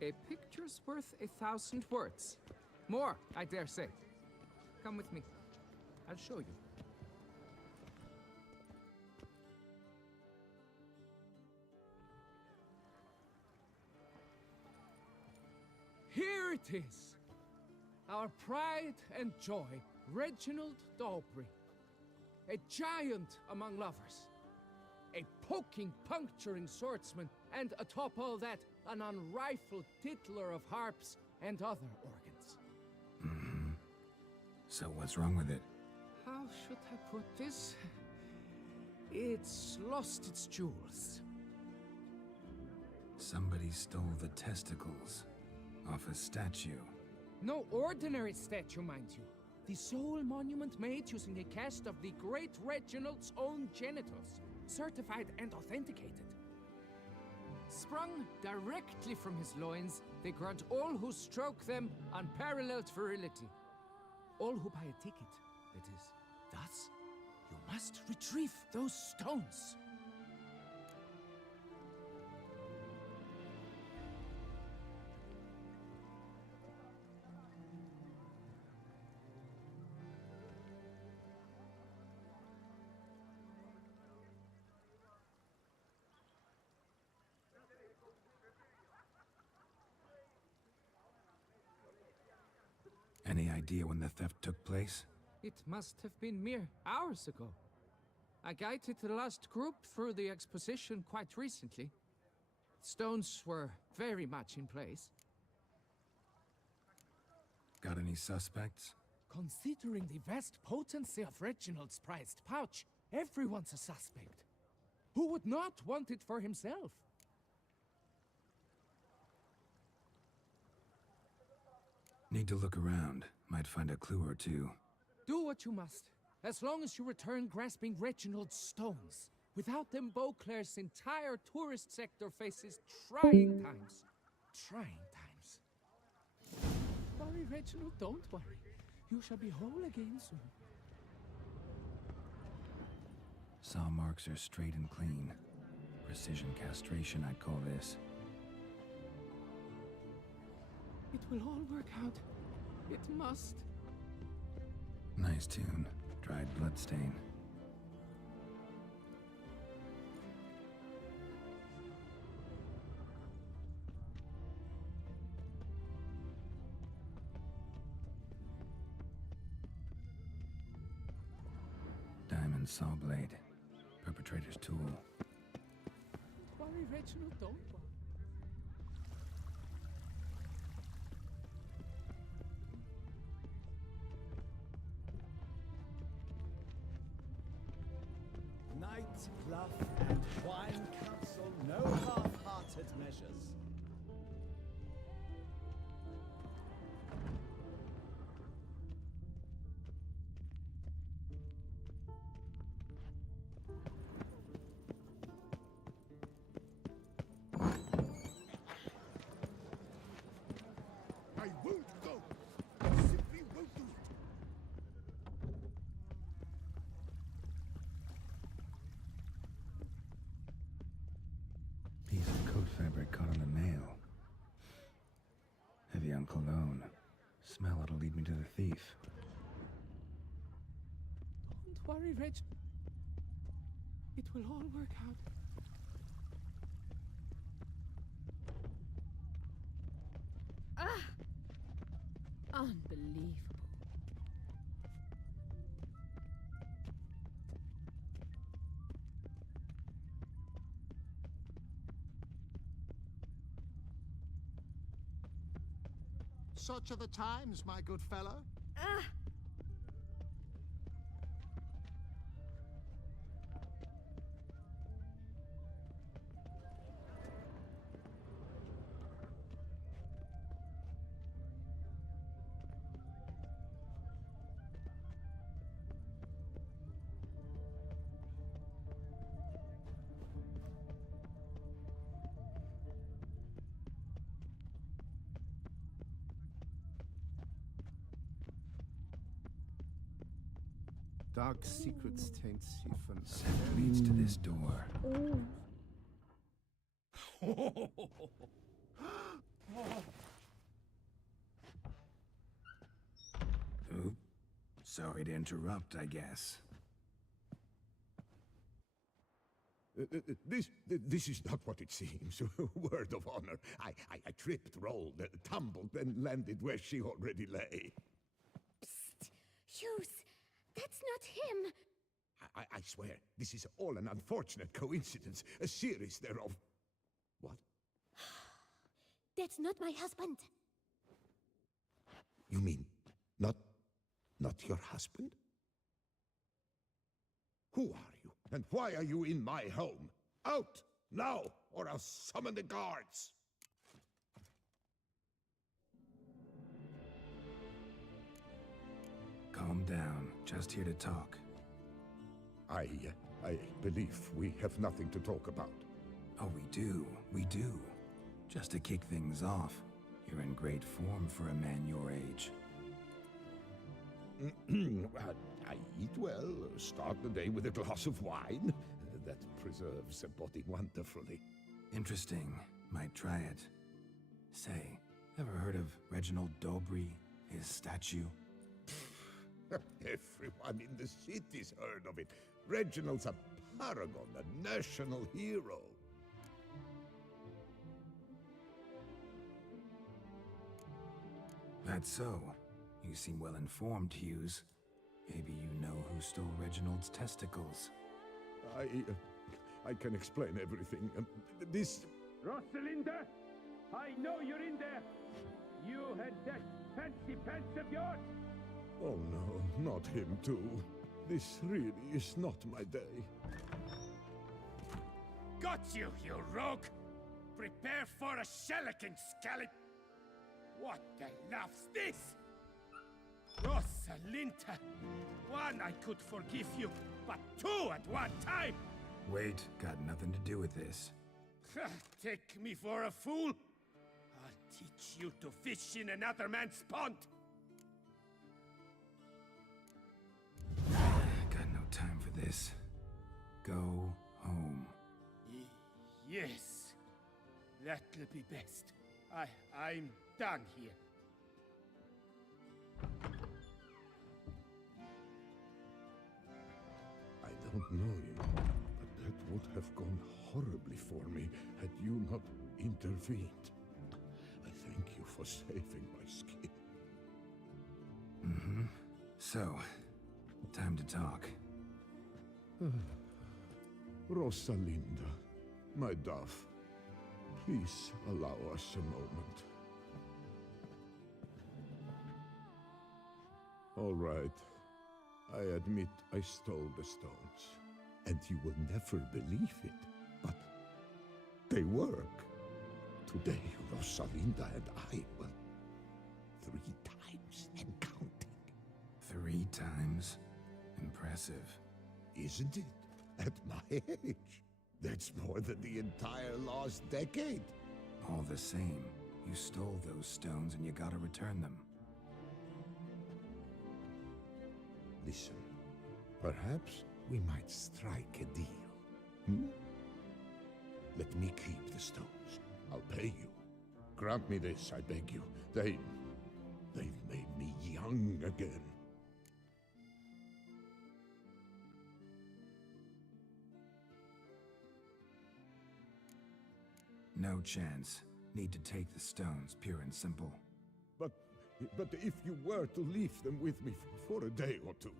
A picture's worth 1,000 words. More, I dare say. Come with me. I'll show you. Here it is! Our pride and joy, Reginald Dobry. A giant among lovers. A poking, puncturing swordsman, and atop all that, an unrifled tittler of harps and other organs. Mm-hmm. So what's wrong with it? How should I put this? It's lost its jewels. Somebody stole the testicles off a statue. No ordinary statue, mind you. The sole monument made using a cast of the great Reginald's own genitals, certified and authenticated. Sprung directly from his loins, they grant all who stroke them unparalleled virility. All who buy a ticket, that is. Thus, you must retrieve those stones. Any idea when the theft took place? It must have been mere hours ago. I guided the last group through the exposition quite recently. Stones were very much in place. Got any suspects? Considering the vast potency of Reginald's prized pouch, everyone's a suspect. Who would not want it for himself? Need to look around. Might find a clue or two. Do what you must, as long as you return grasping Reginald's stones. Without them, Beauclair's entire tourist sector faces trying times. Trying times. Worry, Reginald, don't worry. You shall be whole again soon. Saw marks are straight and clean. Precision castration, I'd call this. It will all work out. It must. Nice tune. Dried bloodstain. Diamond saw blade. Perpetrator's tool. Worry, Reginald, don't worry. Knight, bluff, and wine counsel no half-hearted measures. I won't go. I simply won't do it. Piece of coat fabric caught on the nail. Heavy on cologne. Smell it'll lead me to the thief. Don't worry, Reg. It will all work out. Unbelievable. Such are the times, my good fellow. Dark secrets taint Siphon. Scent leads to this door. Oop. Sorry to interrupt, I guess. This is not what it seems. Word of honor. I tripped, rolled, tumbled, and landed where she already lay. Psst! Hughes! That's not him! I swear, this is all an unfortunate coincidence. A series thereof. What? That's not my husband. You mean, not your husband? Who are you, and why are you in my home? Out, now, or I'll summon the guards! Calm down. Just here to talk. I believe we have nothing to talk about. Oh, we do. We do. Just to kick things off, you're in great form for a man your age. I eat well, start the day with a glass of wine. That preserves the body wonderfully. Interesting. Might try it. Say, ever heard of Reginald Dobry, his statue? Everyone in the city's heard of it. Reginald's a paragon, a national hero. That's so. You seem well informed, Hughes. Maybe you know who stole Reginald's testicles. I can explain everything. This... Rosalinda, I know you're in there. You had that fancy pants of yours. Oh no, not him too. This really is not my day. Got you, you rogue! Prepare for a shellacking, scallop! What the laugh's this? Rosalinda! One, I could forgive you, but two at one time! Wait, got nothing to do with this. Take me for a fool? I'll teach you to fish in another man's pond! Got no time for this. Go home. Yes, that'll be best. I'm done here. I don't know you, but that would have gone horribly for me had you not intervened. I thank you for saving my skin. Mm-hmm. So, time to talk. Rosalinda, my dove, please allow us a moment. All right. I admit I stole the stones. And you will never believe it, but they work. Today, Rosalinda and I will 3 times and counting. 3 times? Impressive. Isn't it? At my age. That's more than the entire last decade. All the same, you stole those stones and you gotta return them. Listen, perhaps we might strike a deal. Hmm? Let me keep the stones. I'll pay you. Grant me this, I beg you. They've made me young again. No chance. Need to take the stones, pure and simple. But if you were to leave them with me for a day or two,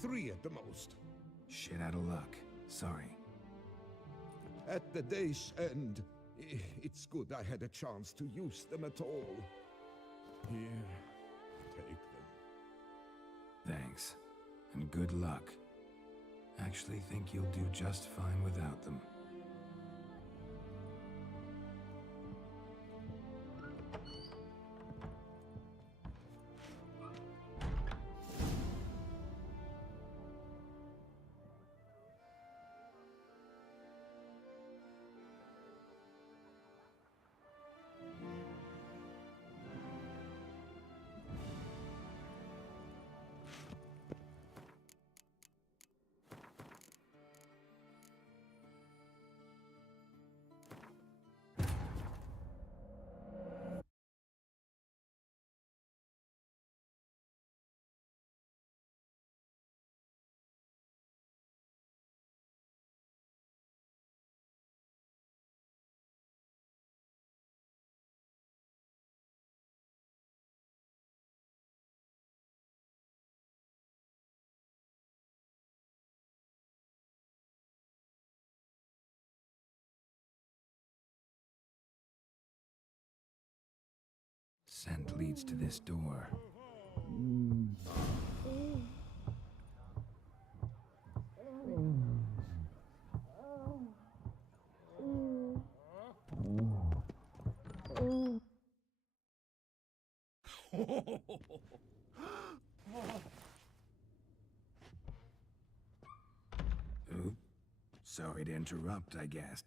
3 at the most. Shit out of luck. Sorry. At the day's end, it's good I had a chance to use them at all. Here, take them. Thanks. And good luck. Actually think you'll do just fine without them. Scent leads to this door. Sorry to interrupt, I guess.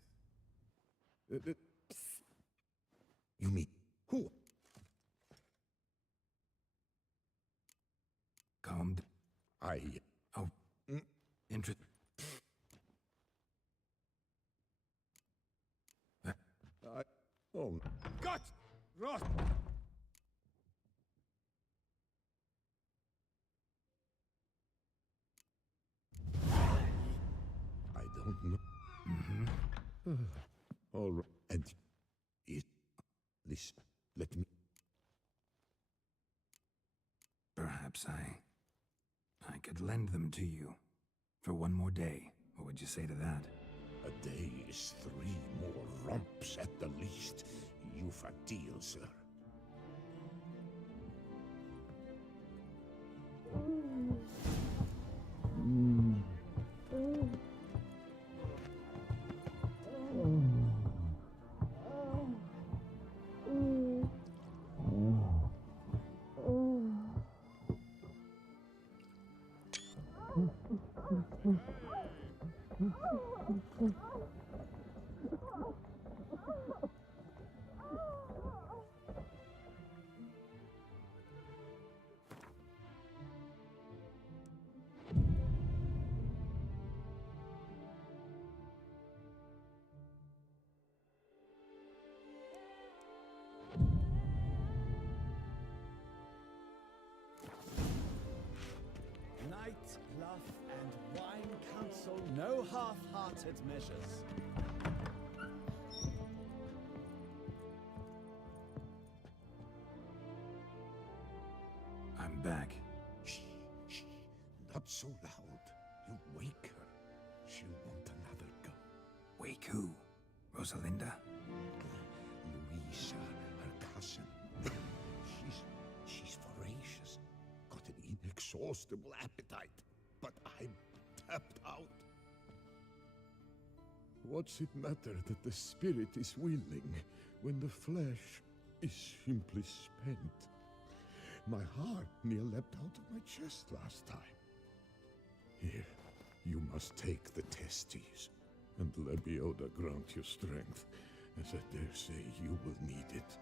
You mean who? Calmed. Oh. Interest. Oh. Gott! Rot! I don't know. All right. And listen, let me. Perhaps I could lend them to you for one more day. What would you say to that? A day is 3 more romps at the least. You've a deal, sir. Night, bluff, and wine counsel no half-hearted measures. I'm back. Shh, shh, not so loud. You wake her. She'll want another go. Wake who? Rosalinda? Louisa, her cousin. She's voracious. Got an inexhaustible appetite. But I'm tapped out. What's it matter that the spirit is willing when the flesh is simply spent? My heart near leapt out of my chest last time. Here, you must take the testes, and Lebioda grant you strength, as I dare say you will need it.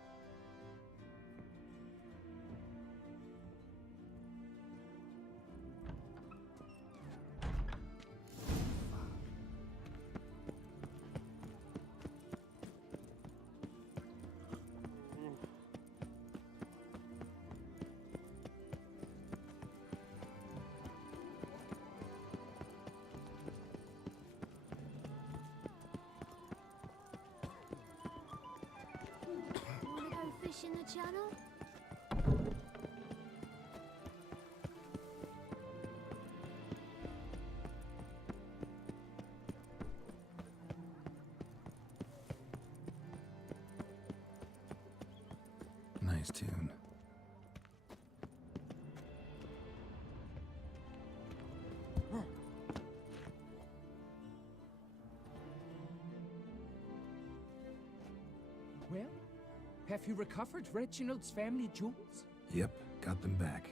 Wanna go fish in the channel? Nice tune. Well, have you recovered Reginald's family jewels? Yep, got them back.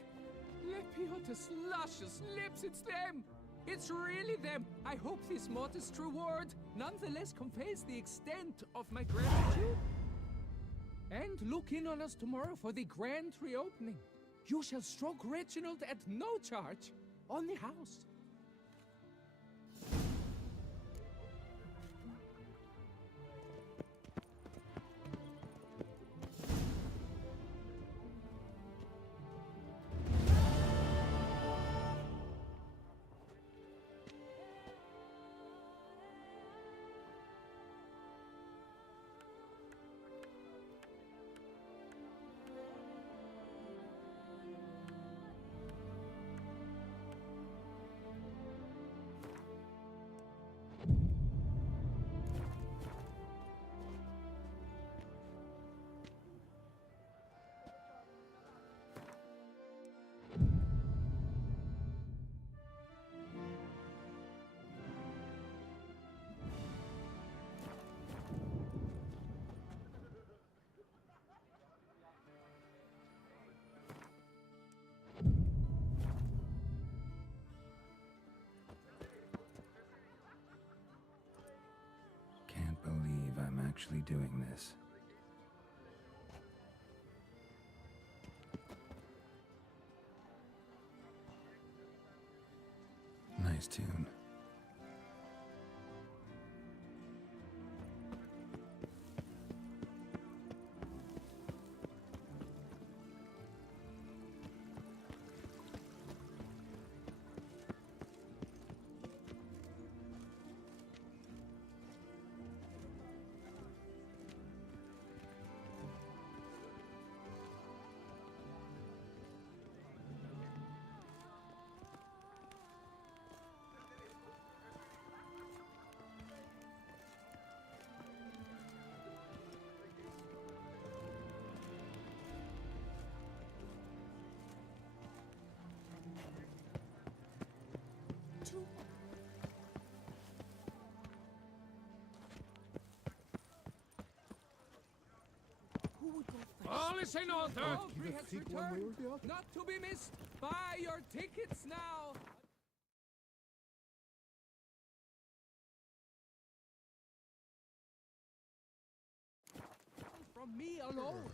Lepioda's luscious lips, it's them! It's really them! I hope this modest reward nonetheless conveys the extent of my gratitude. And look in on us tomorrow for the grand reopening. You shall stroke Reginald at no charge on the house. actually doing this. Nice tune. Who would go first? All is in order. Aubrey has returned, not to be missed. Buy your tickets now. From me alone.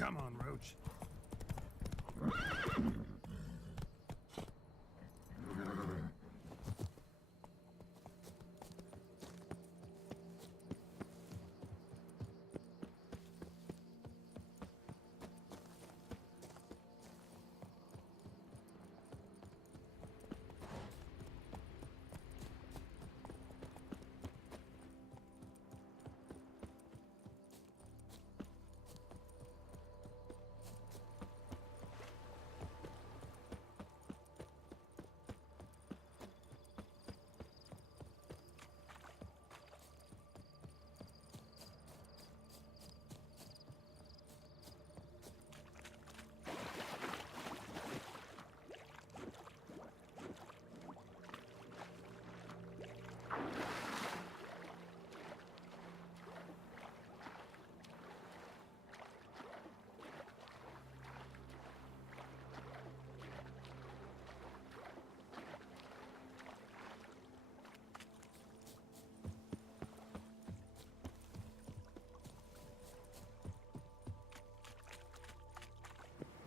Come on, Roach.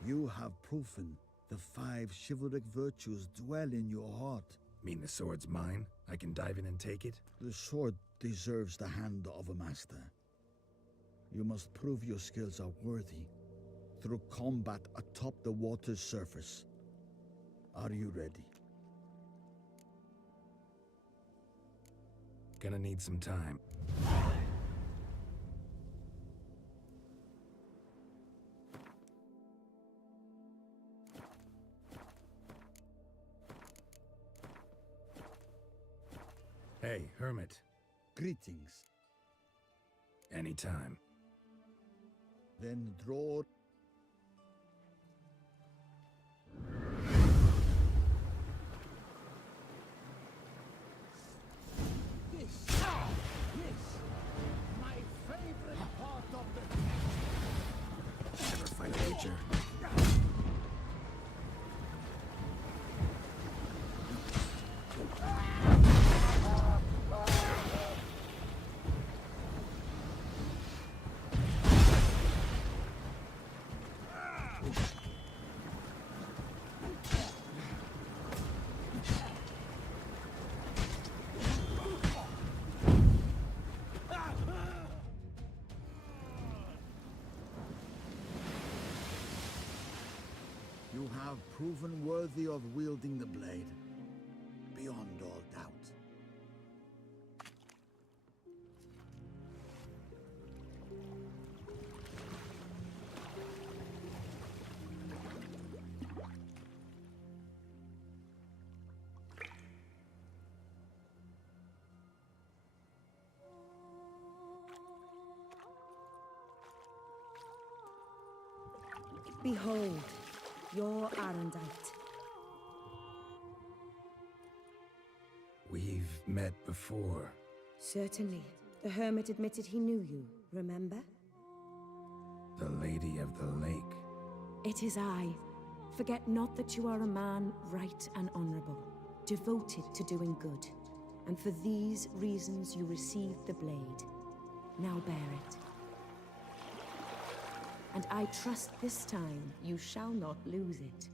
You have proven the 5 chivalric virtues dwell in your heart. Mean the sword's mine? I can dive in and take it? The sword deserves the hand of a master. You must prove your skills are worthy through combat atop the water's surface. Are you ready? Gonna need some time. Hey, Hermit. Greetings. Anytime. Then draw... This, my favorite part of the... Never fight a witcher. You have proven worthy of wielding the blade, beyond all doubt. Behold, your Arendite. We've met before. Certainly. The hermit admitted he knew you, remember? The Lady of the Lake. It is I. Forget not that you are a man right and honorable, devoted to doing good. And for these reasons you received the blade. Now bear it. And I trust this time you shall not lose it.